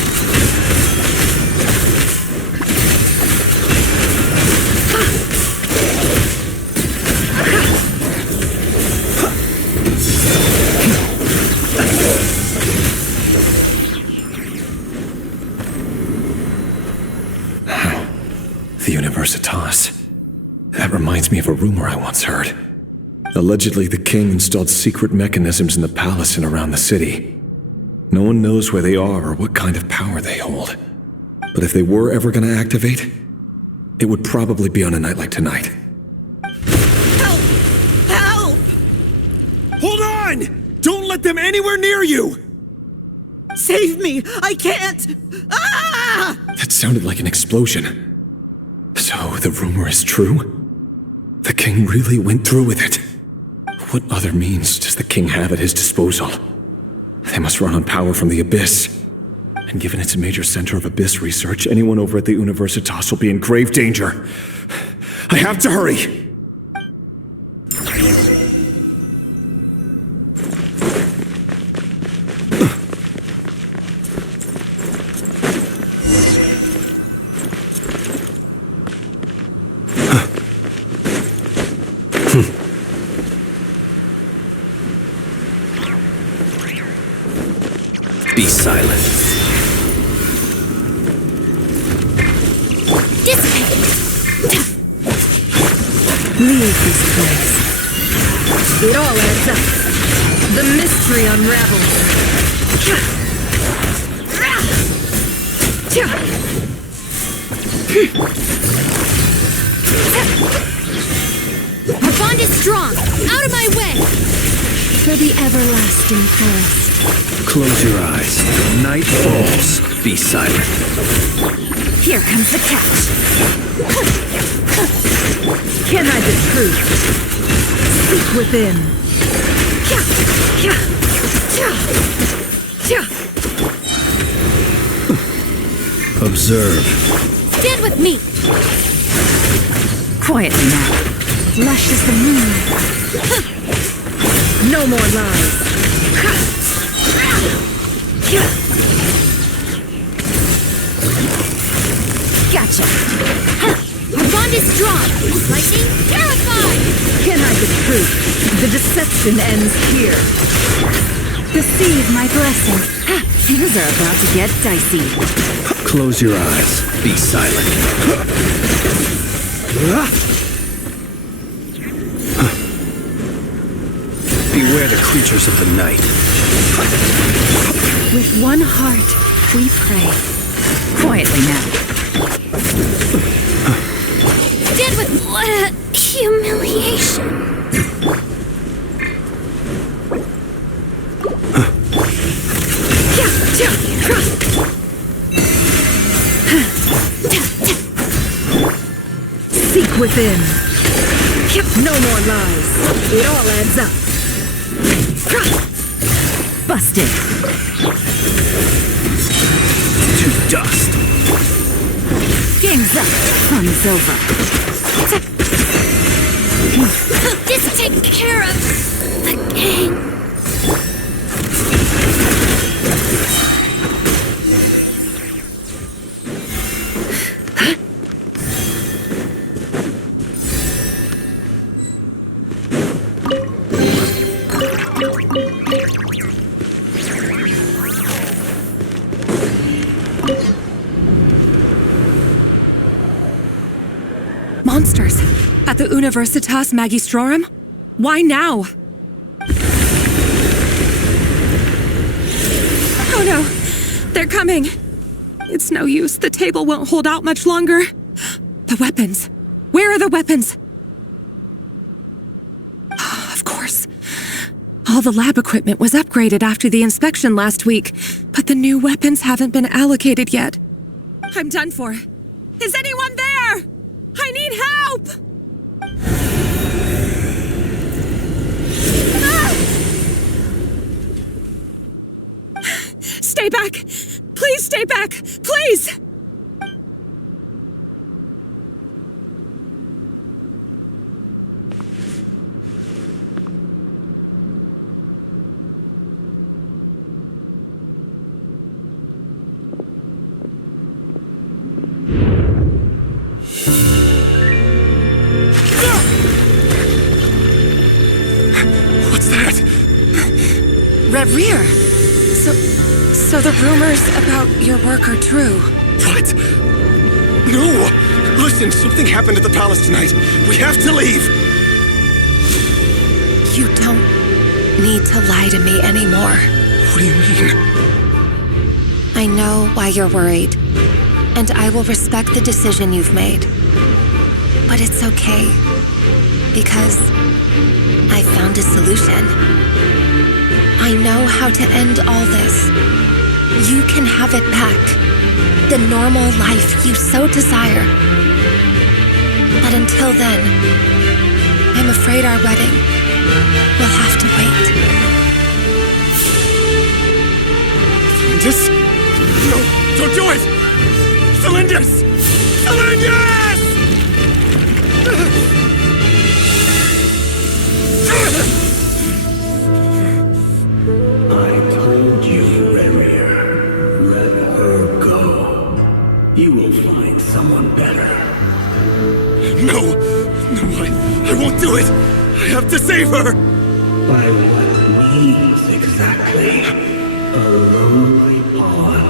The Universitas. That reminds me of a rumor I once heard. Allegedly, the king installed secret mechanisms in the palace and around the city. No one knows where they are or what kind of power they hold. But if they were ever going to activate, it would probably be on a night like tonight. Help! Help! Hold on! Don't let them anywhere near you! Save me! I can't! Ah! That sounded like an explosion. So the rumor is true? The king really went through with it. What other means does the king have at his disposal? They must run on power from the Abyss. And given it's a major center of Abyss research, anyone over at the Universitas will be in grave danger. I have to hurry! Be silent. Leave this place. It all adds up. The mystery unravels. Our bond is strong. Out of my way. For the everlasting forest. Close your eyes. Night falls. Be silent. Here comes the catch. Can I the truth? Seek within. Observe. Stand with me. Quietly now. Flush as the moon. No more lies. Gotcha. Our bond is strong. Lightning terrified. Can I the truth? The deception ends here. Receive my blessing. Things are about to get dicey. Close your eyes. Be silent. Beware the creatures of the night. With one heart, we pray. Quietly now. Dead with what a humiliation. Seek within. No more lies. It all adds up. Busted. To dust. Game's up. Fun's over. This take care of the gang. Monsters! At the Universitas Magistrorum? Why now? Oh no! They're coming! It's no use. The table won't hold out much longer. The weapons. Where are the weapons? Of course. All the lab equipment was upgraded after the inspection last week, but the new weapons haven't been allocated yet. I'm done for. Is anyone there? I need help! Ah! Stay back! Please stay back! Please! Rear. So the rumors about your work are true. What? No! Listen, something happened at the palace tonight. We have to leave! You don't need to lie to me anymore. What do you mean? I know why you're worried, and I will respect the decision you've made. But it's okay, because I found a solution. I know how to end all this. You can have it back. The normal life you so desire. But until then, I'm afraid our wedding will have to wait. Cylindus? No, don't do it! Cylindus! Cylindus! I told you, Rerir. Let her go. You will find someone better. No! No, I won't do it! I have to save her! By what means exactly? A lonely pawn.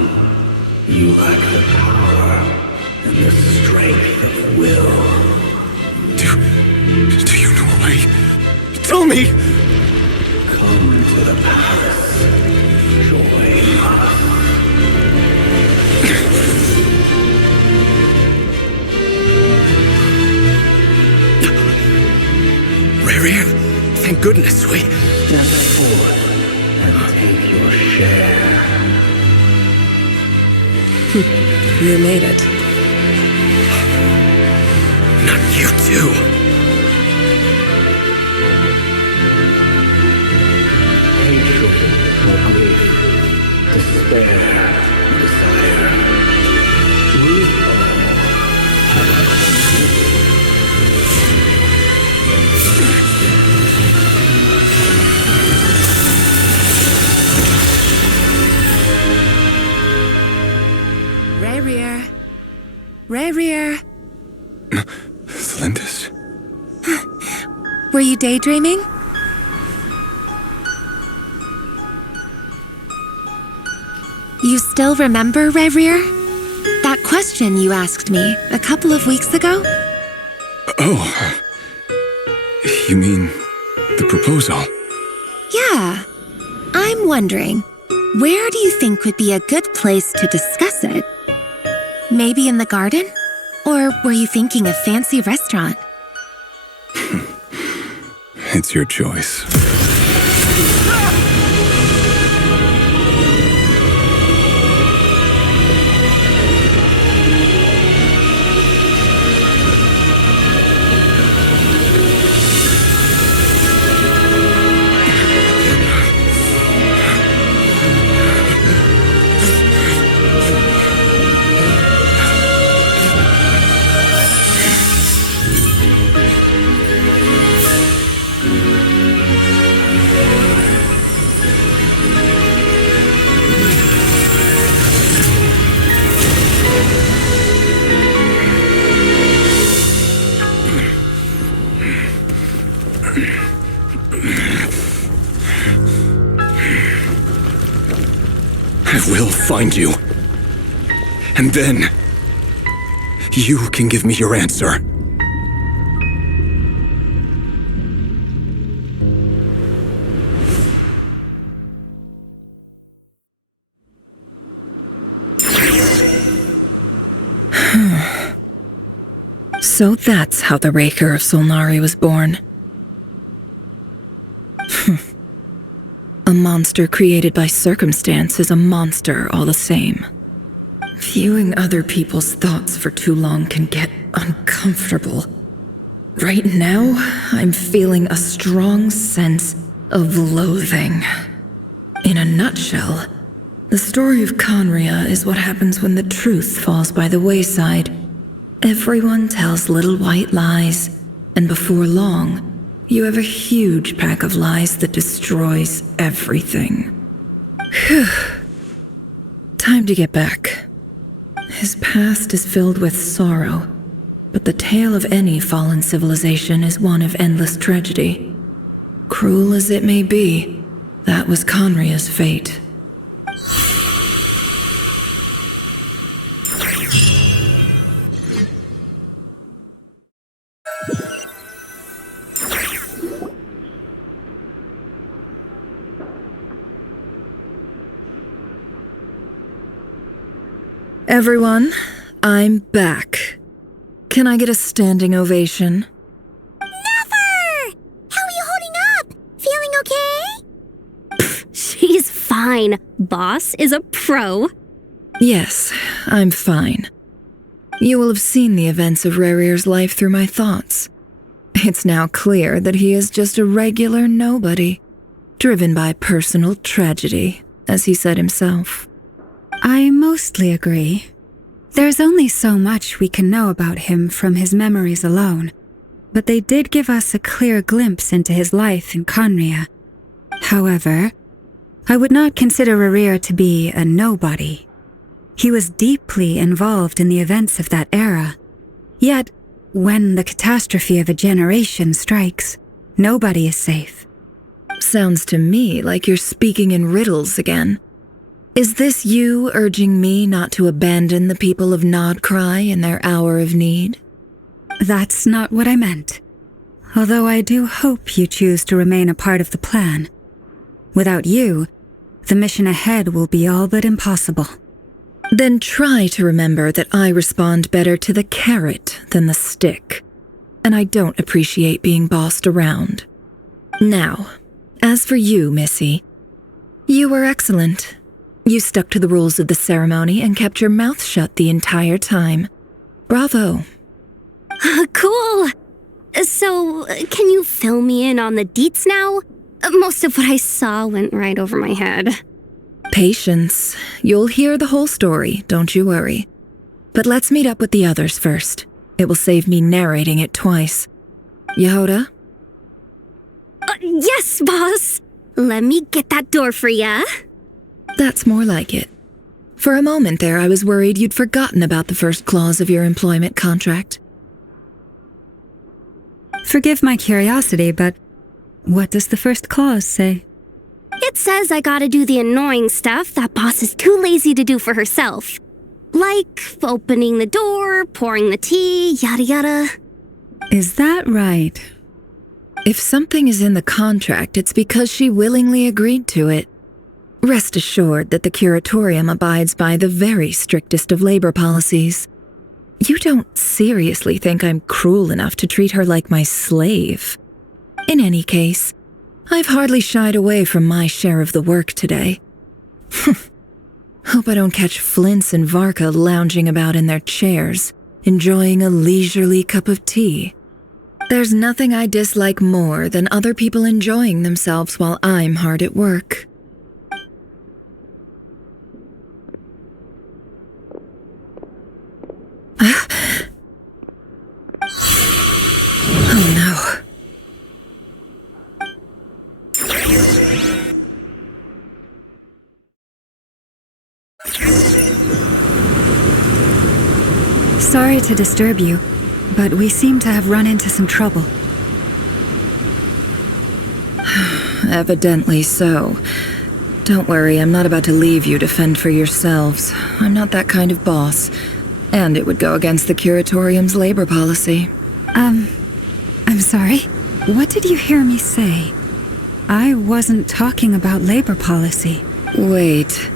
You lack the power and the strength of will. Do you know why? Tell me! Come to the palace. Join us. Rerir, thank goodness we... Step forward and take your share. You made it. Not you too. Hatred or grief, despair, desire. We all have Rerir. Rerir. Cylindus? Were you daydreaming? You still remember, Rerir? That question you asked me a couple of weeks ago? Oh. You mean the proposal? Yeah. I'm wondering, where do you think would be a good place to discuss it? Maybe in the garden? Or were you thinking a fancy restaurant? It's your choice. I will find you. And then, you can give me your answer. So that's how the Raker of Solnari was born. A monster created by circumstance is a monster all the same. Viewing other people's thoughts for too long can get uncomfortable. Right now, I'm feeling a strong sense of loathing. In a nutshell, the story of Conria is what happens when the truth falls by the wayside. Everyone tells little white lies, and before long, you have a huge pack of lies that destroys everything. Whew. Time to get back. His past is filled with sorrow, but the tale of any fallen civilization is one of endless tragedy. Cruel as it may be, that was Conria's fate. Everyone, I'm back. Can I get a standing ovation? Never! How are you holding up? Feeling okay? She's fine. Boss is a pro. Yes, I'm fine. You will have seen the events of Rarir's life through my thoughts. It's now clear that he is just a regular nobody, driven by personal tragedy, as he said himself. I mostly agree. There's only so much we can know about him from his memories alone, but they did give us a clear glimpse into his life in Conria. However, I would not consider Rarir to be a nobody. He was deeply involved in the events of that era. Yet, when the catastrophe of a generation strikes, nobody is safe. Sounds to me like you're speaking in riddles again. Is this you urging me not to abandon the people of Nodcry in their hour of need? That's not what I meant. Although I do hope you choose to remain a part of the plan. Without you, the mission ahead will be all but impossible. Then try to remember that I respond better to the carrot than the stick. And I don't appreciate being bossed around. Now, as for you, Missy, you were excellent. You stuck to the rules of the ceremony and kept your mouth shut the entire time. Bravo. Cool. So, can you fill me in on the deets now? Most of what I saw went right over my head. Patience. You'll hear the whole story, don't you worry. But let's meet up with the others first. It will save me narrating it twice. Yehoda? Yes, boss. Let me get that door for ya. That's more like it. For a moment there, I was worried you'd forgotten about the first clause of your employment contract. Forgive my curiosity, but what does the first clause say? It says I gotta do the annoying stuff that boss is too lazy to do for herself. Like opening the door, pouring the tea, yada yada. Is that right? If something is in the contract, it's because she willingly agreed to it. Rest assured that the Curatorium abides by the very strictest of labor policies. You don't seriously think I'm cruel enough to treat her like my slave? In any case, I've hardly shied away from my share of the work today. Hope I don't catch Flintz and Varka lounging about in their chairs, enjoying a leisurely cup of tea. There's nothing I dislike more than other people enjoying themselves while I'm hard at work. Oh no. Sorry to disturb you, but we seem to have run into some trouble. Evidently so. Don't worry, I'm not about to leave you to fend for yourselves. I'm not that kind of boss. And it would go against the Curatorium's labor policy. I'm sorry? What did you hear me say? I wasn't talking about labor policy. Wait.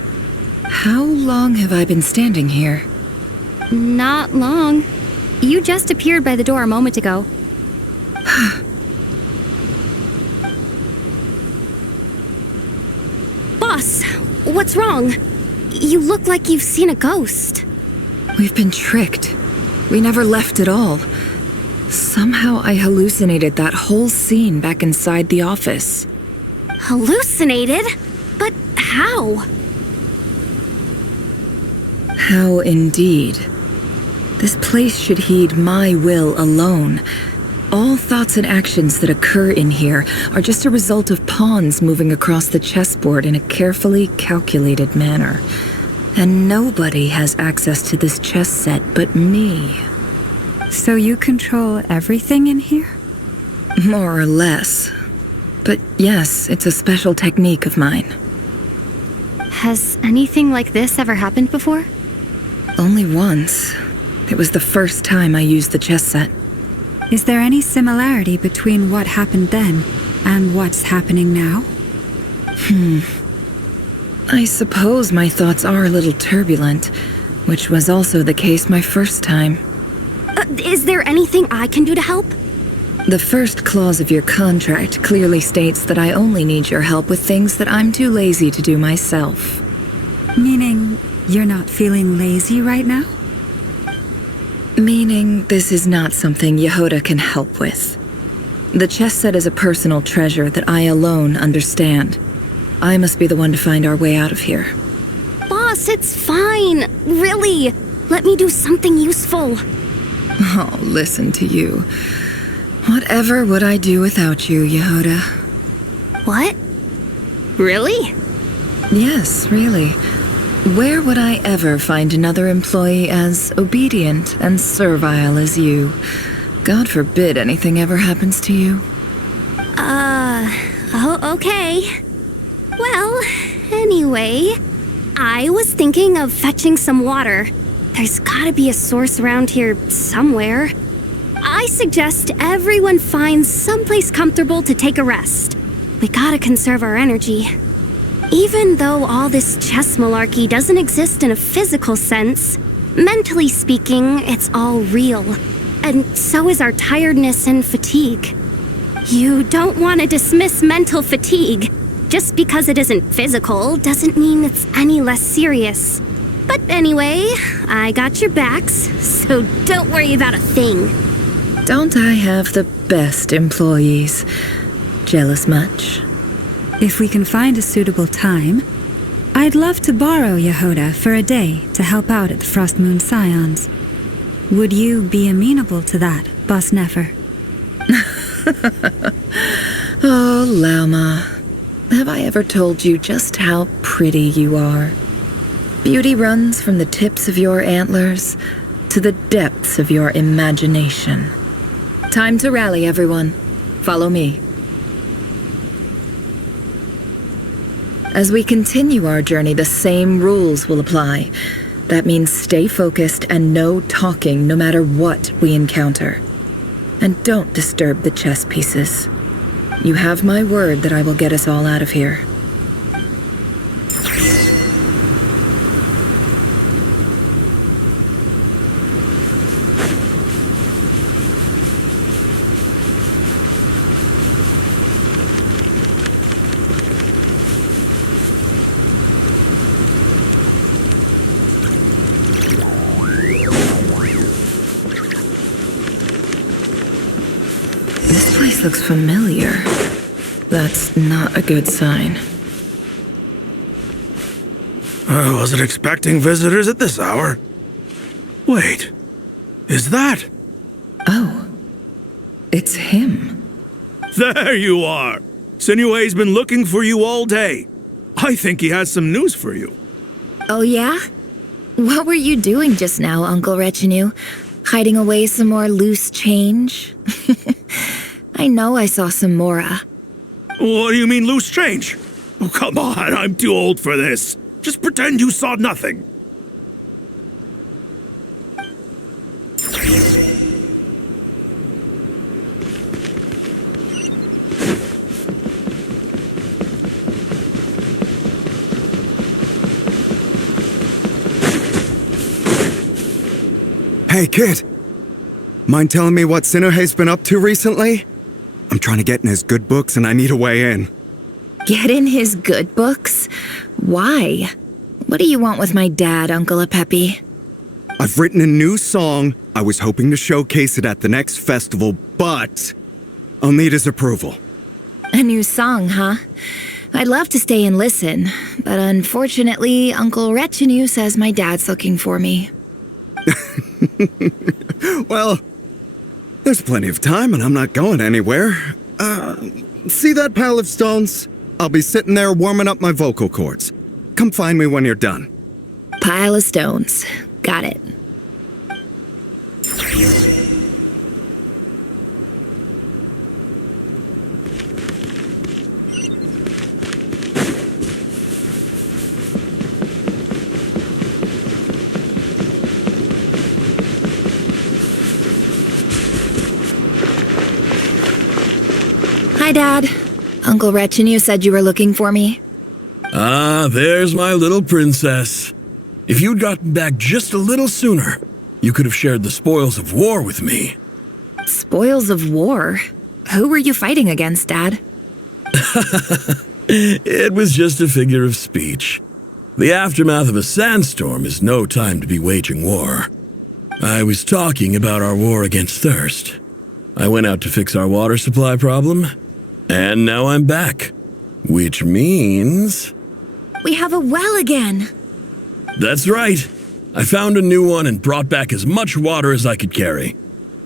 How long have I been standing here? Not long. You just appeared by the door a moment ago. Boss, what's wrong? You look like you've seen a ghost. We've been tricked. We never left at all. Somehow I hallucinated that whole scene back inside the office. Hallucinated? But how? How indeed. This place should heed my will alone. All thoughts and actions that occur in here are just a result of pawns moving across the chessboard in a carefully calculated manner. And nobody has access to this chess set but me. So you control everything in here? More or less. But yes, it's a special technique of mine. Has anything like this ever happened before? Only once. It was the first time I used the chess set. Is there any similarity between what happened then and what's happening now? I suppose my thoughts are a little turbulent, which was also the case my first time. Is there anything I can do to help? The first clause of your contract clearly states that I only need your help with things that I'm too lazy to do myself. Meaning you're not feeling lazy right now? Meaning this is not something Yehoda can help with. The chess set is a personal treasure that I alone understand. I must be the one to find our way out of here. Boss, it's fine. Really. Let me do something useful. Oh, listen to you. Whatever would I do without you, Yehoda? What? Really? Yes, really. Where would I ever find another employee as obedient and servile as you? God forbid anything ever happens to you. Oh, okay. Well, anyway, I was thinking of fetching some water. There's gotta be a source around here somewhere. I suggest everyone finds someplace comfortable to take a rest. We gotta conserve our energy. Even though all this chess malarkey doesn't exist in a physical sense, mentally speaking, it's all real. And so is our tiredness and fatigue. You don't want to dismiss mental fatigue. Just because it isn't physical doesn't mean it's any less serious. But anyway, I got your backs, so don't worry about a thing. Don't I have the best employees? Jealous much? If we can find a suitable time, I'd love to borrow Yehoda for a day to help out at the Frost Moon Scions. Would you be amenable to that, Boss Nefer? Oh, Lauma. Have I ever told you just how pretty you are? Beauty runs from the tips of your antlers to the depths of your imagination. Time to rally, everyone. Follow me. As we continue our journey, the same rules will apply. That means stay focused and no talking no matter what we encounter. And don't disturb the chess pieces. You have my word that I will get us all out of here. place looks familiar. That's not a good sign. I wasn't expecting visitors at this hour. Wait, is that? Oh, it's him. There you are! Sinue's been looking for you all day. I think he has some news for you. Oh yeah? What were you doing just now, Uncle Retinue? Hiding away some more loose change? I know I saw some Mora. What do you mean loose change? Oh, come on, I'm too old for this. Just pretend you saw nothing. Hey, kid. Mind telling me what Sinuhe's been up to recently? I'm trying to get in his good books and I need a way in. Get in his good books? Why? What do you want with my dad, Uncle Apepi? I've written a new song. I was hoping to showcase it at the next festival, but I'll need his approval. A new song, huh? I'd love to stay and listen, but unfortunately, Uncle Retinue says my dad's looking for me. Well, there's plenty of time and I'm not going anywhere. See that pile of stones? I'll be sitting there warming up my vocal cords. Come find me when you're done. Pile of stones. Got it. Hi, Dad. Uncle Retinue said you were looking for me. Ah, there's my little princess. If you'd gotten back just a little sooner, you could have shared the spoils of war with me. Spoils of war? Who were you fighting against, Dad? It was just a figure of speech. The aftermath of a sandstorm is no time to be waging war. I was talking about our war against thirst. I went out to fix our water supply problem, and now I'm back. Which means... We have a well again! That's right. I found a new one and brought back as much water as I could carry.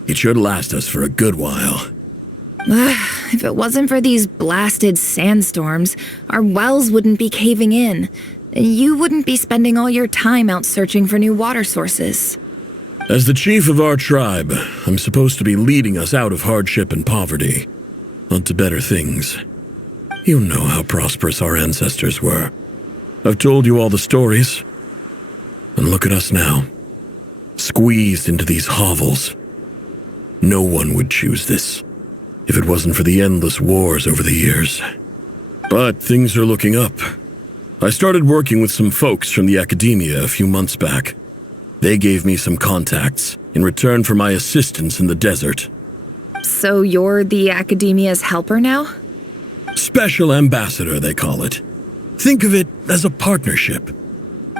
It should last us for a good while. If it wasn't for these blasted sandstorms, our wells wouldn't be caving in. And you wouldn't be spending all your time out searching for new water sources. As the chief of our tribe, I'm supposed to be leading us out of hardship and poverty, onto better things. You know how prosperous our ancestors were. I've told you all the stories. And look at us now, squeezed into these hovels. No one would choose this, if it wasn't for the endless wars over the years. But things are looking up. I started working with some folks from the academia a few months back. They gave me some contacts in return for my assistance in the desert. So you're the academia's helper now? Special ambassador, they call it. Think of it as a partnership.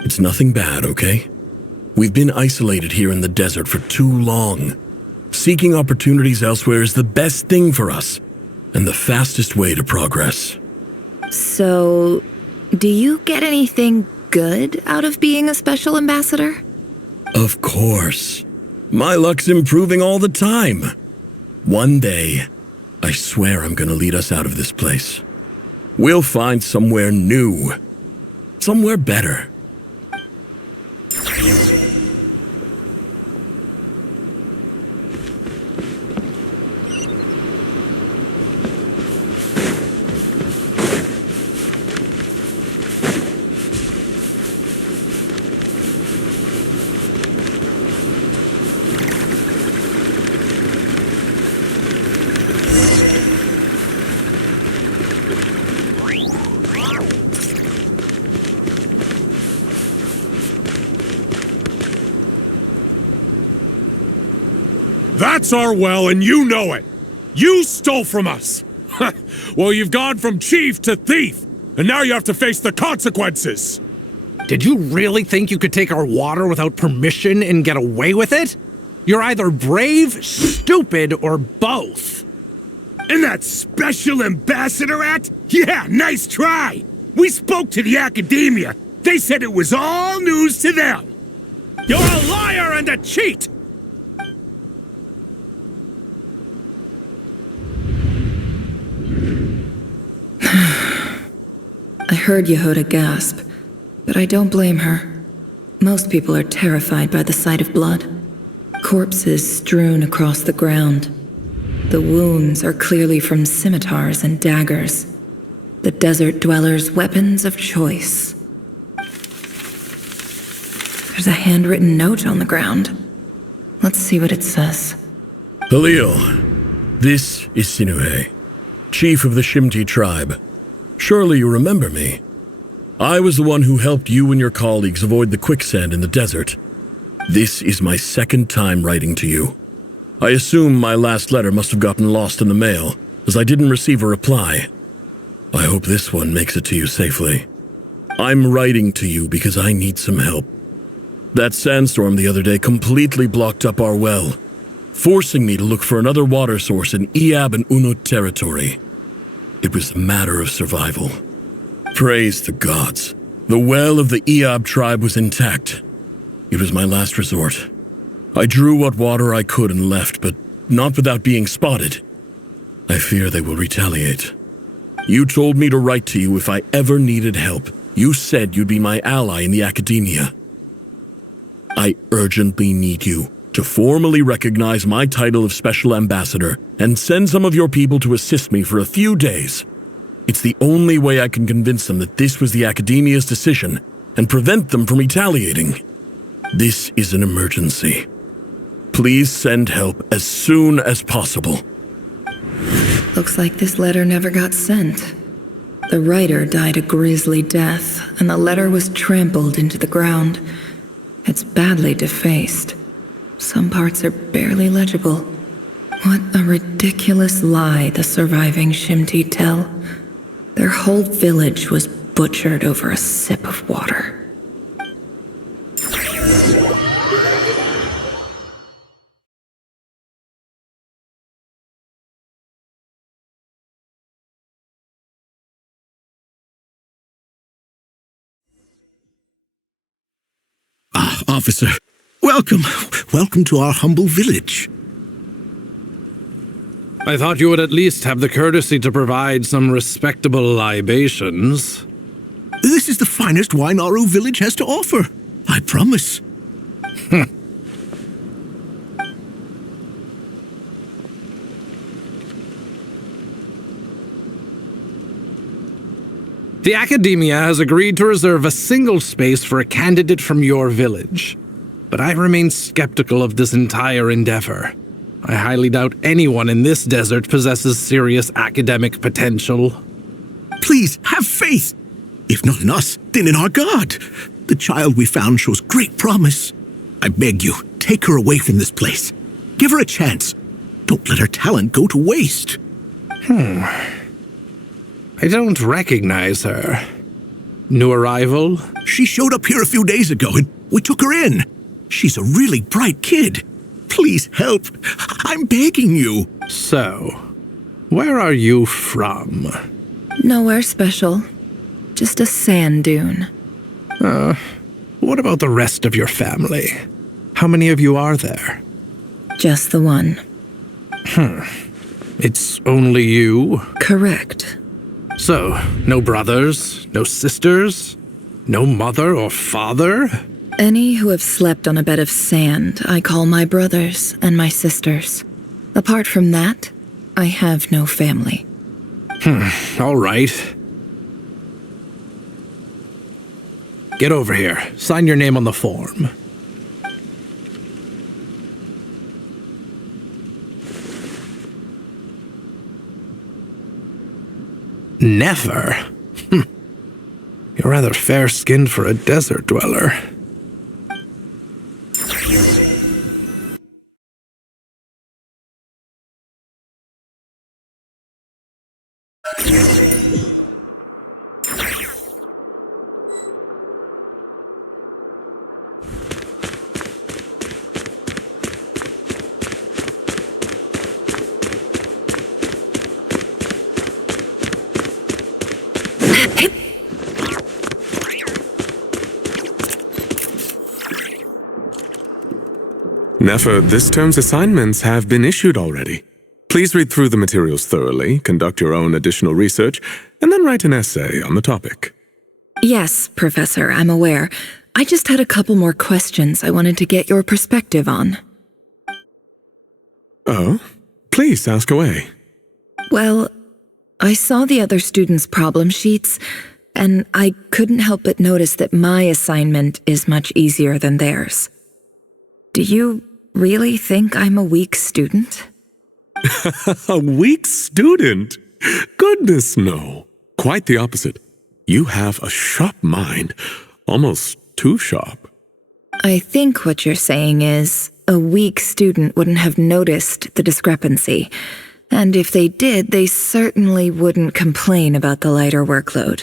It's nothing bad, okay? We've been isolated here in the desert for too long. Seeking opportunities elsewhere is the best thing for us, and the fastest way to progress. So, do you get anything good out of being a special ambassador? Of course. My luck's improving all the time. One day, I swear I'm gonna lead us out of this place. We'll find somewhere new. Somewhere better. That's our well, and you know it! You stole from us! Well, you've gone from chief to thief, and now you have to face the consequences! Did you really think you could take our water without permission and get away with it? You're either brave, stupid, or both. And that Special Ambassador Act? Yeah, nice try! We spoke to the Academia. They said it was all news to them. You're a liar and a cheat! I heard Yehuda gasp, but I don't blame her. Most people are terrified by the sight of blood. Corpses strewn across the ground. The wounds are clearly from scimitars and daggers. The desert dwellers' weapons of choice. There's a handwritten note on the ground. Let's see what it says. Halil, this is Sinuhe, chief of the Shimti tribe. Surely you remember me. I was the one who helped you and your colleagues avoid the quicksand in the desert. This is my second time writing to you. I assume my last letter must have gotten lost in the mail, as I didn't receive a reply. I hope this one makes it to you safely. I'm writing to you because I need some help. That sandstorm the other day completely blocked up our well, forcing me to look for another water source in Iab and Unut territory. It was a matter of survival. Praise the gods. The well of the Iab tribe was intact. It was my last resort. I drew what water I could and left, but not without being spotted. I fear they will retaliate. You told me to write to you if I ever needed help. You said you'd be my ally in the Academia. I urgently need you to formally recognize my title of Special Ambassador and send some of your people to assist me for a few days. It's the only way I can convince them that this was the Academia's decision and prevent them from retaliating. This is an emergency. Please send help as soon as possible. Looks like this letter never got sent. The writer died a grisly death, and the letter was trampled into the ground. It's badly defaced. Some parts are barely legible. What a ridiculous lie the surviving Shimti tell. Their whole village was butchered over a sip of water. Officer, welcome. Welcome to our humble village. I thought you would at least have the courtesy to provide some respectable libations. This is the finest wine Aru village has to offer. I promise. The Academia has agreed to reserve a single space for a candidate from your village. But I remain skeptical of this entire endeavor. I highly doubt anyone in this desert possesses serious academic potential. Please, have faith. If not in us, then in our God. The child we found shows great promise. I beg you, take her away from this place. Give her a chance. Don't let her talent go to waste. I don't recognize her. New arrival? She showed up here a few days ago and we took her in. She's a really bright kid. Please help. I'm begging you. So, where are you from? Nowhere special. Just a sand dune. What about the rest of your family? How many of you are there? Just the one. It's only you? Correct. So, no brothers, no sisters, no mother or father? Any who have slept on a bed of sand, I call my brothers and my sisters. Apart from that, I have no family. All right. Get over here. Sign your name on the form. Never? You're rather fair-skinned for a desert dweller. Nefer, this term's assignments have been issued already. Please read through the materials thoroughly, conduct your own additional research, and then write an essay on the topic. Yes, Professor, I'm aware. I just had a couple more questions I wanted to get your perspective on. Oh? Please ask away. Well, I saw the other students' problem sheets, and I couldn't help but notice that my assignment is much easier than theirs. Do you really think I'm a weak student? A weak student? Goodness, no. Quite the opposite. You have a sharp mind, almost too sharp. I think what you're saying is, a weak student wouldn't have noticed the discrepancy, and if they did, they certainly wouldn't complain about the lighter workload.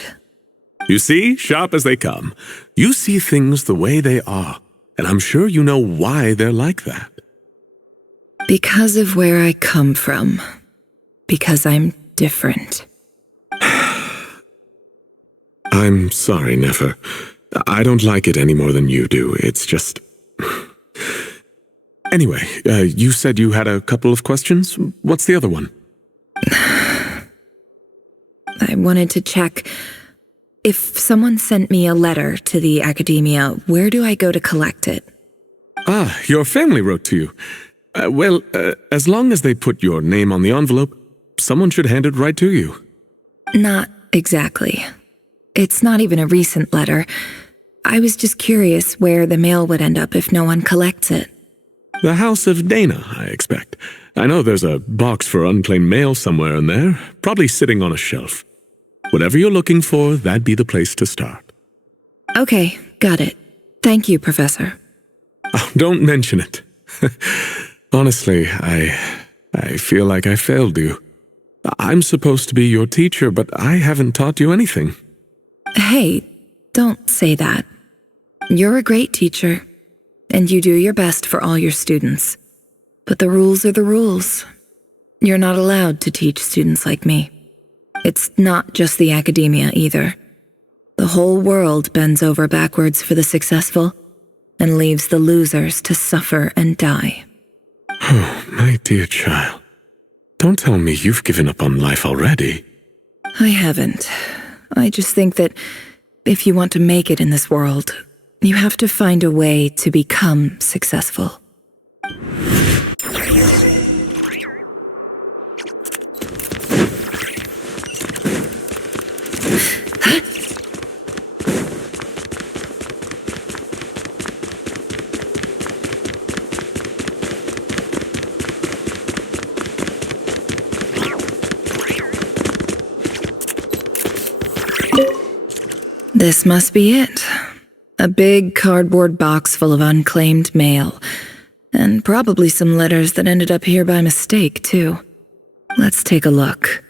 You see, sharp as they come. You see things the way they are, and I'm sure you know why they're like that. Because of where I come from. Because I'm different. I'm sorry, Nefer. I don't like it any more than you do. It's just... Anyway, you said you had a couple of questions. What's the other one? I wanted to check. If someone sent me a letter to the academia, where do I go to collect it? Ah, your family wrote to you. Well, as long as they put your name on the envelope, someone should hand it right to you. Not exactly. It's not even a recent letter. I was just curious where the mail would end up if no one collects it. The House of Dana, I expect. I know there's a box for unclaimed mail somewhere in there, probably sitting on a shelf. Whatever you're looking for, that'd be the place to start. Okay, got it. Thank you, Professor. Oh, don't mention it. Honestly, I feel like I failed you. I'm supposed to be your teacher, but I haven't taught you anything. Hey, don't say that. You're a great teacher, and you do your best for all your students. But the rules are the rules. You're not allowed to teach students like me. It's not just the academia either. The whole world bends over backwards for the successful and leaves the losers to suffer and die. Oh, my dear child. Don't tell me you've given up on life already. I haven't. I just think that if you want to make it in this world, you have to find a way to become successful. This must be it. A big cardboard box full of unclaimed mail. And probably some letters that ended up here by mistake, too. Let's take a look.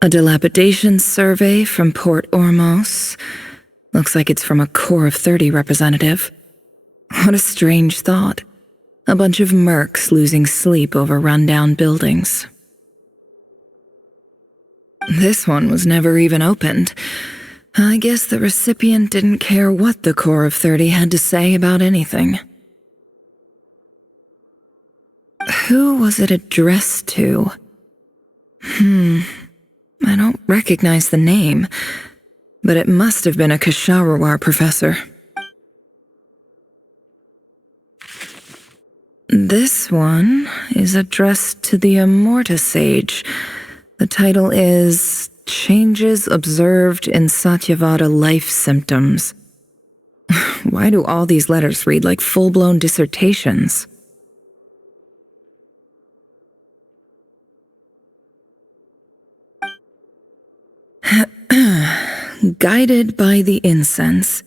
A dilapidation survey from Port Ormos. Looks like it's from a Core of 30 representative. What a strange thought. A bunch of mercs losing sleep over rundown buildings. This one was never even opened. I guess the recipient didn't care what the Core of 30 had to say about anything. Who was it addressed to? I don't recognize the name, but it must have been a Kasharawar professor. This one is addressed to the Immorta Sage. The title is Changes Observed in Satyavada Life Symptoms. Why do all these letters read like full-blown dissertations? Guided by the incense,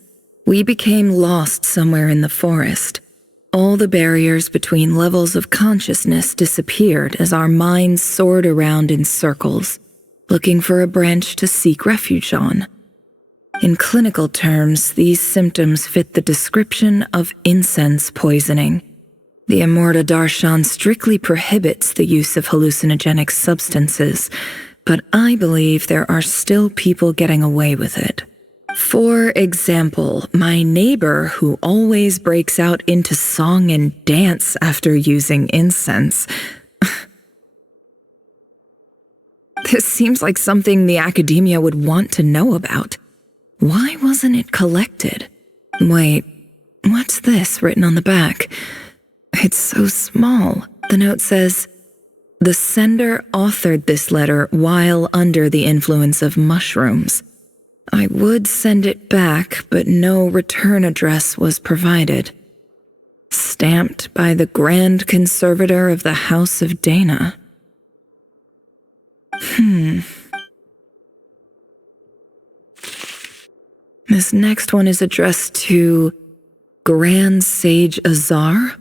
we became lost somewhere in the forest. All the barriers between levels of consciousness disappeared as our minds soared around in circles, looking for a branch to seek refuge on. In clinical terms, these symptoms fit the description of incense poisoning. The Immorta Darshan strictly prohibits the use of hallucinogenic substances, but I believe there are still people getting away with it. For example, my neighbor who always breaks out into song and dance after using incense. This seems like something the academia would want to know about. Why wasn't it collected? Wait, what's this written on the back? It's so small. The note says, "The sender authored this letter while under the influence of mushrooms. I would send it back, but no return address was provided. Stamped by the Grand Conservator of the House of Dana." This next one is addressed to Grand Sage Azar.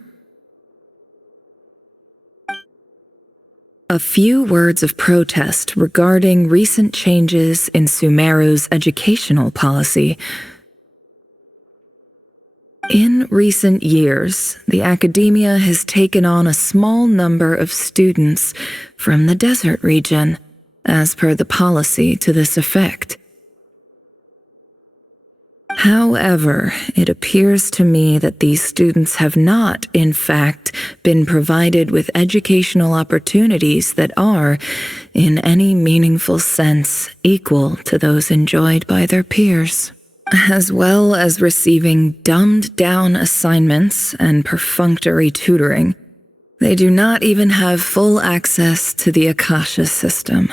A few words of protest regarding recent changes in Sumeru's educational policy. In recent years, the academia has taken on a small number of students from the desert region, as per the policy to this effect. However, it appears to me that these students have not, in fact, been provided with educational opportunities that are, in any meaningful sense, equal to those enjoyed by their peers, as well as receiving dumbed-down assignments and perfunctory tutoring. They do not even have full access to the Akasha system.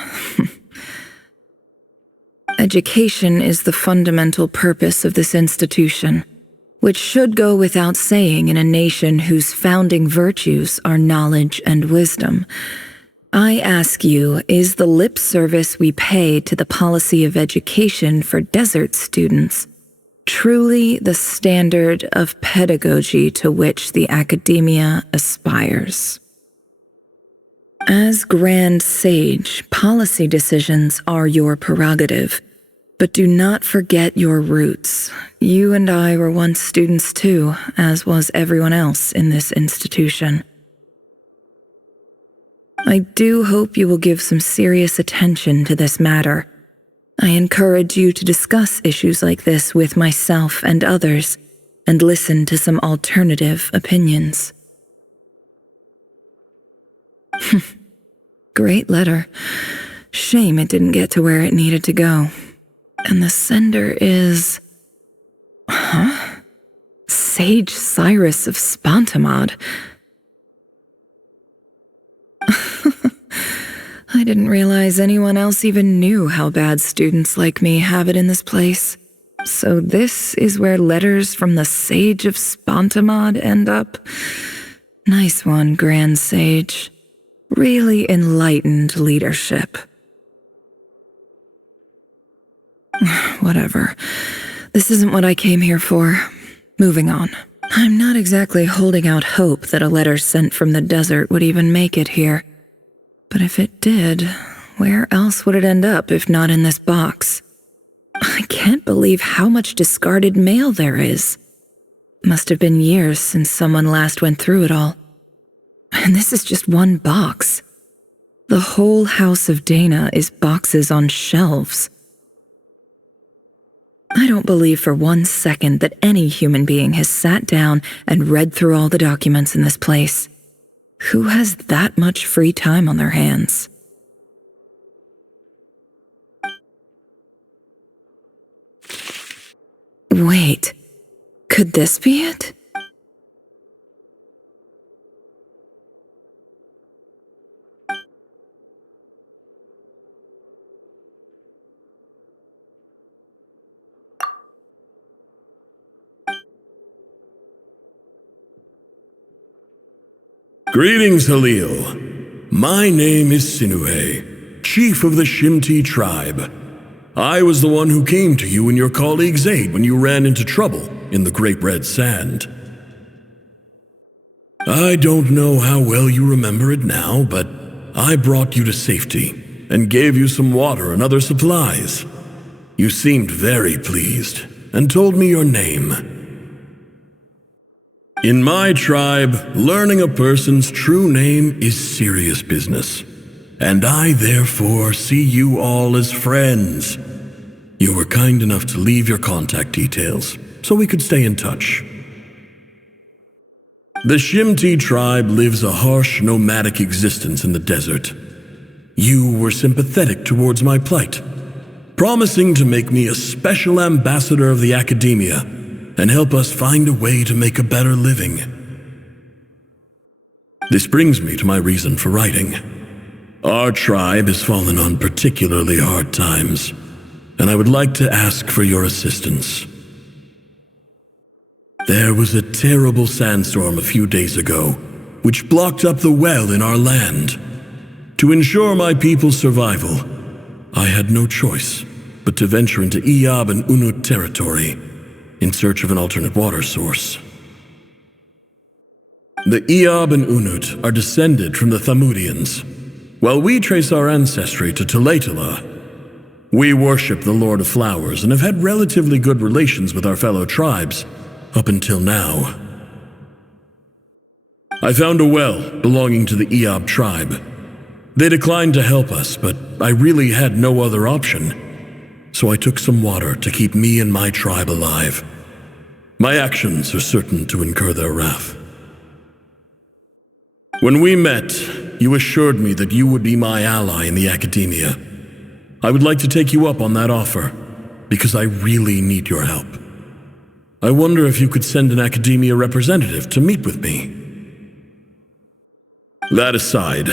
Education is the fundamental purpose of this institution, which should go without saying in a nation whose founding virtues are knowledge and wisdom. I ask you, is the lip service we pay to the policy of education for desert students truly the standard of pedagogy to which the academia aspires? As Grand Sage, policy decisions are your prerogative. But do not forget your roots. You and I were once students too, as was everyone else in this institution. I do hope you will give some serious attention to this matter. I encourage you to discuss issues like this with myself and others, and listen to some alternative opinions. Great letter. Shame it didn't get to where it needed to go. And the sender is... Sage Cyrus of Spantamad. I didn't realize anyone else even knew how bad students like me have it in this place. So this is where letters from the Sage of Spantamad end up? Nice one, Grand Sage. Really enlightened leadership. Whatever. This isn't what I came here for. Moving on. I'm not exactly holding out hope that a letter sent from the desert would even make it here. But if it did, where else would it end up if not in this box? I can't believe how much discarded mail there is. Must have been years since someone last went through it all. And this is just one box. The whole House of Dana is boxes on shelves. I don't believe for 1 second that any human being has sat down and read through all the documents in this place. Who has that much free time on their hands? Wait, could this be it? Greetings, Halil. My name is Sinuhe, chief of the Shimti tribe. I was the one who came to you and your colleague Zaid when you ran into trouble in the Great Red Sand. I don't know how well you remember it now, but I brought you to safety and gave you some water and other supplies. You seemed very pleased and told me your name. In my tribe, learning a person's true name is serious business, and I therefore see you all as friends. You were kind enough to leave your contact details so we could stay in touch. The Shimti tribe lives a harsh, nomadic existence in the desert. You were sympathetic towards my plight, promising to make me a special ambassador of the academia and help us find a way to make a better living. This brings me to my reason for writing. Our tribe has fallen on particularly hard times, and I would like to ask for your assistance. There was a terrible sandstorm a few days ago, which blocked up the well in our land. To ensure my people's survival, I had no choice but to venture into Iyab and Unut territory in search of an alternate water source. The Iyab and Unut are descended from the Thamudians, while we trace our ancestry to Tulatala. We worship the Lord of Flowers and have had relatively good relations with our fellow tribes up until now. I found a well belonging to the Iyab tribe. They declined to help us, but I really had no other option, so I took some water to keep me and my tribe alive. My actions are certain to incur their wrath. When we met, you assured me that you would be my ally in the academia. I would like to take you up on that offer, because I really need your help. I wonder if you could send an academia representative to meet with me. That aside,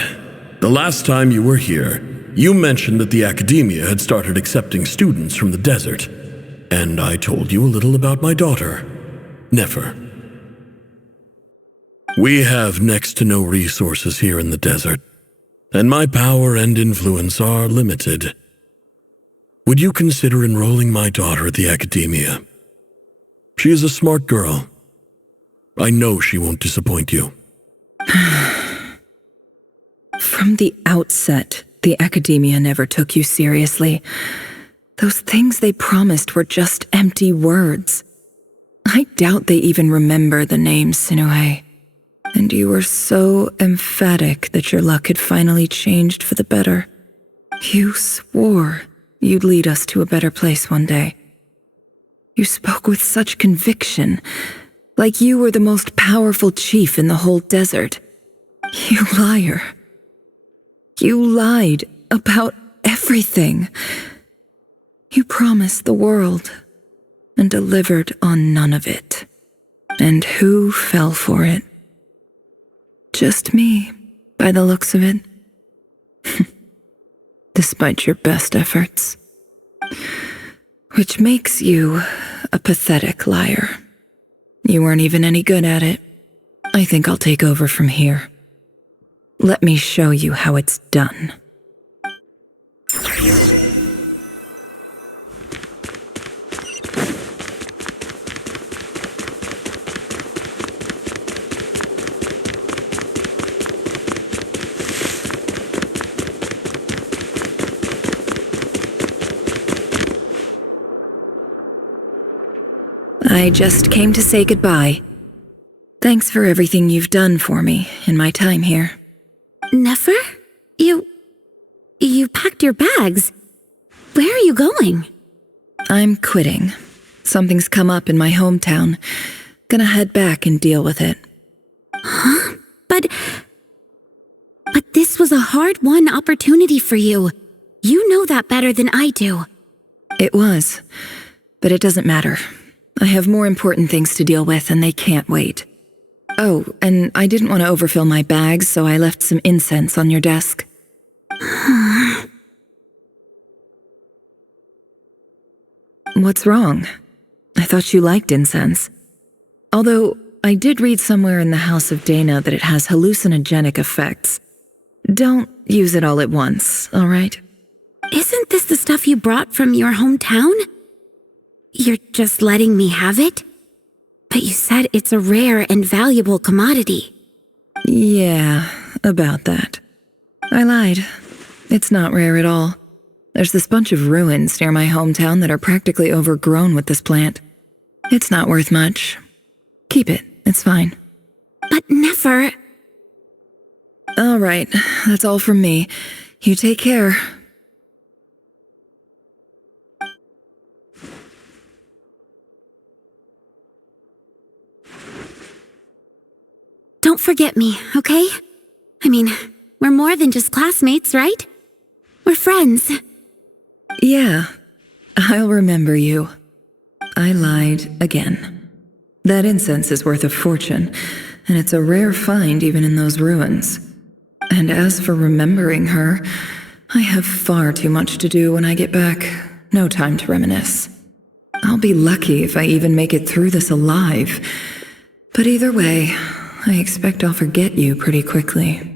the last time you were here, you mentioned that the academia had started accepting students from the desert, and I told you a little about my daughter, Nefer. We have next to no resources here in the desert, and my power and influence are limited. Would you consider enrolling my daughter at the academia? She is a smart girl. I know she won't disappoint you. From the outset, the academia never took you seriously. Those things they promised were just empty words. I doubt they even remember the name Sinuhe. And you were so emphatic that your luck had finally changed for the better. You swore you'd lead us to a better place one day. You spoke with such conviction, like you were the most powerful chief in the whole desert. You liar. You lied about everything. You promised the world and delivered on none of it. And who fell for it? Just me, by the looks of it. Despite your best efforts. Which makes you a pathetic liar. You weren't even any good at it. I think I'll take over from here. Let me show you how it's done. I just came to say goodbye. Thanks for everything you've done for me in my time here. Nefer? You packed your bags. Where are you going? I'm quitting. Something's come up in my hometown. Gonna head back and deal with it. Huh? But this was a hard-won opportunity for you. You know that better than I do. It was, but it doesn't matter. I have more important things to deal with, and they can't wait. Oh, and I didn't want to overfill my bags, so I left some incense on your desk. What's wrong? I thought you liked incense. Although, I did read somewhere in the House of Dana that it has hallucinogenic effects. Don't use it all at once, all right? Isn't this the stuff you brought from your hometown? You're just letting me have it? But you said it's a rare and valuable commodity. Yeah, about that. I lied. It's not rare at all. There's this bunch of ruins near my hometown that are practically overgrown with this plant. It's not worth much. Keep it, it's fine. But never. All right, that's all from me. You take care. Don't forget me, okay? I mean, we're more than just classmates, right? We're friends. Yeah, I'll remember you. I lied again. That incense is worth a fortune, and it's a rare find even in those ruins. And as for remembering her, I have far too much to do when I get back. No time to reminisce. I'll be lucky if I even make it through this alive. But either way, I expect I'll forget you pretty quickly.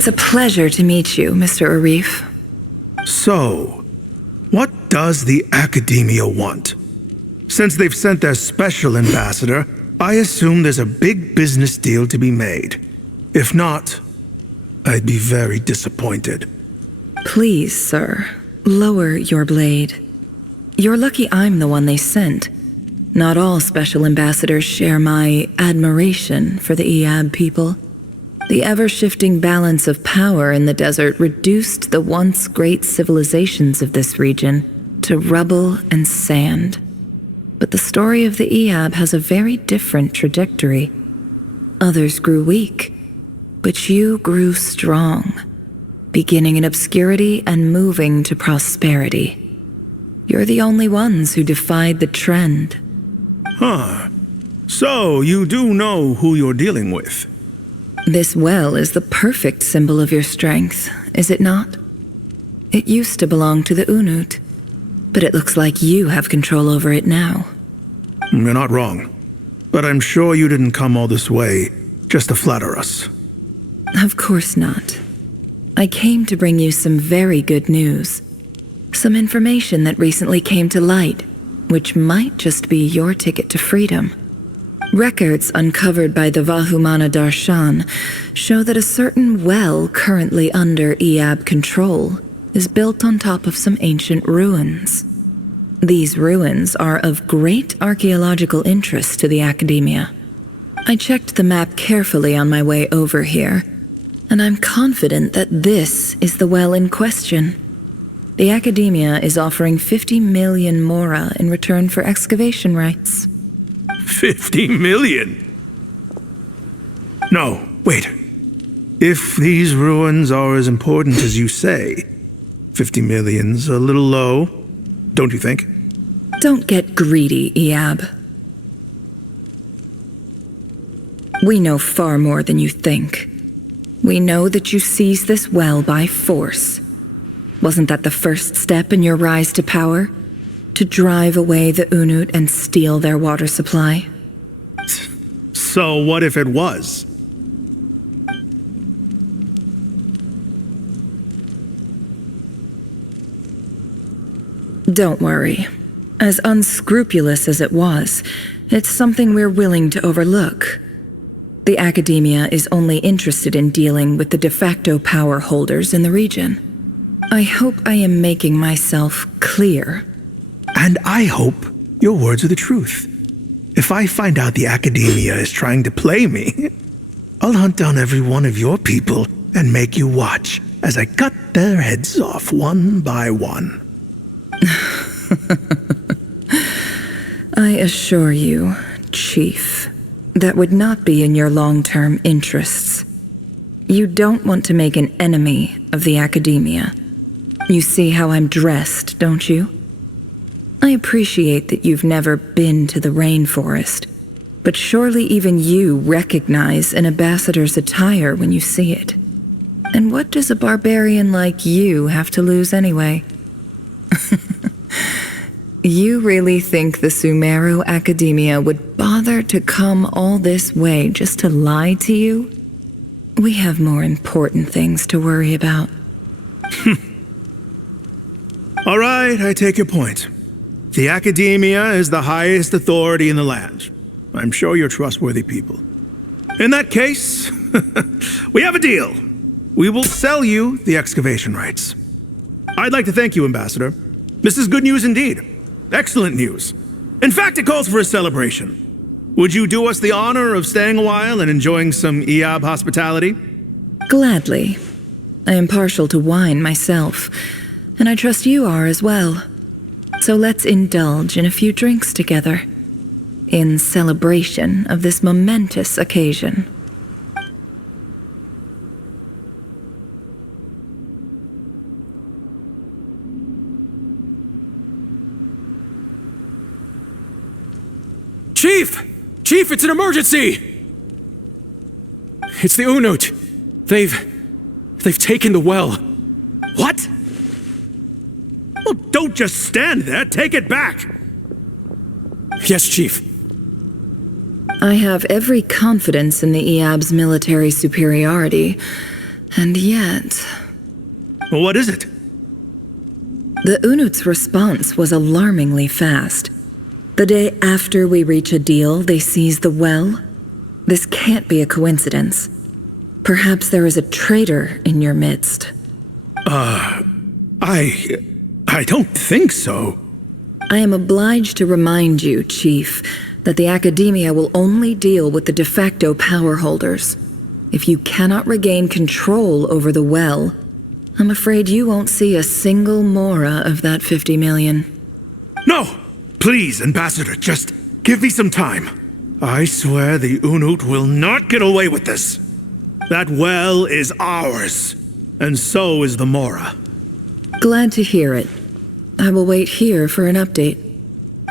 It's a pleasure to meet you, Mr. Arif. So, what does the Academia want? Since they've sent their special ambassador, I assume there's a big business deal to be made. If not, I'd be very disappointed. Please, sir, lower your blade. You're lucky I'm the one they sent. Not all special ambassadors share my admiration for the Iab people. The ever-shifting balance of power in the desert reduced the once great civilizations of this region to rubble and sand. But the story of the Iab has a very different trajectory. Others grew weak, but you grew strong, beginning in obscurity and moving to prosperity. You're the only ones who defied the trend. Huh. So, you do know who you're dealing with? This well is the perfect symbol of your strength, is it not? It used to belong to the Unut, but it looks like you have control over it now. You're not wrong. But I'm sure you didn't come all this way just to flatter us. Of course not. I came to bring you some very good news. Some information that recently came to light, which might just be your ticket to freedom. Records uncovered by the Vahumana Darshan show that a certain well currently under Iab control is built on top of some ancient ruins. These ruins are of great archaeological interest to the Academia. I checked the map carefully on my way over here, and I'm confident that this is the well in question. The Academia is offering 50 million mora in return for excavation rights. 50 million? No, wait. If these ruins are as important as you say, 50 million's a little low, don't you think? Don't get greedy, Iab. We know far more than you think. We know that you seized this well by force. Wasn't that the first step in your rise to power? To drive away the Unut and steal their water supply? So what if it was? Don't worry. As unscrupulous as it was, it's something we're willing to overlook. The Academia is only interested in dealing with the de facto power holders in the region. I hope I am making myself clear. And I hope your words are the truth. If I find out the Academia is trying to play me, I'll hunt down every one of your people and make you watch as I cut their heads off one by one. I assure you, Chief, That would not be in your long-term interests. You don't want to make an enemy of the academia. You see how I'm dressed, don't you? I appreciate that you've never been to the rainforest, but surely even you recognize an ambassador's attire when you see it. And what does a barbarian like you have to lose anyway? You really think the Sumeru Academia would bother to come all this way just to lie to you? We have more important things to worry about. All right, I take your point. The Academia is the highest authority in the land. I'm sure you're trustworthy people. In that case, we have a deal. We will sell you the excavation rights. I'd like to thank you, Ambassador. This is good news indeed. Excellent news. In fact, it calls for a celebration. Would you do us the honor of staying a while and enjoying some EAB hospitality? Gladly. I am partial to wine myself, and I trust you are as well. So let's indulge in a few drinks together, in celebration of this momentous occasion. Chief! Chief, it's an emergency! It's the Unut. They've taken the well. What? Well, don't just stand there. Take it back. Yes, Chief. I have every confidence in the EAB's military superiority, and yet... What is it? The Unut's response was alarmingly fast. The day after we reach a deal, they seize the well. This can't be a coincidence. Perhaps there is a traitor in your midst. I don't think so. I am obliged to remind you, Chief, that the Academia will only deal with the de facto power holders. If you cannot regain control over the well, I'm afraid you won't see a single mora of that 50 million. No! Please, Ambassador, just give me some time. I swear the Unut will not get away with this. That well is ours, and so is the Mora. Glad to hear it. I will wait here for an update.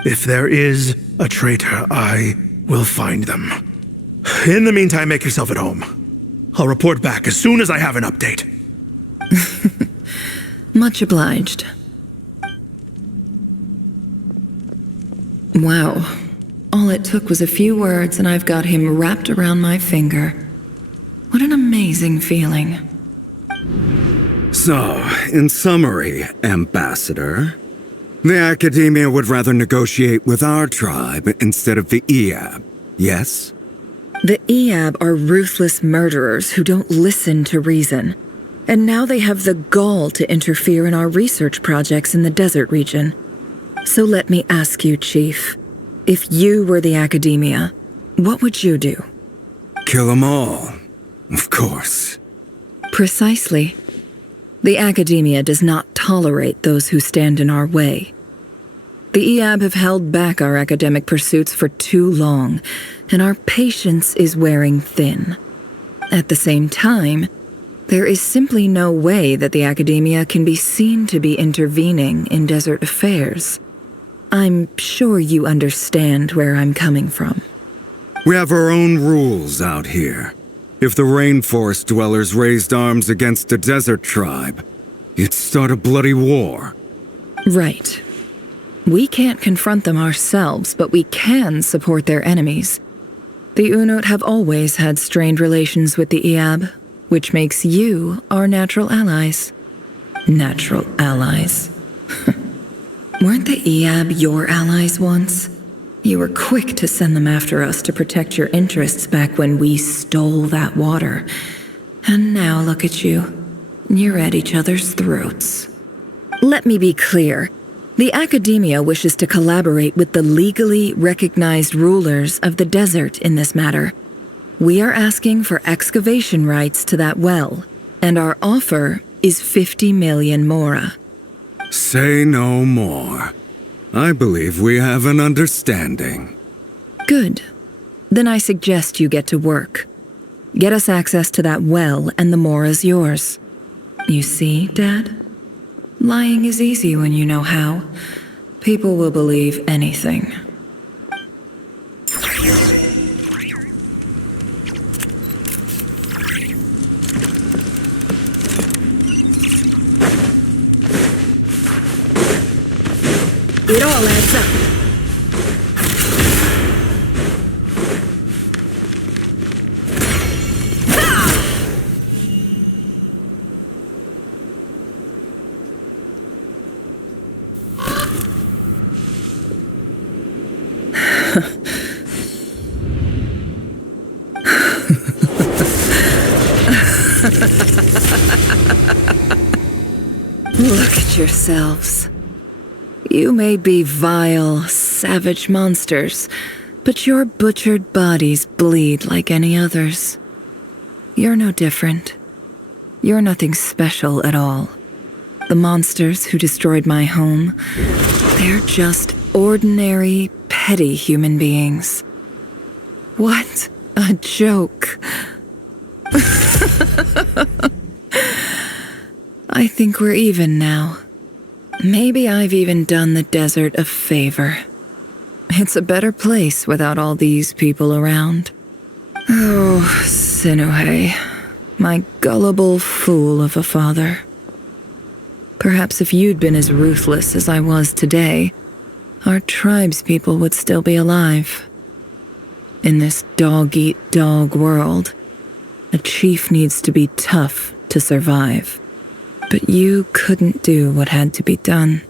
If there is a traitor, I will find them. In the meantime, make yourself at home. I'll report back as soon as I have an update. Much obliged. Wow. All it took was a few words and I've got him wrapped around my finger. What an amazing feeling. So, in summary, Ambassador, the Academia would rather negotiate with our tribe instead of the EAB, yes? The EAB are ruthless murderers who don't listen to reason. And now they have the gall to interfere in our research projects in the desert region. So let me ask you, Chief, if you were the Academia, what would you do? Kill them all, of course. Precisely. The Academia does not tolerate those who stand in our way. The EAB have held back our academic pursuits for too long, and our patience is wearing thin. At the same time, there is simply no way that the Academia can be seen to be intervening in desert affairs. I'm sure you understand where I'm coming from. We have our own rules out here. If the rainforest dwellers raised arms against a desert tribe, it'd start a bloody war. Right. We can't confront them ourselves, but we can support their enemies. The Unut have always had strained relations with the EAB, which makes you our natural allies. Natural allies. Weren't the EAB your allies once? You were quick to send them after us to protect your interests back when we stole that water. And now look at you. You're at each other's throats. Let me be clear. The Academia wishes to collaborate with the legally recognized rulers of the desert in this matter. We are asking for excavation rights to that well, and our offer is 50 million mora. Say no more. I believe we have an understanding. Good. Then I suggest you get to work. Get us access to that well, and the more is yours. You see, Dad? Lying is easy when you know how. People will believe anything. It all adds up. Look at yourselves. You may be vile, savage monsters, but your butchered bodies bleed like any others. You're no different. You're nothing special at all. The monsters who destroyed my home, they're just ordinary, petty human beings. What a joke. I think we're even now. Maybe I've even done the desert a favor. It's a better place without all these people around. Oh, Sinuhe, my gullible fool of a father. Perhaps if you'd been as ruthless as I was today, our tribespeople would still be alive. In this dog-eat-dog world, a chief needs to be tough to survive. But you couldn't do what had to be done.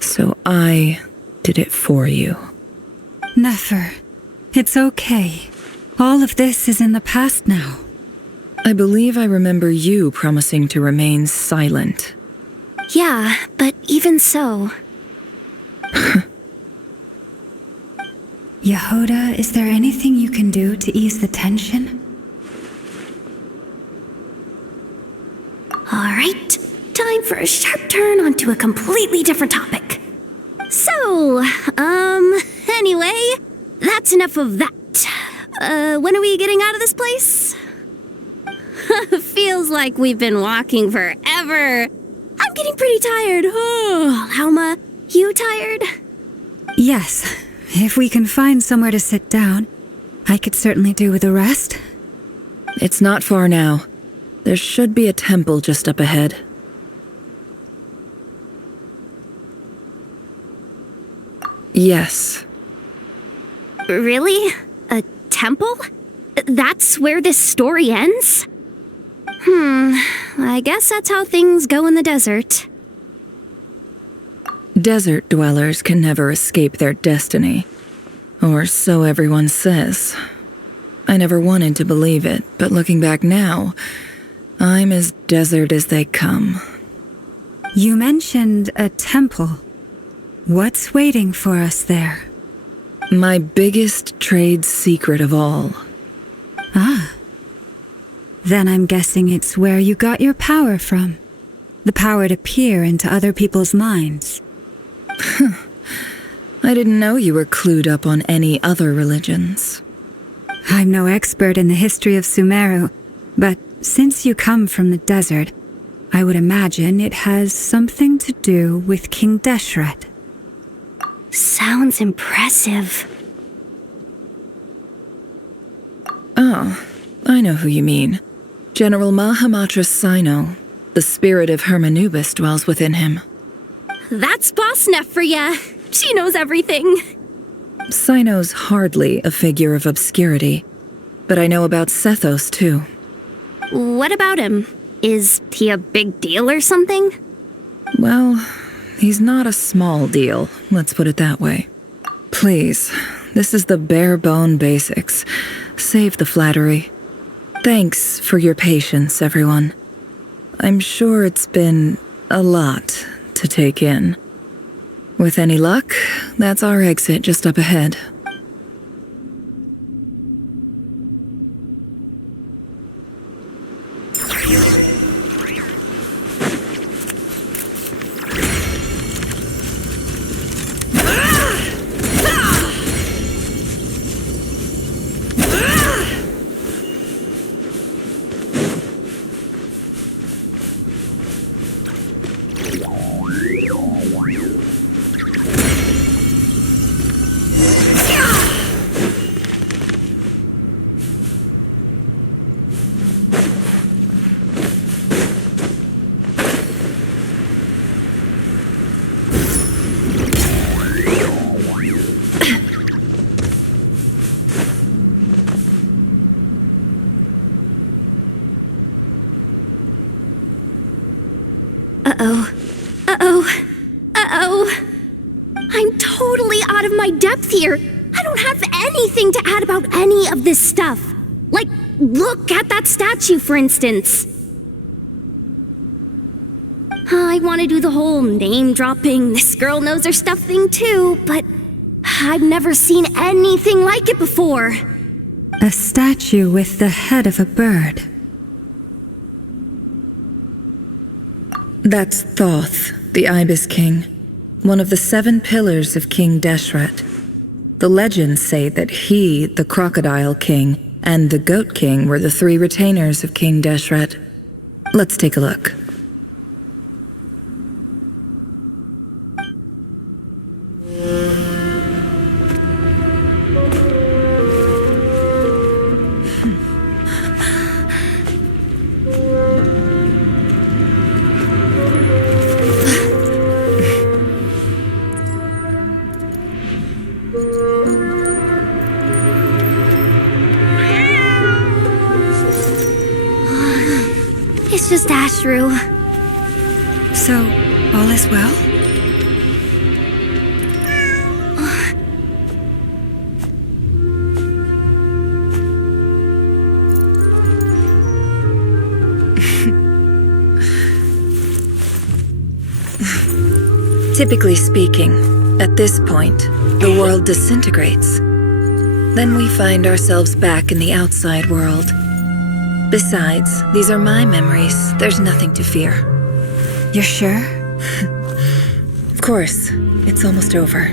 So I did it for you. Nefer, it's okay. All of this is in the past now. I believe I remember you promising to remain silent. Yeah, but even so... Yehuda, is there anything you can do to ease the tension? Alright, time for a sharp turn onto a completely different topic. So, anyway, that's enough of that. When are we getting out of this place? Feels like we've been walking forever. I'm getting pretty tired. Oh, Alma, you tired? Yes, if we can find somewhere to sit down, I could certainly do with a rest. It's not far now. There should be a temple just up ahead. Yes. Really? A temple? That's where this story ends? I guess that's how things go in the desert. Desert dwellers can never escape their destiny. Or so everyone says. I never wanted to believe it, but looking back now, I'm as desert as they come. You mentioned a temple. What's waiting for us there? My biggest trade secret of all. Ah. Then I'm guessing it's where you got your power from. The power to peer into other people's minds. I didn't know you were clued up on any other religions. I'm no expert in the history of Sumeru, but since you come from the desert, I would imagine it has something to do with King Deshret. Sounds impressive. Oh, I know who you mean. General Mahamatra Sino. The spirit of Hermanubis dwells within him. That's Boss Neff for ya. She knows everything. Sino's hardly a figure of obscurity, but I know about Sethos too. What about him? Is he a big deal or something? Well, he's not a small deal, let's put it that way. Please, this is the bare-bone basics. Save the flattery. Thanks for your patience, everyone. I'm sure it's been a lot to take in. With any luck, that's our exit just up ahead. Uh-oh. Uh-oh. Uh-oh. I'm totally out of my depth here. I don't have anything to add about any of this stuff. Like, look at that statue, for instance. I want to do the whole name-dropping, this girl knows her stuff thing too, but I've never seen anything like it before. A statue with the head of a bird. That's Thoth, the Ibis King, one of the 7 pillars of King Deshret. The legends say that he, the Crocodile King, and the Goat King were the 3 retainers of King Deshret. Let's take a look. It's just Ashru. So, all is well? Typically speaking, at this point, the world disintegrates. Then we find ourselves back in the outside world. Besides, these are my memories. There's nothing to fear. You're sure? Of course. It's almost over.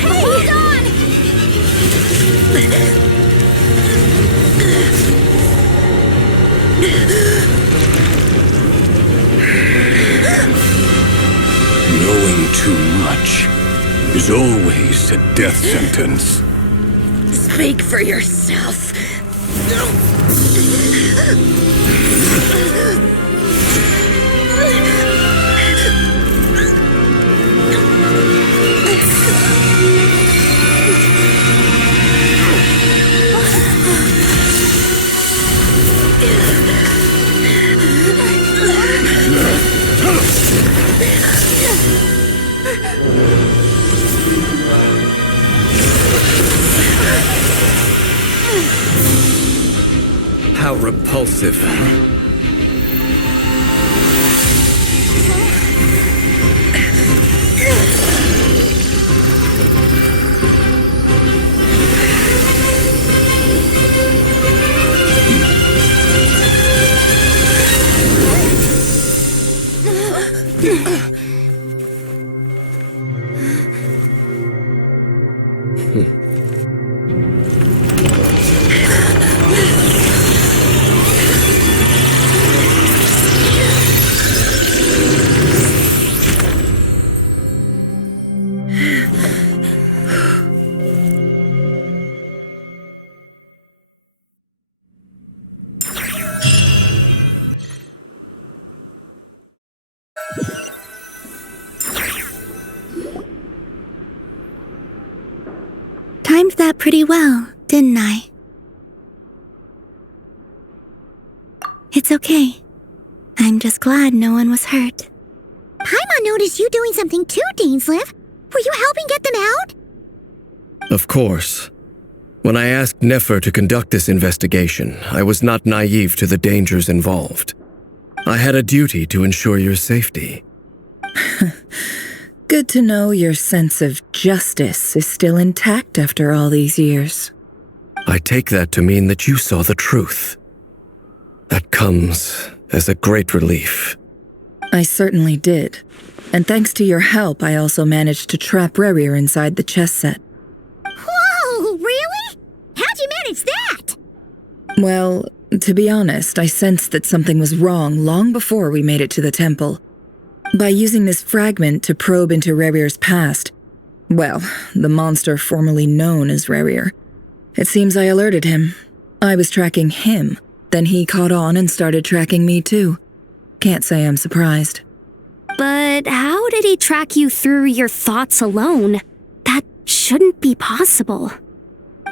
Hold on! Knowing too much is always a death sentence. Speak for yourself. How repulsive. Timed that pretty well, didn't I? It's okay. I'm just glad no one was hurt. Paimon noticed you doing something too, Dainsleif. Were you helping get them out? Of course. When I asked Nefer to conduct this investigation, I was not naive to the dangers involved. I had a duty to ensure your safety. Good to know your sense of justice is still intact after all these years. I take that to mean that you saw the truth. That comes as a great relief. I certainly did. And thanks to your help, I also managed to trap Rerir inside the chess set. Whoa, really? How'd you manage that? Well, to be honest, I sensed that something was wrong long before we made it to the temple. By using this fragment to probe into Rerir's past, well, the monster formerly known as Rerir, it seems I alerted him. I was tracking him, Then he caught on and started tracking me too. Can't say I'm surprised. But how did he track you through your thoughts alone? That shouldn't be possible.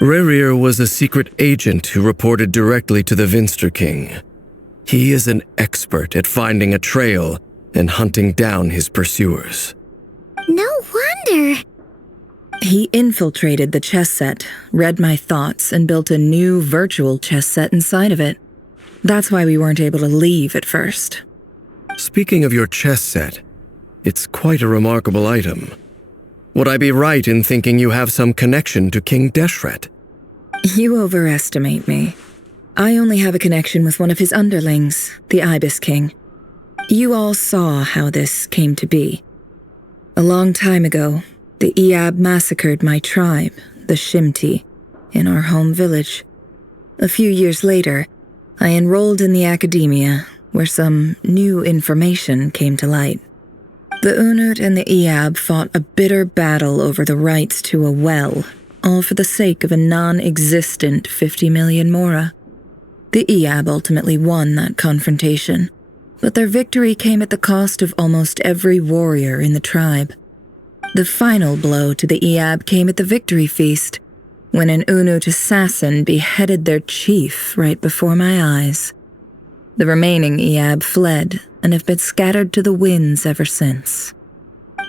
Rerir was a secret agent who reported directly to the Vinster King. He is an expert at finding a trail and hunting down his pursuers. No wonder. He infiltrated the chess set, read my thoughts, and built a new virtual chess set inside of it. That's why we weren't able to leave at first. Speaking of your chess set, it's quite a remarkable item. Would I be right in thinking you have some connection to King Deshret? You overestimate me. I only have a connection with one of his underlings, the Ibis King. You all saw how this came to be. A long time ago, the Iab massacred my tribe, the Shimti, in our home village. A few years later, I enrolled in the academia, where some new information came to light. The Unut and the Iab fought a bitter battle over the rights to a well, all for the sake of a non-existent 50 million mora. The Iab ultimately won that confrontation, but their victory came at the cost of almost every warrior in the tribe. The final blow to the Iab came at the victory feast, when an Unut assassin beheaded their chief right before my eyes. The remaining Iab fled and have been scattered to the winds ever since.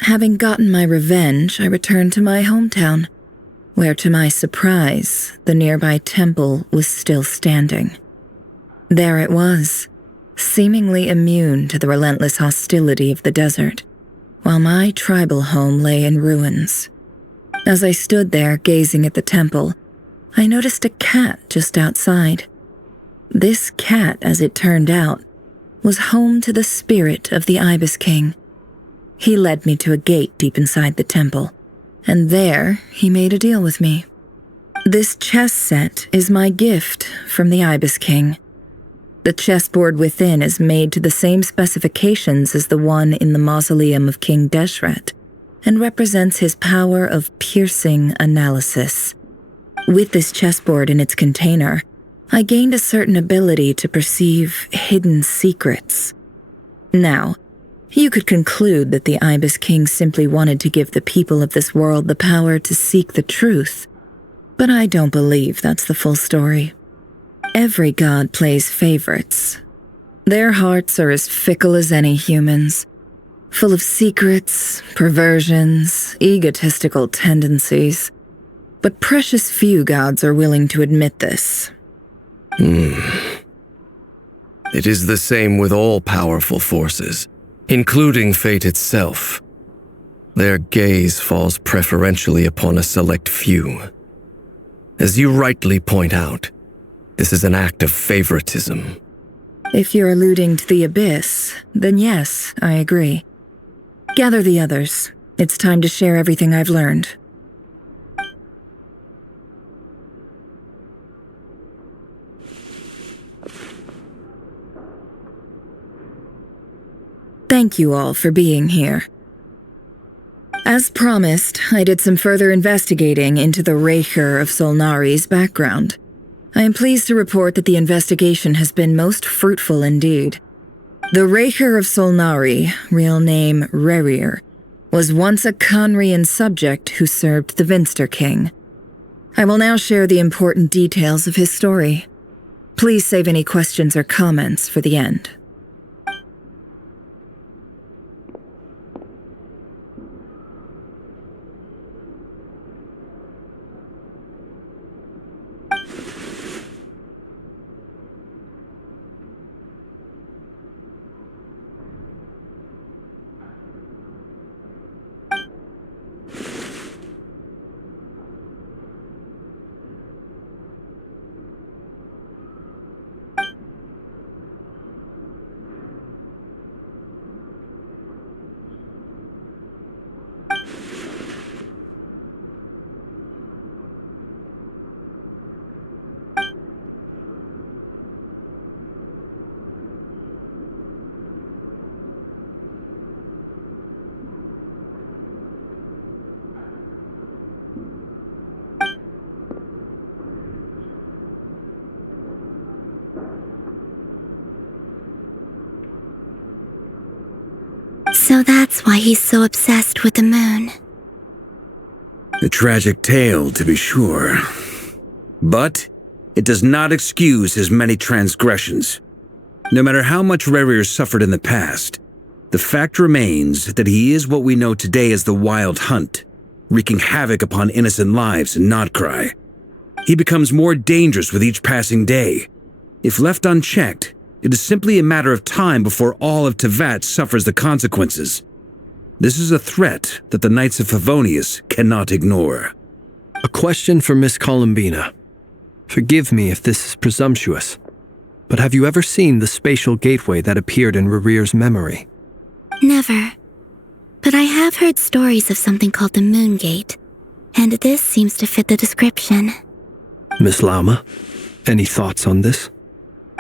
Having gotten my revenge, I returned to my hometown, where to my surprise, the nearby temple was still standing. There it was, seemingly immune to the relentless hostility of the desert, while my tribal home lay in ruins. As I stood there gazing at the temple, I noticed a cat just outside. This cat, as it turned out, was home to the spirit of the Ibis King. He led me to a gate deep inside the temple, and there he made a deal with me. This chess set is my gift from the Ibis King. The chessboard within is made to the same specifications as the one in the mausoleum of King Deshret, and represents his power of piercing analysis. With this chessboard in its container, I gained a certain ability to perceive hidden secrets. Now, you could conclude that the Ibis King simply wanted to give the people of this world the power to seek the truth, but I don't believe that's the full story. Every god plays favorites. Their hearts are as fickle as any human's, full of secrets, perversions, egotistical tendencies. But precious few gods are willing to admit this. It is the same with all powerful forces, including fate itself. Their gaze falls preferentially upon a select few. As you rightly point out, this is an act of favoritism. If you're alluding to the Abyss, then yes, I agree. Gather the others. It's time to share everything I've learned. Thank you all for being here. As promised, I did some further investigating into the Raker of Solnari's background. I am pleased to report that the investigation has been most fruitful indeed. The Raker of Solnari, real name Rerir, was once a Conrian subject who served the Vinster King. I will now share the important details of his story. Please save any questions or comments for the end. So that's why he's so obsessed with the moon. A tragic tale, to be sure. But it does not excuse his many transgressions. No matter how much Rerir suffered in the past, the fact remains that he is what we know today as the Wild Hunt, wreaking havoc upon innocent lives in Nodcry. He becomes more dangerous with each passing day. If left unchecked, it is simply a matter of time before all of Teyvat suffers the consequences. This is a threat that the Knights of Favonius cannot ignore. A question for Miss Columbina. Forgive me if this is presumptuous, but have you ever seen the spatial gateway that appeared in Rerir's memory? Never. But I have heard stories of something called the Moon Gate, and this seems to fit the description. Miss Lauma, any thoughts on this?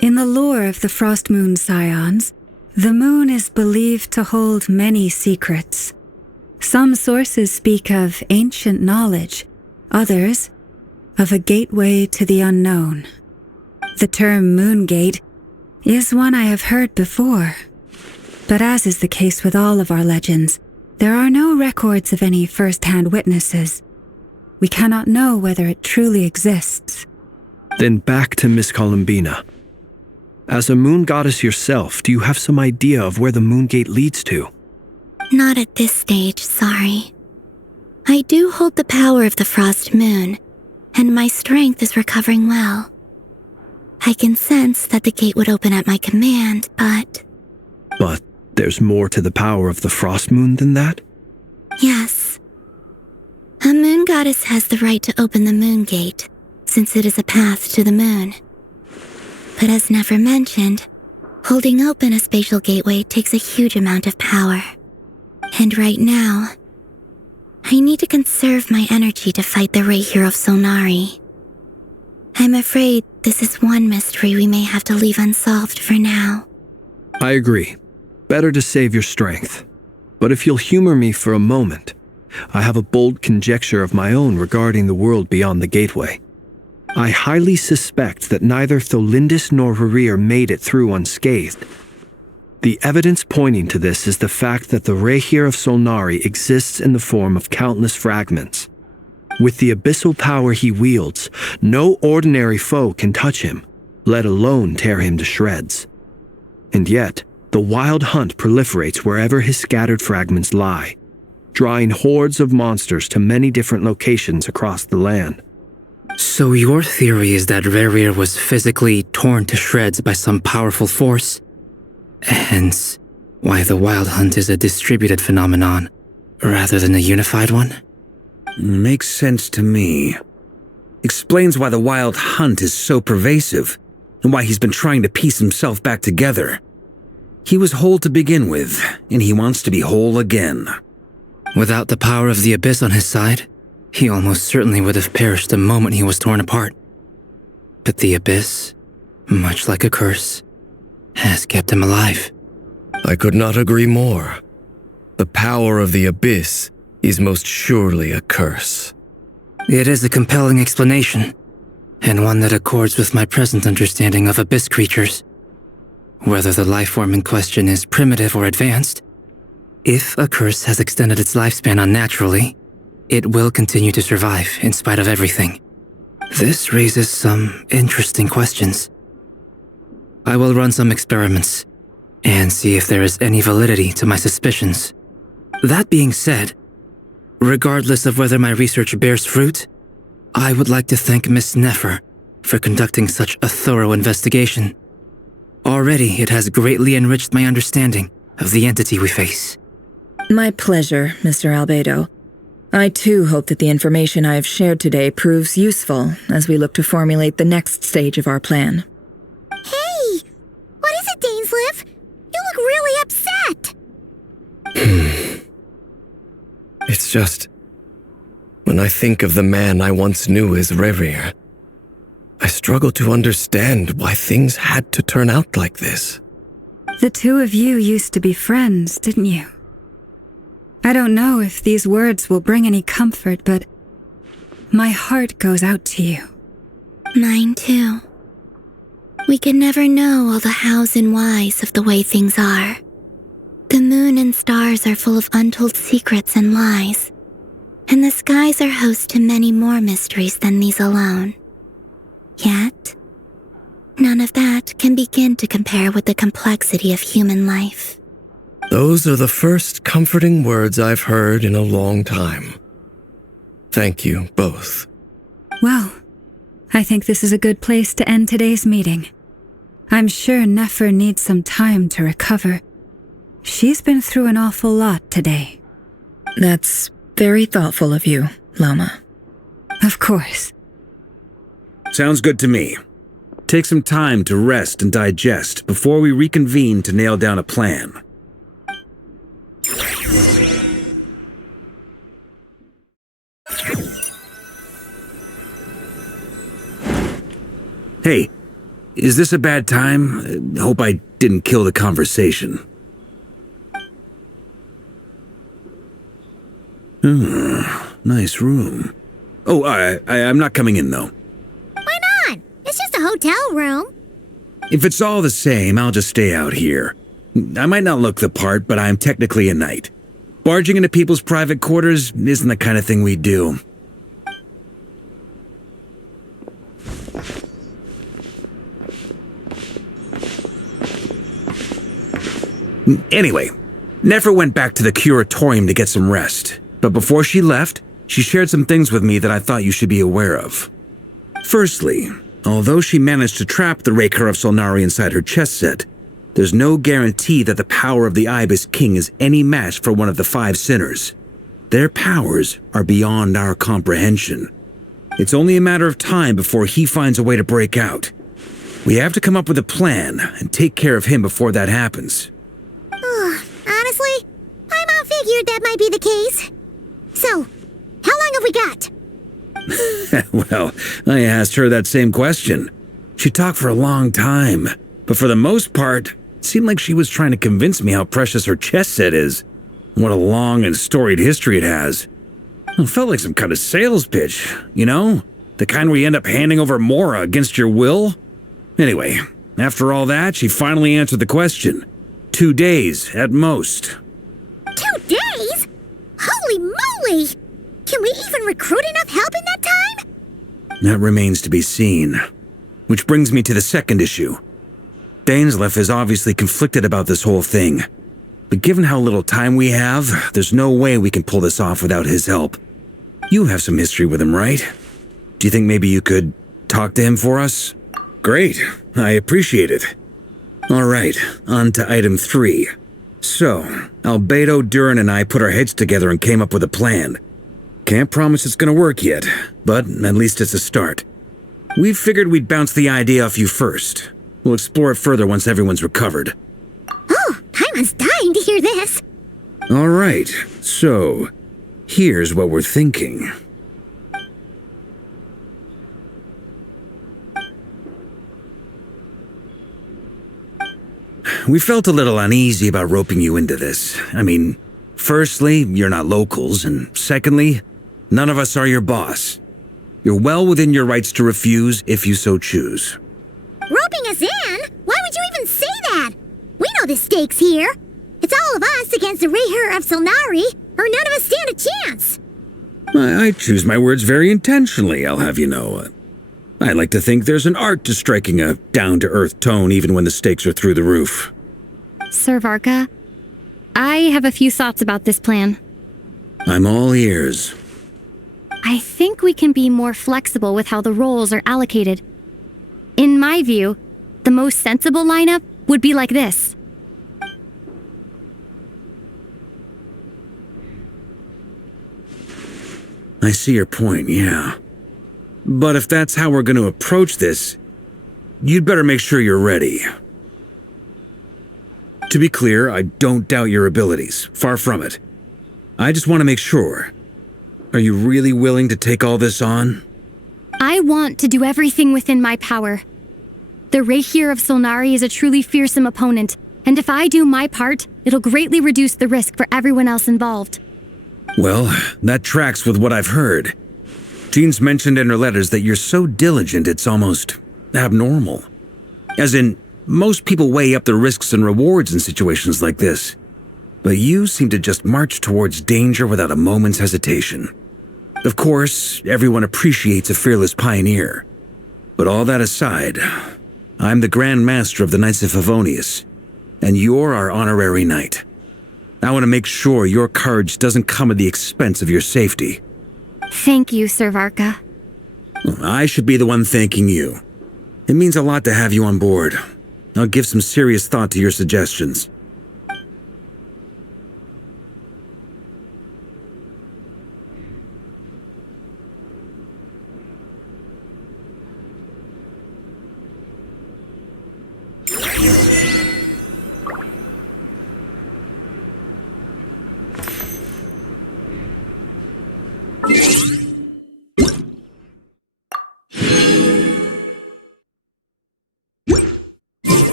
In the lore of the Frost Moon Scions, the moon is believed to hold many secrets. Some sources speak of ancient knowledge, others of a gateway to the unknown. The term Moon Gate is one I have heard before, but as is the case with all of our legends, there are no records of any first-hand witnesses. We cannot know whether it truly exists. Then back to Miss Columbina. As a moon goddess yourself, do you have some idea of where the Moon Gate leads to? Not at this stage, sorry. I do hold the power of the Frost Moon, and my strength is recovering well. I can sense that the gate would open at my command, but... But there's more to the power of the Frost Moon than that? Yes. A moon goddess has the right to open the Moon Gate, since it is a path to the moon. But as never mentioned, holding open a spatial gateway takes a huge amount of power. And right now, I need to conserve my energy to fight the Reihir of Solnari. I'm afraid this is one mystery we may have to leave unsolved for now. I agree. Better to save your strength. But if you'll humor me for a moment, I have a bold conjecture of my own regarding the world beyond the gateway. I highly suspect that neither Tholindis nor Rerir made it through unscathed. The evidence pointing to this is the fact that the Reihir of Solnari exists in the form of countless fragments. With the abyssal power he wields, no ordinary foe can touch him, let alone tear him to shreds. And yet, the Wild Hunt proliferates wherever his scattered fragments lie, drawing hordes of monsters to many different locations across the land. So your theory is that Rerir was physically torn to shreds by some powerful force? Hence, why the Wild Hunt is a distributed phenomenon, rather than a unified one? Makes sense to me. Explains why the Wild Hunt is so pervasive, and why he's been trying to piece himself back together. He was whole to begin with, and he wants to be whole again. Without the power of the Abyss on his side, he almost certainly would have perished the moment he was torn apart. But the Abyss, much like a curse, has kept him alive. I could not agree more. The power of the Abyss is most surely a curse. It is a compelling explanation, and one that accords with my present understanding of Abyss creatures. Whether the life form in question is primitive or advanced, if a curse has extended its lifespan unnaturally, it will continue to survive in spite of everything. This raises some interesting questions. I will run some experiments and see if there is any validity to my suspicions. That being said, regardless of whether my research bears fruit, I would like to thank Miss Nefer for conducting such a thorough investigation. Already, it has greatly enriched my understanding of the entity we face. My pleasure, Mr. Albedo. I too hope that the information I have shared today proves useful as we look to formulate the next stage of our plan. Hey! What is it, Dainsleif? You look really upset! It's just... when I think of the man I once knew as Rerir, I struggle to understand why things had to turn out like this. The two of you used to be friends, didn't you? I don't know if these words will bring any comfort, but my heart goes out to you. Mine too. We can never know all the hows and whys of the way things are. The moon and stars are full of untold secrets and lies, and the skies are host to many more mysteries than these alone. Yet, none of that can begin to compare with the complexity of human life. Those are the first comforting words I've heard in a long time. Thank you both. Well, I think this is a good place to end today's meeting. I'm sure Nefer needs some time to recover. She's been through an awful lot today. That's very thoughtful of you, Lama. Of course. Sounds good to me. Take some time to rest and digest before we reconvene to nail down a plan. Hey, is this a bad time? Hope I didn't kill the conversation. Nice room. Oh, I'm not coming in, though. Why not? It's just a hotel room. If it's all the same, I'll just stay out here. I might not look the part, but I'm technically a knight. Barging into people's private quarters isn't the kind of thing we do. Anyway, Nefer went back to the curatorium to get some rest. But before she left, she shared some things with me that I thought you should be aware of. Firstly, although she managed to trap the Raker of Solnari inside her chess set, there's no guarantee that the power of the Ibis King is any match for one of the 5 sinners. Their powers are beyond our comprehension. It's only a matter of time before he finds a way to break out. We have to come up with a plan and take care of him before that happens. Honestly, my mom figured that might be the case. So, how long have we got? Well, I asked her that same question. She talked for a long time, but for the most part, it seemed like she was trying to convince me how precious her chess set is, and what a long and storied history it has. It felt like some kind of sales pitch, you know? The kind where you end up handing over Mora against your will? Anyway, after all that, she finally answered the question. 2 days, at most. 2 days? Holy moly! Can we even recruit enough help in that time? That remains to be seen. Which brings me to the second issue. Dainsleif is obviously conflicted about this whole thing. But given how little time we have, there's no way we can pull this off without his help. You have some history with him, right? Do you think maybe you could talk to him for us? Great, I appreciate it. Alright, on to item 3. So, Albedo, Durin, and I put our heads together and came up with a plan. Can't promise it's gonna work yet, but at least it's a start. We figured we'd bounce the idea off you first. We'll explore it further once everyone's recovered. Oh, Paimon's dying to hear this. Alright, so, here's what we're thinking. We felt a little uneasy about roping you into this. I mean, firstly, you're not locals, and secondly, none of us are your boss. You're well within your rights to refuse if you so choose. Roping us in? Why would you even say that? We know the stakes here. It's all of us against the Reher of Solnari, or none of us stand a chance. I choose my words very intentionally, I'll have you know. I like to think there's an art to striking a down-to-earth tone even when the stakes are through the roof. Sir Varka, I have a few thoughts about this plan. I'm all ears. I think we can be more flexible with how the roles are allocated. In my view, the most sensible lineup would be like this. I see your point, yeah. But if that's how we're going to approach this, you'd better make sure you're ready. To be clear, I don't doubt your abilities. Far from it. I just want to make sure. Are you really willing to take all this on? I want to do everything within my power. The Reher of Solnari is a truly fearsome opponent, and if I do my part, it'll greatly reduce the risk for everyone else involved. Well, that tracks with what I've heard. Jean's mentioned in her letters that you're so diligent it's almost abnormal. As in, most people weigh up the risks and rewards in situations like this. but you seem to just march towards danger without a moment's hesitation. Of course, everyone appreciates a fearless pioneer. But all that aside, I'm the Grand Master of the Knights of Favonius, and you're our honorary knight. I want to make sure your courage doesn't come at the expense of your safety. Thank you, Sir Varka. I should be the one thanking you. It means a lot to have you on board. I'll give some serious thought to your suggestions.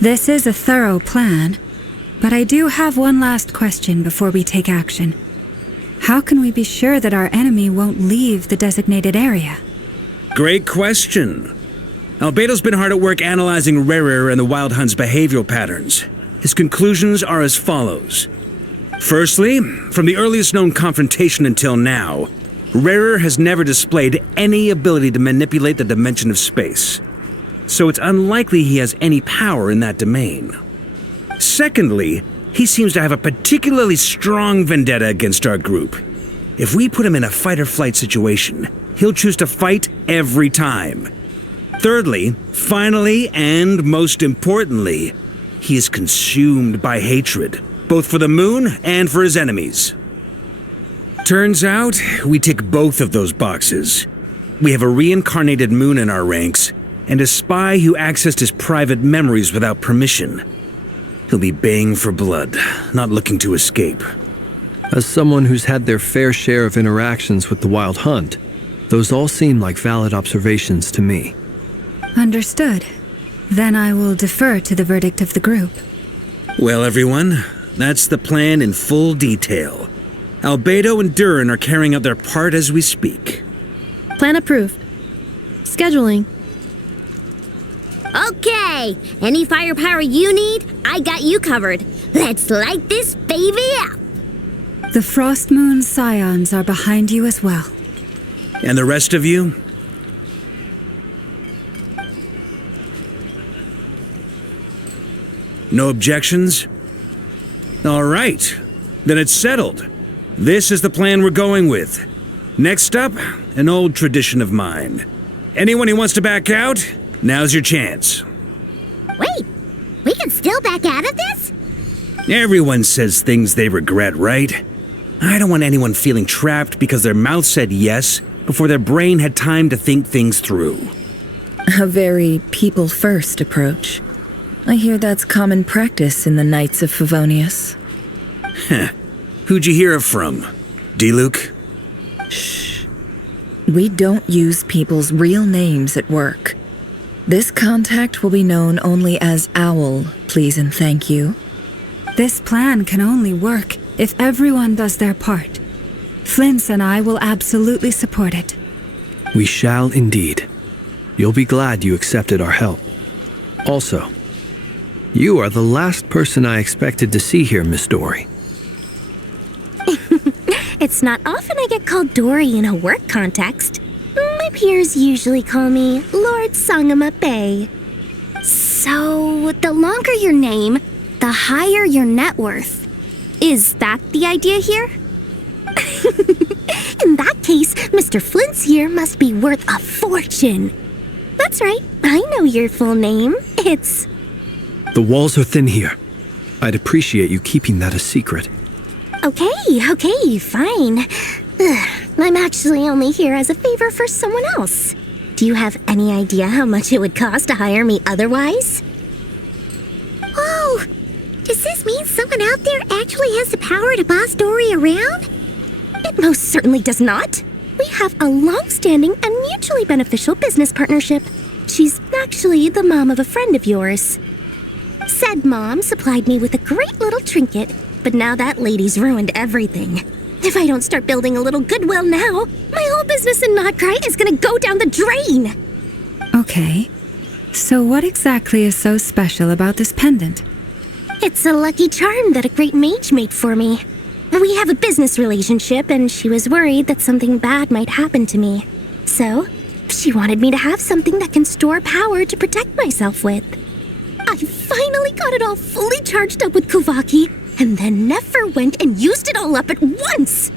This is a thorough plan, but I do have one last question before we take action. How can we be sure that our enemy won't leave the designated area? Great question. Albedo's been hard at work analyzing Rerir and the Wild Hunt's behavioral patterns. His conclusions are as follows. Firstly, from the earliest known confrontation until now, Rerir has never displayed any ability to manipulate the dimension of space. So it's unlikely he has any power in that domain. Secondly, he seems to have a particularly strong vendetta against our group. If we put him in a fight-or-flight situation, he'll choose to fight every time. Thirdly, finally, and most importantly, he is consumed by hatred, both for the moon and for his enemies. Turns out, we tick both of those boxes. We have a reincarnated moon in our ranks, and a spy who accessed his private memories without permission. He'll be baying for blood, not looking to escape. As someone who's had their fair share of interactions with the Wild Hunt, those all seem like valid observations to me. Understood. Then I will defer to the verdict of the group. Well, everyone, that's the plan in full detail. Albedo and Durin are carrying out their part as we speak. Plan approved. Scheduling. Okay, any firepower you need, I got you covered. Let's light this baby up. The Frost Moon Scions are behind you as well. And the rest of you? No objections? All right, then it's settled. This is the plan we're going with. Next up, an old tradition of mine. Anyone who wants to back out, now's your chance. Wait, we can still back out of this? Everyone says things they regret, right? I don't want anyone feeling trapped because their mouth said yes before their brain had time to think things through. A very people-first approach. I hear that's common practice in the Knights of Favonius. Heh. Who'd you hear it from? D-Luke? Shh. We don't use people's real names at work. This contact will be known only as Owl, please and thank you. This plan can only work if everyone does their part. Flint's and I will absolutely support it. We shall indeed. You'll be glad you accepted our help. Also, you are the last person I expected to see here, Miss Dory. It's not often I get called Dory in a work context. My peers usually call me Lord Sangamabe. So, the longer your name, the higher your net worth. Is that the idea here? In that case, Mr. Flint's here must be worth a fortune. That's right. I know your full name. It's... The walls are thin here. I'd appreciate you keeping that a secret. Okay, fine. I'm actually only here as a favor for someone else. Do you have any idea how much it would cost to hire me otherwise? Oh, does this mean someone out there actually has the power to boss Dory around? It most certainly does not. We have a long-standing and mutually beneficial business partnership. She's actually the mom of a friend of yours. Said mom supplied me with a great little trinket, but now that lady's ruined everything. If I don't start building a little goodwill now, my whole business in Notcry is gonna go down the drain! Okay. So what exactly is so special about this pendant? It's a lucky charm that a great mage made for me. We have a business relationship, and she was worried that something bad might happen to me. So, she wanted me to have something that can store power to protect myself with. I finally got it all fully charged up with Kuvaki, and then never went and used it all up at once!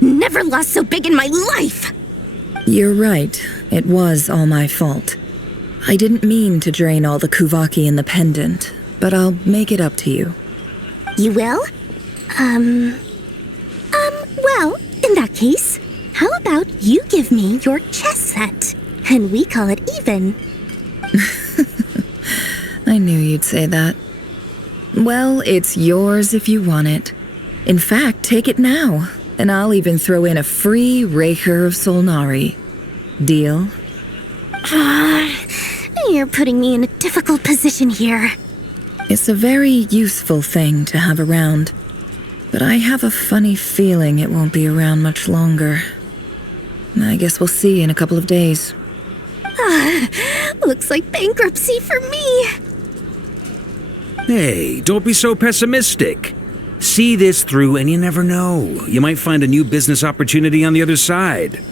Never lost so big in my life! You're right. It was all my fault. I didn't mean to drain all the Kuvaki in the pendant, but I'll make it up to you. You will? Well, in that case, how about you give me your chess set, and we call it even? I knew you'd say that. Well, it's yours if you want it. In fact, take it now, and I'll even throw in a free Raker of Solnari. Deal? You're putting me in a difficult position here. It's a very useful thing to have around, but I have a funny feeling it won't be around much longer. I guess we'll see in a couple of days. Looks like bankruptcy for me. Hey, don't be so pessimistic. See this through and you never know. You might find a new business opportunity on the other side.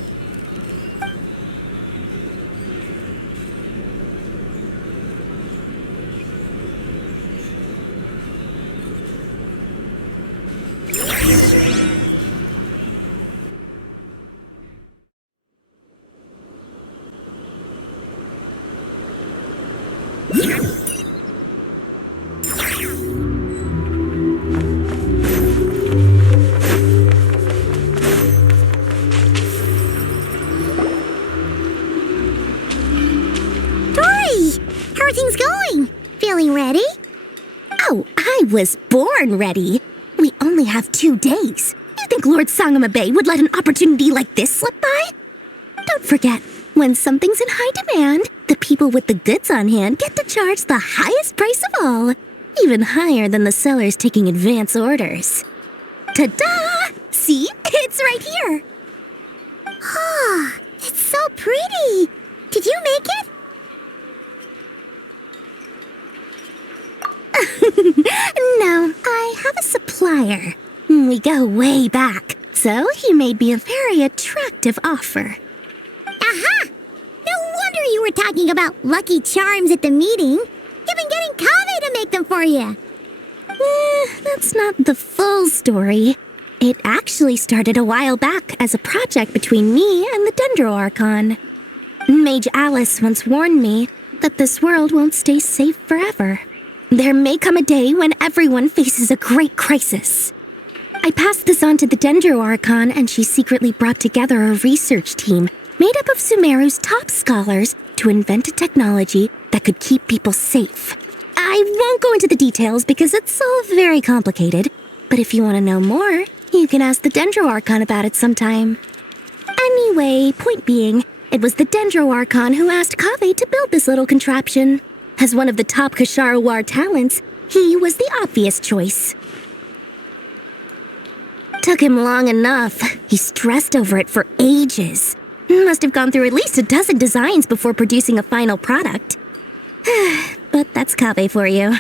Was born ready. We only have 2 days. You think Lord Sangama Bay would let an opportunity like this slip by? Don't forget, when something's in high demand, the people with the goods on hand get to charge the highest price of all, even higher than the sellers taking advance orders. Ta-da! See? It's right here! Oh, it's so pretty! Did you make it? No, I have a supplier. We go way back, so he made me a very attractive offer. Aha! No wonder you were talking about lucky charms at the meeting. You've been getting Kave to make them for you. That's not the full story. It actually started a while back as a project between me and the Dendro Archon. Mage Alice once warned me that this world won't stay safe forever. There may come a day when everyone faces a great crisis. I passed this on to the Dendro Archon, and she secretly brought together a research team made up of Sumeru's top scholars to invent a technology that could keep people safe. I won't go into the details because it's all very complicated, but if you want to know more, you can ask the Dendro Archon about it sometime. Anyway, point being, it was the Dendro Archon who asked Kave to build this little contraption. As one of the top Kashara War talents, he was the obvious choice. Took him long enough. He stressed over it for ages. Must have gone through at least a dozen designs before producing a final product. But that's Kave for you.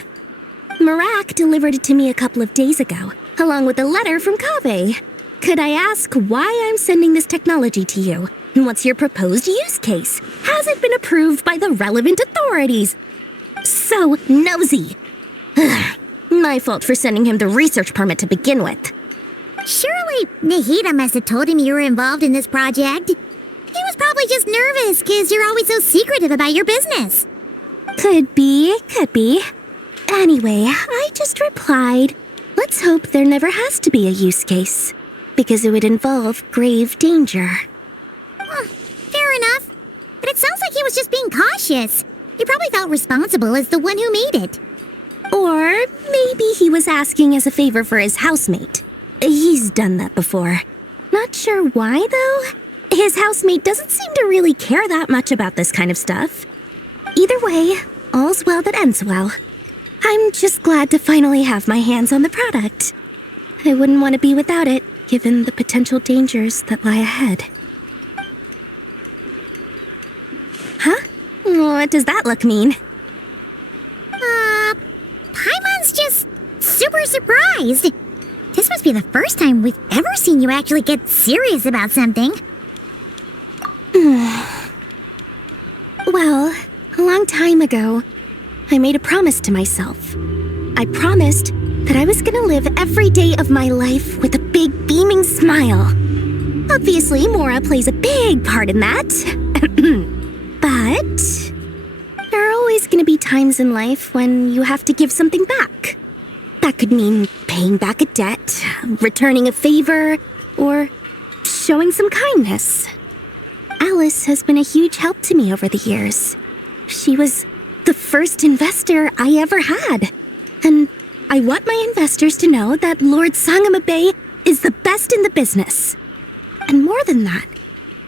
Marak delivered it to me a couple of days ago, along with a letter from Kave. Could I ask why I'm sending this technology to you? And what's your proposed use case? Has it been approved by the relevant authorities? So nosy. My fault for sending him the research permit to begin with. Surely Nahida must have told him you were involved in this project. He was probably just nervous because you're always so secretive about your business. Could be. Anyway, I just replied, let's hope there never has to be a use case, because it would involve grave danger. Fair enough. But it sounds like he was just being cautious. He probably felt responsible as the one who made it. Or maybe he was asking as a favor for his housemate. He's done that before. Not sure why, though. His housemate doesn't seem to really care that much about this kind of stuff. Either way, all's well that ends well. I'm just glad to finally have my hands on the product. I wouldn't want to be without it, given the potential dangers that lie ahead. Huh? What does that look mean? Paimon's just super surprised. This must be the first time we've ever seen you actually get serious about something. Well, a long time ago, I made a promise to myself. I promised that I was gonna live every day of my life with a big beaming smile. Obviously, Mora plays a big part in that. But there are always gonna be times in life when you have to give something back. That could mean paying back a debt, returning a favor, or showing some kindness. Alice has been a huge help to me over the years. She was the first investor I ever had. And I want my investors to know that Lord Sangama Bay is the best in the business. And more than that,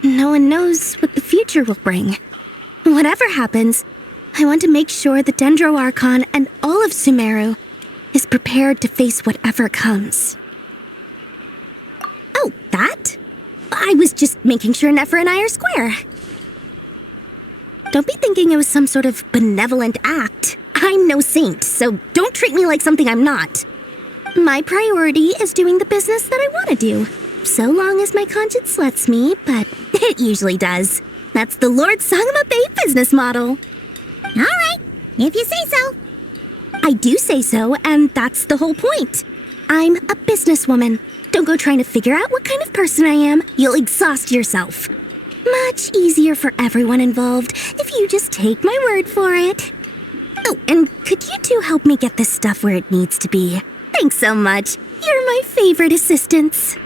no one knows what the future will bring. Whatever happens, I want to make sure the Dendro Archon and all of Sumeru is prepared to face whatever comes. Oh, that? I was just making sure Nefer and I are square. Don't be thinking it was some sort of benevolent act. I'm no saint, so don't treat me like something I'm not. My priority is doing the business that I want to do, so long as my conscience lets me, but it usually does. That's the Lord Sangama Bay business model. All right, if you say so. I do say so, and that's the whole point. I'm a businesswoman. Don't go trying to figure out what kind of person I am. You'll exhaust yourself. Much easier for everyone involved if you just take my word for it. Oh, and could you two help me get this stuff where it needs to be? Thanks so much. You're my favorite assistants.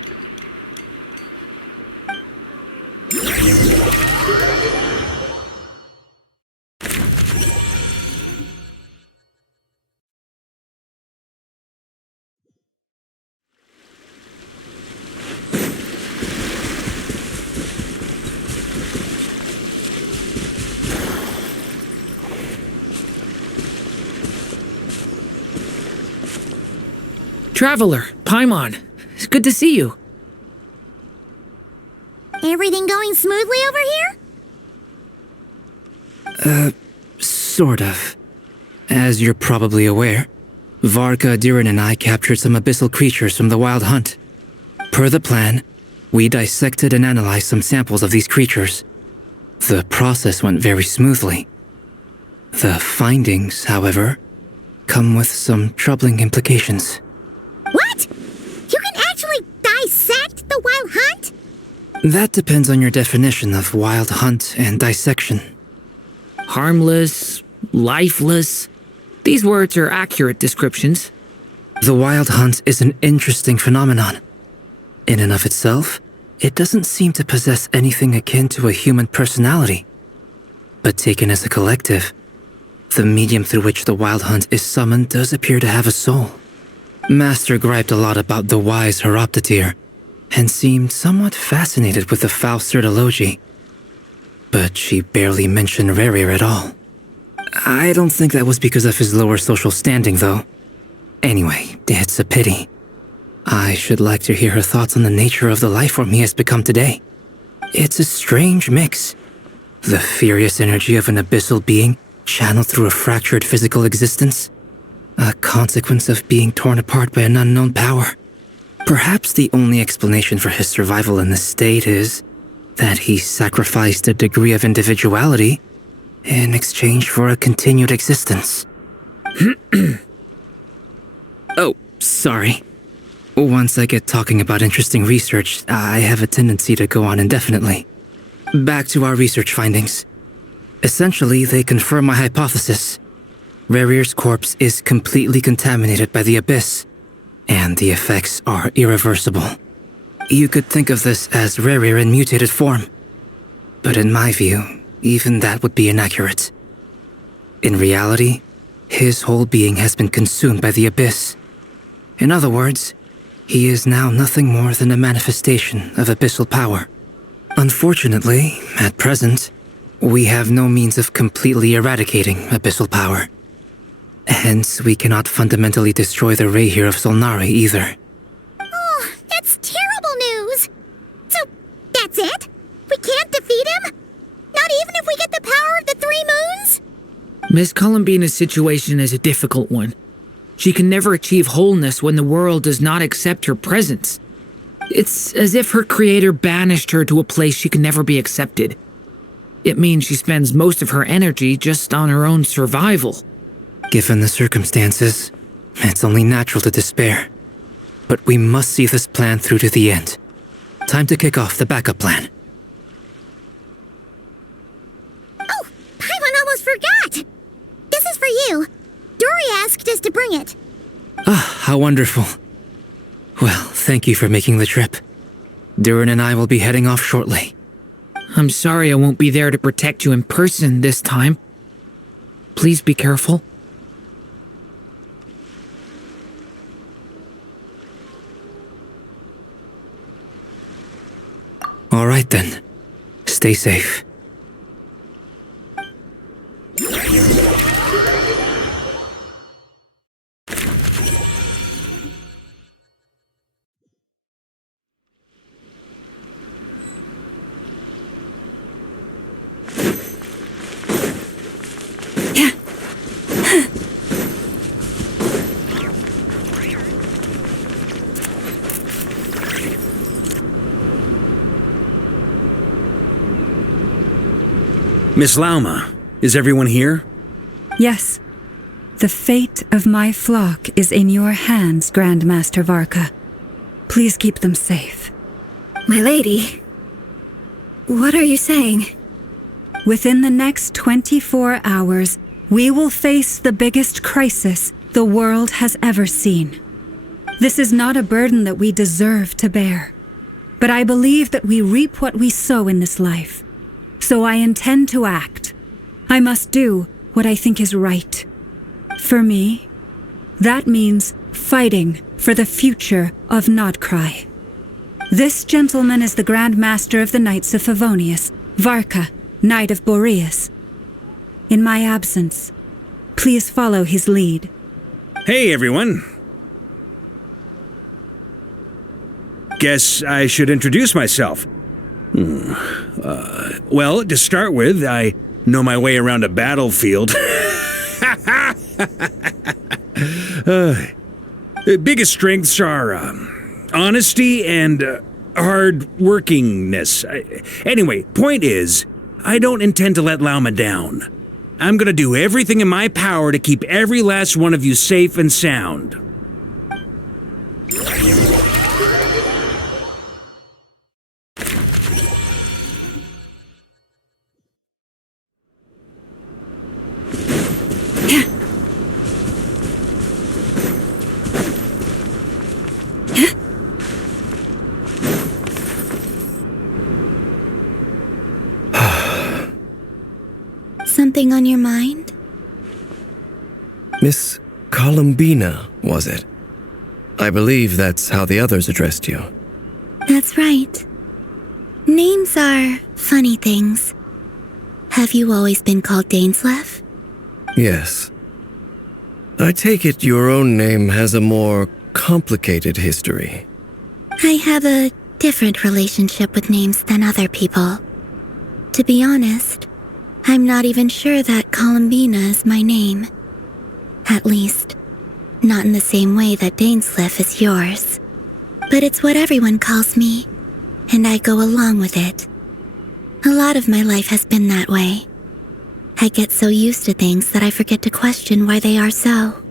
Traveler, Paimon, it's good to see you. Everything going smoothly over here? Sort of. As you're probably aware, Varka, Diren, and I captured some abyssal creatures from the Wild Hunt. Per the plan, we dissected and analyzed some samples of these creatures. The process went very smoothly. The findings, however, come with some troubling implications. What? You can actually dissect the Wild Hunt? That depends on your definition of Wild Hunt and dissection. Harmless, lifeless. These words are accurate descriptions. The Wild Hunt is an interesting phenomenon. In and of itself, it doesn't seem to possess anything akin to a human personality. But taken as a collective, the medium through which the Wild Hunt is summoned does appear to have a soul. Master griped a lot about the wise Horoptetyr, and seemed somewhat fascinated with the Faust Certology. But she barely mentioned Rerir at all. I don't think that was because of his lower social standing, though. Anyway, it's a pity. I should like to hear her thoughts on the nature of the lifeform he has become today. It's a strange mix. The furious energy of an abyssal being channeled through a fractured physical existence. A consequence of being torn apart by an unknown power. Perhaps the only explanation for his survival in this state is that he sacrificed a degree of individuality in exchange for a continued existence. Oh, sorry. Once I get talking about interesting research, I have a tendency to go on indefinitely. back to our research findings. Essentially, they confirm my hypothesis. Rerir's corpse is completely contaminated by the Abyss, and the effects are irreversible. You could think of this as Rerir in mutated form, but in my view, even that would be inaccurate. In reality, his whole being has been consumed by the Abyss. In other words, he is now nothing more than a manifestation of abyssal power. Unfortunately, at present, we have no means of completely eradicating abyssal power. Hence, we cannot fundamentally destroy the Rayhir of Solnari either. Oh, that's terrible news! So, that's it? We can't defeat him? Not even if we get the power of the Three Moons? Miss Columbina's situation is a difficult one. She can never achieve wholeness when the world does not accept her presence. It's as if her creator banished her to a place she can never be accepted. It means she spends most of her energy just on her own survival. Given the circumstances, it's only natural to despair. But we must see this plan through to the end. Time to kick off the backup plan. Oh, Paimon almost forgot! This is for you. Dory asked us to bring it. Ah, how wonderful. Well, thank you for making the trip. Durin and I will be heading off shortly. I'm sorry I won't be there to protect you in person this time. Please be careful. All right then. Stay safe. Miss Lauma, is everyone here? Yes. The fate of my flock is in your hands, Grandmaster Varka. Please keep them safe. My lady, what are you saying? Within the next 24 hours, we will face the biggest crisis the world has ever seen. This is not a burden that we deserve to bear, but I believe that we reap what we sow in this life. So I intend to act. I must do what I think is right. For me, that means fighting for the future of Nodcry. This gentleman is the Grand Master of the Knights of Favonius, Varka, Knight of Boreas. In my absence, please follow his lead. Hey, everyone. Guess I should introduce myself. Well, to start with, I know my way around a battlefield. Biggest strengths are honesty and hard-workingness. Anyway, point is, I don't intend to let Lauma down. I'm gonna do everything in my power to keep every last one of you safe and sound. Something on your mind? Miss Columbina, was it? I believe that's how the others addressed you. That's right. Names are funny things. Have you always been called Dainslev? Yes. I take it your own name has a more complicated history. I have a different relationship with names than other people. To be honest, I'm not even sure that Columbina is my name. At least, not in the same way that Dainslev is yours. But it's what everyone calls me, and I go along with it. A lot of my life has been that way. I get so used to things that I forget to question why they are so.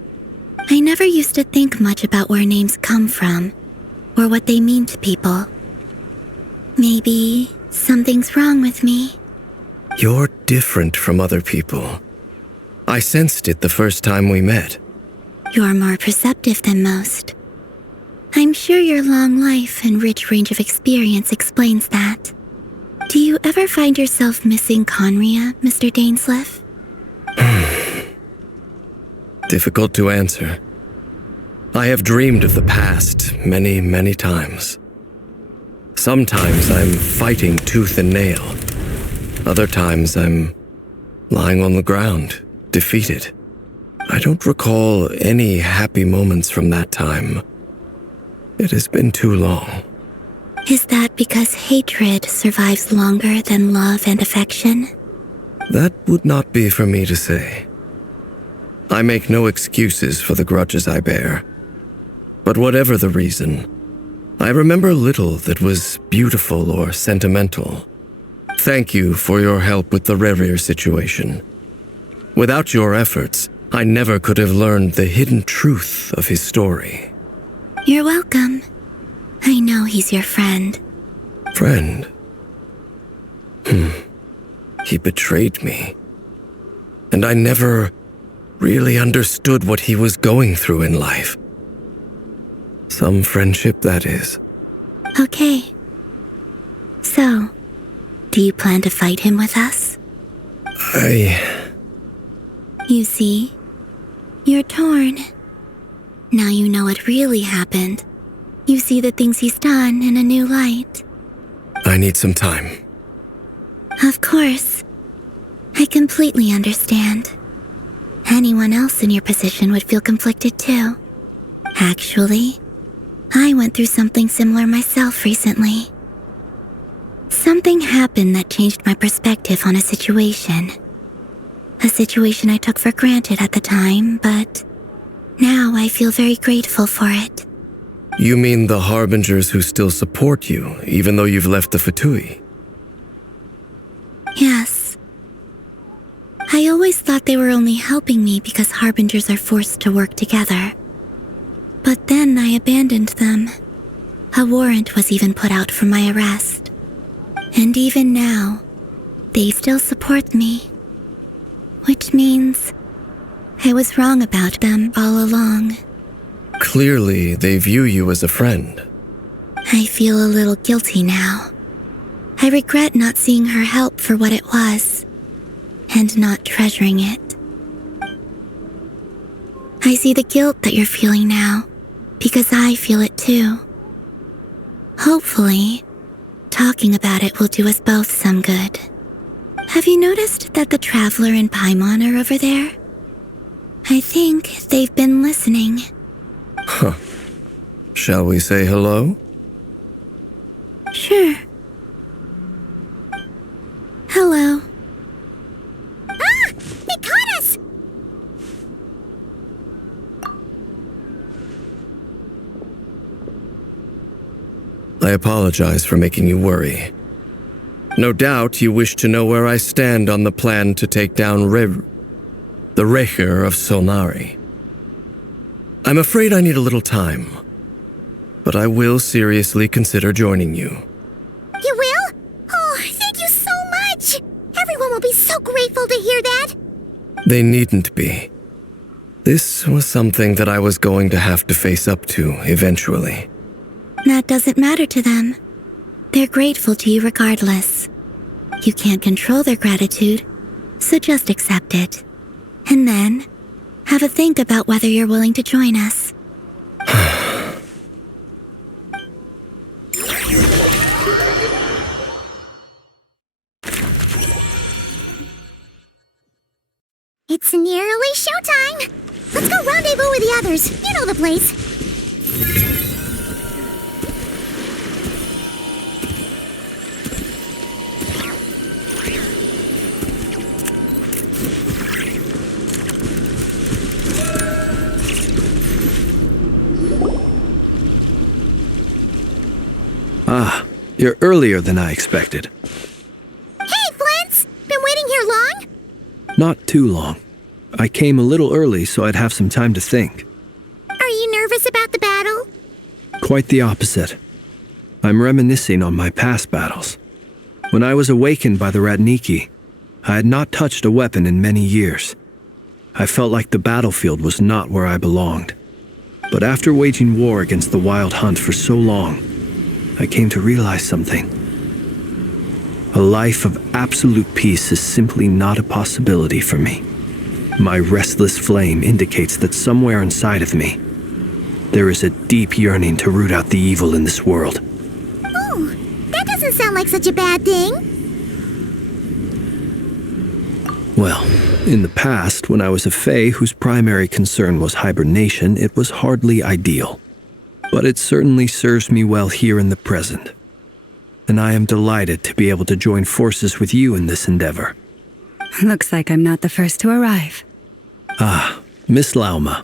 I never used to think much about where names come from, or what they mean to people. Maybe Something's wrong with me. You're different from other people. I sensed it the first time we met. You're more perceptive than most. I'm sure your long life and rich range of experience explains that. Do you ever find yourself missing Conria, Mr. Dainsleif? Difficult to answer. I have dreamed of the past many, many times. Sometimes I'm fighting tooth and nail. Other times I'm lying on the ground, defeated. I don't recall any happy moments from that time. It has been too long. Is that because hatred survives longer than love and affection? That would not be for me to say. I make no excuses for the grudges I bear. But whatever the reason, I remember little that was beautiful or sentimental. Thank you for your help with the Rerir situation. Without your efforts, I never could have learned the hidden truth of his story. You're welcome. I know he's your friend. Friend? He betrayed me. And I never really understood what he was going through in life. Some friendship, that is. Okay. So, do you plan to fight him with us? You see, you're torn. Now you know what really happened. You see the things he's done in a new light. I need some time. Of course. I completely understand. Anyone else in your position would feel conflicted too. Actually, I went through something similar myself recently. Something happened that changed my perspective on a situation. A situation I took for granted at the time, but now I feel very grateful for it. You mean the Harbingers who still support you, even though you've left the Fatui? Yes. I always thought they were only helping me because Harbingers are forced to work together. But then I abandoned them. A warrant was even put out for my arrest. And even now, they still support me. Which means I was wrong about them all along. Clearly, they view you as a friend. I feel a little guilty now. I regret not seeing her help for what it was, and not treasuring it. I see the guilt that you're feeling now, because I feel it too. Hopefully, talking about it will do us both some good. Have you noticed that the Traveler and Paimon are over there? I think they've been listening. Huh. Shall we say hello? Sure. Hello. Ah! They caught us! I apologize for making you worry. No doubt you wish to know where I stand on the plan to take down the Rerir of Solnari. I'm afraid I need a little time, but I will seriously consider joining you. You will? Oh, thank you so much! Everyone will be so grateful to hear that! They needn't be. This was something that I was going to have to face up to eventually. That doesn't matter to them. They're grateful to you regardless. You can't control their gratitude, so just accept it. And then, have a think about whether you're willing to join us. It's nearly showtime! Let's go rendezvous with the others. You know the place. Ah, you're earlier than I expected. Hey, Flint's! Been waiting here long? Not too long. I came a little early so I'd have some time to think. Are you nervous about the battle? Quite the opposite. I'm reminiscing on my past battles. When I was awakened by the Ratniki, I had not touched a weapon in many years. I felt like the battlefield was not where I belonged. But after waging war against the Wild Hunt for so long, I came to realize something. A life of absolute peace is simply not a possibility for me. My restless flame indicates that somewhere inside of me, there is a deep yearning to root out the evil in this world. Ooh, that doesn't sound like such a bad thing. Well, in the past, when I was a Fae whose primary concern was hibernation, it was hardly ideal. But it certainly serves me well here in the present. And I am delighted to be able to join forces with you in this endeavor. Looks like I'm not the first to arrive. Ah, Miss Lauma.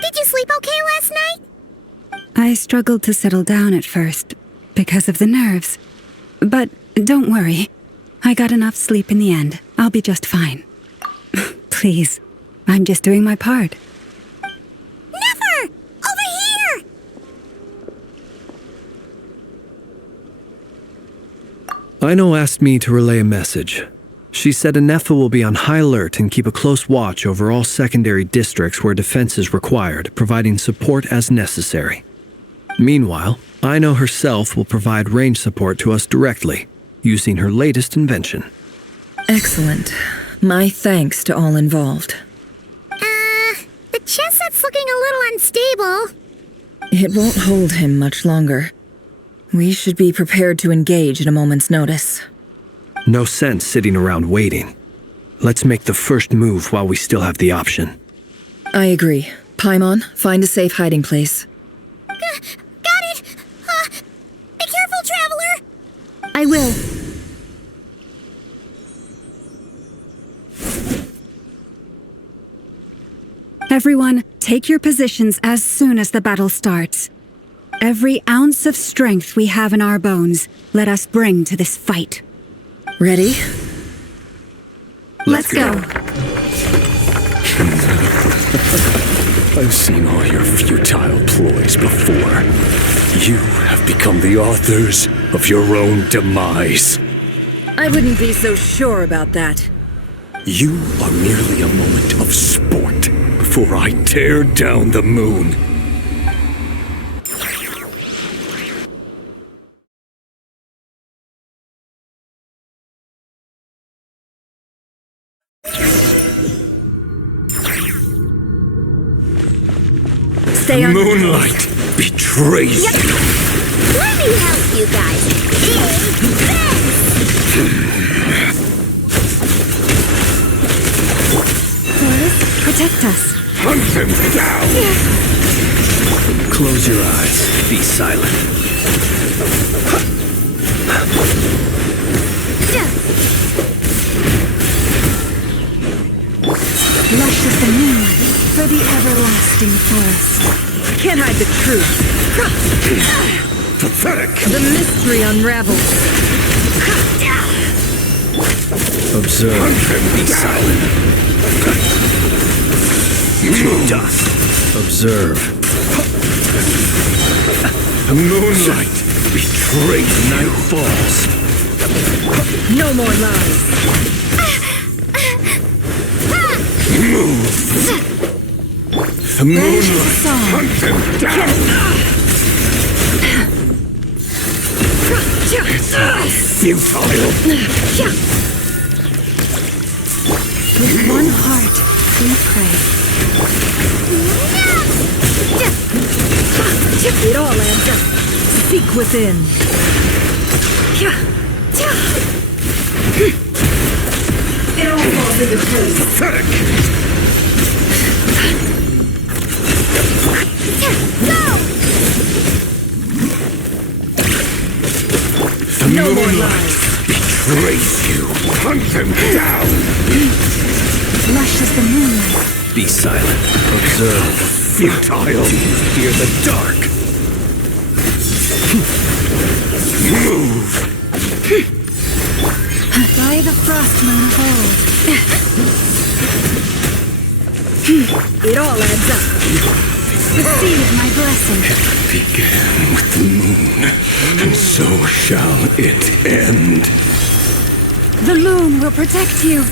Did you sleep okay last night? I struggled to settle down at first, because of the nerves. But don't worry. I got enough sleep in the end. I'll be just fine. Please, I'm just doing my part. Never! Over here! Aino asked me to relay a message. She said Anefa will be on high alert and keep a close watch over all secondary districts where defense is required, providing support as necessary. Meanwhile, Aino herself will provide range support to us directly, using her latest invention. Excellent. My thanks to all involved. The chest set's looking a little unstable. It won't hold him much longer. We should be prepared to engage at a moment's notice. No sense sitting around waiting. Let's make the first move while we still have the option. I agree. Paimon, find a safe hiding place. Got it! Be careful, Traveler! I will. Everyone, take your positions as soon as the battle starts. Every ounce of strength we have in our bones, let us bring to this fight. Ready? Let's go. I've seen all your futile ploys before. You have become the authors of your own demise. I wouldn't be so sure about that. You are merely a moment of sport before I tear down the moon. Stay on. Moonlight betrays you. Let me help you guys. Forest, protect us. Hunt them down! Close your eyes. Be silent. Lush as the moonlight for the everlasting forest. Can't hide the truth. Pathetic! The mystery unravels. Observe. Be silent. To dust. Observe. The moonlight betrays Night falls. No more lies. Move! The moonlight! Hunt them down! It's futile! With one heart, we pray. It all adds up. Seek within. It all falls into place. Pathetic! The No more moonlight lies. betrays you! Hunt them down! Lush as the moonlight. Be silent. Observe. Futile! Do you fear the dark? Move! By the frost moon of old. It all adds up. Receive my blessing. It began with the moon, and so shall it end. The moon will protect you.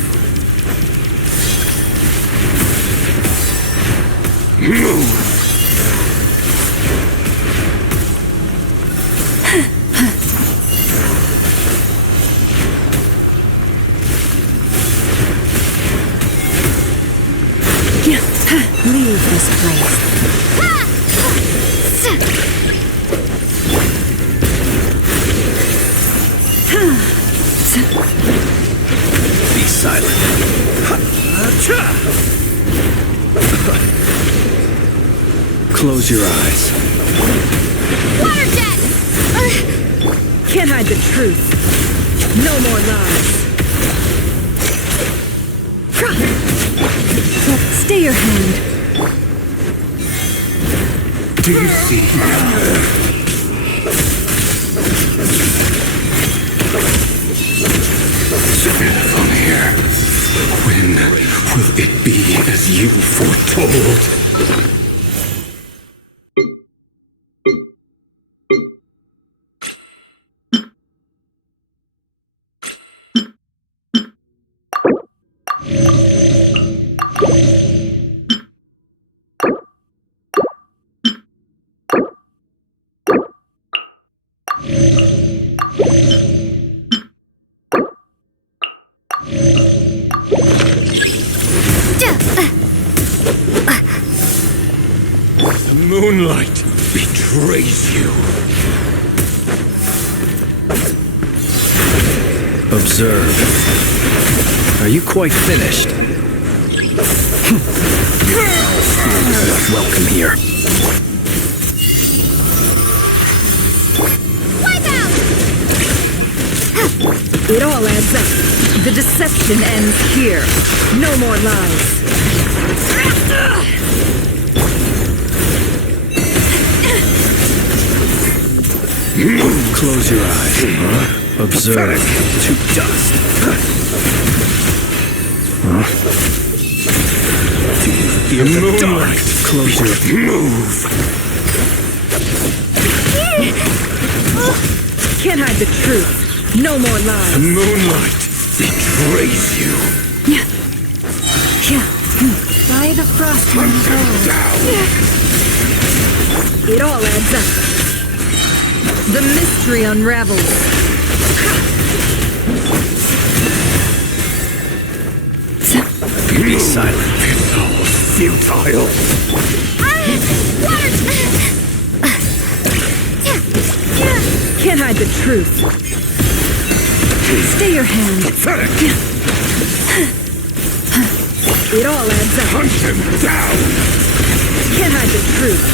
Move! Leave this place. Be silent. Close your eyes. Water jet! Can't hide the truth. No more lies. Stay your hand. Do you see? From here, when will it be as you foretold? Moonlight betrays you. Observe. Are you quite finished? You're not welcome here. Wipe out! It all adds up. The deception ends here. No more lies. Close your eyes. Observe. To dust. The moonlight. Close your... Move. Can't hide the truth. No more lies. The moonlight betrays you. By the frost moon gold. It all adds up. The mystery unravels. Be silent. It's all futile. Can't hide the truth. Stay your hand. Pathetic. It all adds up. Hunt him down. Can't hide the truth.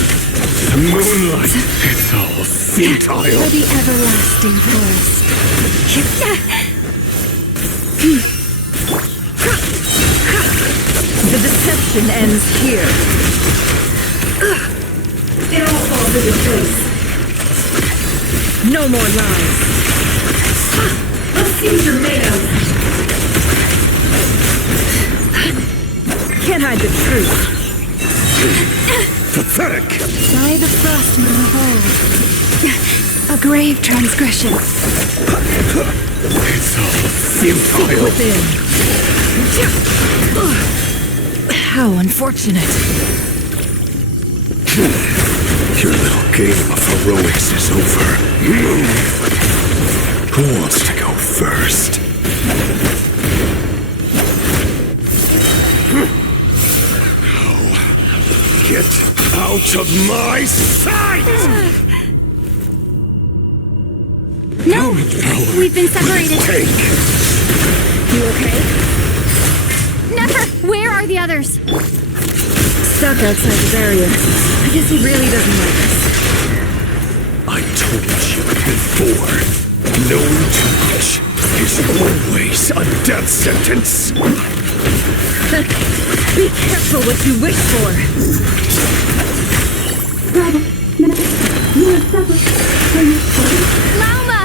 The moonlight. It's all futile. For the everlasting forest. The deception ends here. It all falls into place. No more lies. A future man. Can't hide the truth. Pathetic. By the frost moon of old. A grave transgression. It's all futile. Within. How unfortunate. Your little game of heroics is over. Move. Who wants to go first? Now, get out of my sight! No! We've been separated. Take. You okay? Never! Where are the others? Stuck outside the barrier. I guess he really doesn't like us. I told you before. Knowing too much is always a death sentence. Be careful what you wish for. Lauma!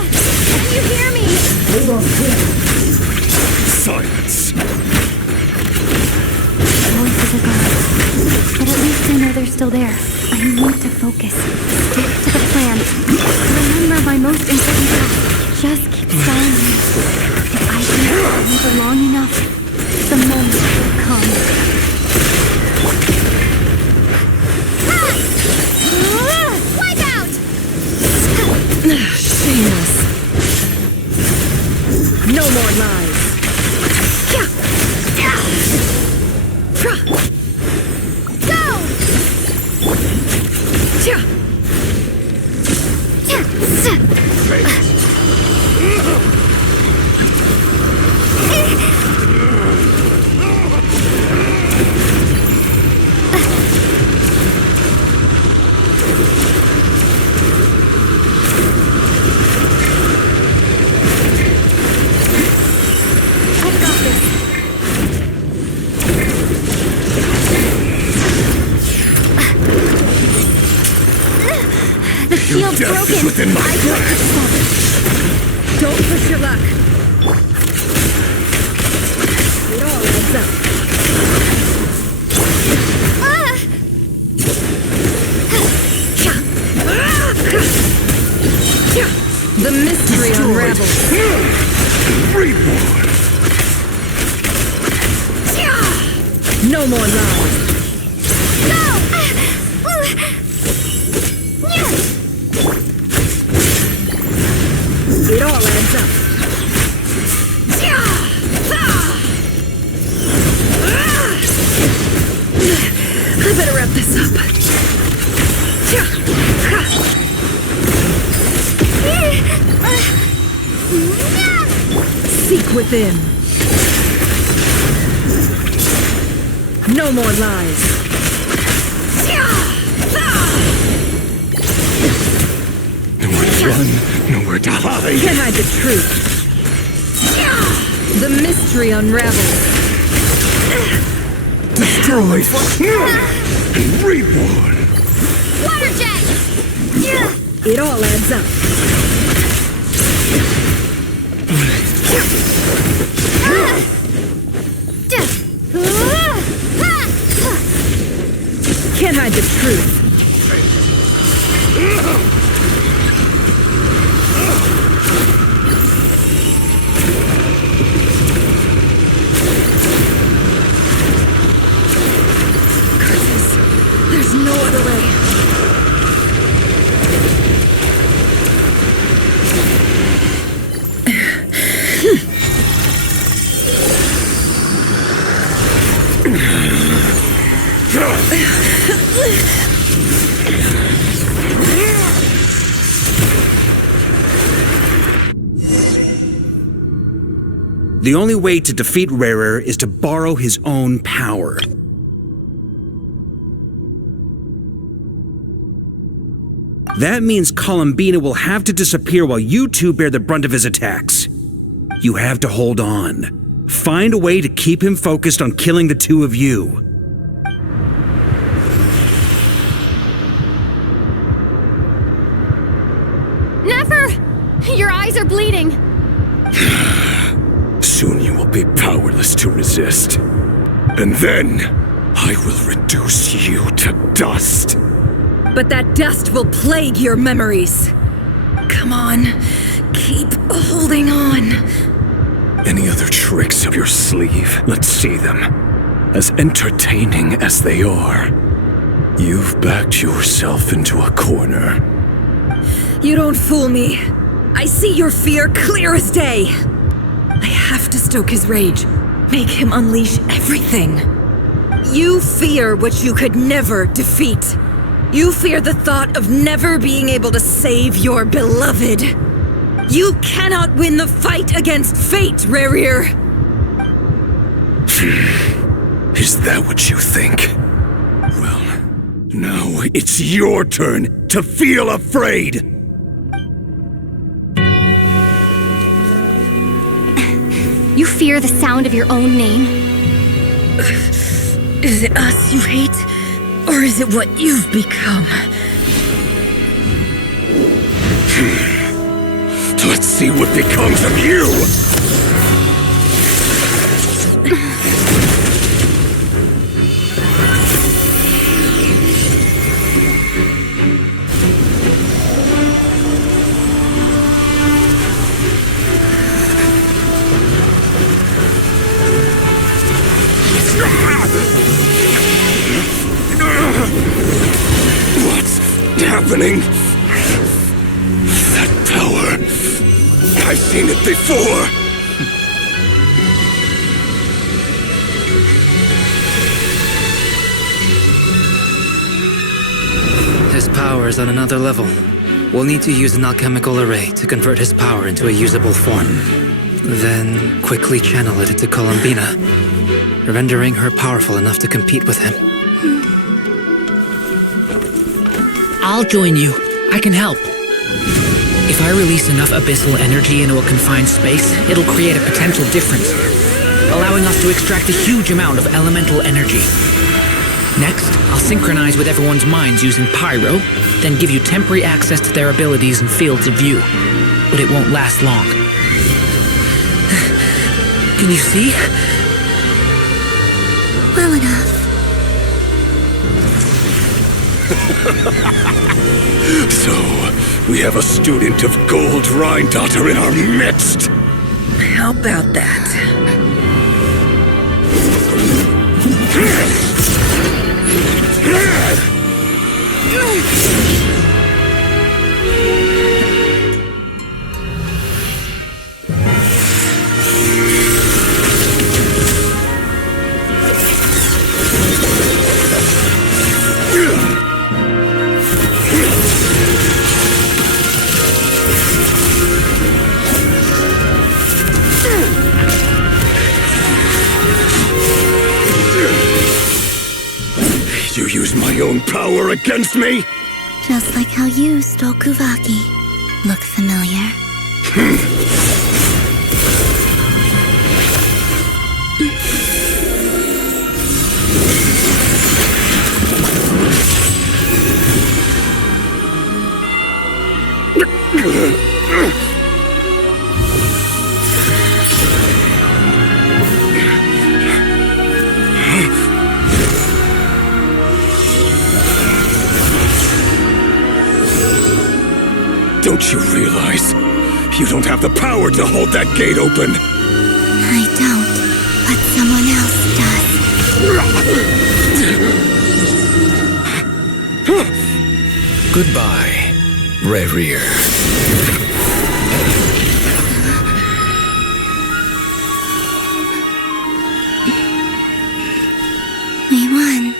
Can you hear me? Silence. Voice of a god. But at least I know they're still there. I need to focus. Stick to the plan. Remember my most important task. Just keep following me. If I can follow for long enough, the moment will come. Wipe out! Shameless. No more lies. Death is within my grasp. Don't push your luck. It all adds up. The mystery unravels. Reborn. No more lies. It all adds up. I better wrap this up. Seek within. No more lies. Nowhere to run, nowhere to hide. Can't hide the truth. The mystery unravels. Destroyed and reborn. Water jet! It all adds up. Can't hide the truth. There's no other way. The only way to defeat Rarer is to borrow his own power. That means Columbina will have to disappear while you two bear the brunt of his attacks. You have to hold on. Find a way to keep him focused on killing the two of you. Nefer! Your eyes are bleeding. Soon you will be powerless to resist. And then, I will reduce you to dust. But that dust will plague your memories. Come on, keep holding on. Any other tricks up your sleeve? Let's see them. As entertaining as they are. You've backed yourself into a corner. You don't fool me. I see your fear clear as day. I have to stoke his rage. Make him unleash everything. You fear what you could never defeat. You fear the thought of never being able to save your beloved. You cannot win the fight against fate, Rerir. Is that what you think? Well, now it's your turn to feel afraid! You fear the sound of your own name? Is it us you hate? Or is it what you've become? Let's see what becomes of you! What's happening? That power. I've seen it before. His power is on another level. We'll need to use an alchemical array to convert his power into a usable form. Then quickly channel it into Columbina, rendering her powerful enough to compete with him. I'll join you. I can help. If I release enough abyssal energy into a confined space, it'll create a potential difference, allowing us to extract a huge amount of elemental energy. Next, I'll synchronize with everyone's minds using Pyro, then give you temporary access to their abilities and fields of view. But it won't last long. Can you see? Well enough. So, we have a student of Gold Rhine-Daughter in our midst. How about that? You use my own power against me? Just like how you stole Kuvaki. Look familiar? Don't you realize? You don't have the power to hold that gate open. I don't, but someone else does. Goodbye, Rerir. We won.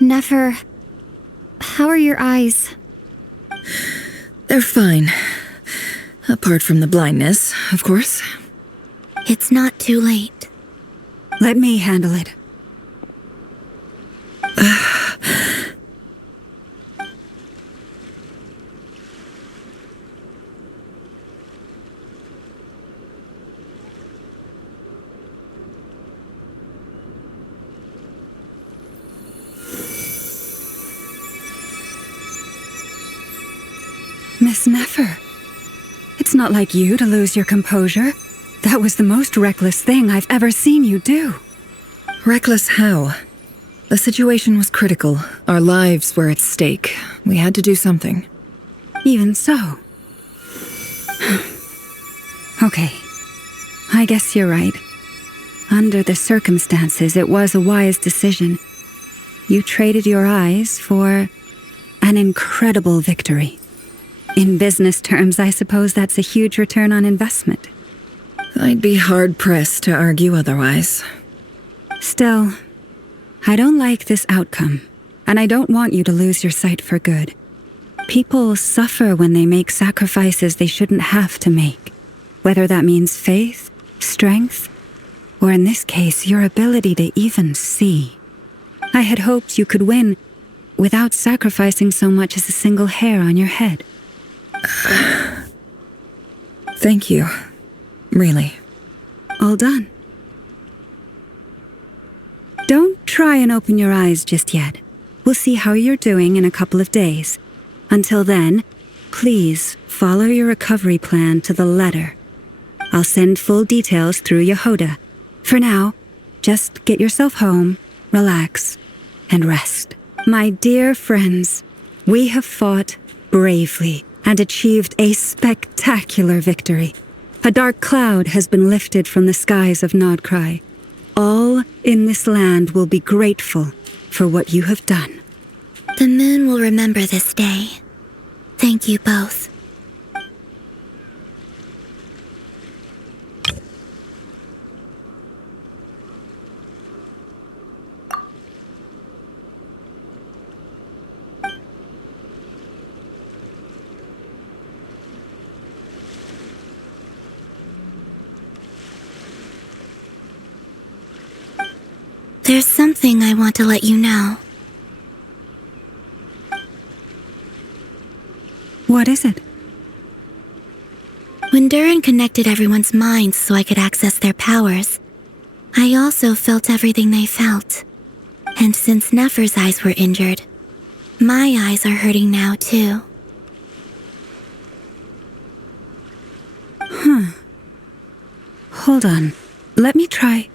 Nefer, how are your eyes? They're fine. Apart from the blindness, of course. It's not too late. Let me handle it. Miss Nefer, it's not like you to lose your composure. That was the most reckless thing I've ever seen you do. Reckless how? The situation was critical. Our lives were at stake. We had to do something. Even so. Okay. I guess you're right. Under the circumstances, it was a wise decision. You traded your eyes for an incredible victory. In business terms, I suppose that's a huge return on investment. I'd be hard-pressed to argue otherwise. Still, I don't like this outcome, and I don't want you to lose your sight for good. People suffer when they make sacrifices they shouldn't have to make, whether that means faith, strength, or in this case, your ability to even see. I had hoped you could win without sacrificing so much as a single hair on your head. Thank you. Really. All done. Don't try and open your eyes just yet. We'll see how you're doing in a couple of days. Until then, please follow your recovery plan to the letter. I'll send full details through Yehoda. For now, just get yourself home, relax, and rest. My dear friends, we have fought bravely and achieved a spectacular victory. A dark cloud has been lifted from the skies of Nodcry. All in this land will be grateful for what you have done. The moon will remember this day. Thank you both. There's something I want to let you know. What is it? When Durin connected everyone's minds so I could access their powers, I also felt everything they felt. And since Nefer's eyes were injured, my eyes are hurting now too. Hold on. Let me try.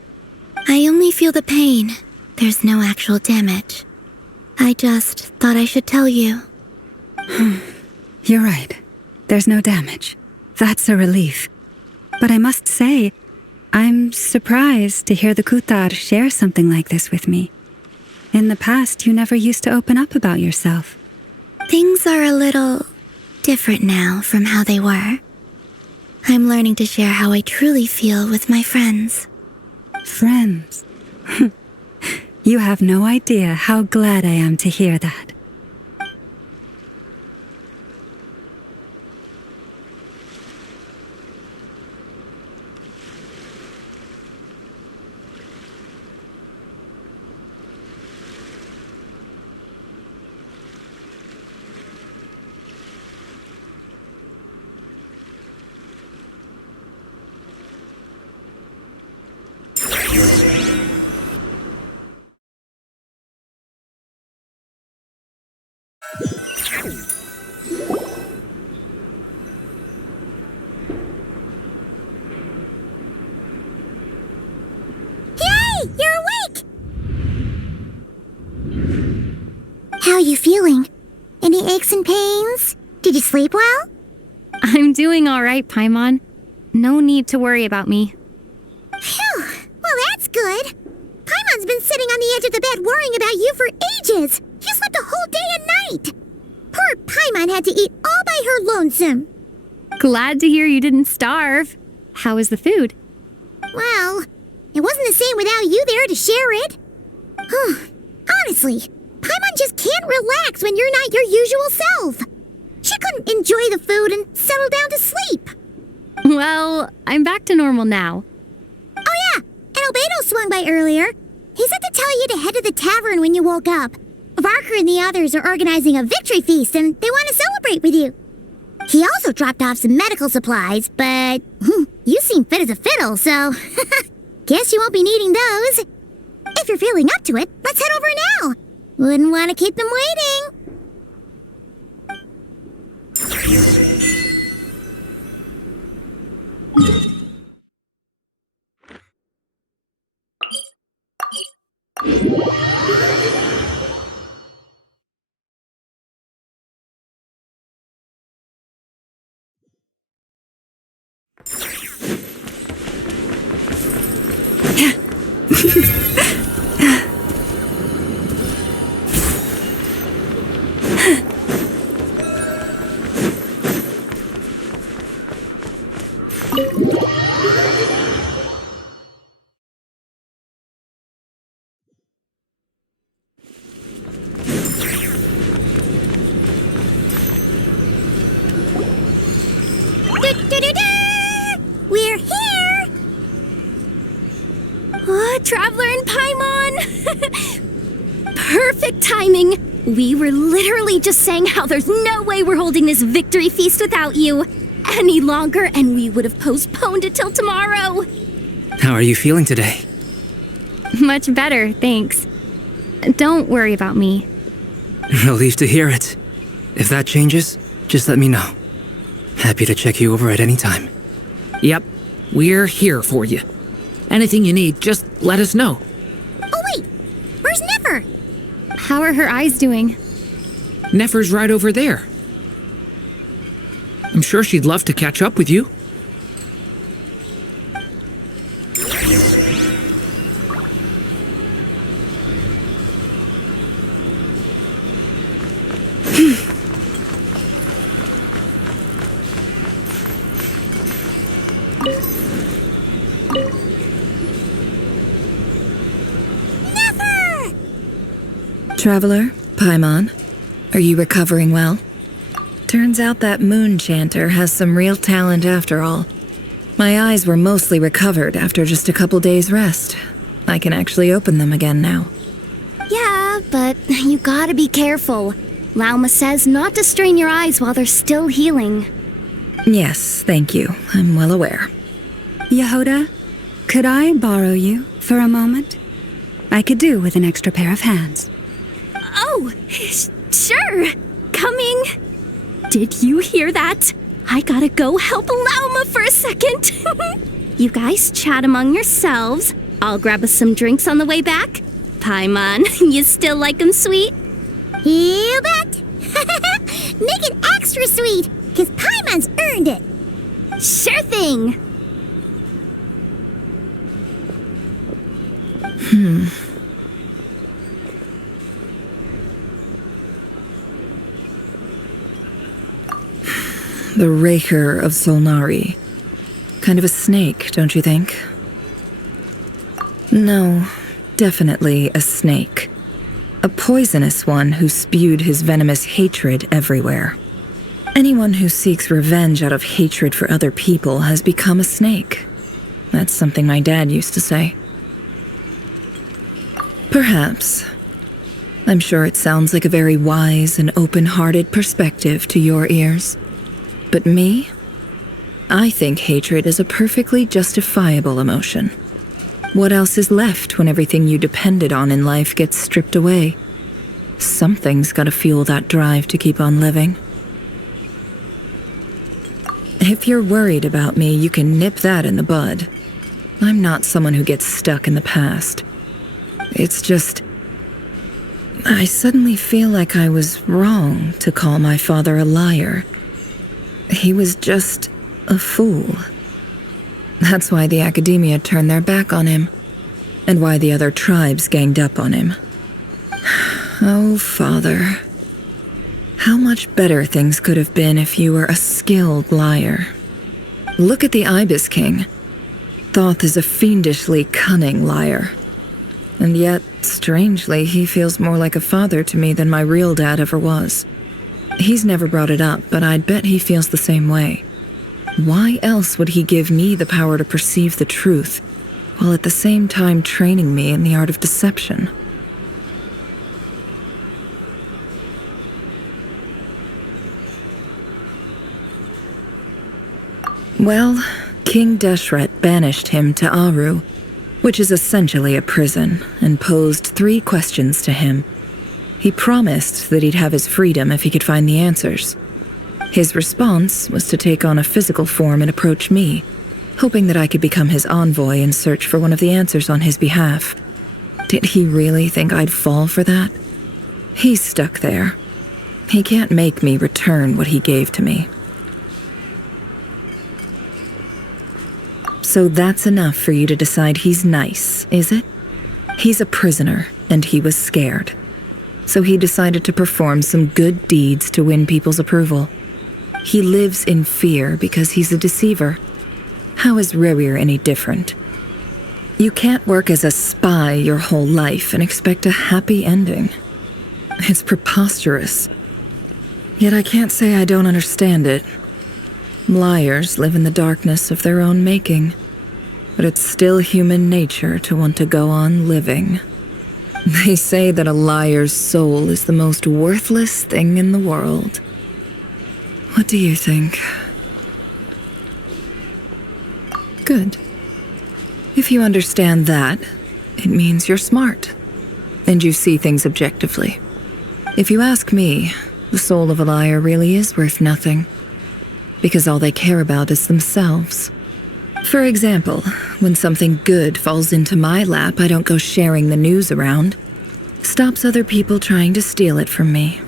I only feel the pain. There's no actual damage. I just thought I should tell you. You're right. There's no damage. That's a relief. But I must say, I'm surprised to hear the Kutar share something like this with me. In the past, you never used to open up about yourself. Things are a little different now from how they were. I'm learning to share how I truly feel with my friends. Friends? You have no idea how glad I am to hear that. How are you feeling? Any aches and pains? Did you sleep well? I'm doing all right, Paimon. No need to worry about me. Phew! Well, that's good. Paimon's been sitting on the edge of the bed worrying about you for ages. You slept a whole day and night. Poor Paimon had to eat all by her lonesome. Glad to hear you didn't starve. How was the food? Well, it wasn't the same without you there to share it. Honestly, Paimon just can't relax when you're not your usual self. She couldn't enjoy the food and settle down to sleep. Well, I'm back to normal now. Oh yeah, and Albedo swung by earlier. He said to tell you to head to the tavern when you woke up. Varker and the others are organizing a victory feast and they want to celebrate with you. He also dropped off some medical supplies, but you seem fit as a fiddle, so guess you won't be needing those. If you're feeling up to it, let's head over now. Wouldn't want to keep them waiting. We're here! Oh, Traveler and Paimon! Perfect timing! We were literally just saying how there's no way we're holding this victory feast without you any longer, and we would have postponed it till tomorrow. How are you feeling today? Much better, thanks. Don't worry about me. Relieved to hear it. If that changes, just let me know. Happy to check you over at any time. Yep, we're here for you. Anything you need, just let us know. Oh wait, where's Nefer? How are her eyes doing? Nefer's right over there. I'm sure she'd love to catch up with you. Traveler, Paimon, are you recovering well? Turns out that moon chanter has some real talent after all. My eyes were mostly recovered after just a couple days' rest. I can actually open them again now. Yeah, but you gotta be careful. Lauma says not to strain your eyes while they're still healing. Yes, thank you. I'm well aware. Yehoda, could I borrow you for a moment? I could do with an extra pair of hands. Oh, sure. Coming. Did you hear that? I gotta go help Lauma for a second. You guys chat among yourselves. I'll grab us some drinks on the way back. Paimon, you still like 'em sweet? You bet. Make it extra sweet, because Paimon's earned it. Sure thing. The Raker of Solnari. Kind of a snake, don't you think? No, definitely a snake. A poisonous one who spewed his venomous hatred everywhere. Anyone who seeks revenge out of hatred for other people has become a snake. That's something my dad used to say. Perhaps. I'm sure it sounds like a very wise and open-hearted perspective to your ears. But me? I think hatred is a perfectly justifiable emotion. What else is left when everything you depended on in life gets stripped away? Something's gotta fuel that drive to keep on living. If you're worried about me, you can nip that in the bud. I'm not someone who gets stuck in the past. It's just... I suddenly feel like I was wrong to call my father a liar. He was just a fool. That's why the Academia turned their back on him, and why the other tribes ganged up on him. Oh, Father. How much better things could have been if you were a skilled liar. Look at the Ibis King. Thoth is a fiendishly cunning liar. And yet, strangely, he feels more like a father to me than my real dad ever was. He's never brought it up, but I'd bet he feels the same way. Why else would he give me the power to perceive the truth, while at the same time training me in the art of deception? Well, King Deshret banished him to Aru, which is essentially a prison, and posed 3 questions to him. He promised that he'd have his freedom if he could find the answers. His response was to take on a physical form and approach me, hoping that I could become his envoy and search for one of the answers on his behalf. Did he really think I'd fall for that? He's stuck there. He can't make me return what he gave to me. So that's enough for you to decide he's nice, is it? He's a prisoner, and he was scared. So he decided to perform some good deeds to win people's approval. He lives in fear because he's a deceiver. How is Rerir any different? You can't work as a spy your whole life and expect a happy ending. It's preposterous. Yet I can't say I don't understand it. Liars live in the darkness of their own making, but it's still human nature to want to go on living. They say that a liar's soul is the most worthless thing in the world. What do you think? Good. If you understand that, it means you're smart. and you see things objectively. If you ask me, the soul of a liar really is worth nothing, because all they care about is themselves. For example, when something good falls into my lap, I don't go sharing the news around. Stops other people trying to steal it from me.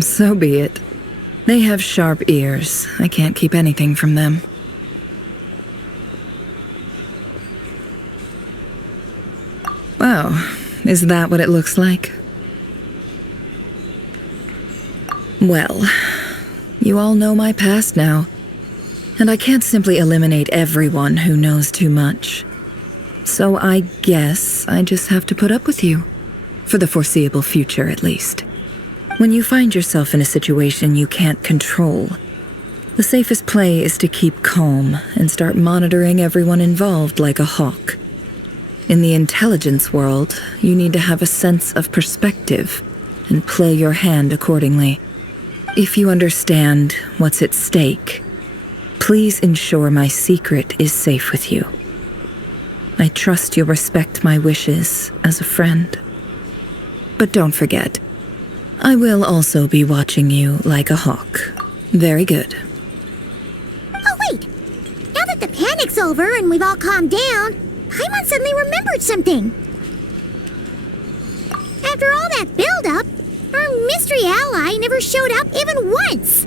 So be it. They have sharp ears. I can't keep anything from them. Oh, is that what it looks like? Well, you all know my past now, and I can't simply eliminate everyone who knows too much. So I guess I just have to put up with you, for the foreseeable future at least. When you find yourself in a situation you can't control, the safest play is to keep calm and start monitoring everyone involved like a hawk. In the intelligence world, you need to have a sense of perspective and play your hand accordingly. If you understand what's at stake, please ensure my secret is safe with you. I trust you'll respect my wishes as a friend. But don't forget, I will also be watching you like a hawk. Very good. Oh, wait! Now that the panic's over and we've all calmed down, Paimon suddenly remembered something. After all that build-up, our mystery ally never showed up even once.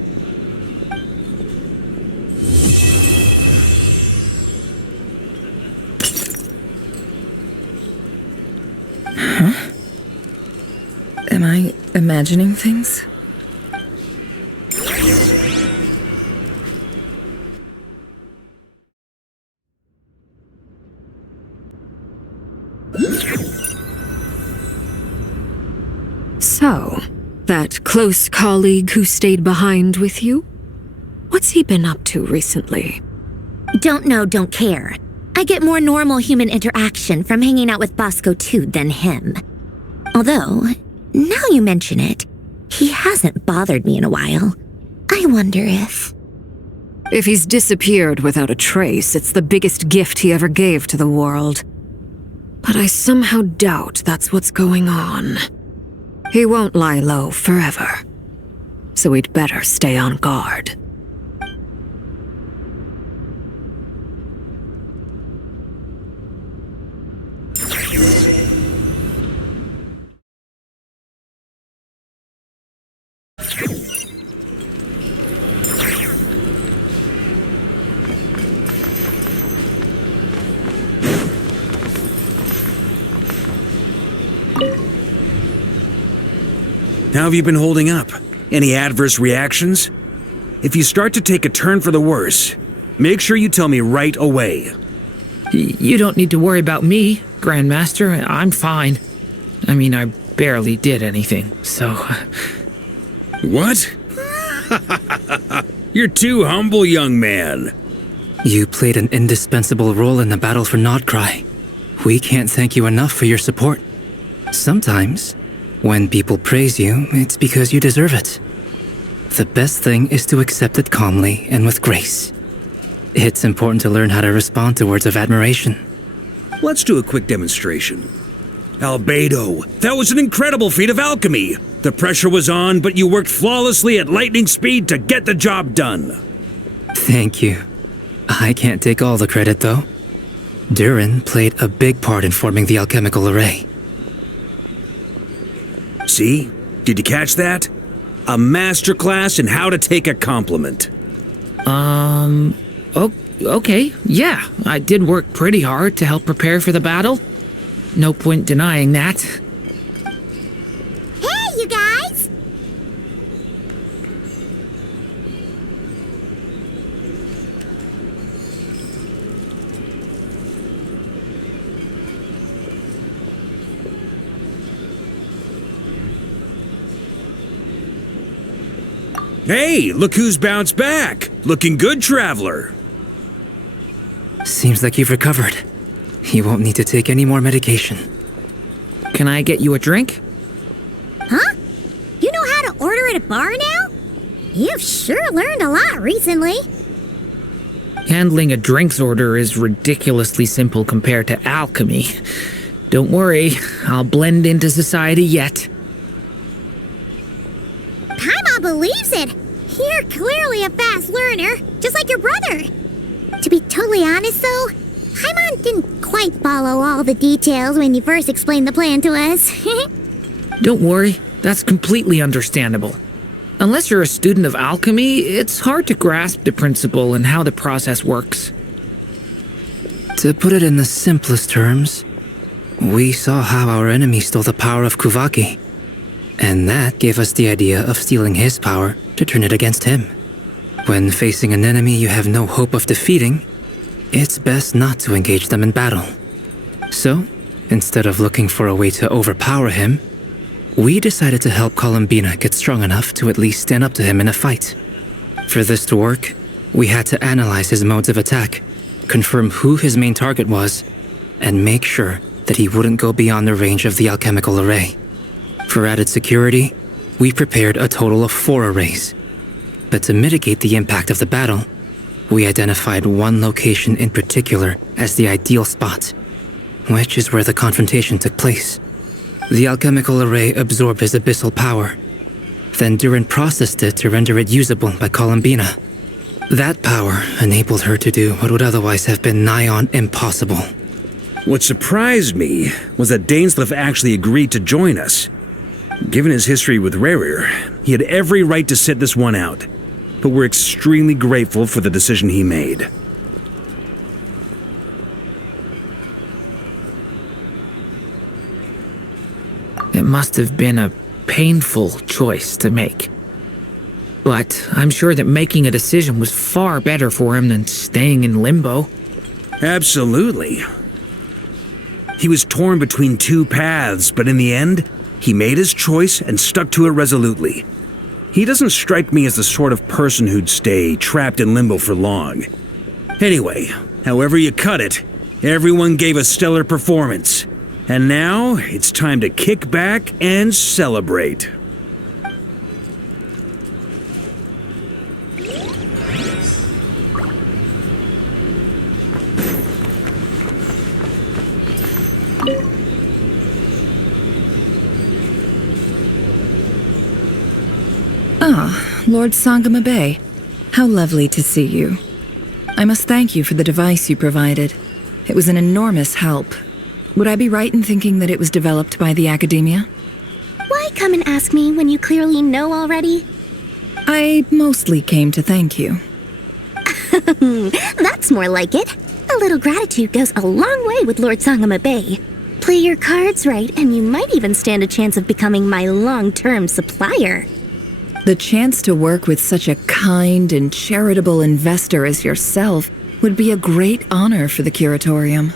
Huh? Am I imagining things? So, that close colleague who stayed behind with you? What's he been up to recently? Don't know, don't care. I get more normal human interaction from hanging out with Bosco 2 than him. Although, now you mention it, he hasn't bothered me in a while. I wonder if... If he's disappeared without a trace, it's the biggest gift he ever gave to the world. But I somehow doubt that's what's going on. He won't lie low forever. So we'd better stay on guard. How have you been holding up? Any adverse reactions? If you start to take a turn for the worse, make sure you tell me right away. You don't need to worry about me, Grandmaster. I'm fine. I mean, I barely did anything, so... What? You're too humble, young man. You played an indispensable role in the battle for Nodcry. We can't thank you enough for your support. Sometimes, when people praise you, it's because you deserve it. The best thing is to accept it calmly and with grace. It's important to learn how to respond to words of admiration. Let's do a quick demonstration. Albedo, that was an incredible feat of alchemy. The pressure was on, but you worked flawlessly at lightning speed to get the job done. Thank you. I can't take all the credit, though. Durin played a big part in forming the alchemical array. See? Did you catch that? A masterclass in how to take a compliment. Okay, yeah. I did work pretty hard to help prepare for the battle. No point denying that. Hey, you guys! Hey, look who's bounced back. Looking good, traveler. Seems like you've recovered. You won't need to take any more medication. Can I get you a drink? Huh? You know how to order at a bar now? You've sure learned a lot recently. Handling a drinks order is ridiculously simple compared to alchemy. Don't worry, I'll blend into society yet. Paimon believes it! You're clearly a fast learner, just like your brother. To be totally honest, though, Paimon didn't quite follow all the details when you first explained the plan to us. Don't worry, that's completely understandable. Unless you're a student of alchemy, it's hard to grasp the principle and how the process works. To put it in the simplest terms, we saw how our enemy stole the power of Kuvaki, and that gave us the idea of stealing his power to turn it against him. When facing an enemy you have no hope of defeating, it's best not to engage them in battle. So, instead of looking for a way to overpower him, we decided to help Columbina get strong enough to at least stand up to him in a fight. For this to work, we had to analyze his modes of attack, confirm who his main target was, and make sure that he wouldn't go beyond the range of the alchemical array. For added security, we prepared a total of 4 arrays. But to mitigate the impact of the battle, we identified one location in particular as the ideal spot, which is where the confrontation took place. The alchemical array absorbed his abyssal power. Then Durin processed it to render it usable by Columbina. That power enabled her to do what would otherwise have been nigh on impossible. What surprised me was that Dainsleif actually agreed to join us. Given his history with Rerir, he had every right to sit this one out. But we're extremely grateful for the decision he made. It must have been a painful choice to make. But I'm sure that making a decision was far better for him than staying in limbo. Absolutely. He was torn between 2 paths, but in the end, he made his choice and stuck to it resolutely. He doesn't strike me as the sort of person who'd stay trapped in limbo for long. Anyway, however you cut it, everyone gave a stellar performance. And now, it's time to kick back and celebrate. Ah, Lord Sangama Bay. How lovely to see you. I must thank you for the device you provided. It was an enormous help. Would I be right in thinking that it was developed by the Academia? Why come and ask me when you clearly know already? I mostly came to thank you. That's more like it. A little gratitude goes a long way with Lord Sangama Bay. Play your cards right, and you might even stand a chance of becoming my long-term supplier. The chance to work with such a kind and charitable investor as yourself would be a great honor for the Curatorium.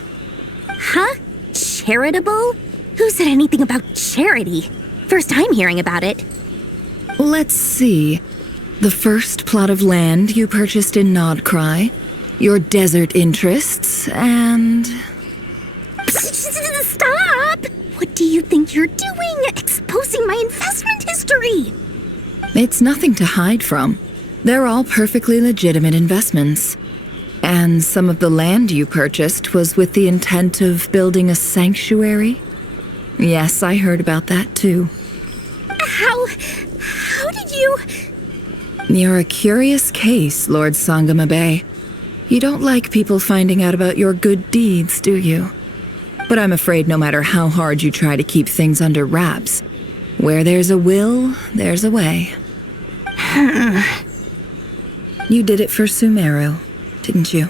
Huh? Charitable? Who said anything about charity? First time hearing about it. Let's see. The first plot of land you purchased in Nodcry, your desert interests, and... Stop! What do you think you're doing? Exposing my investment history! It's nothing to hide from. They're all perfectly legitimate investments. And some of the land you purchased was with the intent of building a sanctuary? Yes, I heard about that too. How did you... You're a curious case, Lord Sangama Bay. You don't like people finding out about your good deeds, do you? But I'm afraid no matter how hard you try to keep things under wraps, where there's a will, there's a way. You did it for Sumeru, didn't you?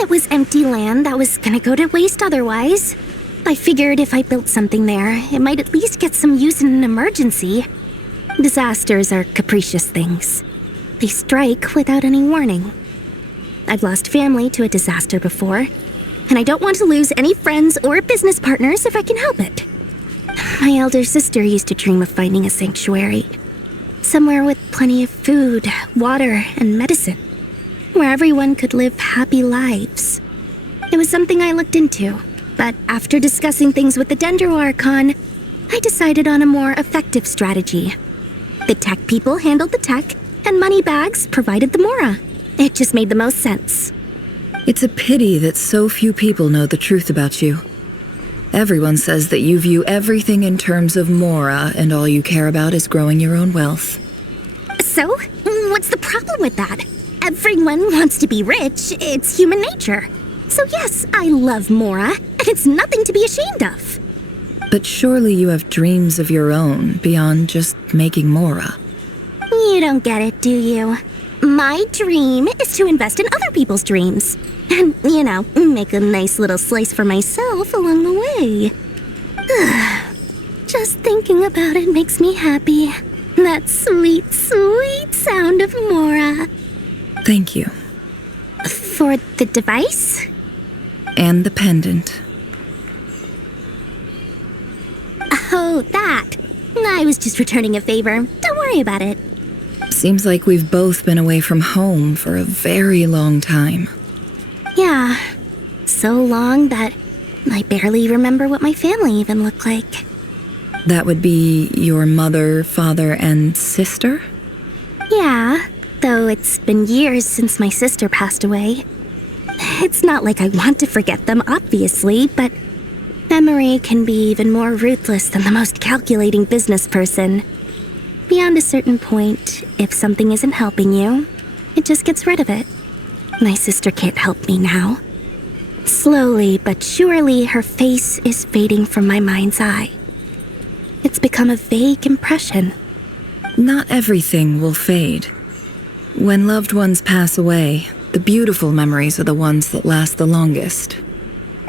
It was empty land that was gonna go to waste otherwise. I figured if I built something there, it might at least get some use in an emergency. Disasters are capricious things. They strike without any warning. I've lost family to a disaster before, and I don't want to lose any friends or business partners if I can help it. My elder sister used to dream of finding a sanctuary. Somewhere with plenty of food, water, and medicine. Where everyone could live happy lives. It was something I looked into, but after discussing things with the Dendro Archon, I decided on a more effective strategy. The tech people handled the tech, and Moneybags provided the Mora. It just made the most sense. It's a pity that so few people know the truth about you. Everyone says that you view everything in terms of Mora, and all you care about is growing your own wealth. So, what's the problem with that? Everyone wants to be rich. It's human nature. So yes, I love Mora, and it's nothing to be ashamed of. But surely you have dreams of your own beyond just making Mora. You don't get it, do you? My dream is to invest in other people's dreams. And, make a nice little slice for myself along the way. Just thinking about it makes me happy. That sweet, sweet sound of Mora. Thank you. For the device? And the pendant. Oh, that. I was just returning a favor. Don't worry about it. Seems like we've both been away from home for a very long time. Yeah. So long that I barely remember what my family even looked like. That would be your mother, father, and sister? Yeah, though it's been years since my sister passed away. It's not like I want to forget them, obviously, but memory can be even more ruthless than the most calculating business person. Beyond a certain point, if something isn't helping you, it just gets rid of it. My sister can't help me now. Slowly but surely, her face is fading from my mind's eye. It's become a vague impression. Not everything will fade. When loved ones pass away, the beautiful memories are the ones that last the longest.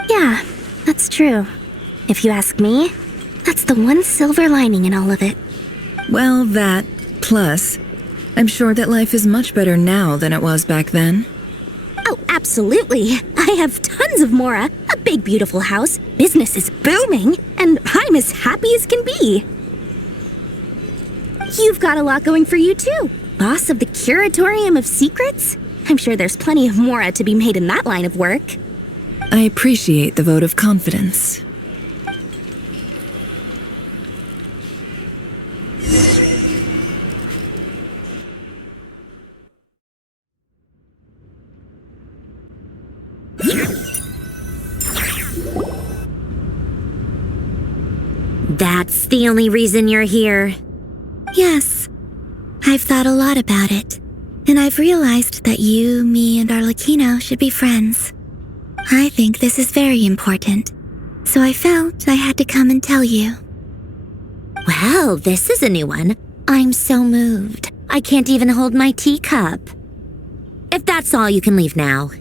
Yeah, that's true. If you ask me, that's the one silver lining in all of it. Well, that, plus, I'm sure that life is much better now than it was back then. Oh, absolutely. I have tons of Mora, a big beautiful house, business is booming, and I'm as happy as can be. You've got a lot going for you too. Boss of the Curatorium of Secrets? I'm sure there's plenty of Mora to be made in that line of work. I appreciate the vote of confidence. That's the only reason you're here. Yes. I've thought a lot about it. And I've realized that you, me, and Arlecchino should be friends. I think this is very important. So I felt I had to come and tell you. Well, this is a new one. I'm so moved. I can't even hold my teacup. If that's all, you can leave now.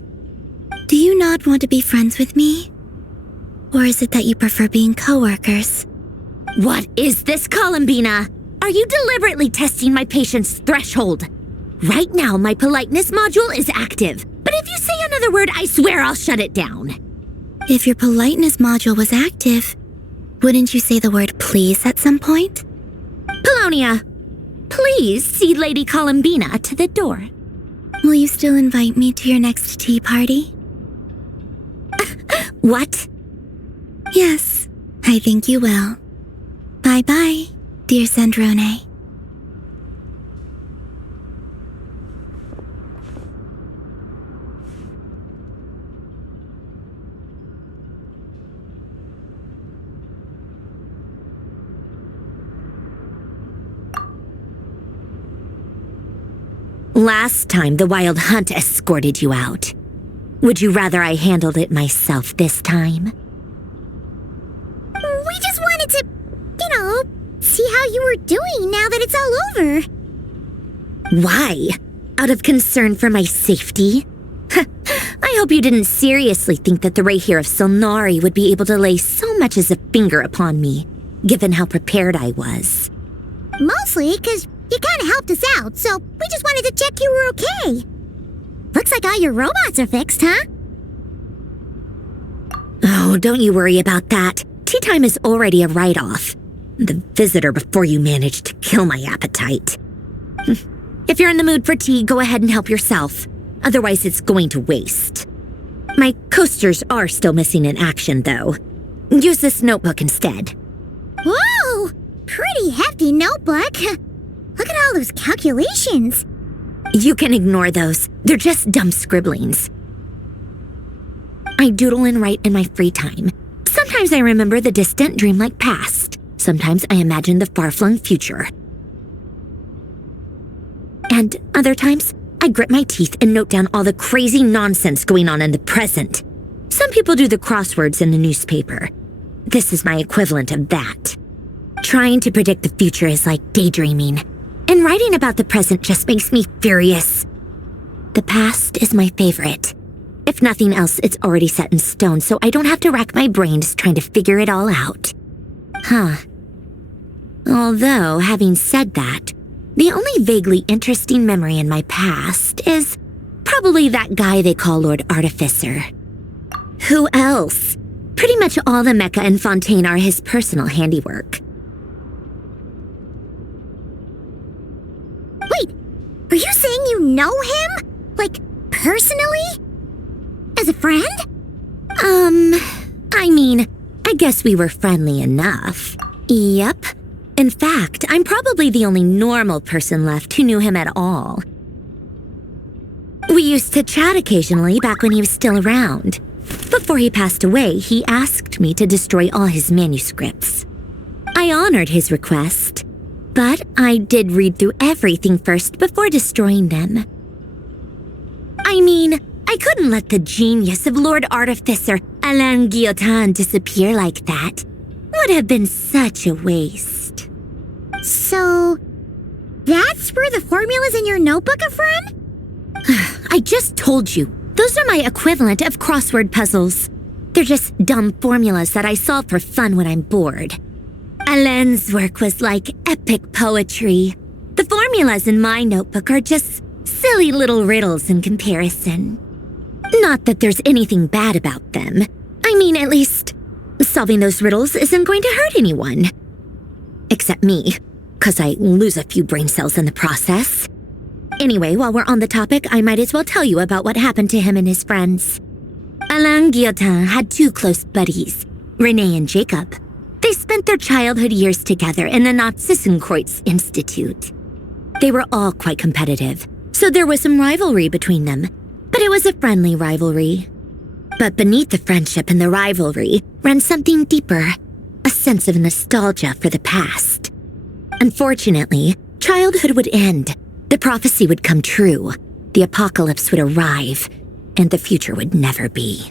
Do you not want to be friends with me? Or is it that you prefer being co-workers? What is this, Columbina? Are you deliberately testing my patience threshold? Right now, my politeness module is active. But if you say another word, I swear I'll shut it down. If your politeness module was active, wouldn't you say the word please at some point? Polonia, please see Lady Columbina to the door. Will you still invite me to your next tea party? What? Yes, I think you will. Bye-bye, dear Sandrone. Last time, the Wild Hunt escorted you out. Would you rather I handled it myself this time? We just wanted to, see how you were doing now that it's all over. Why? Out of concern for my safety? I hope you didn't seriously think that the Rayhir of Solnari would be able to lay so much as a finger upon me, given how prepared I was. Mostly because you kind of helped us out, so we just wanted to check you were okay. Looks like all your robots are fixed, huh? Oh, don't you worry about that. Tea time is already a write-off. The visitor before you managed to kill my appetite. If you're in the mood for tea, go ahead and help yourself. Otherwise, it's going to waste. My coasters are still missing in action, though. Use this notebook instead. Whoa! Pretty hefty notebook. Look at all those calculations. You can ignore those. They're just dumb scribblings. I doodle and write in my free time. Sometimes I remember the distant dreamlike past. Sometimes I imagine the far-flung future. And other times, I grit my teeth and note down all the crazy nonsense going on in the present. Some people do the crosswords in the newspaper. This is my equivalent of that. Trying to predict the future is like daydreaming, and writing about the present just makes me furious. The past is my favorite. If nothing else, it's already set in stone, so I don't have to rack my brains trying to figure it all out. Huh. Although, having said that, the only vaguely interesting memory in my past is probably that guy they call Lord Artificer. Who else? Pretty much all the mecha and Fontaine are his personal handiwork. Wait, are you saying you know him? Like, personally? As a friend? I mean, I guess we were friendly enough. Yep. In fact, I'm probably the only normal person left who knew him at all. We used to chat occasionally back when he was still around. Before he passed away, he asked me to destroy all his manuscripts. I honored his request, but I did read through everything first before destroying them. I mean, I couldn't let the genius of Lord Artificer Alain Guillotin disappear like that. Would have been such a waste. So, that's where the formulas in your notebook are from? I just told you. Those are my equivalent of crossword puzzles. They're just dumb formulas that I solve for fun when I'm bored. Alain's work was like epic poetry. The formulas in my notebook are just silly little riddles in comparison. Not that there's anything bad about them. I mean, at least, solving those riddles isn't going to hurt anyone. Except me, 'cause I lose a few brain cells in the process. Anyway, while we're on the topic, I might as well tell you about what happened to him and his friends. Alain Guillotin had two close buddies, René and Jacob. They spent their childhood years together in the Narzissenkreuz Institute. They were all quite competitive, so there was some rivalry between them, but it was a friendly rivalry. But beneath the friendship and the rivalry ran something deeper, a sense of nostalgia for the past. Unfortunately, childhood would end. The prophecy would come true, the apocalypse would arrive, and the future would never be.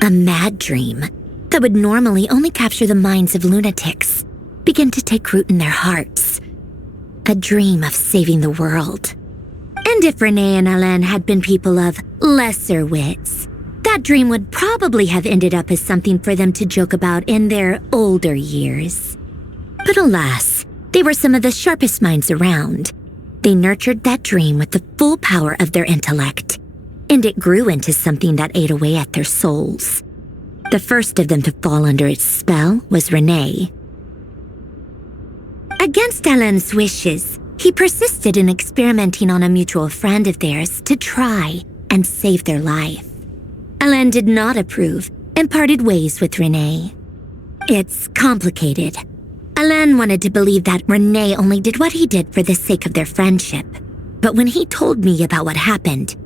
A mad dream that would normally only capture the minds of lunatics began to take root in their hearts. A dream of saving the world. And if René and Alain had been people of lesser wits, that dream would probably have ended up as something for them to joke about in their older years. But alas, they were some of the sharpest minds around. They nurtured that dream with the full power of their intellect, and it grew into something that ate away at their souls. The first of them to fall under its spell was René. Against Alain's wishes, he persisted in experimenting on a mutual friend of theirs to try and save their life. Alain did not approve and parted ways with René. It's complicated. Alain wanted to believe that René only did what he did for the sake of their friendship. But when he told me about what happened,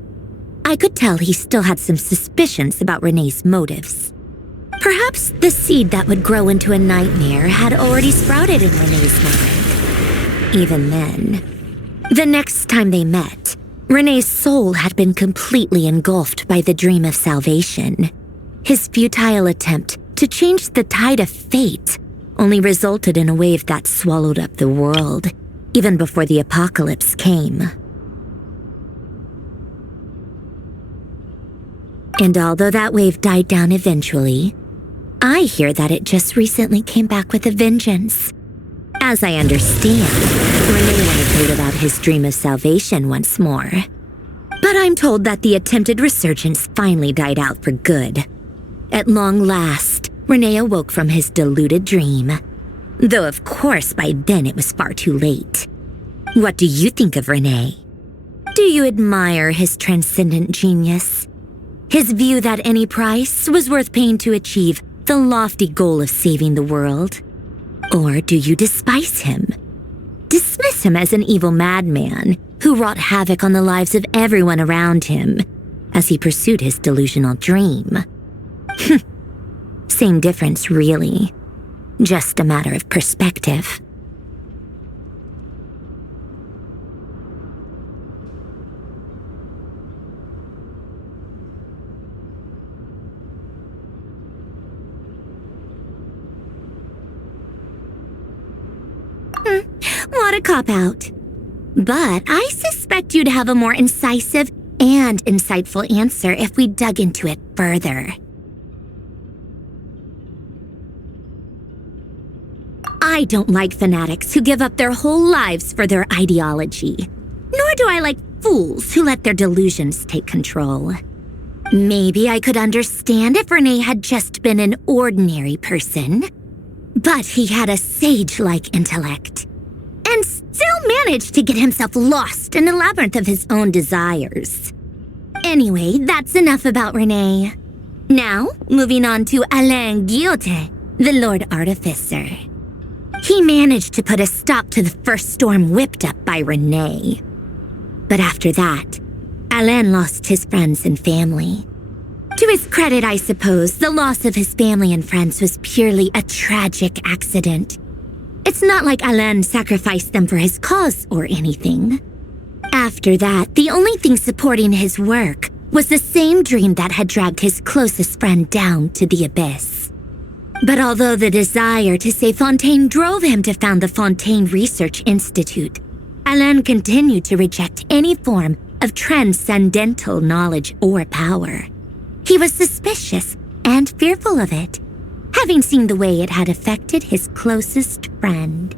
I could tell he still had some suspicions about René's motives. Perhaps the seed that would grow into a nightmare had already sprouted in René's mind. Even then, the next time they met, René's soul had been completely engulfed by the dream of salvation. His futile attempt to change the tide of fate only resulted in a wave that swallowed up the world, even before the apocalypse came. And although that wave died down eventually, I hear that it just recently came back with a vengeance. As I understand, René wanted to live out his dream of salvation once more. But I'm told that the attempted resurgence finally died out for good. At long last, René awoke from his deluded dream. Though of course by then it was far too late. What do you think of René? Do you admire his transcendent genius? His view that any price was worth paying to achieve the lofty goal of saving the world? Or do you despise him? Dismiss him as an evil madman who wrought havoc on the lives of everyone around him as he pursued his delusional dream. Same difference, really. Just a matter of perspective. What a cop-out. But I suspect you'd have a more incisive and insightful answer if we dug into it further. I don't like fanatics who give up their whole lives for their ideology. Nor do I like fools who let their delusions take control. Maybe I could understand if Renee had just been an ordinary person. But he had a sage-like intellect. And still managed to get himself lost in the labyrinth of his own desires. Anyway, that's enough about Renee. Now, moving on to Alain Guillotin, the Lord Artificer. He managed to put a stop to the first storm whipped up by Renee. But after that, Alain lost his friends and family. To his credit, I suppose, the loss of his family and friends was purely a tragic accident. It's not like Alain sacrificed them for his cause or anything. After that, the only thing supporting his work was the same dream that had dragged his closest friend down to the abyss. But although the desire to save Fontaine drove him to found the Fontaine Research Institute, Alain continued to reject any form of transcendental knowledge or power. He was suspicious and fearful of it, having seen the way it had affected his closest friend.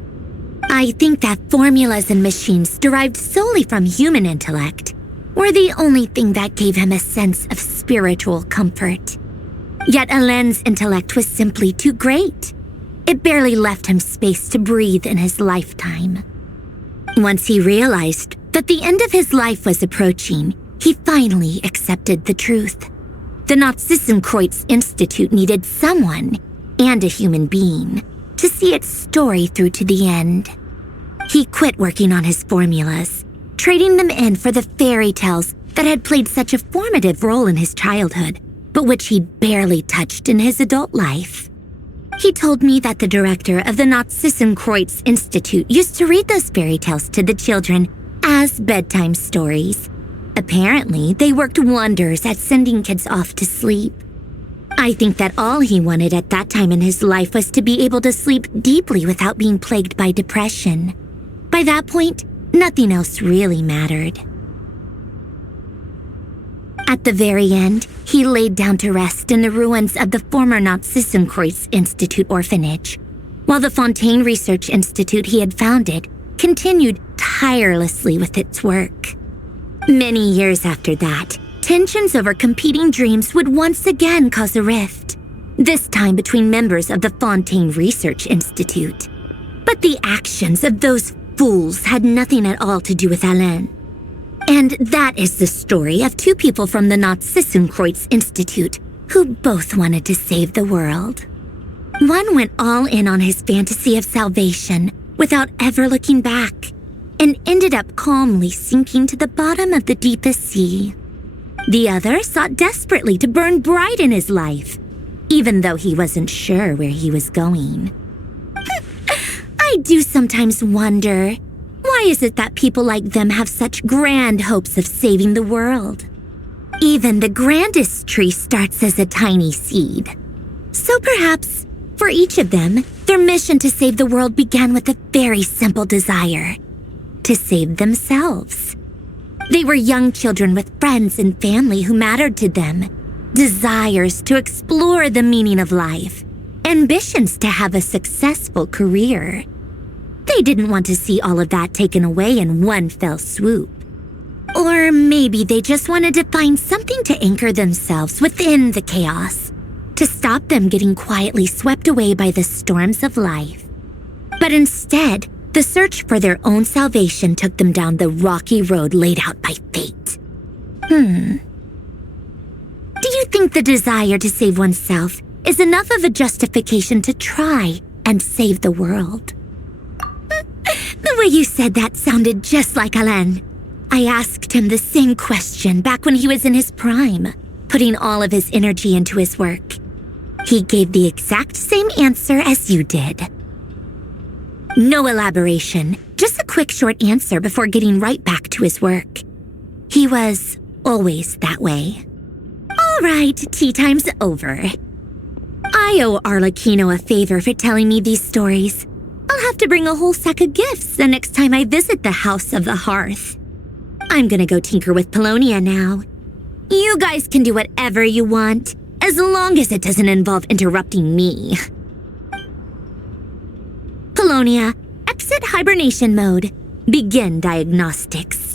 I think that formulas and machines derived solely from human intellect were the only thing that gave him a sense of spiritual comfort. Yet Alain's intellect was simply too great. It barely left him space to breathe in his lifetime. Once he realized that the end of his life was approaching, he finally accepted the truth. The Nazissenkreuz Institute needed someone, and a human being, to see its story through to the end. He quit working on his formulas, trading them in for the fairy tales that had played such a formative role in his childhood, but which he'd barely touched in his adult life. He told me that the director of the Nazissenkreuz Institute used to read those fairy tales to the children as bedtime stories. Apparently, they worked wonders at sending kids off to sleep. I think that all he wanted at that time in his life was to be able to sleep deeply without being plagued by depression. By that point, nothing else really mattered. At the very end, he laid down to rest in the ruins of the former Nazissenkreuz Institute orphanage, while the Fontaine Research Institute he had founded continued tirelessly with its work. Many years after that, tensions over competing dreams would once again cause a rift, this time between members of the Fontaine Research Institute. But the actions of those fools had nothing at all to do with Alain. And that is the story of two people from the Nazissenkreuz Institute who both wanted to save the world. One went all in on his fantasy of salvation without ever looking back, and ended up calmly sinking to the bottom of the deepest sea. The other sought desperately to burn bright in his life, even though he wasn't sure where he was going. I do sometimes wonder, why is it that people like them have such grand hopes of saving the world? Even the grandest tree starts as a tiny seed. So perhaps, for each of them, their mission to save the world began with a very simple desire: to save themselves. They were young children with friends and family who mattered to them, desires to explore the meaning of life, ambitions to have a successful career. They didn't want to see all of that taken away in one fell swoop. Or maybe they just wanted to find something to anchor themselves within the chaos, to stop them getting quietly swept away by the storms of life. But instead, the search for their own salvation took them down the rocky road laid out by fate. Do you think the desire to save oneself is enough of a justification to try and save the world? The way you said that sounded just like Alain. I asked him the same question back when he was in his prime, putting all of his energy into his work. He gave the exact same answer as you did. No elaboration, just a quick short answer before getting right back to his work. He was always that way. All right, tea time's over. I owe Arlecchino a favor for telling me these stories. I'll have to bring a whole sack of gifts the next time I visit the House of the Hearth. I'm gonna go tinker with Polonia now. You guys can do whatever you want, as long as it doesn't involve interrupting me. Polonia, exit hibernation mode. Begin diagnostics.